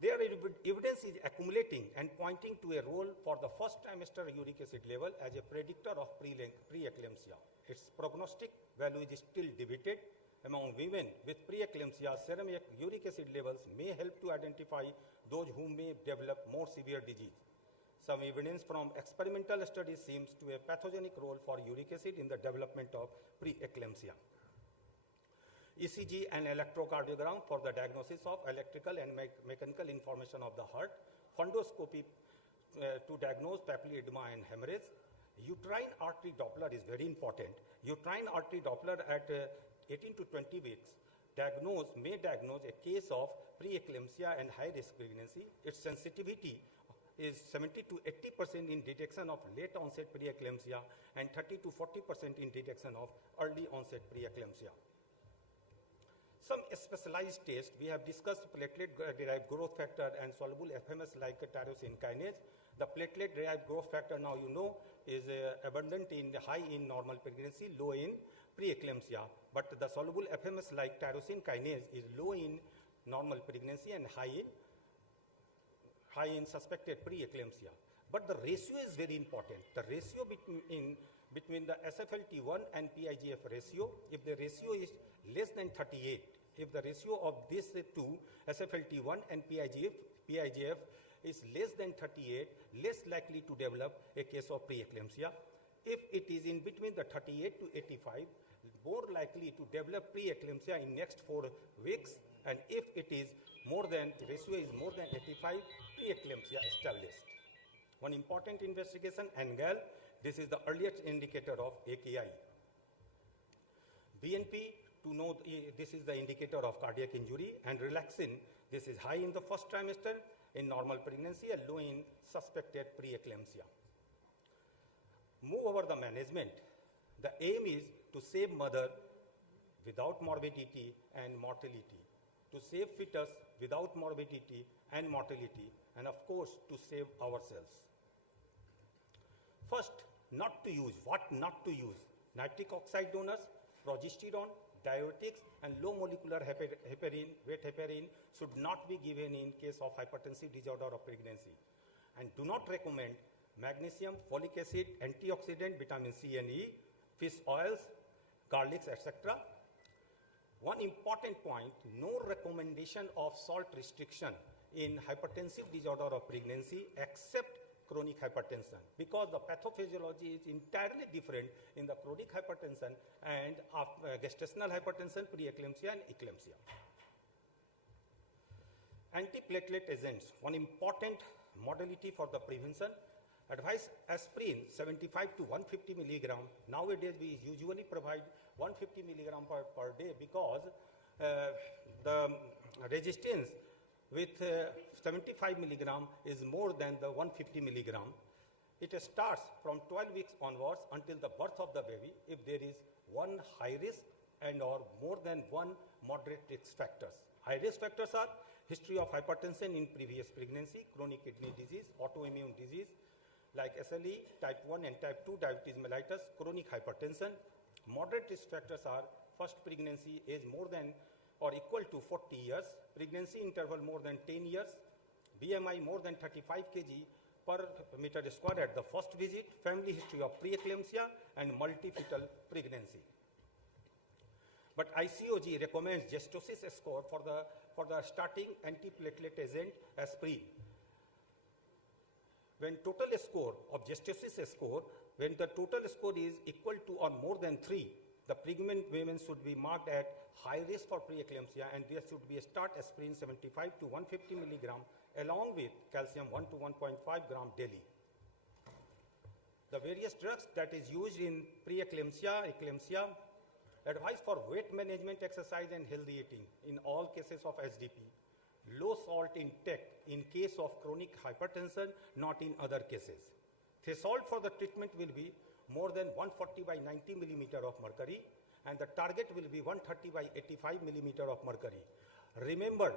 There evidence is accumulating and pointing to a role for the first trimester uric acid level as a predictor of preeclampsia. Its prognostic value is still debated. Among women with preeclampsia, serum uric acid levels may help to identify those who may develop more severe disease. Some evidence from experimental studies seems to a pathogenic role for uric acid in the development of preeclampsia. ECG and electrocardiogram for the diagnosis of electrical and mechanical information of the heart. Fundoscopy to diagnose papillary edema and hemorrhage. Uterine artery Doppler is very important. Uterine artery Doppler at 18 to 20 weeks, may diagnose a case of preeclampsia and high-risk pregnancy. Its sensitivity is 70 to 80% in detection of late onset preeclampsia and 30 to 40% in detection of early onset preeclampsia. Some specialized tests, we have discussed platelet-derived growth factor and soluble FMS like tyrosine kinase. The platelet-derived growth factor, now you know, is abundant high in normal pregnancy, low in preeclampsia. But the soluble FMS like tyrosine kinase is low in normal pregnancy and high in suspected preeclampsia. But the ratio is very important. The ratio between the SFLT1 and PIGF ratio, if the ratio is less than 38, if the ratio of these two, SFLT1 and PIGF is less than 38, less likely to develop a case of preeclampsia. If it is in between the 38 to 85, more likely to develop preeclampsia in next 4 weeks, and if it is ratio is more than 85, preeclampsia established. One important investigation, ANGAL, this is the earliest indicator of AKI. BNP, to know this is the indicator of cardiac injury, and relaxin, this is high in the first trimester in normal pregnancy and low in suspected preeclampsia. Move over the management. The aim is to save mother without morbidity and mortality, to save fetus without morbidity and mortality, and of course to save ourselves. First, not to use. What not to use? Nitric oxide donors, progesterone, diuretics, and low molecular heparin, wet heparin should not be given in case of hypertensive disorder of pregnancy. And do not recommend magnesium, folic acid, antioxidant, vitamin C and E, fish oils, garlics, etc. One important point, no recommendation of salt restriction in hypertensive disorder of pregnancy except chronic hypertension, because the pathophysiology is entirely different in the chronic hypertension and gestational hypertension, preeclampsia and eclampsia. Antiplatelet agents, one important modality for the prevention. Advise aspirin 75 to 150 milligram. Nowadays we usually provide 150 milligram per day because the resistance with 75 milligram is more than the 150 milligram. It starts from 12 weeks onwards until the birth of the baby if there is one high risk and or more than one moderate risk factors. High risk factors are history of hypertension in previous pregnancy, chronic kidney disease, autoimmune disease like SLE, type 1 and type 2 diabetes mellitus, chronic hypertension. Moderate risk factors are first pregnancy age more than or equal to 40 years, pregnancy interval more than 10 years, BMI more than 35 kg per meter square at the first visit, family history of preeclampsia and multifetal pregnancy. But ICOG recommends gestosis score for the starting antiplatelet agent aspirin. When total score of gestosis score, when the total score is equal to or more than 3, the pregnant women should be marked at high risk for preeclampsia, and there should be a start aspirin 75 to 150 milligram along with calcium 1 to 1.5 gram daily. The various drugs that is used in preeclampsia, eclampsia, advice for weight management, exercise and healthy eating in all cases of SDP. Low salt intake in case of chronic hypertension, not in other cases. Threshold for the treatment will be more than 140 by 90 millimeter of mercury, and the target will be 130 by 85 millimeter of mercury. Remember,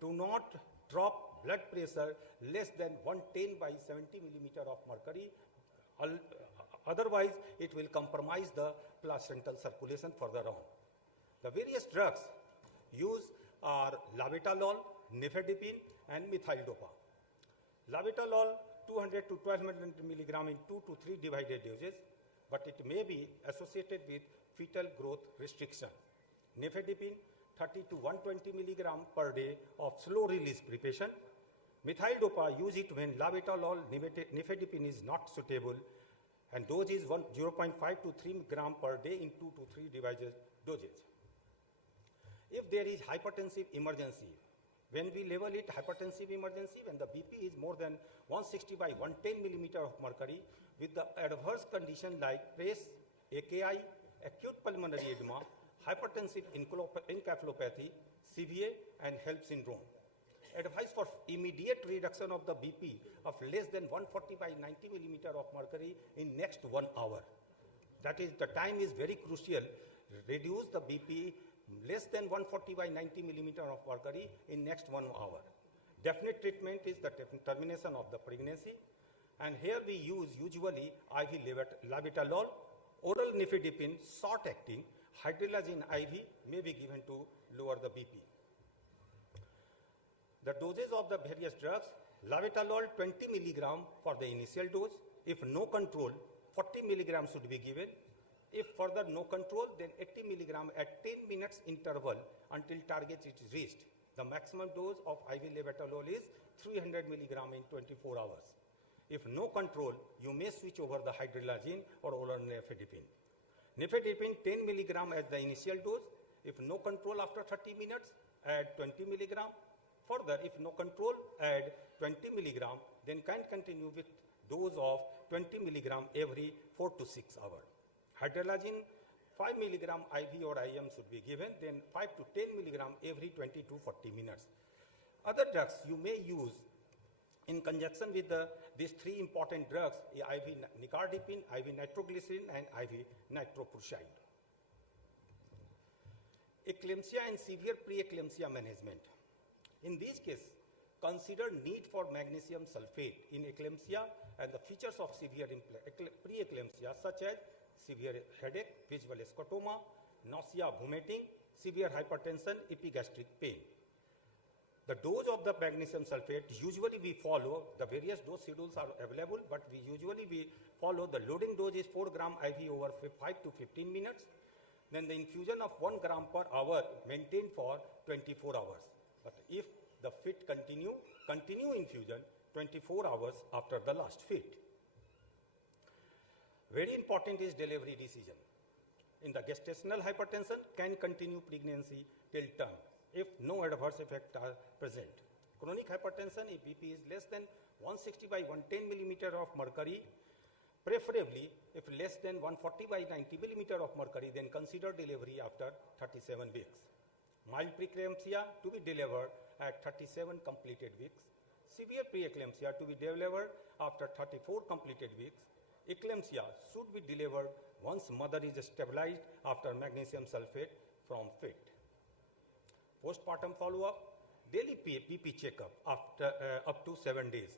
do not drop blood pressure less than 110 by 70 millimeter of mercury. Otherwise, it will compromise the placental circulation further on. The various drugs used are labetalol, nifedipine, and methyl-dopa. Labetalol 200 to 1200 milligram in 2 to 3 divided doses, but it may be associated with fetal growth restriction. Nifedipine 30 to 120 milligram per day of slow release preparation. Methyl-dopa, use it when labetalol, nifedipine is not suitable, and dose is 0.5 to 3 gram per day in 2 to 3 divided doses. If there is hypertensive emergency, when we label it hypertensive emergency, when the BP is more than 160 by 110 millimeter of mercury with the adverse condition like PRES, AKI, acute pulmonary edema, hypertensive encephalopathy, CVA, and HELP syndrome. Advice for immediate reduction of the BP of less than 140 by 90 millimeter of mercury in next 1 hour. That is, the time is very crucial. Reduce the BP less than 140 by 90 millimeter of mercury in next 1 hour. Definite treatment is the termination of the pregnancy. And here we use usually IV labetalol, oral nifedipine, short-acting, hydrolazine IV may be given to lower the BP. The doses of the various drugs, labetalol 20 milligram for the initial dose. If no control, 40 milligram should be given. If further no control, then 80 milligram at 10 minutes interval until target is reached. The maximum dose of IV labetalol is 300 milligram in 24 hours. If no control, you may switch over the hydrolazine or oral nifedipine. Nifedipine 10 milligram as the initial dose. If no control after 30 minutes, add 20 milligram. Further, if no control, add 20 milligram, then can continue with dose of 20 milligram every 4 to 6 hours. Hydrolazine 5 milligram IV or IM should be given, then 5 to 10 milligram every 20 to 40 minutes. Other drugs you may use in conjunction with these three important drugs, IV nicardipine, IV nitroglycerin, and IV nitroprusside. Eclampsia and severe preeclampsia management. In this case, consider need for magnesium sulfate in eclampsia and the features of severe preeclampsia such as severe headache, visual scotoma, nausea, vomiting, severe hypertension, epigastric pain. The dose of the magnesium sulfate, usually we follow, the various dose schedules are available, but we follow the loading dose is 4 gram IV over 5 to 15 minutes. Then the infusion of 1 gram per hour maintained for 24 hours. But if the fit continue infusion 24 hours after the last fit. Very important is delivery decision. In the gestational hypertension, can continue pregnancy till term if no adverse effects are present. Chronic hypertension, if BP is less than 160 by 110 millimeter of mercury, preferably if less than 140 by 90 millimeter of mercury, then consider delivery after 37 weeks. Mild preeclampsia to be delivered at 37 completed weeks. Severe preeclampsia to be delivered after 34 completed weeks. Eclampsia should be delivered once mother is stabilized after magnesium sulfate from fit. Postpartum follow-up, daily BP checkup after up to 7 days.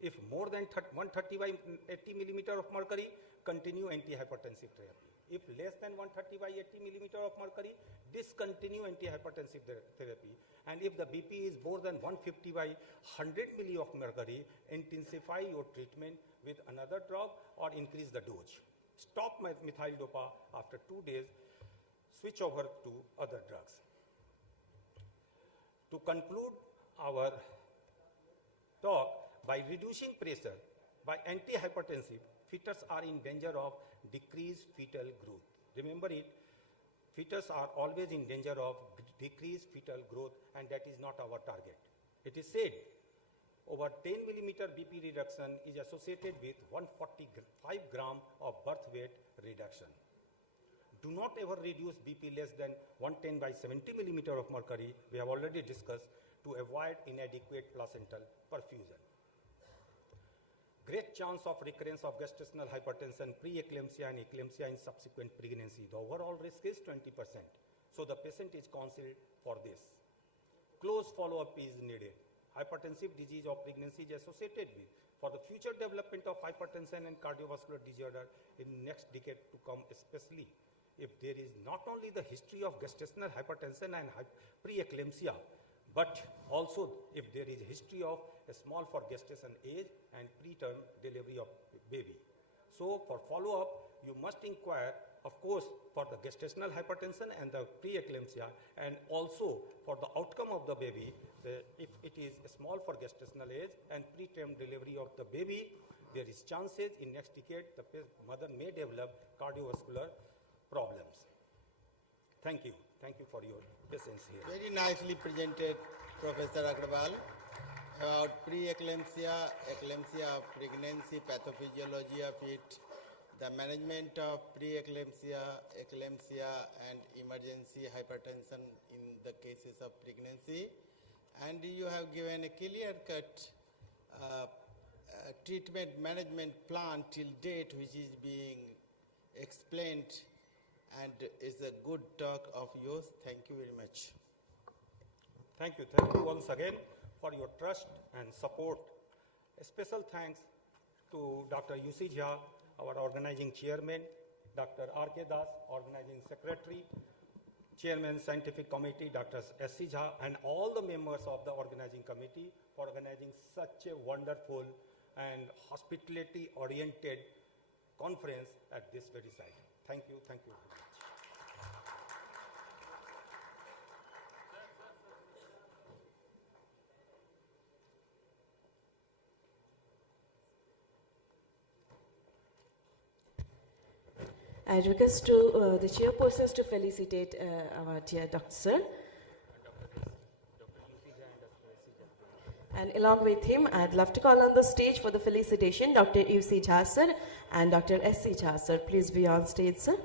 If more than 130 by 80 millimeter of mercury, continue antihypertensive therapy. If less than 130 by 80 millimeter of mercury, discontinue antihypertensive therapy. And if the BP is more than 150 by 100 milli of mercury, intensify your treatment with another drug or increase the dose. Stop methyl dopa after 2 days, switch over to other drugs. To conclude our talk, by reducing pressure, by antihypertensive, fetus are in danger of decreased fetal growth. Remember it, fetus are always in danger of decreased fetal growth, and that is not our target. It is said over 10 millimeter BP reduction is associated with 145 gram of birth weight reduction. Do not ever reduce BP less than 110 by 70 millimeter of mercury, we have already discussed, to avoid inadequate placental perfusion. Great chance of recurrence of gestational hypertension, preeclampsia and eclampsia in subsequent pregnancy. The overall risk is 20%. So the patient is counseled for this. Close follow-up is needed. Hypertensive disease of pregnancy is associated with for the future development of hypertension and cardiovascular disorder in next decade to come, especially if there is not only the history of gestational hypertension and preeclampsia, but also if there is a history of a small for gestation age and preterm delivery of baby. So for follow-up, you must inquire, of course, for the gestational hypertension and the preeclampsia, and also for the outcome of the baby, if it is small for gestational age and preterm delivery of the baby, there is chances in next decade the mother may develop cardiovascular problems. Thank you. Thank you for your patience here. Very nicely presented, Professor Agrawal, about preeclampsia, eclampsia of pregnancy, pathophysiology of it, the management of pre-eclampsia, eclampsia, and emergency hypertension in the cases of pregnancy. And you have given a clear-cut treatment management plan till date, which is being explained, and is a good talk of yours. Thank you very much. Thank you. Thank you once again for your trust and support. A special thanks to Dr. U.C. Jha, our organizing chairman, Dr. R.K. Das, organizing secretary, chairman scientific committee, Dr. S.C. Jha, and all the members of the organizing committee for organizing such a wonderful and hospitality-oriented conference at this very site. Thank you. Thank you very much. I request to the chairpersons to felicitate our dear Dr. Sir. And along with him, I'd love to call on the stage for the felicitation Dr. U.C. Jha Sir and Dr. S.C. Jha Sir. Please be on stage, sir.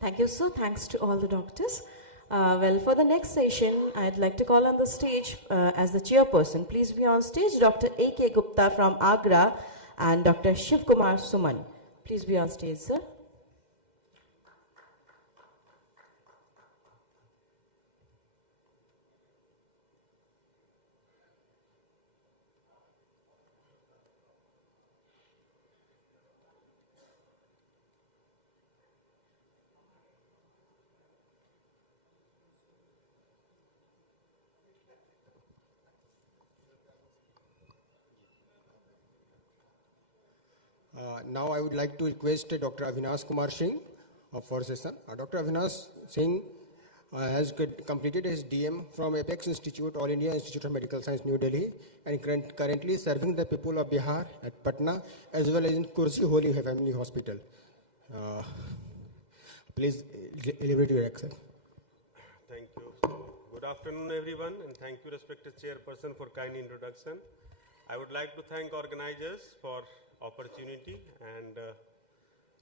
Thank you, sir. Thanks to all the doctors. Well, for the next session, I'd like to call on the stage as the chairperson. Please be on stage, Dr. A.K. Gupta from Agra and Dr. Shiv Kumar Suman. Please be on stage, sir. Now I would like to request Dr. Avinash Kumar Singh for session. Dr. Avinash Singh has completed his DM from Apex Institute, All India Institute of Medical Science, New Delhi, and currently serving the people of Bihar at Patna as well as in Kursi Holy Family Hospital. Please elaborate your action. Thank you. So, good afternoon, everyone, and thank you, respected chairperson, for kind introduction. I would like to thank organizers for opportunity and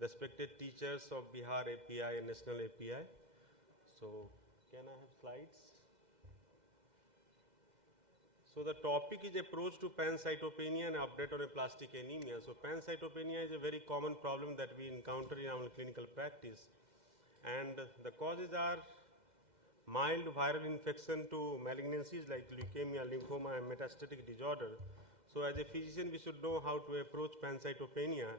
respected teachers of Bihar API and National API. So, can I have slides? So, the topic is approach to pancytopenia and update on aplastic anemia. So, pancytopenia is a very common problem that we encounter in our clinical practice, and the causes are mild viral infection to malignancies like leukemia, lymphoma, and metastatic disorder. So as a physician, we should know how to approach pancytopenia.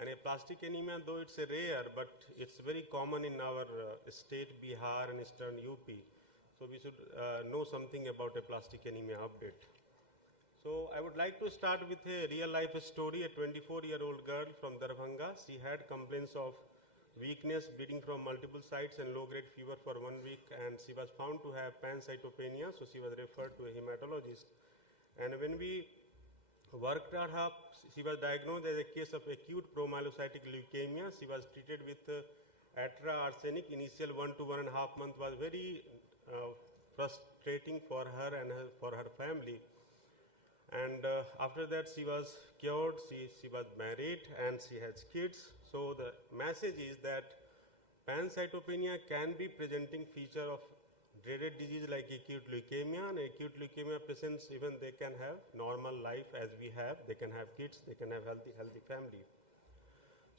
And aplastic anemia, though it's a rare, but it's very common in our state, Bihar and eastern UP. So we should know something about aplastic anemia update. So I would like to start with a real life story. A 24-year-old girl from Darbhanga. She had complaints of weakness, bleeding from multiple sites, and low-grade fever for 1 week, and she was found to have pancytopenia, so she was referred to a hematologist. And when we worked her up, she was diagnosed as a case of acute promyelocytic leukemia. She was treated with atra arsenic. Initial 1 to 1.5 months was very frustrating for her and for her family. And after that, she was cured, she was married, and she has kids. So the message is that pancytopenia can be presenting feature of dreaded disease like acute leukemia, and acute leukemia patients, even they can have normal life as we have. They can have kids, they can have healthy family.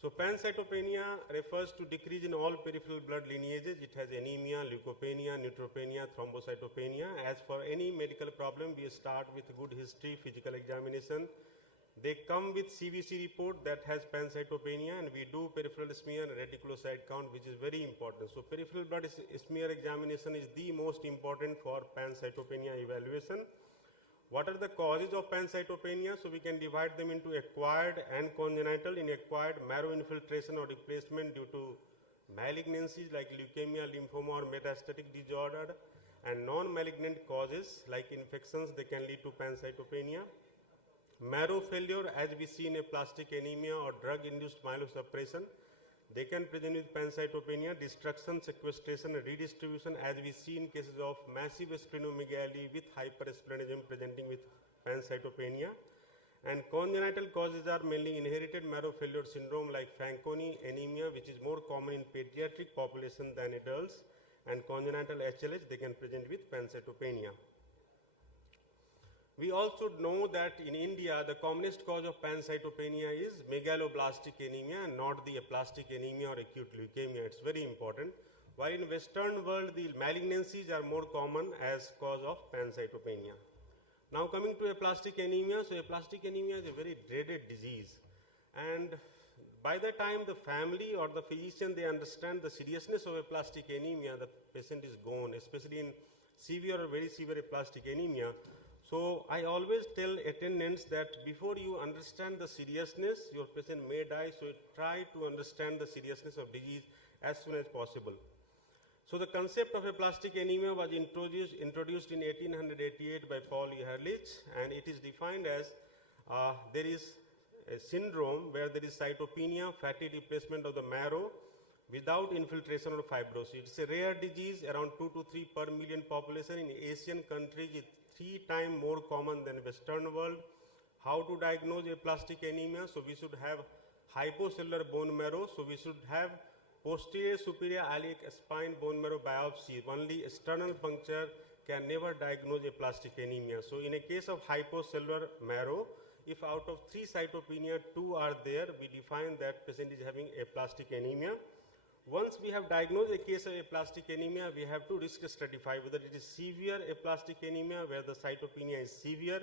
So pancytopenia refers to decrease in all peripheral blood lineages. It has anemia, leukopenia, neutropenia, thrombocytopenia. As for any medical problem, we start with good history, physical examination. They come with CBC report that has pancytopenia, and we do peripheral smear and reticulocyte count, which is very important. So peripheral blood smear examination is the most important for pancytopenia evaluation. What are the causes of pancytopenia? So we can divide them into acquired and congenital. In acquired, marrow infiltration or replacement due to malignancies like leukemia, lymphoma, or metastatic disorder, and non-malignant causes like infections, they can lead to pancytopenia. Marrow failure, as we see in aplastic anemia or drug-induced myelosuppression, they can present with pancytopenia. Destruction, sequestration, and redistribution, as we see in cases of massive splenomegaly with hypersplenism presenting with pancytopenia. And congenital causes are mainly inherited marrow failure syndrome like Fanconi anemia, which is more common in pediatric population than adults, and congenital HLH, they can present with pancytopenia. We also know that in India, the commonest cause of pancytopenia is megaloblastic anemia and not the aplastic anemia or acute leukemia. It's very important. While in Western world, the malignancies are more common as cause of pancytopenia. Now coming to aplastic anemia. So aplastic anemia is a very dreaded disease. And by the time the family or the physician, they understand the seriousness of aplastic anemia, the patient is gone, especially in severe or very severe aplastic anemia. So I always tell attendants that before you understand the seriousness, your patient may die, so try to understand the seriousness of disease as soon as possible. So the concept of aplastic anemia was introduced in 1888 by Paul Ehrlich, and it is defined as there is a syndrome where there is cytopenia, fatty replacement of the marrow without infiltration or fibrosis. It's a rare disease, around 2 to 3 per million population. In Asian countries, it's 3 times more common than Western world. How to diagnose aplastic anemia? So we should have hypocellular bone marrow. So we should have posterior superior iliac spine bone marrow biopsy. Only external puncture can never diagnose aplastic anemia. So in a case of hypocellular marrow, if out of 3 cytopenia, 2 are there, we define that patient is having aplastic anemia. Once we have diagnosed a case of aplastic anemia, we have to risk stratify whether it is severe aplastic anemia where the cytopenia is severe,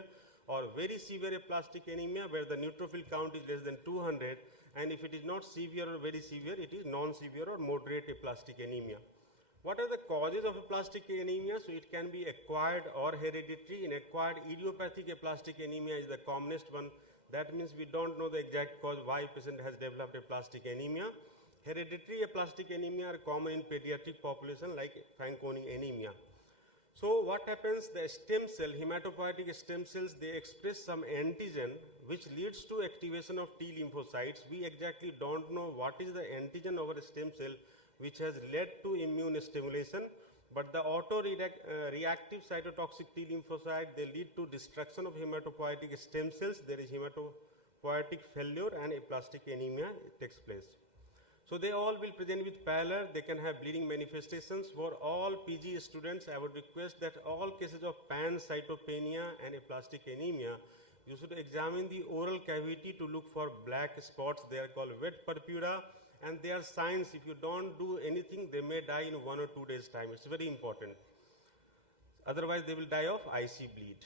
or very severe aplastic anemia where the neutrophil count is less than 200, and if it is not severe or very severe, it is non-severe or moderate aplastic anemia. What are the causes of aplastic anemia? So it can be acquired or hereditary. In acquired, idiopathic aplastic anemia is the commonest one. That means we don't know the exact cause why patient has developed aplastic anemia. Hereditary aplastic anemia are common in pediatric population like Fanconi anemia. So what happens, the stem cell, hematopoietic stem cells, they express some antigen which leads to activation of T lymphocytes. We exactly don't know what is the antigen of a stem cell which has led to immune stimulation, but the auto-reactive cytotoxic T lymphocyte, they lead to destruction of hematopoietic stem cells. There is hematopoietic failure and aplastic anemia takes place. So they all will present with pallor, they can have bleeding manifestations. For all PG students, I would request that all cases of pancytopenia and aplastic anemia, you should examine the oral cavity to look for black spots. They are called wet purpura, and they are signs. If you don't do anything, they may die in 1 or 2 days' time. It's very important. Otherwise, they will die of IC bleed.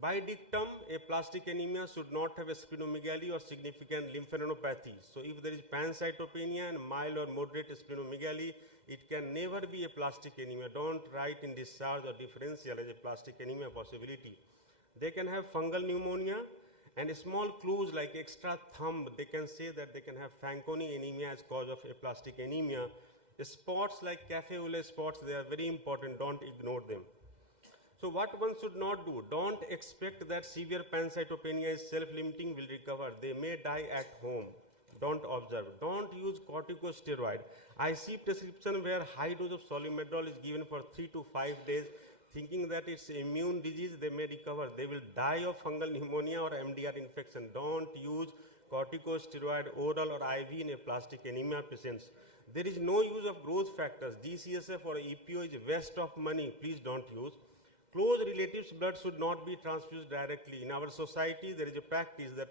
By dictum, aplastic anemia should not have a splenomegaly or significant lymphadenopathy. So if there is pancytopenia and mild or moderate splenomegaly, it can never be aplastic anemia. Don't write in discharge or differential as aplastic anemia possibility. They can have fungal pneumonia, And small clues like extra thumb, they can say that they can have Fanconi anemia as cause of aplastic anemia. Spots like cafe au lait spots, they are very important, don't ignore them. So what one should not do, don't expect that severe pancytopenia is self-limiting, will recover. They may die at home. Don't observe. Don't use corticosteroid. I see prescription where high dose of Solimedrol is given for 3 to 5 days, thinking that it's immune disease, they may recover. They will die of fungal pneumonia or MDR infection. Don't use corticosteroid oral or IV in aplastic anemia patients. There is no use of growth factors. GCSF or EPO is waste of money. Please don't use. Close relatives' blood should not be transfused directly. In our society, there is a practice that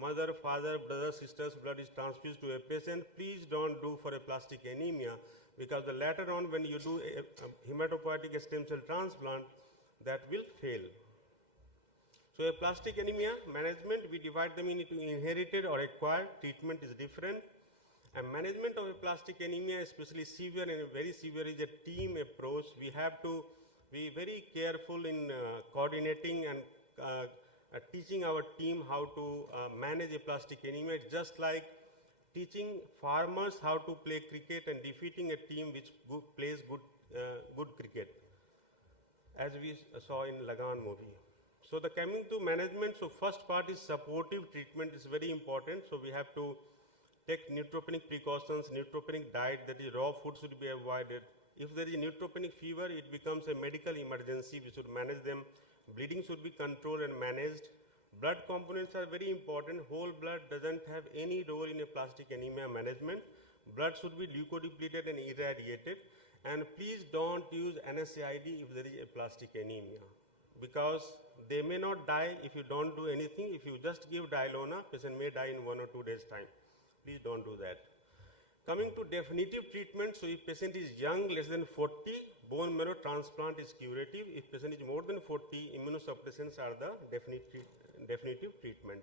mother, father, brother, sister's blood is transfused to a patient. Please don't do for aplastic anemia, because the later on when you do a hematopoietic stem cell transplant, that will fail. So aplastic anemia management, we divide them into inherited or acquired. Treatment is different. And management of aplastic anemia, especially severe and very severe, is a team approach. We have to be very careful in coordinating and teaching our team how to manage aplastic anemia. It's just like teaching farmers how to play cricket and defeating a team which plays good cricket, as we saw in Lagan movie. So the coming to management, so first part is supportive treatment is very important. So we have to take neutropenic precautions, neutropenic diet, that is raw food should be avoided. If there is neutropenic fever, it becomes a medical emergency. We should manage them. Bleeding should be controlled and managed. Blood components are very important. Whole blood doesn't have any role in aplastic anemia management. Blood should be leukodepleted and irradiated. And please don't use NSAID if there is aplastic anemia, because they may not die if you don't do anything. If you just give Dilona, patient may die in 1 or 2 days' time. Please don't do that. Coming to definitive treatment, so if patient is young, less than 40, bone marrow transplant is curative. If patient is more than 40, immunosuppressants are the definitive treatment.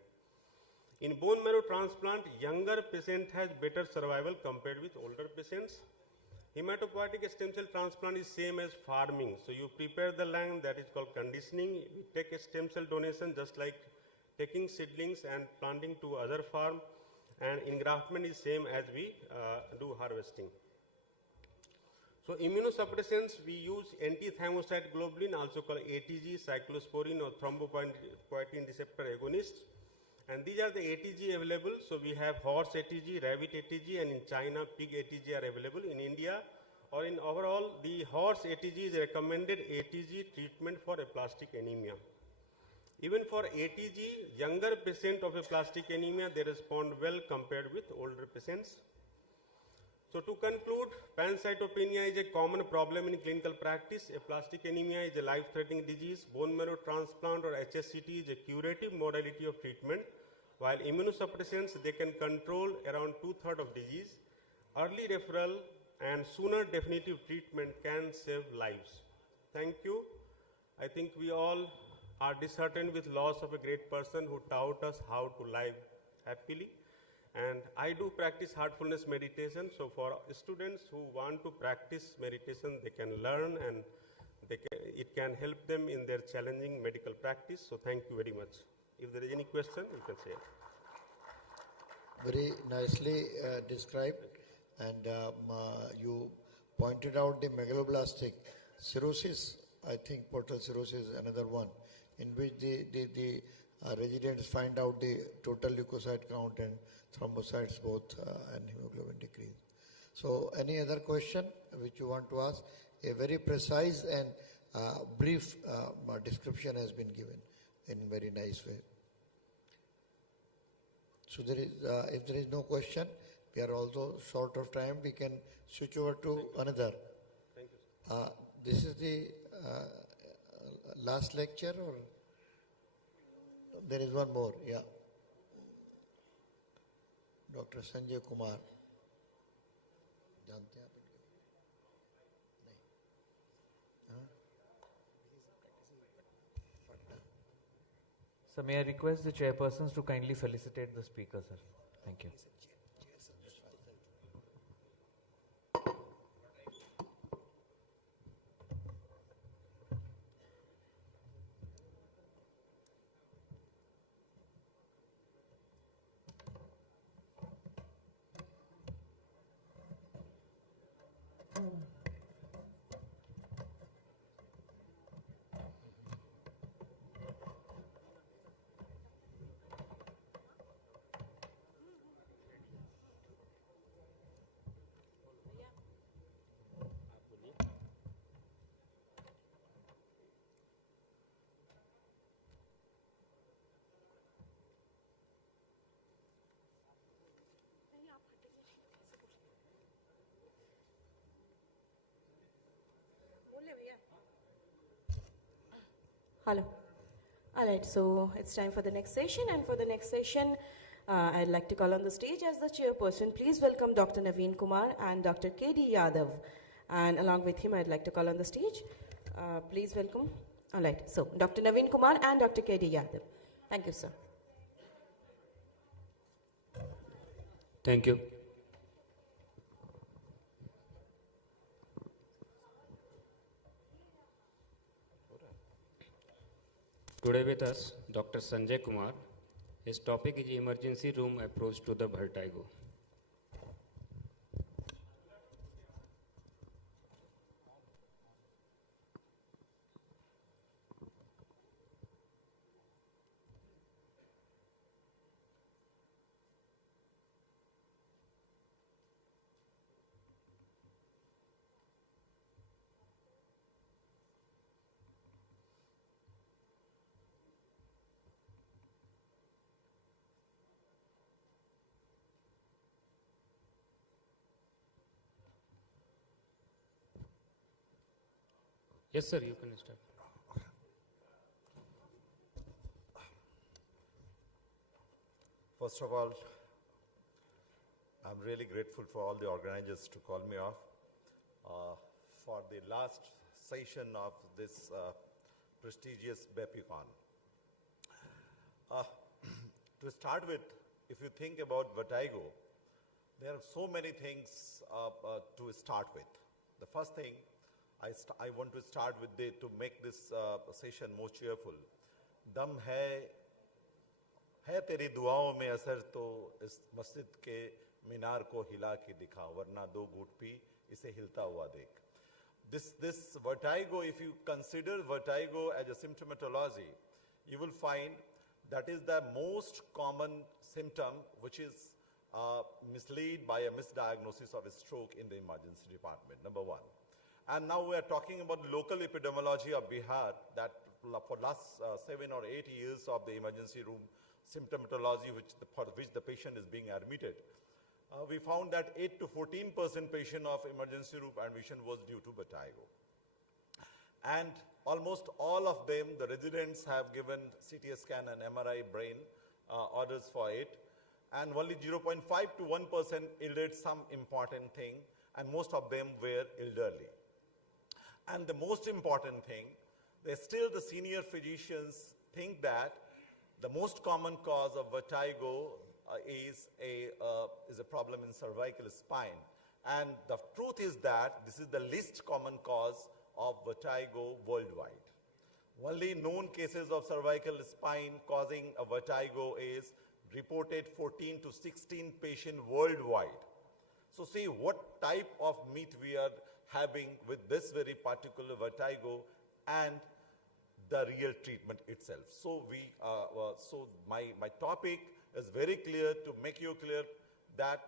In bone marrow transplant, younger patient has better survival compared with older patients. Hematopoietic stem cell transplant is same as farming. So you prepare the land, that is called conditioning. We take a stem cell donation just like taking seedlings and planting to other farm. And engraftment is same as we do harvesting. So immunosuppressants, we use anti-thymocyte globulin, also called ATG, cyclosporin or thrombopoietin receptor agonist. And these are the ATG available. So we have horse ATG, rabbit ATG, and in China, pig ATG are available. In India, or in overall, the horse ATG is recommended ATG treatment for aplastic anemia. Even for ATG, younger patient of aplastic anemia, they respond well compared with older patients. So to conclude, pancytopenia is a common problem in clinical practice. Aplastic anemia is a life-threatening disease. Bone marrow transplant or HSCT is a curative modality of treatment, while immunosuppressants, they can control around 2/3 of disease. Early referral and sooner definitive treatment can save lives. Thank you. I think we all are disheartened with loss of a great person who taught us how to live happily. And I do practice heartfulness meditation. So for students who want to practice meditation, they can learn and it can help them in their challenging medical practice. So thank you very much. If there is any question, you can say. Very nicely described. And you pointed out the megaloblastic cirrhosis. I think portal cirrhosis is another one, in which the residents find out the total leukocyte count and thrombocytes both and hemoglobin decrease. So any other question which you want to ask? A very precise and brief description has been given in a very nice way. So there is, if there is no question, we are also short of time. We can switch over to another. Thank you. This is the last lecture, or there is one more? Yeah. Dr. Sanjay Kumar. जानते हैं आप इनको? नहीं. हाँ? Sir, may I request the chairpersons to kindly felicitate the speaker, sir. Thank you. Hello. All right, so it's time for the next session, and for the next session, I'd like to call on the stage as the chairperson. Please welcome Dr. Naveen Kumar and Dr. K.D. Yadav. And along with him, I'd like to call on the stage. Please welcome. All right, so Dr. Naveen Kumar and Dr. K.D. Yadav. Thank you, sir. Thank you. Today with us, Dr. Sanjay Kumar. His topic is emergency room approach to the vertigo. Yes, sir, you can start. First of all, I'm really grateful for all the organizers to call me off for the last session of this prestigious Bapicon. To start with, if you think about vertigo, there are so many things to start with. The first thing, I want to start with to make this session more cheerful. दम है तेरी दुआओं में असर तो इस मस्जिद के मीनार को हिला के दिखा वरना दो घूंट पी इसे हिलता हुआ देख. This vertigo, if you consider vertigo as a symptomatology, you will find that is the most common symptom which is misled by a misdiagnosis of a stroke in the emergency department, number one. And now we are talking about local epidemiology of Bihar, that for last 7 or 8 years of the emergency room symptomatology for which the patient is being admitted. We found that 8 to 14% patient of emergency room admission was due to vertigo. And almost all of them, the residents have given CT scan and MRI brain orders for it. And only 0.5 to 1% yielded some important thing, and most of them were elderly. And the most important thing, still the senior physicians think that the most common cause of vertigo is a problem in cervical spine. And the truth is that this is the least common cause of vertigo worldwide. Only known cases of cervical spine causing a vertigo is reported 14 to 16 patients worldwide. So see what type of myth we are having with this very particular vertigo and the real treatment itself. So my topic is very clear to make you clear that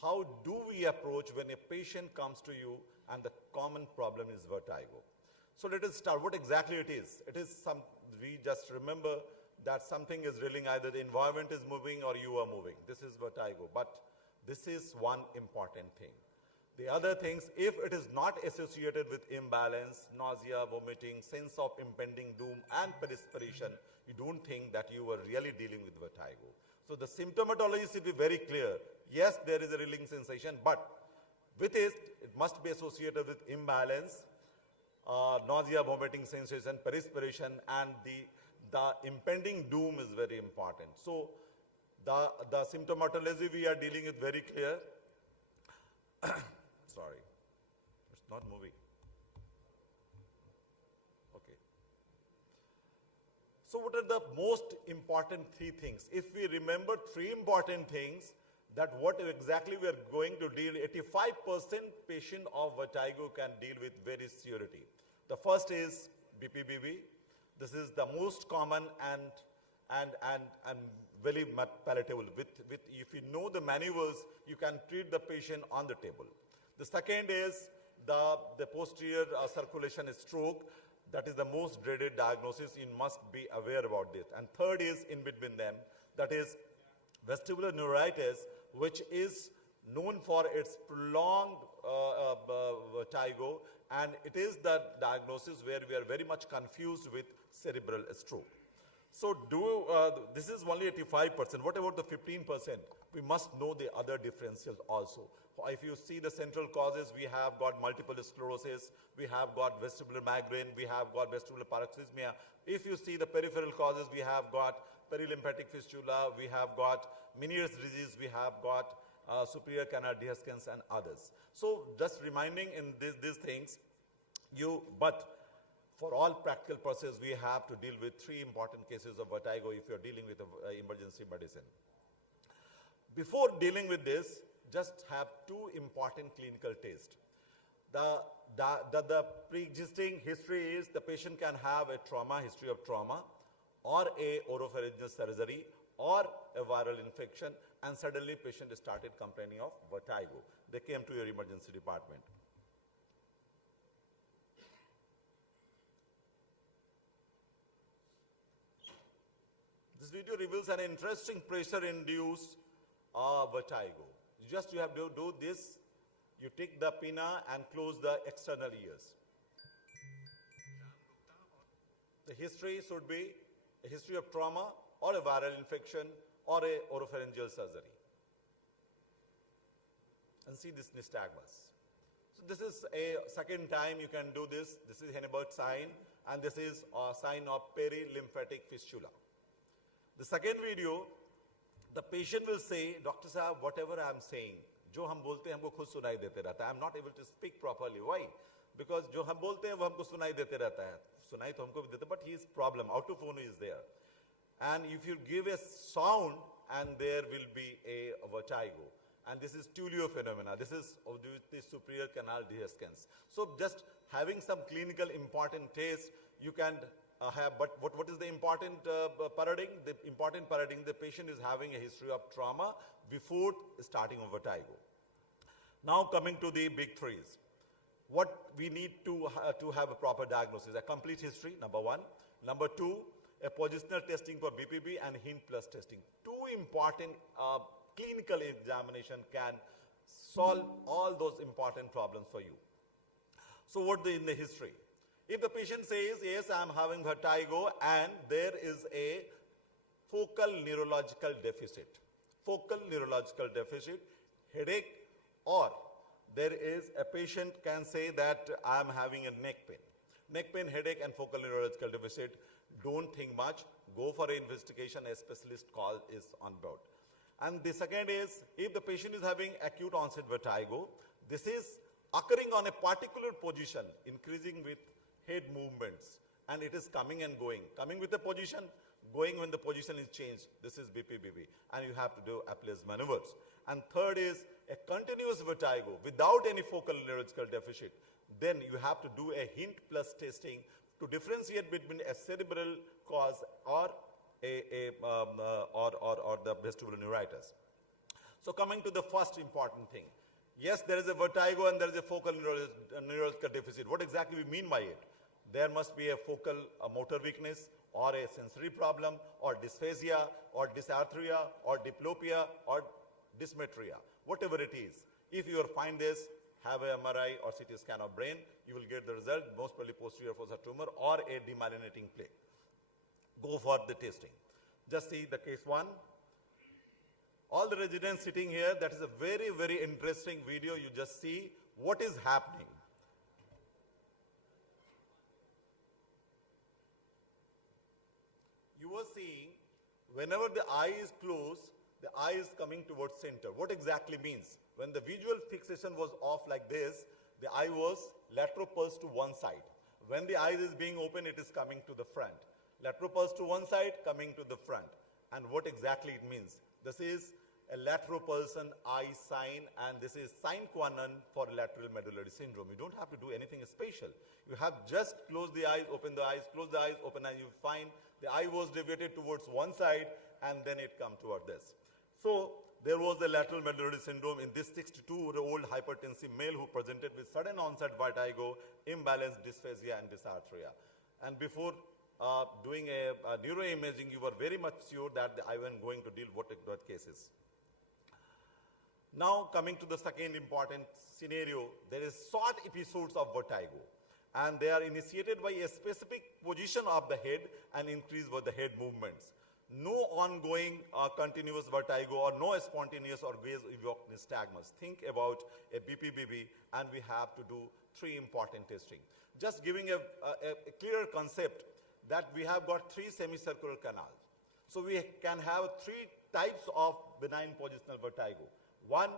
how do we approach when a patient comes to you and the common problem is vertigo. So let us start what exactly it is. It is we just remember that something is drilling, either the environment is moving or you are moving. This is vertigo, but this is one important thing. The other things, if it is not associated with imbalance, nausea, vomiting, sense of impending doom and perspiration, you don't think that you are really dealing with vertigo. So the symptomatology should be very clear. Yes, there is a reeling sensation, but with it must be associated with imbalance, nausea, vomiting sensation, perspiration, and the impending doom is very important. So the symptomatology we are dealing with very clear. Sorry, it's not moving. Okay. So what are the most important three things? If we remember three important things, that what exactly we are going to deal, 85% patient of vertigo can deal with very severity. The first is BPBV. This is the most common and very much palatable. If you know the maneuvers, you can treat the patient on the table. The second is the posterior circulation stroke. That is the most dreaded diagnosis. You must be aware about this. And third is in between them, that is vestibular neuritis, which is known for its prolonged vertigo, and it is the diagnosis where we are very much confused with cerebral stroke. So this is only 85%. What about the 15%? We must know the other differentials also. If you see the central causes, we have got multiple sclerosis, we have got vestibular migraine, we have got vestibular paroxysmia. If you see the peripheral causes, we have got perilymphatic fistula, we have got Meniere's disease, we have got superior canal dehiscence and others. So just reminding in these things, but for all practical purposes, we have to deal with 3 important cases of vertigo if you're dealing with emergency medicine. Before dealing with this, just have 2 important clinical tests. The pre-existing history is the patient can have a history of trauma, or a oropharyngeal surgery, or a viral infection, and suddenly patient started complaining of vertigo. They came to your emergency department. This video reveals an interesting pressure-induced vertigo. You have to do this. You take the pinna and close the external ears. The history should be a history of trauma, or a viral infection, or a oropharyngeal surgery. And see this nystagmus. So this is a second time you can do this. This is Henneberg sign, and this is a sign of perilymphatic fistula. The second video, the patient will say, Doctor Sahab, whatever I am saying, जो हम बोलते हैं हमको खुद सुनाई देते रहता है. I am not able to speak properly. Why? Because जो हम बोलते हैं वो हमको सुनाई देते रहता है. सुनाई तो हमको भी देते, but his problem, autophone is there. And if you give a sound, and there will be a vertigo. And this is Tullio phenomena. This is the superior canal dehiscence. So just having some clinical important tests, you can have, but what is the important paradigm? The important paradigm, the patient is having a history of trauma before starting of vertigo. Now coming to the big threes. What we need to have a proper diagnosis, a complete history, number 1. Number 2, a positional testing for BPB and hint plus testing. 2 important clinical examination can solve all those important problems for you. So what in the history? If the patient says, yes, I am having vertigo and there is a focal neurological deficit, headache, or there is a patient can say that I am having a neck pain, headache and focal neurological deficit, don't think much, go for an investigation, a specialist call is on board. And the second is, if the patient is having acute onset vertigo, this is occurring on a particular position, increasing with head movements, and it is coming and going. Coming with the position, going when the position is changed. This is BPBB, and you have to do Appler's maneuvers. And third is a continuous vertigo without any focal neurological deficit. Then you have to do a hint plus testing to differentiate between a cerebral cause or or the vestibular neuritis. So coming to the first important thing. Yes, there is a vertigo and there is a focal neurological deficit. What exactly we mean by it? There must be a focal motor weakness, or a sensory problem, or dysphasia, or dysarthria, or diplopia, or dysmetria, whatever it is. If you find this, have a MRI or CT scan of brain, you will get the result, most probably posterior fossa tumor or a demyelinating plaque. Go for the testing. Just see the case 1. All the residents sitting here, that is a very, very interesting video. You just see what is happening. You are seeing whenever the eye is closed, the eye is coming towards center. What exactly means? When the visual fixation was off like this, the eye was lateral pulse to one side. When the eye is being open, it is coming to the front. Lateral pulse to one side, coming to the front. And what exactly it means? This is a lateral pulsion eye sign, and this is sine qua non for lateral medullary syndrome. You don't have to do anything special. You have just closed the eyes, open the eyes, close the eyes, open, and you find the eye was deviated towards one side, and then it come toward this. So there was a lateral medullary syndrome in this 62-year-old hypertensive male who presented with sudden onset vertigo, imbalance, dysphasia, and dysarthria. And before doing a neuroimaging, you were very much sure that I was going to deal with what cases. Now coming to the second important scenario, there is short episodes of vertigo. and they are initiated by a specific position of the head and increase with the head movements. No ongoing continuous vertigo or no spontaneous or gaze-evoked nystagmus. Think about a BPBB, and we have to do 3 important testing. Just giving a clear concept that we have got 3 semicircular canals. So we can have 3 types of benign positional vertigo. One,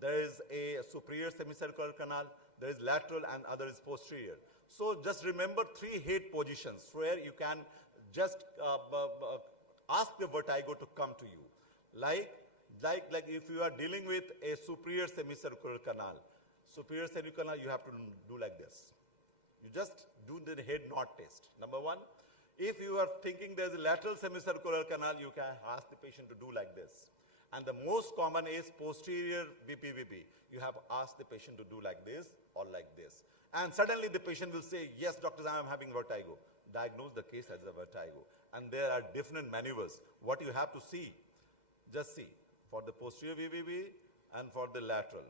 there is a superior semicircular canal, there is lateral, and other is posterior. So just remember 3 head positions where you can just ask the vertigo to come to you. Like if you are dealing with a superior semicircular canal, you have to do like this. You just do the head nod test. Number 1. If you are thinking there is a lateral semicircular canal, you can ask the patient to do like this. And the most common is posterior BPVB. You have asked the patient to do like this or like this. And suddenly the patient will say, yes, doctor, I am having vertigo. Diagnose the case as a vertigo. And there are different maneuvers. What you have to see, just see, for the posterior BPVB and for the lateral.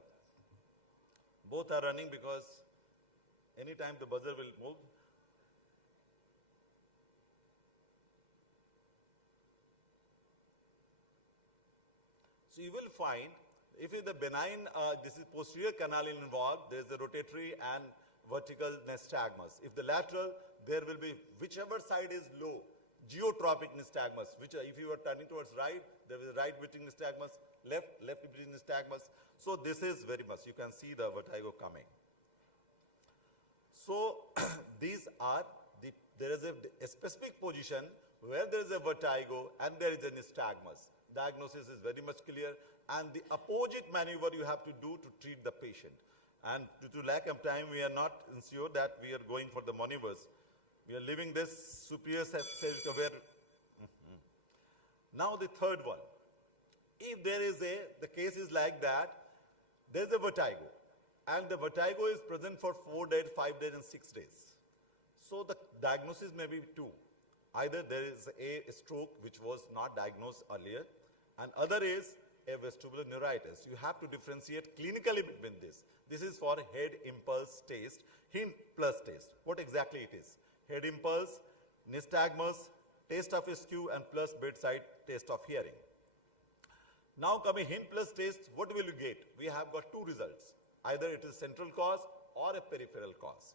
Both are running because anytime the buzzer will move, so you will find, if it is the benign, this is posterior canal involved, there is a rotatory and vertical nystagmus. If the lateral, there will be, whichever side is low, geotropic nystagmus, which if you are turning towards right, there is a right beating nystagmus, left beating nystagmus. So this is very much, you can see the vertigo coming. So these are, there is a specific position where there is a vertigo and there is a nystagmus. Diagnosis is very much clear, and the opposite maneuver you have to do to treat the patient. And due to lack of time, we are not sure that we are going for the maneuvers. We are leaving this superior cervical where. Now the third one. If there is the case is like that, there is a vertigo, and the vertigo is present for 4 days, 5 days, and 6 days. So the diagnosis may be 2. Either there is a stroke which was not diagnosed earlier, and other is a vestibular neuritis. You have to differentiate clinically between this. This is for head impulse test, hint plus test. What exactly it is? Head impulse, nystagmus, test of skew, and plus bedside test of hearing. Now coming hint plus test, what will you get? We have got 2 results. Either it is central cause or a peripheral cause.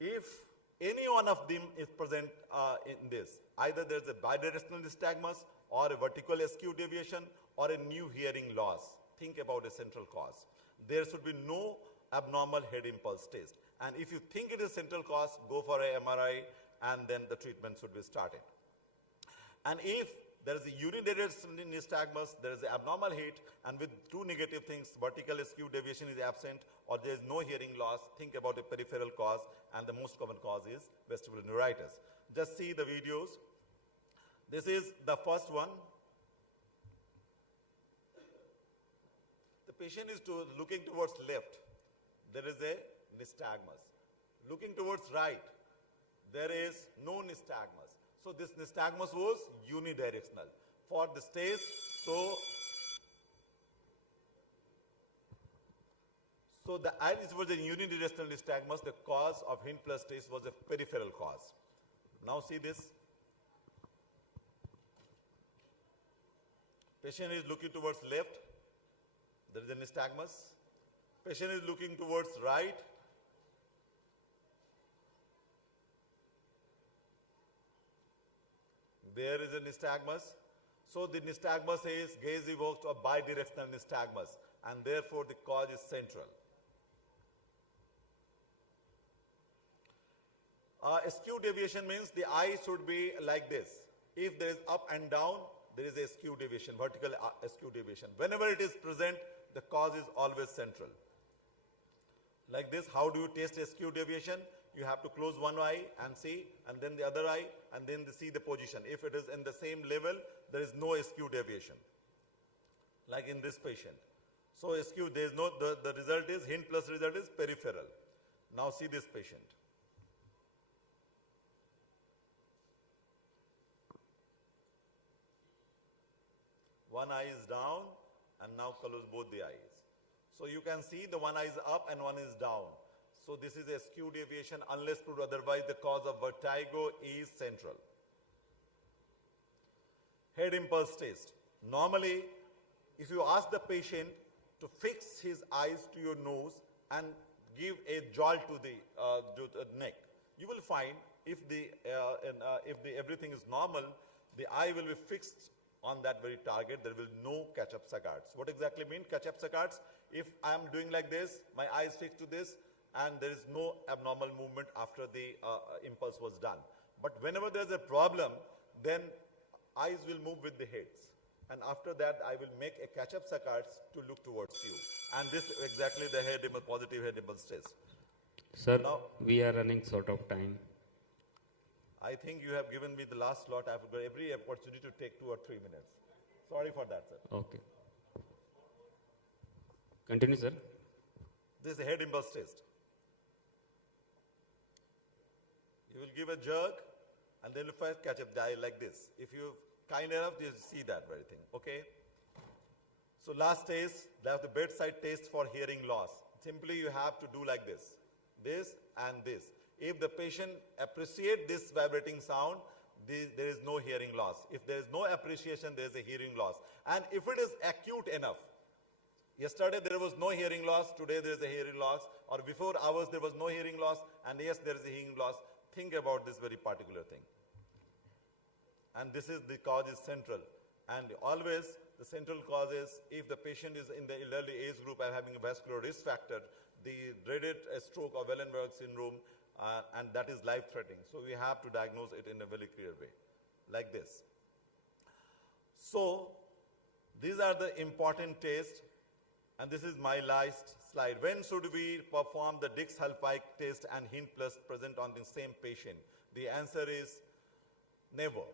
If any one of them is present in this, either there is a bidirectional nystagmus or a vertical skew deviation or a new hearing loss. Think about a central cause. There should be no abnormal head impulse test. And if you think it is central cause, go for a MRI, and then the treatment should be started. And if there is a unidirectional nystagmus, there is an abnormal heat, and with 2 negative things, vertical skew deviation is absent, or there is no hearing loss, think about a peripheral cause, and the most common cause is vestibular neuritis. Just see the videos. This is the first one. The patient is looking towards left. There is a nystagmus. Looking towards right, there is no nystagmus. So this nystagmus was unidirectional. For this test, so the as was a unidirectional nystagmus, the cause of hint plus test was a peripheral cause. Now see this. Patient is looking towards left. There is a nystagmus. Patient is looking towards right. There is a nystagmus. So the nystagmus is gaze evoked or bidirectional nystagmus, and therefore the cause is central. Skew deviation means the eye should be like this. If there is up and down, there is a skew deviation, vertical skew deviation. Whenever it is present, the cause is always central. Like this, how do you test a skew deviation? You have to close one eye and see, and then the other eye, and then see the position. If it is in the same level, there is no skew deviation, like in this patient. So skew, there is no, the result is, hint plus result is peripheral. Now see this patient. One eye is down, and now close both the eyes. So you can see the one eye is up and one is down. So this is a skewed deviation. Unless proved otherwise, the cause of vertigo is central. Head impulse test. Normally, if you ask the patient to fix his eyes to your nose and give a jolt to the neck, you will find if everything is normal, the eye will be fixed on that very target. There will no catch-up saccades. What exactly mean catch-up saccades? If I am doing like this, my eye is fixed to this, and there is no abnormal movement after the impulse was done. But whenever there is a problem, then eyes will move with the heads. And after that, I will make a catch-up saccades to look towards you. And this is exactly the positive head impulse test. Sir, now, we are running short of time. I think you have given me the last slot. I have got every opportunity to take 2 or 3 minutes. Sorry for that, sir. Okay. Continue, sir. This is a head impulse test. You will give a jerk, and then if I catch up the eye like this. If you kind enough, you see that very thing. Okay? So last test, that's the bedside test for hearing loss. Simply you have to do like this and this. If the patient appreciates this vibrating sound, there is no hearing loss. If there is no appreciation, there is a hearing loss. And if it is acute enough, yesterday there was no hearing loss, today there is a hearing loss, or before hours there was no hearing loss, and yes, there is a hearing loss. Think about this very particular thing. And this is the cause is central. And always the central cause is if the patient is in the elderly age group and having a vascular risk factor, the dreaded stroke or Wellenberg syndrome, and that is life-threatening. So we have to diagnose it in a very clear way, like this. So these are the important tests, and this is my last slide. When should we perform the Dix-Hallpike test and hint plus present on the same patient? The answer is never,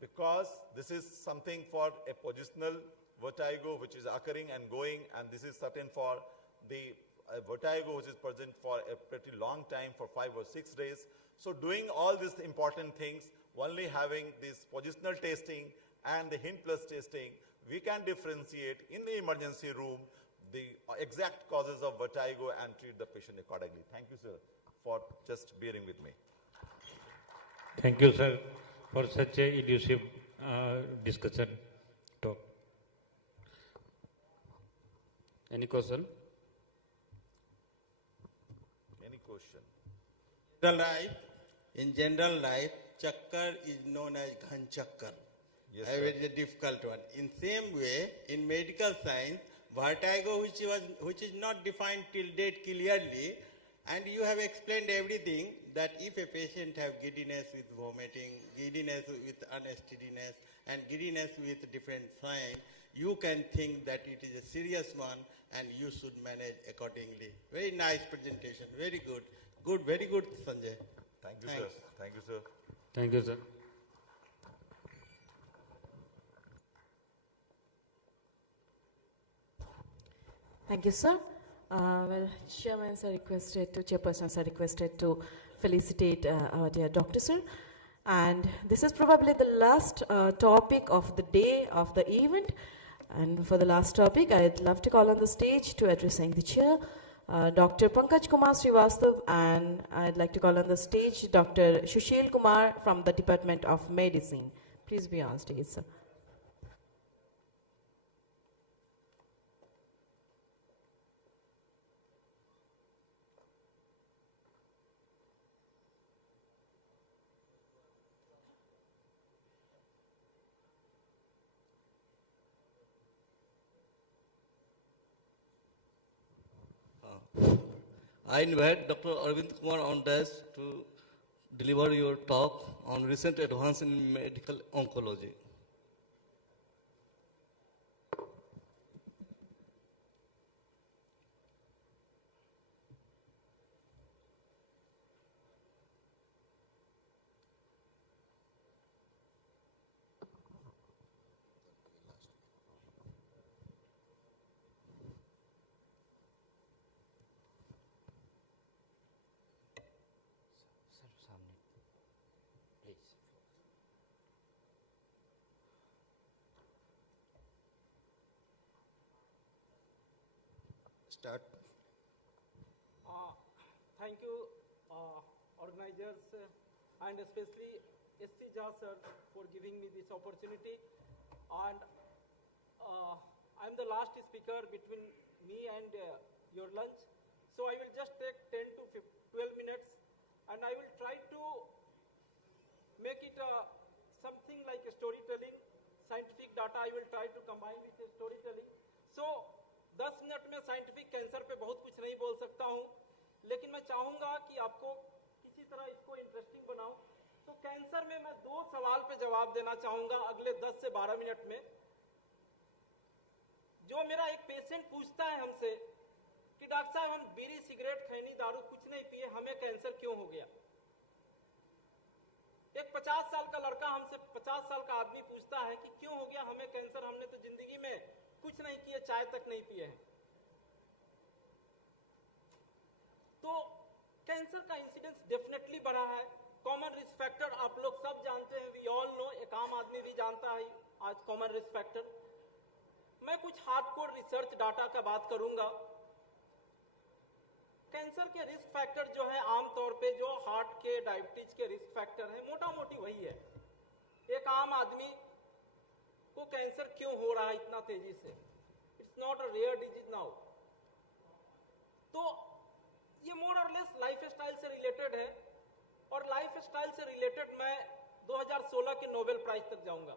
because this is something for a positional vertigo which is occurring and going, and this is certain for the vertigo which is present for a pretty long time, for 5 or 6 days. So doing all these important things, only having this positional testing and the hint plus testing, we can differentiate in the emergency room the exact causes of vertigo and treat the patient accordingly. Thank you, sir, for just bearing with me. Thank you, sir, for such a elusive discussion talk. Any question? Any question? In general life, chakkar is known as ghan chakkar. Yes, a very difficult one. In same way, in medical science, vertigo which is not defined till date clearly, and you have explained everything that if a patient have giddiness with vomiting, giddiness with unsteadiness, and giddiness with different signs, you can think that it is a serious one and you should manage accordingly. Very nice presentation, very good. Good, very good, Sanjay. Thank you, Thanks. sir. Thank you, sir. Thank you, sir. Thank you, sir. Well, chairmans are requested to, chairpersons are requested to felicitate our dear doctor, sir. And this is probably the last topic of the day of the event. And for the last topic, I'd love to call on the stage to addressing the chair, Dr. Pankaj Kumar Srivastav, and I'd like to call on the stage Dr. Sushil Kumar from the Department of Medicine. Please be on stage, sir. I invite Dr. Arvind Kumar on dash to deliver your talk on recent advance in medical oncology. Start. thank you, organizers, and especially SC Jha sir for giving me this opportunity. And I'm the last speaker between me and your lunch. So I will just take 10 to 12 minutes, and I will try to make it something like a storytelling. Scientific data I will try to combine with a storytelling. So 10 minute में scientific cancer पे बहुत कुछ नहीं बोल सकता हूँ, लेकिन मैं चाहूँगा कि आपको किसी तरह इसको इंटरेस्टिंग बनाऊँ। तो कैंसर में मैं 2 सवाल पे जवाब देना चाहूँगा अगले 10 से 12 मिनट में। जो मेरा एक पेशेंट पूछता है हमसे कि डॉक्टर साहब हम बीड़ी सिगरेट खैनी दारू कुछ नहीं पिए, हमें कैंसर क्यों हो गया। एक 50 साल का लड़का हमसे 50 साल का आदमी पूछता है कि क्यों हो गया हमें कैंसर, हमने तो जिंदगी में कुछ नहीं किए, चाय तक नहीं पिए हैं। तो कैंसर का इंसिडेंस डेफिनेटली बढ़ा है। कॉमन रिस्क फैक्टर आप लोग सब जानते हैं, वी ऑल नो, एक आम आदमी भी जानता है आज कॉमन रिस्क फैक्टर। मैं कुछ हार्डकोर रिसर्च डाटा का बात करूंगा। कैंसर के रिस्क फैक्टर जो है आमतौर पे जो हार्ट के डायबिटीज के रिस्क फैक्टर है मोटा मोटी वही है। एक आम आदमी को कैंसर क्यों हो रहा है इतना तेजी से, it's not a rare disease now. तो ये मोर और लेस लाइफस्टाइल से रिलेटेड है, और लाइफस्टाइल से रिलेटेड मैं 2016 के नोबेल प्राइज तक जाऊंगा।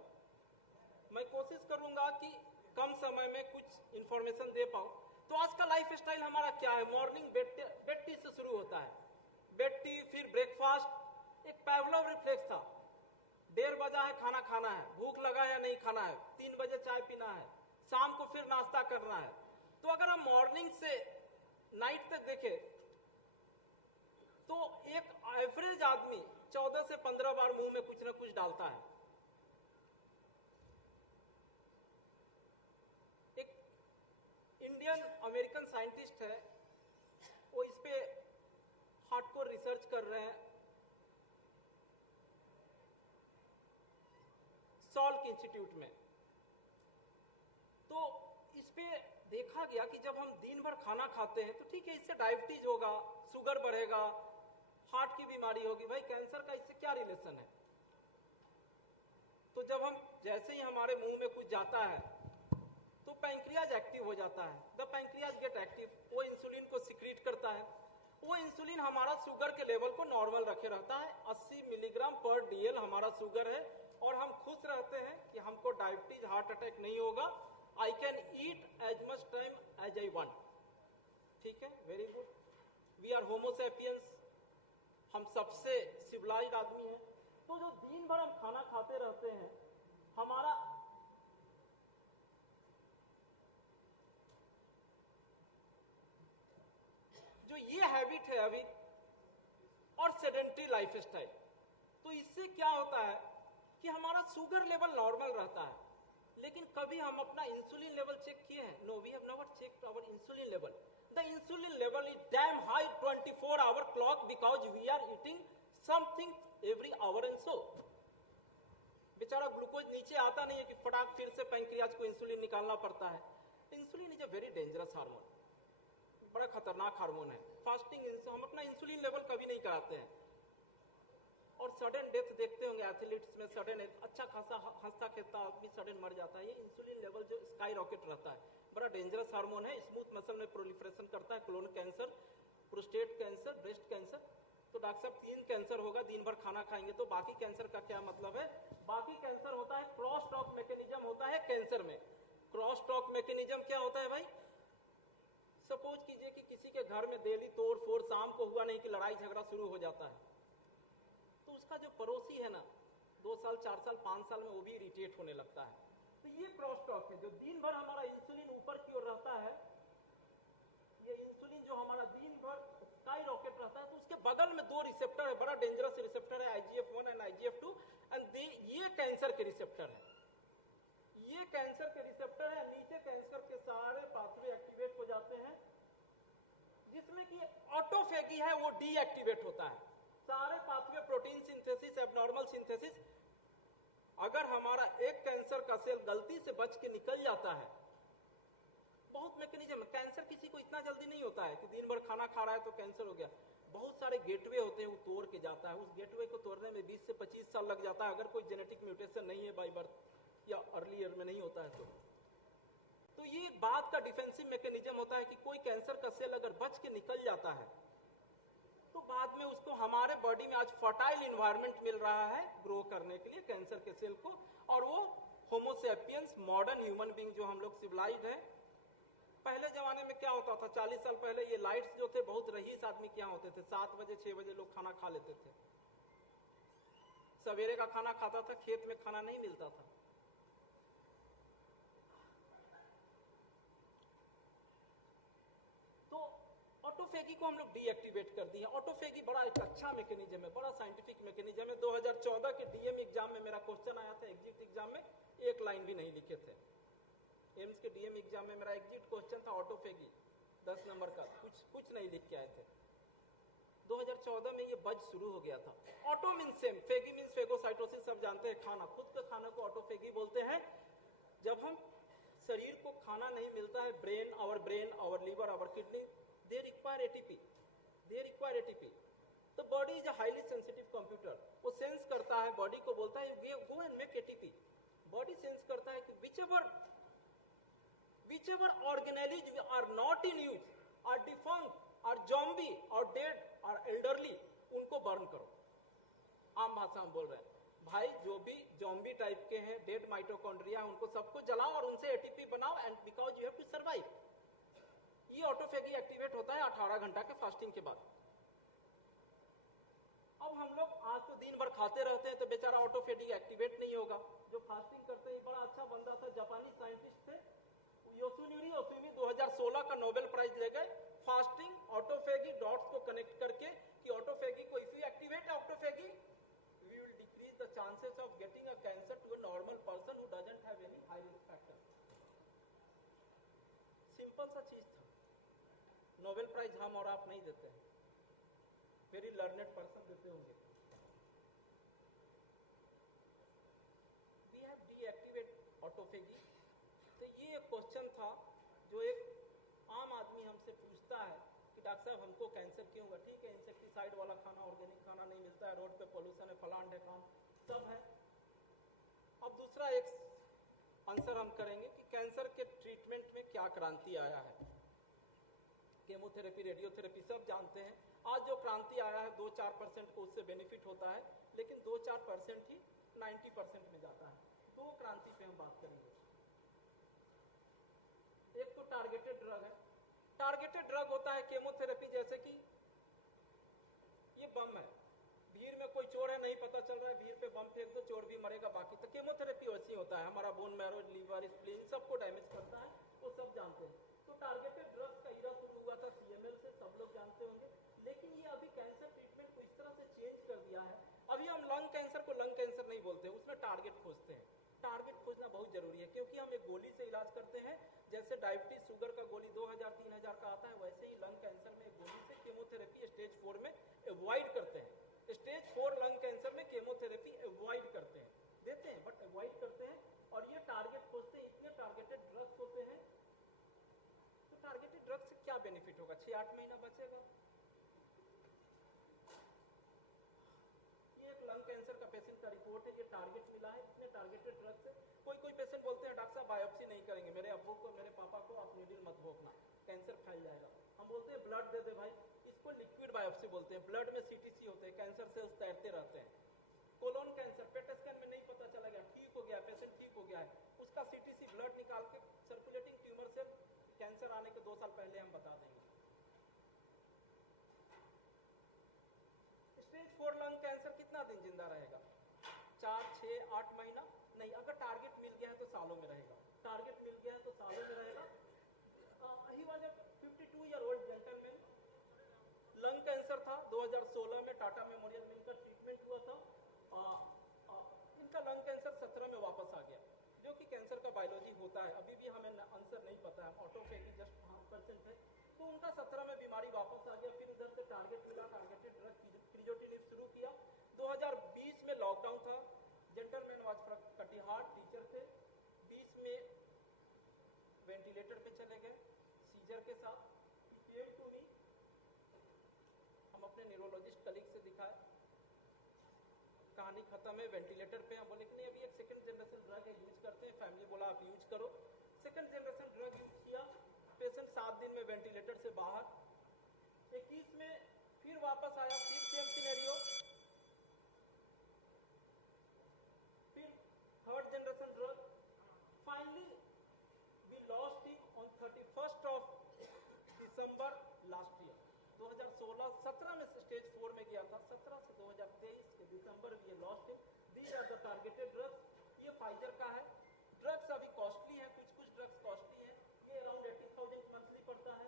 मैं कोशिश करूंगा कि कम समय में कुछ इंफॉर्मेशन दे पाऊं। तो आज का लाइफस्टाइल हमारा क्या है? मॉर्निंग बेड टी से शुरू होता है, बेड टी, फिर ब्रेकफास्ट। एक पैवलोव रिफ्लेक्स था, 1:30 बजा है खाना खाना है, भूख लगा है या नहीं खाना है, 3 बजे चाय पीना है, शाम को फिर नाश्ता करना है। तो अगर हम मॉर्निंग से नाइट तक देखें तो एक एवरेज आदमी 14 से 15 बार मुंह में कुछ ना कुछ डालता है। एक इंडियन अमेरिकन साइंटिस्ट है, वो इस पे हार्डकोर रिसर्च कर रहे हैं सॉल्क इंस्टीट्यूट में। तो इस पे देखा गया कि जब हम दिन भर खाना खाते हैं तो ठीक है, इससे डायबिटीज होगा, शुगर बढ़ेगा, हार्ट की बीमारी होगी। भाई कैंसर का इससे क्या रिलेशन है? तो जब हम जैसे ही हमारे मुंह में कुछ जाता है तो पैंक्रियाज एक्टिव हो जाता है। द पैंक्रियाज गेट एक्टिव, वो इंसुलिन को सिक्रीट करता है। वो इंसुलिन हमारा शुगर के लेवल को नॉर्मल रखे रहता है। 80 मिलीग्राम पर DL हमारा शुगर है, और हम खुश रहते हैं कि हमको डायबिटीज हार्ट अटैक नहीं होगा। I can eat as much time as I want. ठीक है, very good. We are homo sapiens, हम सबसे सिविलाइज्ड आदमी हैं। तो जो दिन भर हम खाना खाते रहते हैं, हमारा जो ये हैबिट है अभी, और सेडेंटरी लाइफस्टाइल, तो इससे क्या होता है कि हमारा शुगर लेवल नॉर्मल रहता है, लेकिन कभी हम अपना इंसुलिन लेवल चेक किए हैं? No, we have never checked our insulin level. The insulin level is damn high 24-hour clock because we are eating something every hour and so. बेचारा glucose नीचे आता नहीं है कि फटाक फिर से पैंक्रियाज को इंसुलिन निकालना पड़ता है। Insulin is a very dangerous hormone, बड़ा खतरनाक हार्मोन है। फास्टिंग हम अपना इंसुलिन लेवल कभी नहीं कराते हैं, और सडन डेथ देखते होंगे एथलीट्स में, सडन अच्छा खासा हंसता खेलता आदमी सडन मर जाता है। ये इंसुलिन लेवल जो स्काई रॉकेट रहता है, बड़ा डेंजरस हार्मोन है। स्मूथ मसल में प्रोलिफरेशन करता है, colon cancer, prostate cancer, breast cancer. तो डॉक्टर साहब 3 कैंसर होगा, दिन भर खाना खाएंगे, तो बाकी कैंसर का क्या मतलब है? बाकी कैंसर होता है, क्रॉस टॉक मैकेनिज्म होता है कैंसर में। क्रॉस टॉक मैकेनिज्म क्या होता है भाई? सपोज कीजिए कि किसी के घर में डेली तोड़ फोड़, शाम को हुआ नहीं कि लड़ाई झगड़ा शुरू हो जाता है, तो उसका जो पड़ोसी है ना, 2 साल 4 साल 5 साल में वो भी इरिटेट होने लगता है। तो ये क्रॉस टॉक है। जो दिन भर हमारा इंसुलिन ऊपर की ओर रहता है, ये इंसुलिन जो हमारा दिन भर स्काई रॉकेट रहता है, तो उसके बगल में 2 रिसेप्टर है, बड़ा डेंजरस रिसेप्टर है, IGF-1 एंड IGF-2, एंड ये कैंसर के रिसेप्टर है। ये कैंसर के रिसेप्टर है। नीचे कैंसर के सारे पाथवे एक्टिवेट हो जाते हैं, जिसमें कि ऑटोफेगी है वो डीएक्टिवेट होता है। सारे pathway protein synthesis, abnormal synthesis. अगर हमारा एक कैंसर का सेल गलती से बच के निकल जाता है, बहुत मैकेनिज्म, कैंसर किसी को इतना जल्दी नहीं होता है कि दिन भर खाना खा रहा है तो कैंसर हो गया। बहुत सारे गेटवे होते हैं, वो तोड़ के जाता है। उस गेटवे को तोड़ने में 20 से 25 साल लग जाता है, अगर कोई जेनेटिक म्यूटेशन नहीं है बाई बर्थ या अर्ली ईयर में नहीं होता है तो ये एक बात का डिफेंसिव मैकेनिज्म होता है कि कोई कैंसर का सेल अगर बच के निकल जाता है तो बाद में उसको हमारे बॉडी में आज फर्टाइल इन्वायरमेंट मिल रहा है ग्रो करने के लिए कैंसर के सेल को, और वो होमोसेपियंस मॉडर्न ह्यूमन बीइंग जो हम लोग सिविलाइज्ड हैं। पहले जमाने में क्या होता था, 40 साल पहले ये लाइट्स जो थे बहुत रईस आदमी क्या होते थे, 7 बजे 6 बजे लोग खाना खा लेते थे। सवेरे का खाना खाता था, खेत में खाना नहीं मिलता था। तो ऑटोफेगी को हम लोग डीएक्टिवेट कर दिए। ऑटोफेगी बड़ा एक अच्छा मैकेनिज्म है, बड़ा साइंटिफिक मैकेनिज्म है। 2014 के डीएम एग्जाम में मेरा क्वेश्चन आया था, एग्जिट एग्जाम में एक लाइन भी नहीं लिखे थे। एम्स के डीएम एग्जाम में मेरा एग्जिट क्वेश्चन था ऑटोफेगी 10 नंबर का, कुछ नहीं लिख के आए थे। 2014 में ये बज शुरू हो गया था। Auto means same, phagy means phagocytosis, सब जानते हैं खाना, खुद के खाना को ऑटोफेगी बोलते हैं। जब हम शरीर को खाना नहीं मिलता है, brain, our liver, our kidney, they require ATP. तो body is a highly sensitive computer, वो सेंस करता है, बॉडी को बोलता है go and make ATP. Body sense करता है कि whichever organelles are not in use, are defunct, are zombie, or dead, or elderly, उनको बर्न करो। आम भाषा में बोल रहे हैं भाई, जो भी zombie टाइप के हैं, डेड माइटोकॉन्ड्रिया, उनको सबको जलाओ और उनसे एटीपी बनाओ, and because you have to survive. ये ऑटोफेगी एक्टिवेट होता है 18 घंटा के फास्टिंग के बाद। अब हम लोग आज तो दिन भर खाते रहते हैं तो बेचारा ऑटोफेगी एक्टिवेट नहीं होगा। जो फास्टिंग करते हैं, बड़ा अच्छा बंदा था, जापानी साइंटिस्ट थे, योसुनिरी ओसुमी 2016 का नोबेल प्राइज ले गए, फास्टिंग ऑटोफेगी डॉट्स को कनेक्ट करके कि ऑटोफेगी को if you activate autophagy we will decrease the chances of getting a cancer to a normal person who doesn't have any high risk factor. Simple सा चीज था। Nobel prize हम और आप नहीं देते हैं, वेरी लर्नेड पर्सन देते होंगे। We have deactivate autophagy. तो ये एक क्वेश्चन था जो एक आम आदमी हमसे पूछता है कि डॉक्टर साहब हमको कैंसर क्यों हुआ। ठीक है, इंसेक्टिसाइड वाला खाना, ऑर्गेनिक खाना नहीं मिलता है, रोड पे पोल्यूशन है, फलान ढेकान सब है। अब दूसरा एक आंसर हम करेंगे कि कैंसर के ट्रीटमेंट में क्या क्रांति आया है। केमोथेरेपी, रेडियोथेरेपी सब जानते हैं। आज जो क्रांति आया है 2-4% को उससे बेनिफिट होता है, लेकिन 2-4% ही 90% में जाता है। दो क्रांति पे हम बात करेंगे। एक तो टारगेटेड ड्रग है। टारगेटेड ड्रग होता है केमोथेरेपी, जैसे कि ये बम है, भीड़ में कोई चोर है, नहीं पता चल रहा है, भीड़ पे बम फेंक दो, चोर भी मरेगा बाकी। तो केमोथेरेपी वैसी होता है, हमारा बोन मैरो, लीवर, स्प्लीन सबको डैमेज करता है, वो सब जानते हैं। तो टारगेटेड ड्रग्स का इरा शुरू हुआ था सीएमएल से, सब लोग जानते होंगे। लेकिन ये अभी कैंसर ट्रीटमेंट को इस तरह से चेंज कर दिया है, अभी हम लंग कैंसर को लंग कैंसर नहीं बोलते हैं, उसमें टारगेट खोजते हैं। टारगेट खोजना बहुत जरूरी है, क्योंकि हम एक गोली से इलाज करते हैं। जैसे डायबिटीज, शुगर का गोली 2000-3000 का आता है, वैसे ही लंग कैंसर में एक गोली से केमोथेरेपी स्टेज 4 में अवॉइड करते हैं। स्टेज 4 लंग कैंसर में केमोथेरेपी अवॉइड करते हैं, देते हैं बट अवॉइड करते हैं। और ये टारगेट खोजते हैं, इतने टारगेटेड ड्रग्स होते हैं। तो टारगेटेड ड्रग से क्या बेनिफिट होगा, 6-8 महीना बचेगा। ये एक लंग कैंसर का पेशेंट का रिपोर्ट है, ये टारगेट मिला है इतने टारगेटेड ड्रग से। कोई पेशेंट बोलते हैं डॉक्टर साहब बायोप्सी नहीं करेंगे, मेरे अब्बू को, मेरे पापा को आप नीडल मत भोंकना, कैंसर फैल जाएगा। हम बोलते हैं ब्लड दे दे भाई, इसको लिक्विड बायोप्सी बोलते हैं। ब्लड में सीटीसी होते हैं, कैंसर सेल्स तैरते रहते हैं। कोलोन कैंसर पेट स्कैन में नहीं पता चला गया, ठीक हो गया, पेशेंट ठीक हो गया है, उसका सीटीसी ब्लड निकाल के सर्कुलेटिंग ट्यूमर से कैंसर आने के 2 साल पहले हम बता देंगे। स्टेज 4 लंग कैंसर कितना दिन जिंदा रहेगा, 4-6-8 महीना नहीं। अगर टारगेट मिल गया है तो सालों में रहेगा, टारगेट मिल गया है तो सालों में रहेगा। He was a 52-year-old gentleman, lung cancer था, 2016 में टाटा मेमोरियल में इनका ट्रीटमेंट हुआ था। इनका लंग कैंसर 17 में वापस आ गया, जो कि कैंसर का बायोलॉजी होता है, अभी भी हमें आंसर नहीं पता है, ऑटोफेगी जस्ट 5% है। तो उनका 17 में बीमारी वापस आ गया। फिर इधर से टारगेट मिला, टारगेटेड ड्रग क्रिजोटिनिब शुरू किया। 2020 में लॉकडाउन था, gentleman was from Katihar, teacher थे, 20 में वेंटिलेटर पे चले गए सीजर के साथ। ही केम टू मी, हम अपने पानी खत्म है, वेंटिलेटर पे हैं। बोले कि नहीं अभी एक सेकंड जनरेशन ड्रग है, यूज करते हैं। फैमिली बोला आप यूज करो। सेकंड जनरेशन ड्रग यूज किया, पेशेंट 7 दिन में वेंटिलेटर से बाहर। 21 में फिर वापस आया, फिर सेम सिनेरियो, फिर third generation drug. Finally we lost him on 31st of December last year 2016-17 में स्टेज 4 में गया था। 17 से 2023 के दिसंबर में ये lost him. These are the targeted drugs. ये फाइजर का है। ड्रग्स अभी कॉस्टली है, कुछ ड्रग्स कॉस्टली है। ये अराउंड 80,000 मंथली पड़ता है।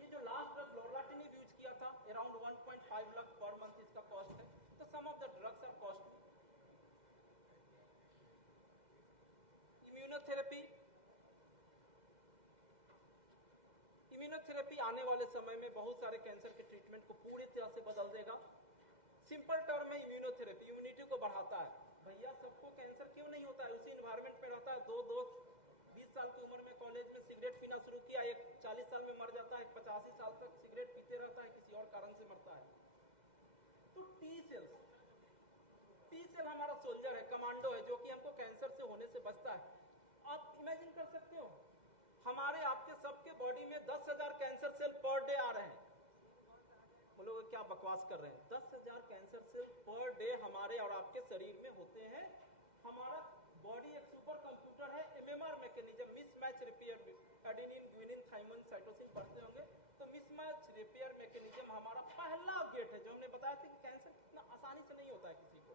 ये जो लास्ट ड्रग लॉर्लाटिनिब यूज किया था, अराउंड 1.5 लाख पर मंथ इसका कॉस्ट है। तो some of the drugs are costly. Immunotherapy, immunotherapy आने वाले समय में बहुत सारे कैंसर के ट्रीटमेंट को पूरी तरह से बदल देगा। सिंपल टर्म में इम्यूनोथेरेपी इम्यूनिटी को बढ़ाता है। भैया सबको कैंसर क्यों नहीं होता है? उसी इन्वायरमेंट में रहता है। दो दोस्त 20 साल की उम्र में कॉलेज में सिगरेट पीना शुरू किया, एक 40 साल में मर जाता है, एक 85 साल तक सिगरेट पीते रहता है, किसी और कारण से मरता है। तो टी सेल हमारा सोल्जर है, कमांडो है, जो कि हमको कैंसर से होने से बचता है। आप इमेजिन कर सकते हो, हमारे आपके सबके बॉडी में 10,000 कैंसर सेल पर डे आ रहे हैं। बोलोगे क्या बकवास कर रहे हैं? 10,000 कैंसर सेल पर डे हमारे और आपके शरीर में होते हैं। हमारा बॉडी एक सुपर कंप्यूटर है। MMR mechanism, mismatch repair, adenine guanine thymine cytosine पढ़ते होंगे। तो मिसमैच रिपेयर मैकेनिज्म हमारा पहला गेट है, जो हमने बताया था कि कैंसर इतना आसानी से नहीं होता है किसी को,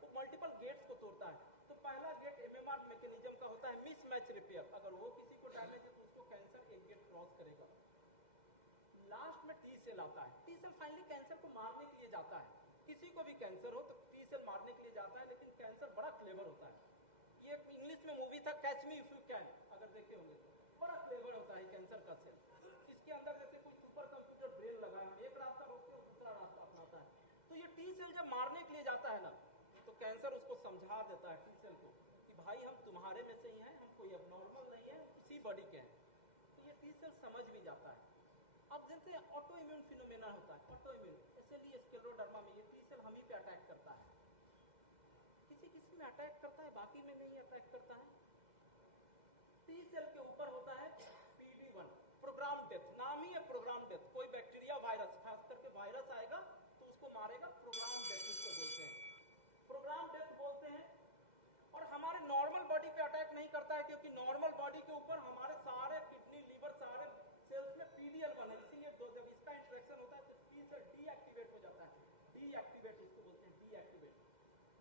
तो मल्टीपल गेट्स को तोड़ता है। तो पहला गेट एमएमआर मैकेनिज्म का होता है मिसमैच रिपेयर। अगर वो किसी को डैमेज है तो उसको कैंसर एक गेट क्रॉस करेगा। लास्ट में टी सेल आता है। टी सेल फाइनली कैंसर को मारने के लिए जाता है। किसी को भी कैंसर हो तो टी सेल मारने के लिए जाता है, लेकिन कैंसर बड़ा क्लेवर होता है। ये एक इंग्लिश में मूवी था catch me if you can, अगर देखे होंगे तो। बड़ा क्लेवर होता है कैंसर का सेल। इसके अंदर जैसे कोई सुपर कंप्यूटर ब्रेन लगा है, एक रास्ता रोकते हैं दूसरा रास्ता अपनाता है। तो ये टी सेल जब मारने के लिए जाता है ना, तो कैंसर उसको समझा देता है टी सेल को कि भाई हम तुम्हारे में से ही हैं, हम कोई एबनॉर्मल नहीं है, उसी बॉडी के हैं। तो ये टी सेल समझ भी जाता है। अब जैसे ऑटो इम्यून फिनोमेना होता है, ऑटो इम्यून, इसलिए स्क्लेरोडर्मा में ये टी सेल हम ही पे अटैक करता है। किसी किसी में अटैक करता है, बाकी में नहीं अटैक करता है। टी सेल के ऊपर होता है PD1, प्रोग्राम डेथ। नाम ही है प्रोग्राम डेथ। कोई बैक्टीरिया, वायरस, खास करके वायरस आएगा तो उसको मारेगा, प्रोग्राम डेथ उसको बोलते हैं, प्रोग्राम डेथ बोलते हैं। और हमारे नॉर्मल बॉडी पे अटैक नहीं करता है, क्योंकि नॉर्मल बॉडी के ऊपर हमारे सारे किडनी, लीवर, सारे सेल्स में PD-L1 है। इसीलिए जब इसका इंटरेक्शन होता है तो टी सेल डीएक्टिवेट हो जाता है। डीएक्टिवेट इसको बोलते हैं, डीएक्टिवेट।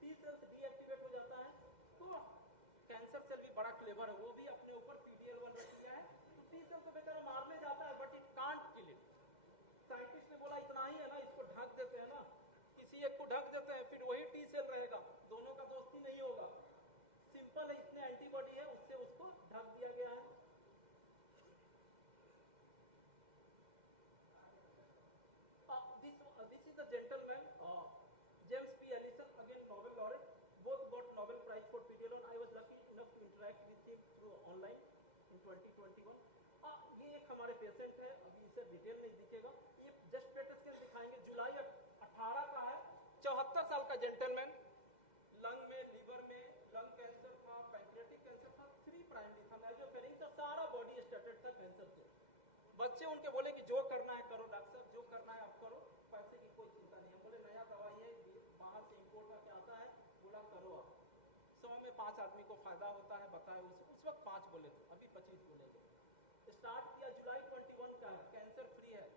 टी सेल से डीएक्टिवेट हो जाता है। तो कैंसर सेल भी बड़ा क्लेवर है, वो भी अपने ऊपर PD-L1 रख दिया है। तो टी सेल तो बेचारा मारने जाता है, but it can't kill it. Scientist ने बोला इतना ही है ना, इसको ढक देते हैं ना, किसी एक को ढक देते हैं, फिर वही टी सेल रहेगा, दोनों का दोस्ती नहीं होगा। सिंपल है, इतने एंटीबॉडी है, उससे उसको ढक दिया गया है। This is the gentleman, James P. Allison, again Nobel laureate. Both got Nobel Prize for PD-L1. I was lucky enough to interact with him through online in 2021. ये एक हमारे पेशेंट है, अभी इसे डिटेल नहीं दिखेगा। ये जस्ट पेट स्कैन दिखाएंगे, जुलाई 18 का है। 74 साल का जेंटलमैन, लंग में, लीवर में लंग कैंसर था, पैंक्रियाटिक कैंसर था, 3 प्राइमरी था, नाइट्रोफेनिंग था, सारा बॉडी स्टार्टेड था कैंसर से। बच्चे उनके बोले कि जो करना है करो डॉक्टर साहब, जो करना है आप करो, पैसे की कोई चिंता नहीं है। बोले नया दवाई है, बाहर से इंपोर्ट करके आता है, बोला करो आप। 100 में 5 आदमी को फायदा होता है, बताए उस वक्त 5 बोले थे, अभी 25 बोलेंगे। स्टार्ट किया जुलाई 21 का है, कैंसर फ्री है,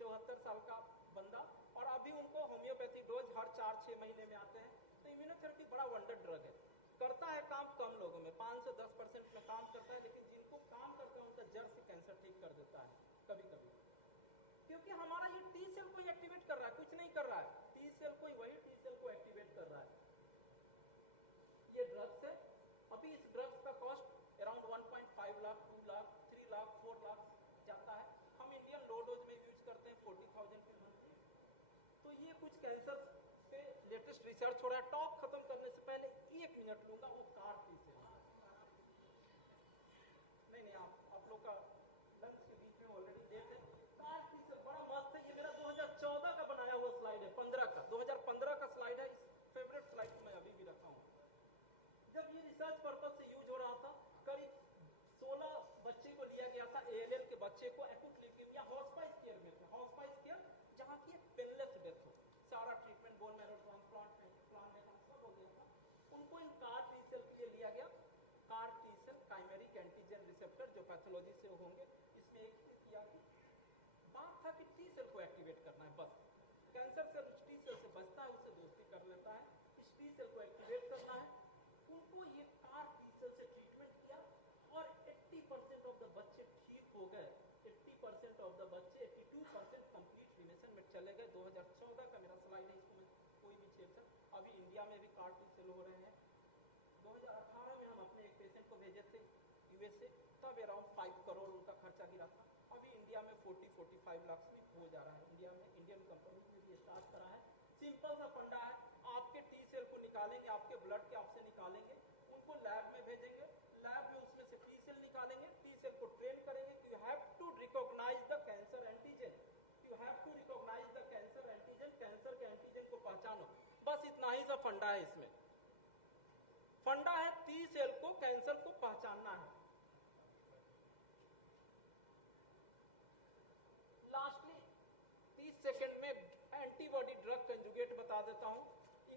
74 साल का बंदा। और अभी उनको होम्योपैथी डोज हर 4-6 महीने में आते हैं। तो इम्यूनोथेरेपी बड़ा वंडर ड्रग है, करता है काम कम लोगों में, 5 से 10% में काम करता है, लेकिन जिनको काम करता है उनका जड़ से कैंसर ठीक कर देता है कभी कभी। क्योंकि हमारा ये टी सेल को एक्टिवेट कर रहा है, कुछ नहीं कर रहा है, टी सेल को, वही टी सेल को एक्टिवेट कर रहा है। ये ड्रग्स है। अभी इस ड्रग्स का कॉस्ट अराउंड 1.5 लाख, 2 लाख, 3 लाख, 4 लाख जाता है। हम इंडियन लो डोज में यूज करते हैं 40,000 पे मंथली। तो ये कुछ कैंसर पे लेटेस्ट रिसर्च हो रहा है। टॉक खत्म करने से पहले 1 मिनट लूंगा, वो कार टी सेल। नहीं, आप लोग का लंच के बीच में ऑलरेडी देख लें। कार टी सेल बड़ा मस्त है। ये मेरा 2014 का बनाया हुआ स्लाइड है, 15 का, 2015 का स्लाइड है। जब ये रिसर्च पर्पज से यूज हो रहा था, करीब 16 बच्चे को लिया गया था, ALL के बच्चे को एक्यूट ल्यूकेमिया हॉस्पाइस केयर में थे, हॉस्पाइस केयर जहाँ की पेनलेस डेथ हो, सारा ट्रीटमेंट बोन मैरो ट्रांसप्लांट सब हो गया था, उनको इन कार टी सेल के लिए लिया गया। CAR T cell chimeric antigen receptor जो पैथोलॉजी से होंगे, इसमें एक चीज किया कि बात था कि टी सेल को एक्टिवेट करना है, बस कैंसर सेल उस टी सेल से बचता है, उससे दोस्ती कर लेता है, इस टी सेल को एक्टिवेट करना है। उनको ये कार टी सेल से ट्रीटमेंट किया और 80% ऑफ द बच्चे ठीक हो गए, 80% ऑफ द बच्चे 82% कंप्लीट रिमिशन में चले गए। 2014 का मेरा स्लाइड है, इसको कोई भी छेड़छाड़, अभी इंडिया में भी कार टी सेल हो रहे हैं। 2018 में हम अपने एक पेशेंट को भेजे थे USA, तब अराउंड 5 करोड़ उनका खर्चा गिरा था। अभी इंडिया में 40-45 लाख में हो जा रहा है। इंडिया में इंडियन कंपनी ने भी स्टार्ट करा है। सिंपल सा फंडा है, आपके टी सेल को निकालेंगे, आपके ब्लड के आपसे निकालेंगे, उनको लैब में भेजेंगे, लैब में उसमें से टी सेल निकालेंगे, टी सेल को ट्रेन करेंगे कि you have to recognise the cancer antigen, you have to recognise the cancer antigen, cancer के एंटीजन को पहचानो। बस इतना ही सा फंडा है इसमें। फंडा है टी सेल को, कैंसर को पहचानना है। लास्टली 30 सेकंड में एंटीबॉडी ड्रग कंजुगेट बता देता हूं।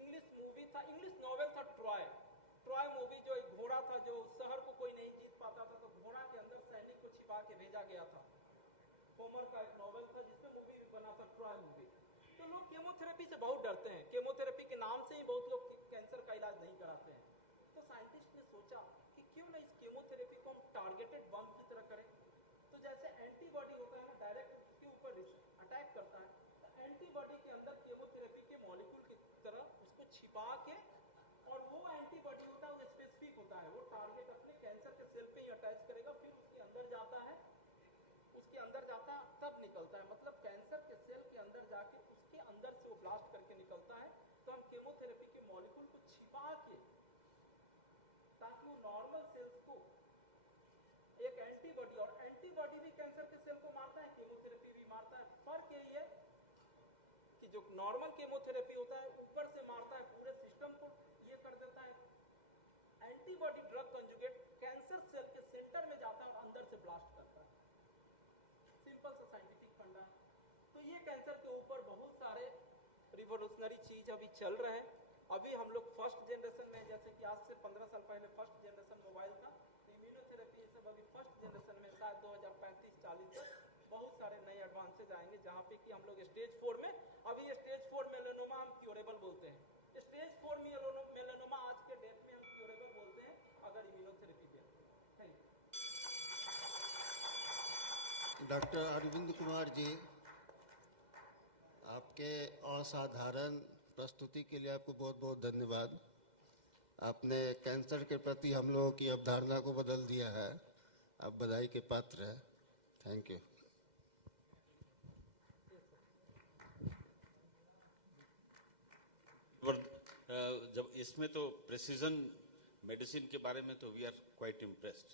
इंग्लिश मूवी था, इंग्लिश नॉवेल था ट्रॉय। ट्रॉय मूवी जो एक घोड़ा था, जो शहर को कोई नहीं जीत पाता था, तो घोड़ा के अंदर सैनिक को छिपा के भेजा गया था। होमर का एक नॉवेल था जिसमें मूवी बना था, ट्रॉय मूवी। तो लोग केमोथेरेपी से बहुत डरते हैं, केमोथेरेपी के नाम से ही बहुत लोग कैंसर का इलाज नहीं कराते हैं। तो साइंटिस्ट ने सोचा कि क्यों ना इस केमोथेरेपी को हम टारगेटेड बम की तरह करें। तो जैसे एंटीबॉडी होता है ना, डायरेक्ट उसके ऊपर अटैक करता है, तो एंटीबॉडी के अंदर केमोथेरेपी के मॉलिक्यूल की तरह उसको छिपा के, और वो एंटीबॉडी होता है वो स्पेसिफिक होता है, वो टारगेट अपने कैंसर के सेल पे ही अटैच करेगा, फिर उसके अंदर जाता है, उसके अंदर जाता तब निकलता है, मतलब कैंसर के सेल के अंदर जाके उसके अंदर से वो ब्लास्ट करके निकलता है। तो हम केमोथेरेपी के मॉलिक्यूल को छिपा के, ताकि वो नॉर्मल सेल्स को एक एंटीबॉडी, और एंटीबॉडी भी कैंसर के सेल को मारता है, केमोथेरेपी भी मारता है। फर्क यही है कि जो नॉर्मल केमोथेरेपी होता है ऊपर से मारता है, पूरे सिस्टम को ये कर देता है। Antibody drug conjugate cancer cell के सेंटर में जाता है और अंदर से ब्लास्ट करता है। सिंपल सा साइंटिफिक फंडा। तो ये कैंसर के ऊपर बहुत सारे रिवोल्यूशनरी चीज अभी चल रहे हैं। अभी हम लोग फर्स्ट जनरेशन में, जैसे कि आज से 15 साल पहले फर्स्ट जनरेशन मोबाइल था, इम्यूनोथेरेपी ये सब अभी फर्स्ट जनरेशन में शायद 2035-40 तक बहुत सारे नए एडवांसेज आएंगे, जहाँ पे कि हम लोग स्टेज 4 में, अभी ये स्टेज 4 मेलेनोमा हम क्यूरेबल बोलते हैं। स्टेज 4 मेलेनोमा आज के डेट में हम क्यूरेबल बोलते हैं अगर इम्यूनोथेरेपी देते हैं। Thank you. Doctor Arvind Kumar ji, आपके असाधारण प्रस्तुति के लिए आपको बहुत बहुत धन्यवाद। आपने कैंसर के प्रति हम लोगों की अवधारणा को बदल दिया है, आप बधाई के पात्र हैं। Thank you. जब इसमें तो प्रेसिजन मेडिसिन के बारे में तो we are quite impressed.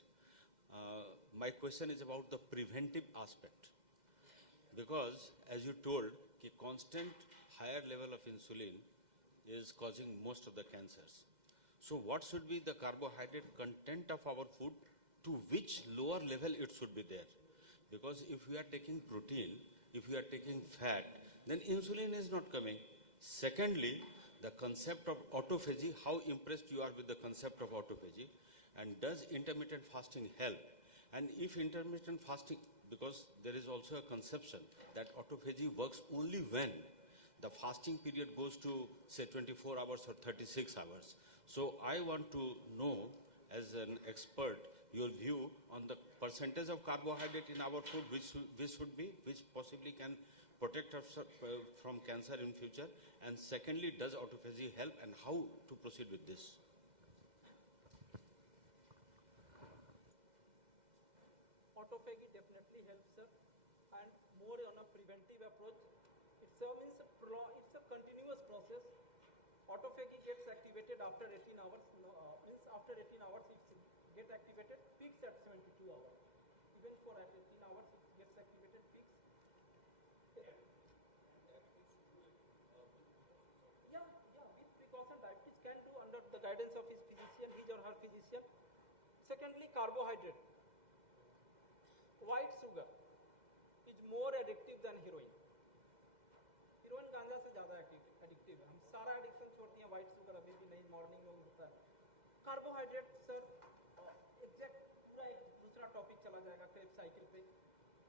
My question is about the preventive aspect, because as you told कि constant higher level of insulin is causing most of the cancers. So what should be the carbohydrate content of our food, to which lower level it should be there? Because if we are taking protein, if we are taking fat, then insulin is not coming. Secondly, the concept of autophagy, how impressed you are with the concept of autophagy, and does intermittent fasting help? And if intermittent fasting, because there is also a conception that autophagy works only when the fasting period goes to say 24 hours or 36 hours. So I want to know, as an expert, your view on the percentage of carbohydrate in our food which possibly can protect us from cancer in future. And secondly, does autophagy help, and how to proceed with this? Autophagy definitely helps, sir, and more on a preventive approach. It's a continuous process. Autophagy gets activated after 18 hours. After 18 hours it gets activated, peaks at 72 hours. Even for at 18 hours it gets activated, peaks. Yeah, with precaution diabetes can do under the guidance of his physician, his or her Secondly, carbohydrate. White sugar is more addictive than heroin. Heroin गांजा से ज़्यादा addictive है. हम सारा addiction छोड़ दिए, white sugar अभी भी नहीं, morning में होता है. Carbohydrate sir, exact पूरा एक दूसरा topic चला जाएगा क्रेब cycle पे.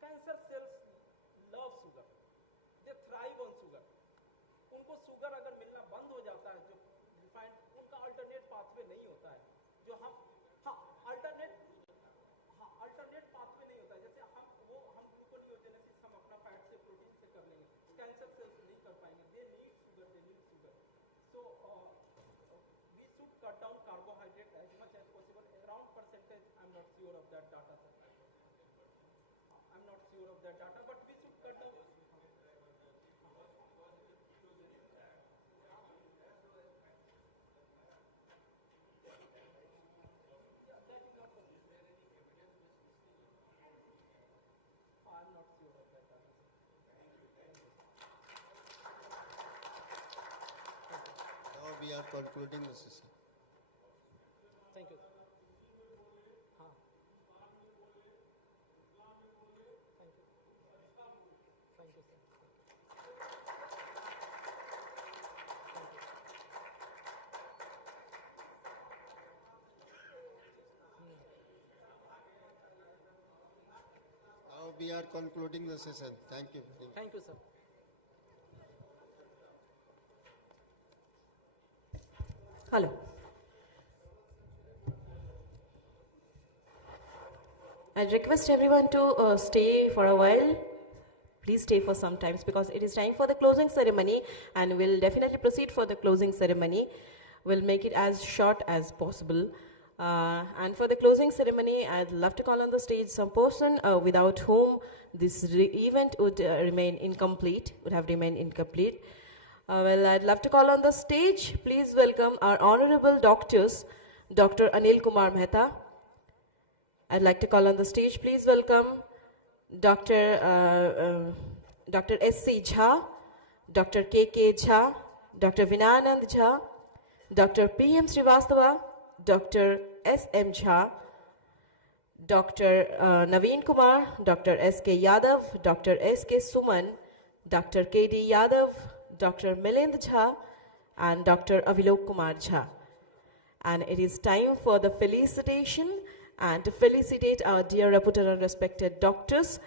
Cancer cells love sugar. They thrive on sugar. उनको sugar अगर मिलना बंद हो जाता है, जो refined, उनका alternate pathway नहीं होता है. जो हम alternate pathway नहीं होता है. जैसे हम gluconeogenesis हम अपना fat से protein से कर लेंगे. Cancer cells नहीं कर पाएंगे. They need sugar. So we should cut down carbohydrate as much as possible. Around percentage, I'm not sure of that data, sir. But we should cut down. I'm not sure of that data. Now we are concluding the session. Thank you. Thank you, sir. Now we are concluding the session. Thank you. Thank you, sir. Hello. I request everyone to stay for a while. Please stay for some time because it is time for the closing ceremony and we'll definitely proceed for the closing ceremony. We'll make it as short as possible. And for the closing ceremony, I'd love to call on the stage some person without whom this event would remain incomplete, would have remained incomplete. Well, I'd love to call on the stage. Please welcome our honorable doctors, Dr. Anil Kumar Mehta. I'd like to call on the stage. Please welcome Dr. S.C. Jha, Dr. K.K. Jha, Dr. Vinanand Jha, Dr. P.M. Srivastava, Dr. S.M. Jha, Dr. Naveen Kumar, Dr. S.K. Yadav, Dr. S.K. Suman, Dr. K.D. Yadav, Dr. Milind Jha, and Dr. Avilok Kumar Jha. And it is time for the felicitation. And to felicitate our dear, reputed, and respected doctors,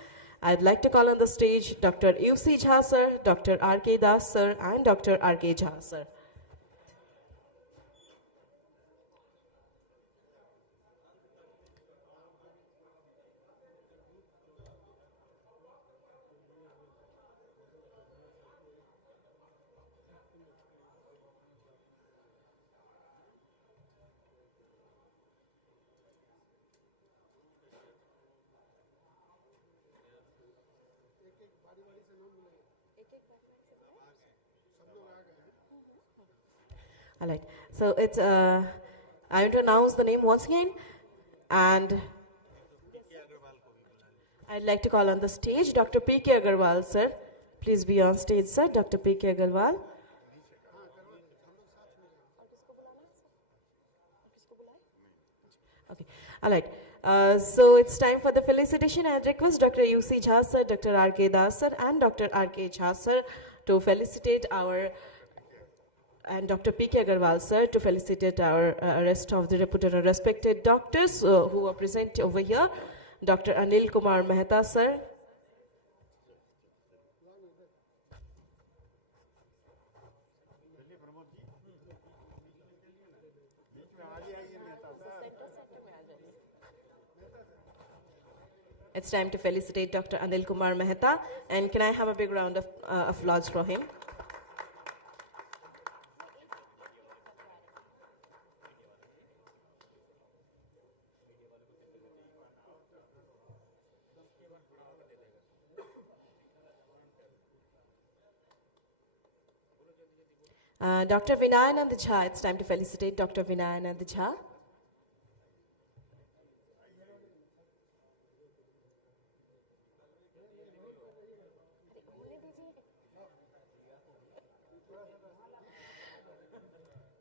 I'd like to call on the stage Dr. U.C. Jha sir, Dr. R.K. Das sir, and Dr. R.K. Jha sir. All right. So it's I want to announce the name once again, and I'd like to call on the stage Dr. P.K. Agarwal, sir. Please be on stage, sir. Dr. P.K. Agarwal. Okay. All right. So it's time for the felicitation. I request Dr. U.C. Jha sir, Dr. R.K. Das sir, and Dr. R.K. Jha sir to felicitate our, and Dr. P.K. Agarwal sir to felicitate our rest of the reputed and respected doctors who are present over here. Dr. Anil Kumar Mehta sir. It's time to felicitate Dr. Anil Kumar Mehta, and can I have a big round of applause for him? Dr. Vinanand Jha, it's time to felicitate Dr. Vinanand Jha.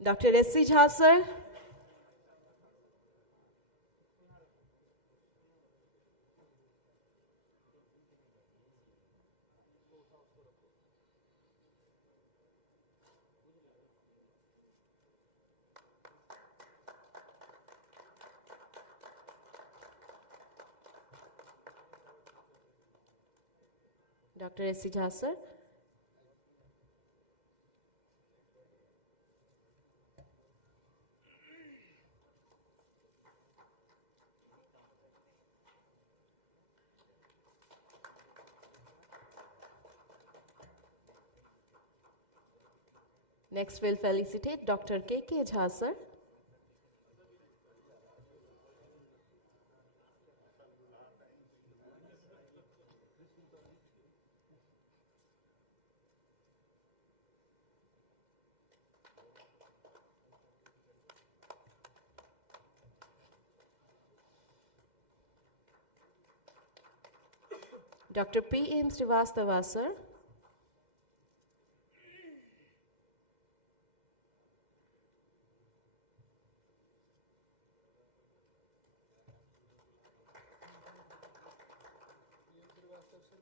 Dr. S.C. Jha sir. Dr. S.C. Jha, sir. Next, we'll felicitate Dr. K.K. Jha, sir. Dr. P.M. Srivastava, sir.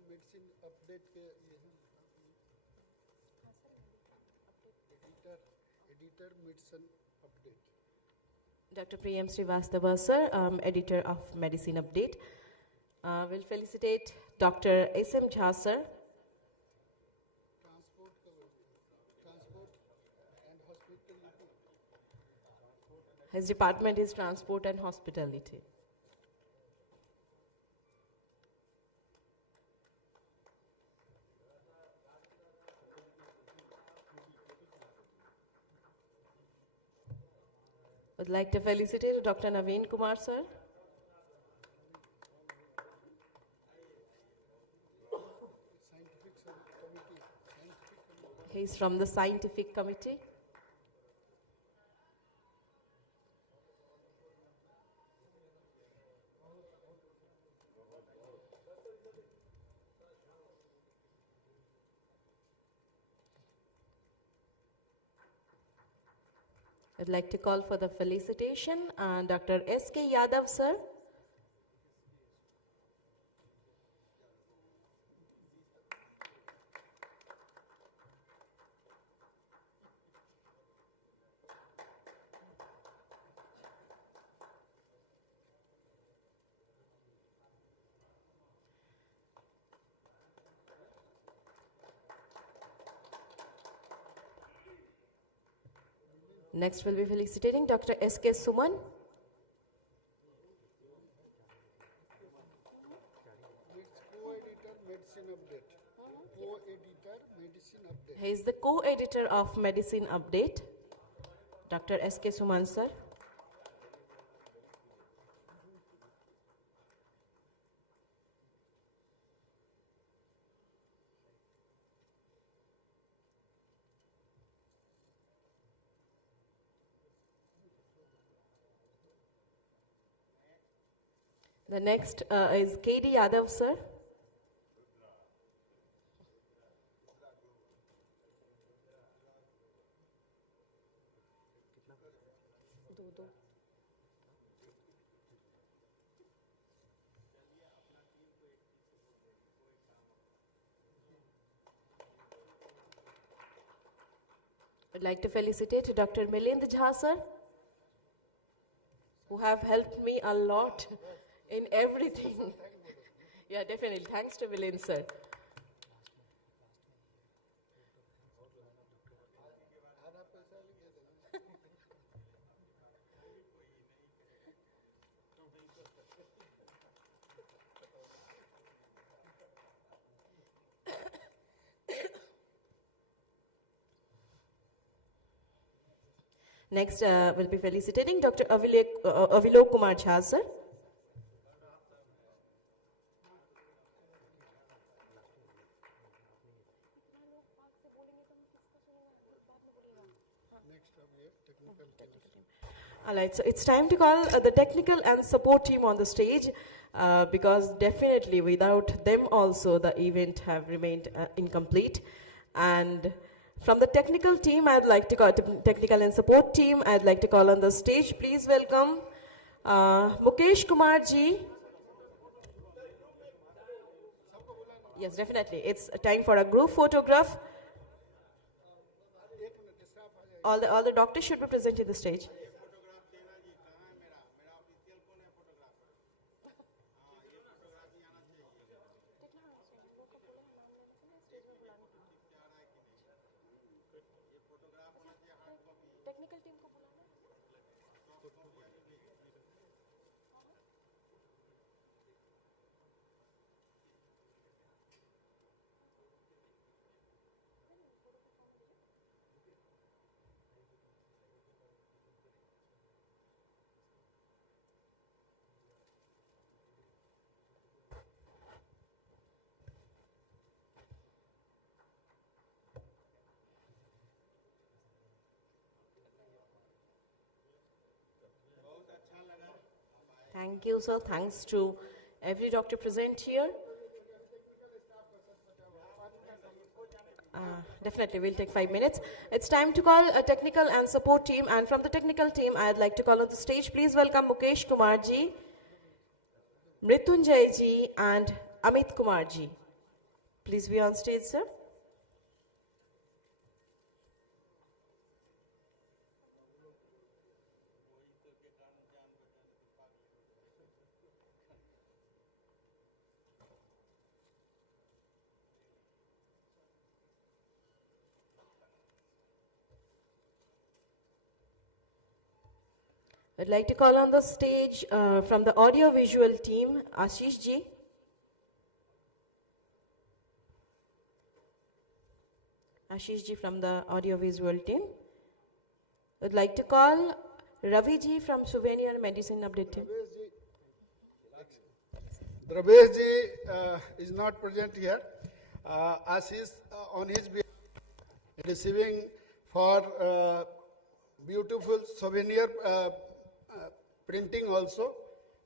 Medicine update के editor medicine update Dr. P.M. Srivastava, sir, editor of Medicine Update. We'll felicitate Dr. S.M. Jha, sir. transport and hospitality His department is Transport and Hospitality. Would like to felicitate Dr. Naveen Kumar, sir. He's from the scientific committee. I'd like to call for the felicitation Dr. S.K. Yadav, sir. Next, we'll be felicitating Dr. S.K. Suman. co-editor medicine update. Co-editor medicine update. He is the co-editor of Medicine Update, Dr. S.K. Suman, sir. The next is K.D. Yadav, sir. I'd like to felicitate Dr. Milind Jha, sir, who have helped me a lot in everything. Yeah, definitely. Thanks to Milind, sir. Next, we'll be felicitating Dr. Avilok Kumar Jha, sir. Next up we have technical team. All right, so it's time to call the technical and support team on the stage because definitely without them also the event have remained incomplete. And from the technical team, I'd like to call technical and support team. I'd like to call on the stage. Please welcome Mukesh Kumar ji. Yes, definitely. It's time for a group photograph. All the doctors should be present in the stage. Technical team को बुलाना है। Thank you, sir. Thanks to every doctor present here. Definitely, we'll take 5 minutes. It's time to call a technical and support team. And from the technical team, I'd like to call on the stage. Please welcome Mukesh Kumar ji, Mrityunjay ji, and Amit Kumar ji. Please be on stage, sir. I'd like to call on the stage from the audio-visual team, Ashish ji. Ashish ji from the audio-visual team. I'd like to call Ravi ji from Souvenir Medicine Update team. Dravesh ji is not present here. Ashish on his behalf receiving for beautiful souvenir printing also,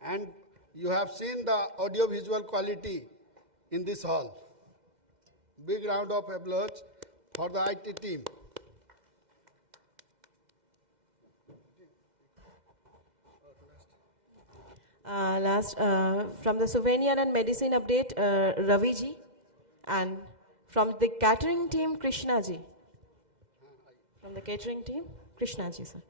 and you have seen the audio visual quality in this hall. Big round of applause for the IT team. Last from the Souvenir and Medicine Update, Ravi ji, and from the catering team, Krishna ji. From the catering team, Krishna ji, sir.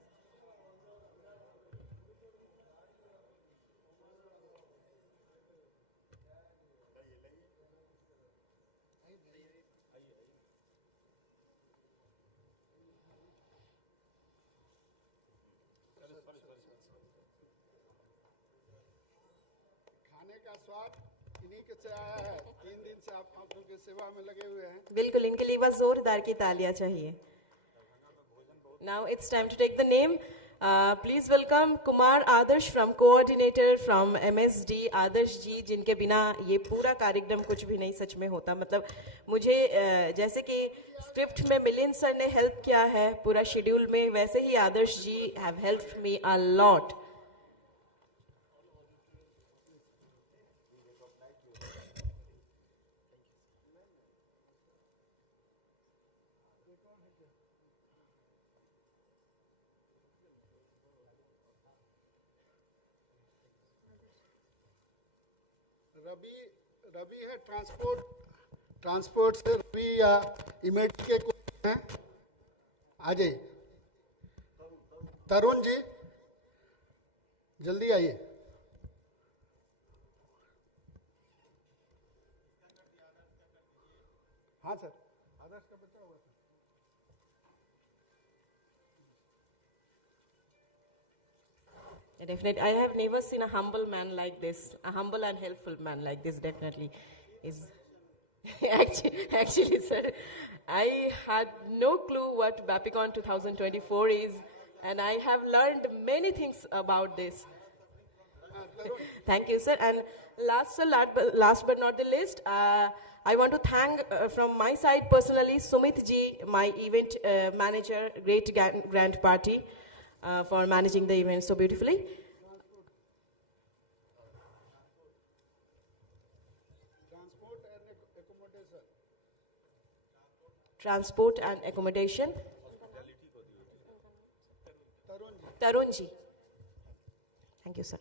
खाने का स्वाद इन्हीं के से आया है। 3 दिन से आप लोग की सेवा में लगे हुए हैं। बिल्कुल, इनके लिए बस जोरदार की तालियां चाहिए. Now it's time to take the name. Please welcome Kumar Adarsh from coordinator from MSD Adarsh ji, जिनके बिना ये पूरा कार्यक्रम कुछ भी नहीं सच में होता. मतलब मुझे जैसे कि स्क्रिप्ट में मिलिंद सर ने हेल्प किया है पूरा शेड्यूल में, वैसे ही Adarsh ji have helped me a lot. Ravi है ट्रांसपोर्ट से रवि या इमेट के कोई हैं आ जाइए. तरुण जी जल्दी आइए. हाँ सर, आदर्श का बच्चा हुआ था. Definitely, I have never seen a humble man like this. A humble and helpful man like this definitely is. Actually, sir, I had no clue what Bapicon 2024 is, and I have learned many things about this. Thank you, sir. And last but not the least, I want to thank from my side personally Sumit ji, my event manager, great grand party, for managing the event so beautifully. Transport and accommodation. Tarun ji. Thank you, sir.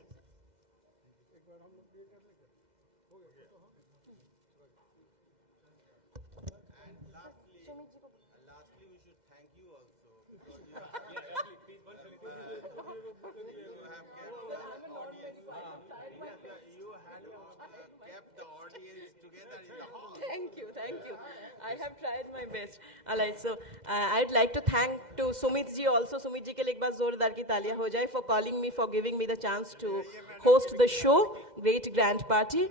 Lastly, we should thank you also because you have kept the audience together in the hall. Thank you. best. All right, so I'd like to thank to Sumit ji also. Sumit ji ke liye ek baar zordar ki taaliyan ho jaye for calling me, for giving me the chance to host the show. Great grand party.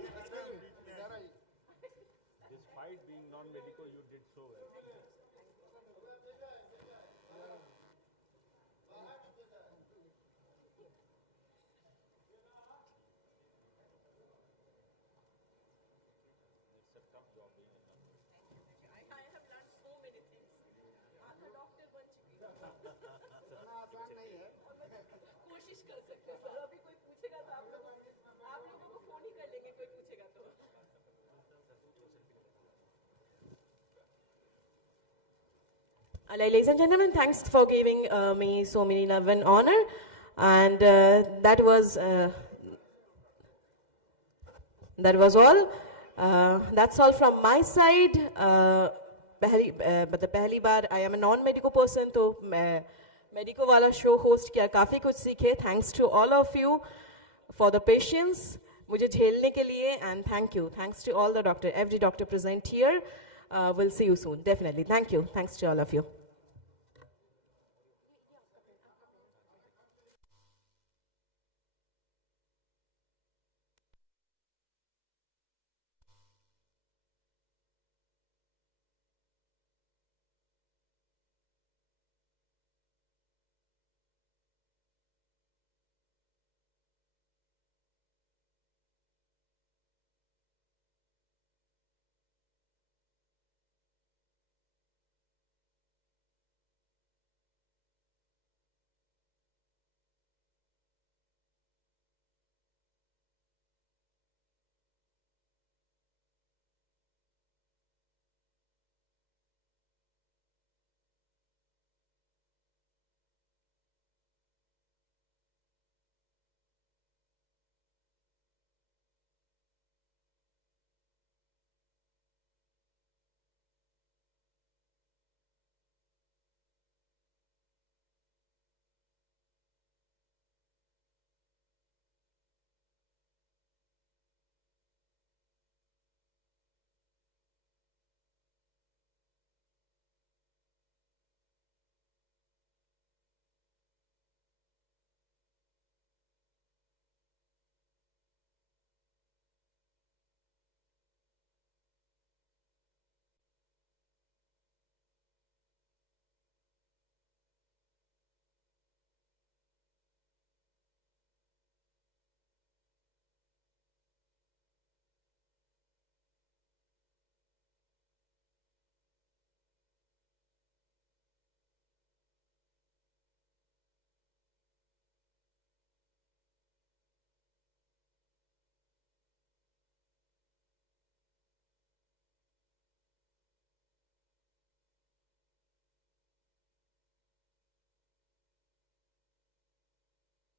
Despite being non-medical, you did so well. कोशिश कर सकते हैं sir, अभी कोई पूछेगा तो आप लोगों को फोन ही कर लेंगे, कोई पूछेगा तो. Ladies and gentlemen, thanks for giving me so many love and honor, and that was all. That's all from my side. मतलब पहली बार I am a non-medical person, तो मैं medical वाला show host किया, काफी कुछ सीखे. Thanks to all of you for the patience, मुझे झेलने के लिए, and thank you. Thanks to all the doctor, every doctor present here. We'll see you soon, definitely. Thank you. Thanks to all of you.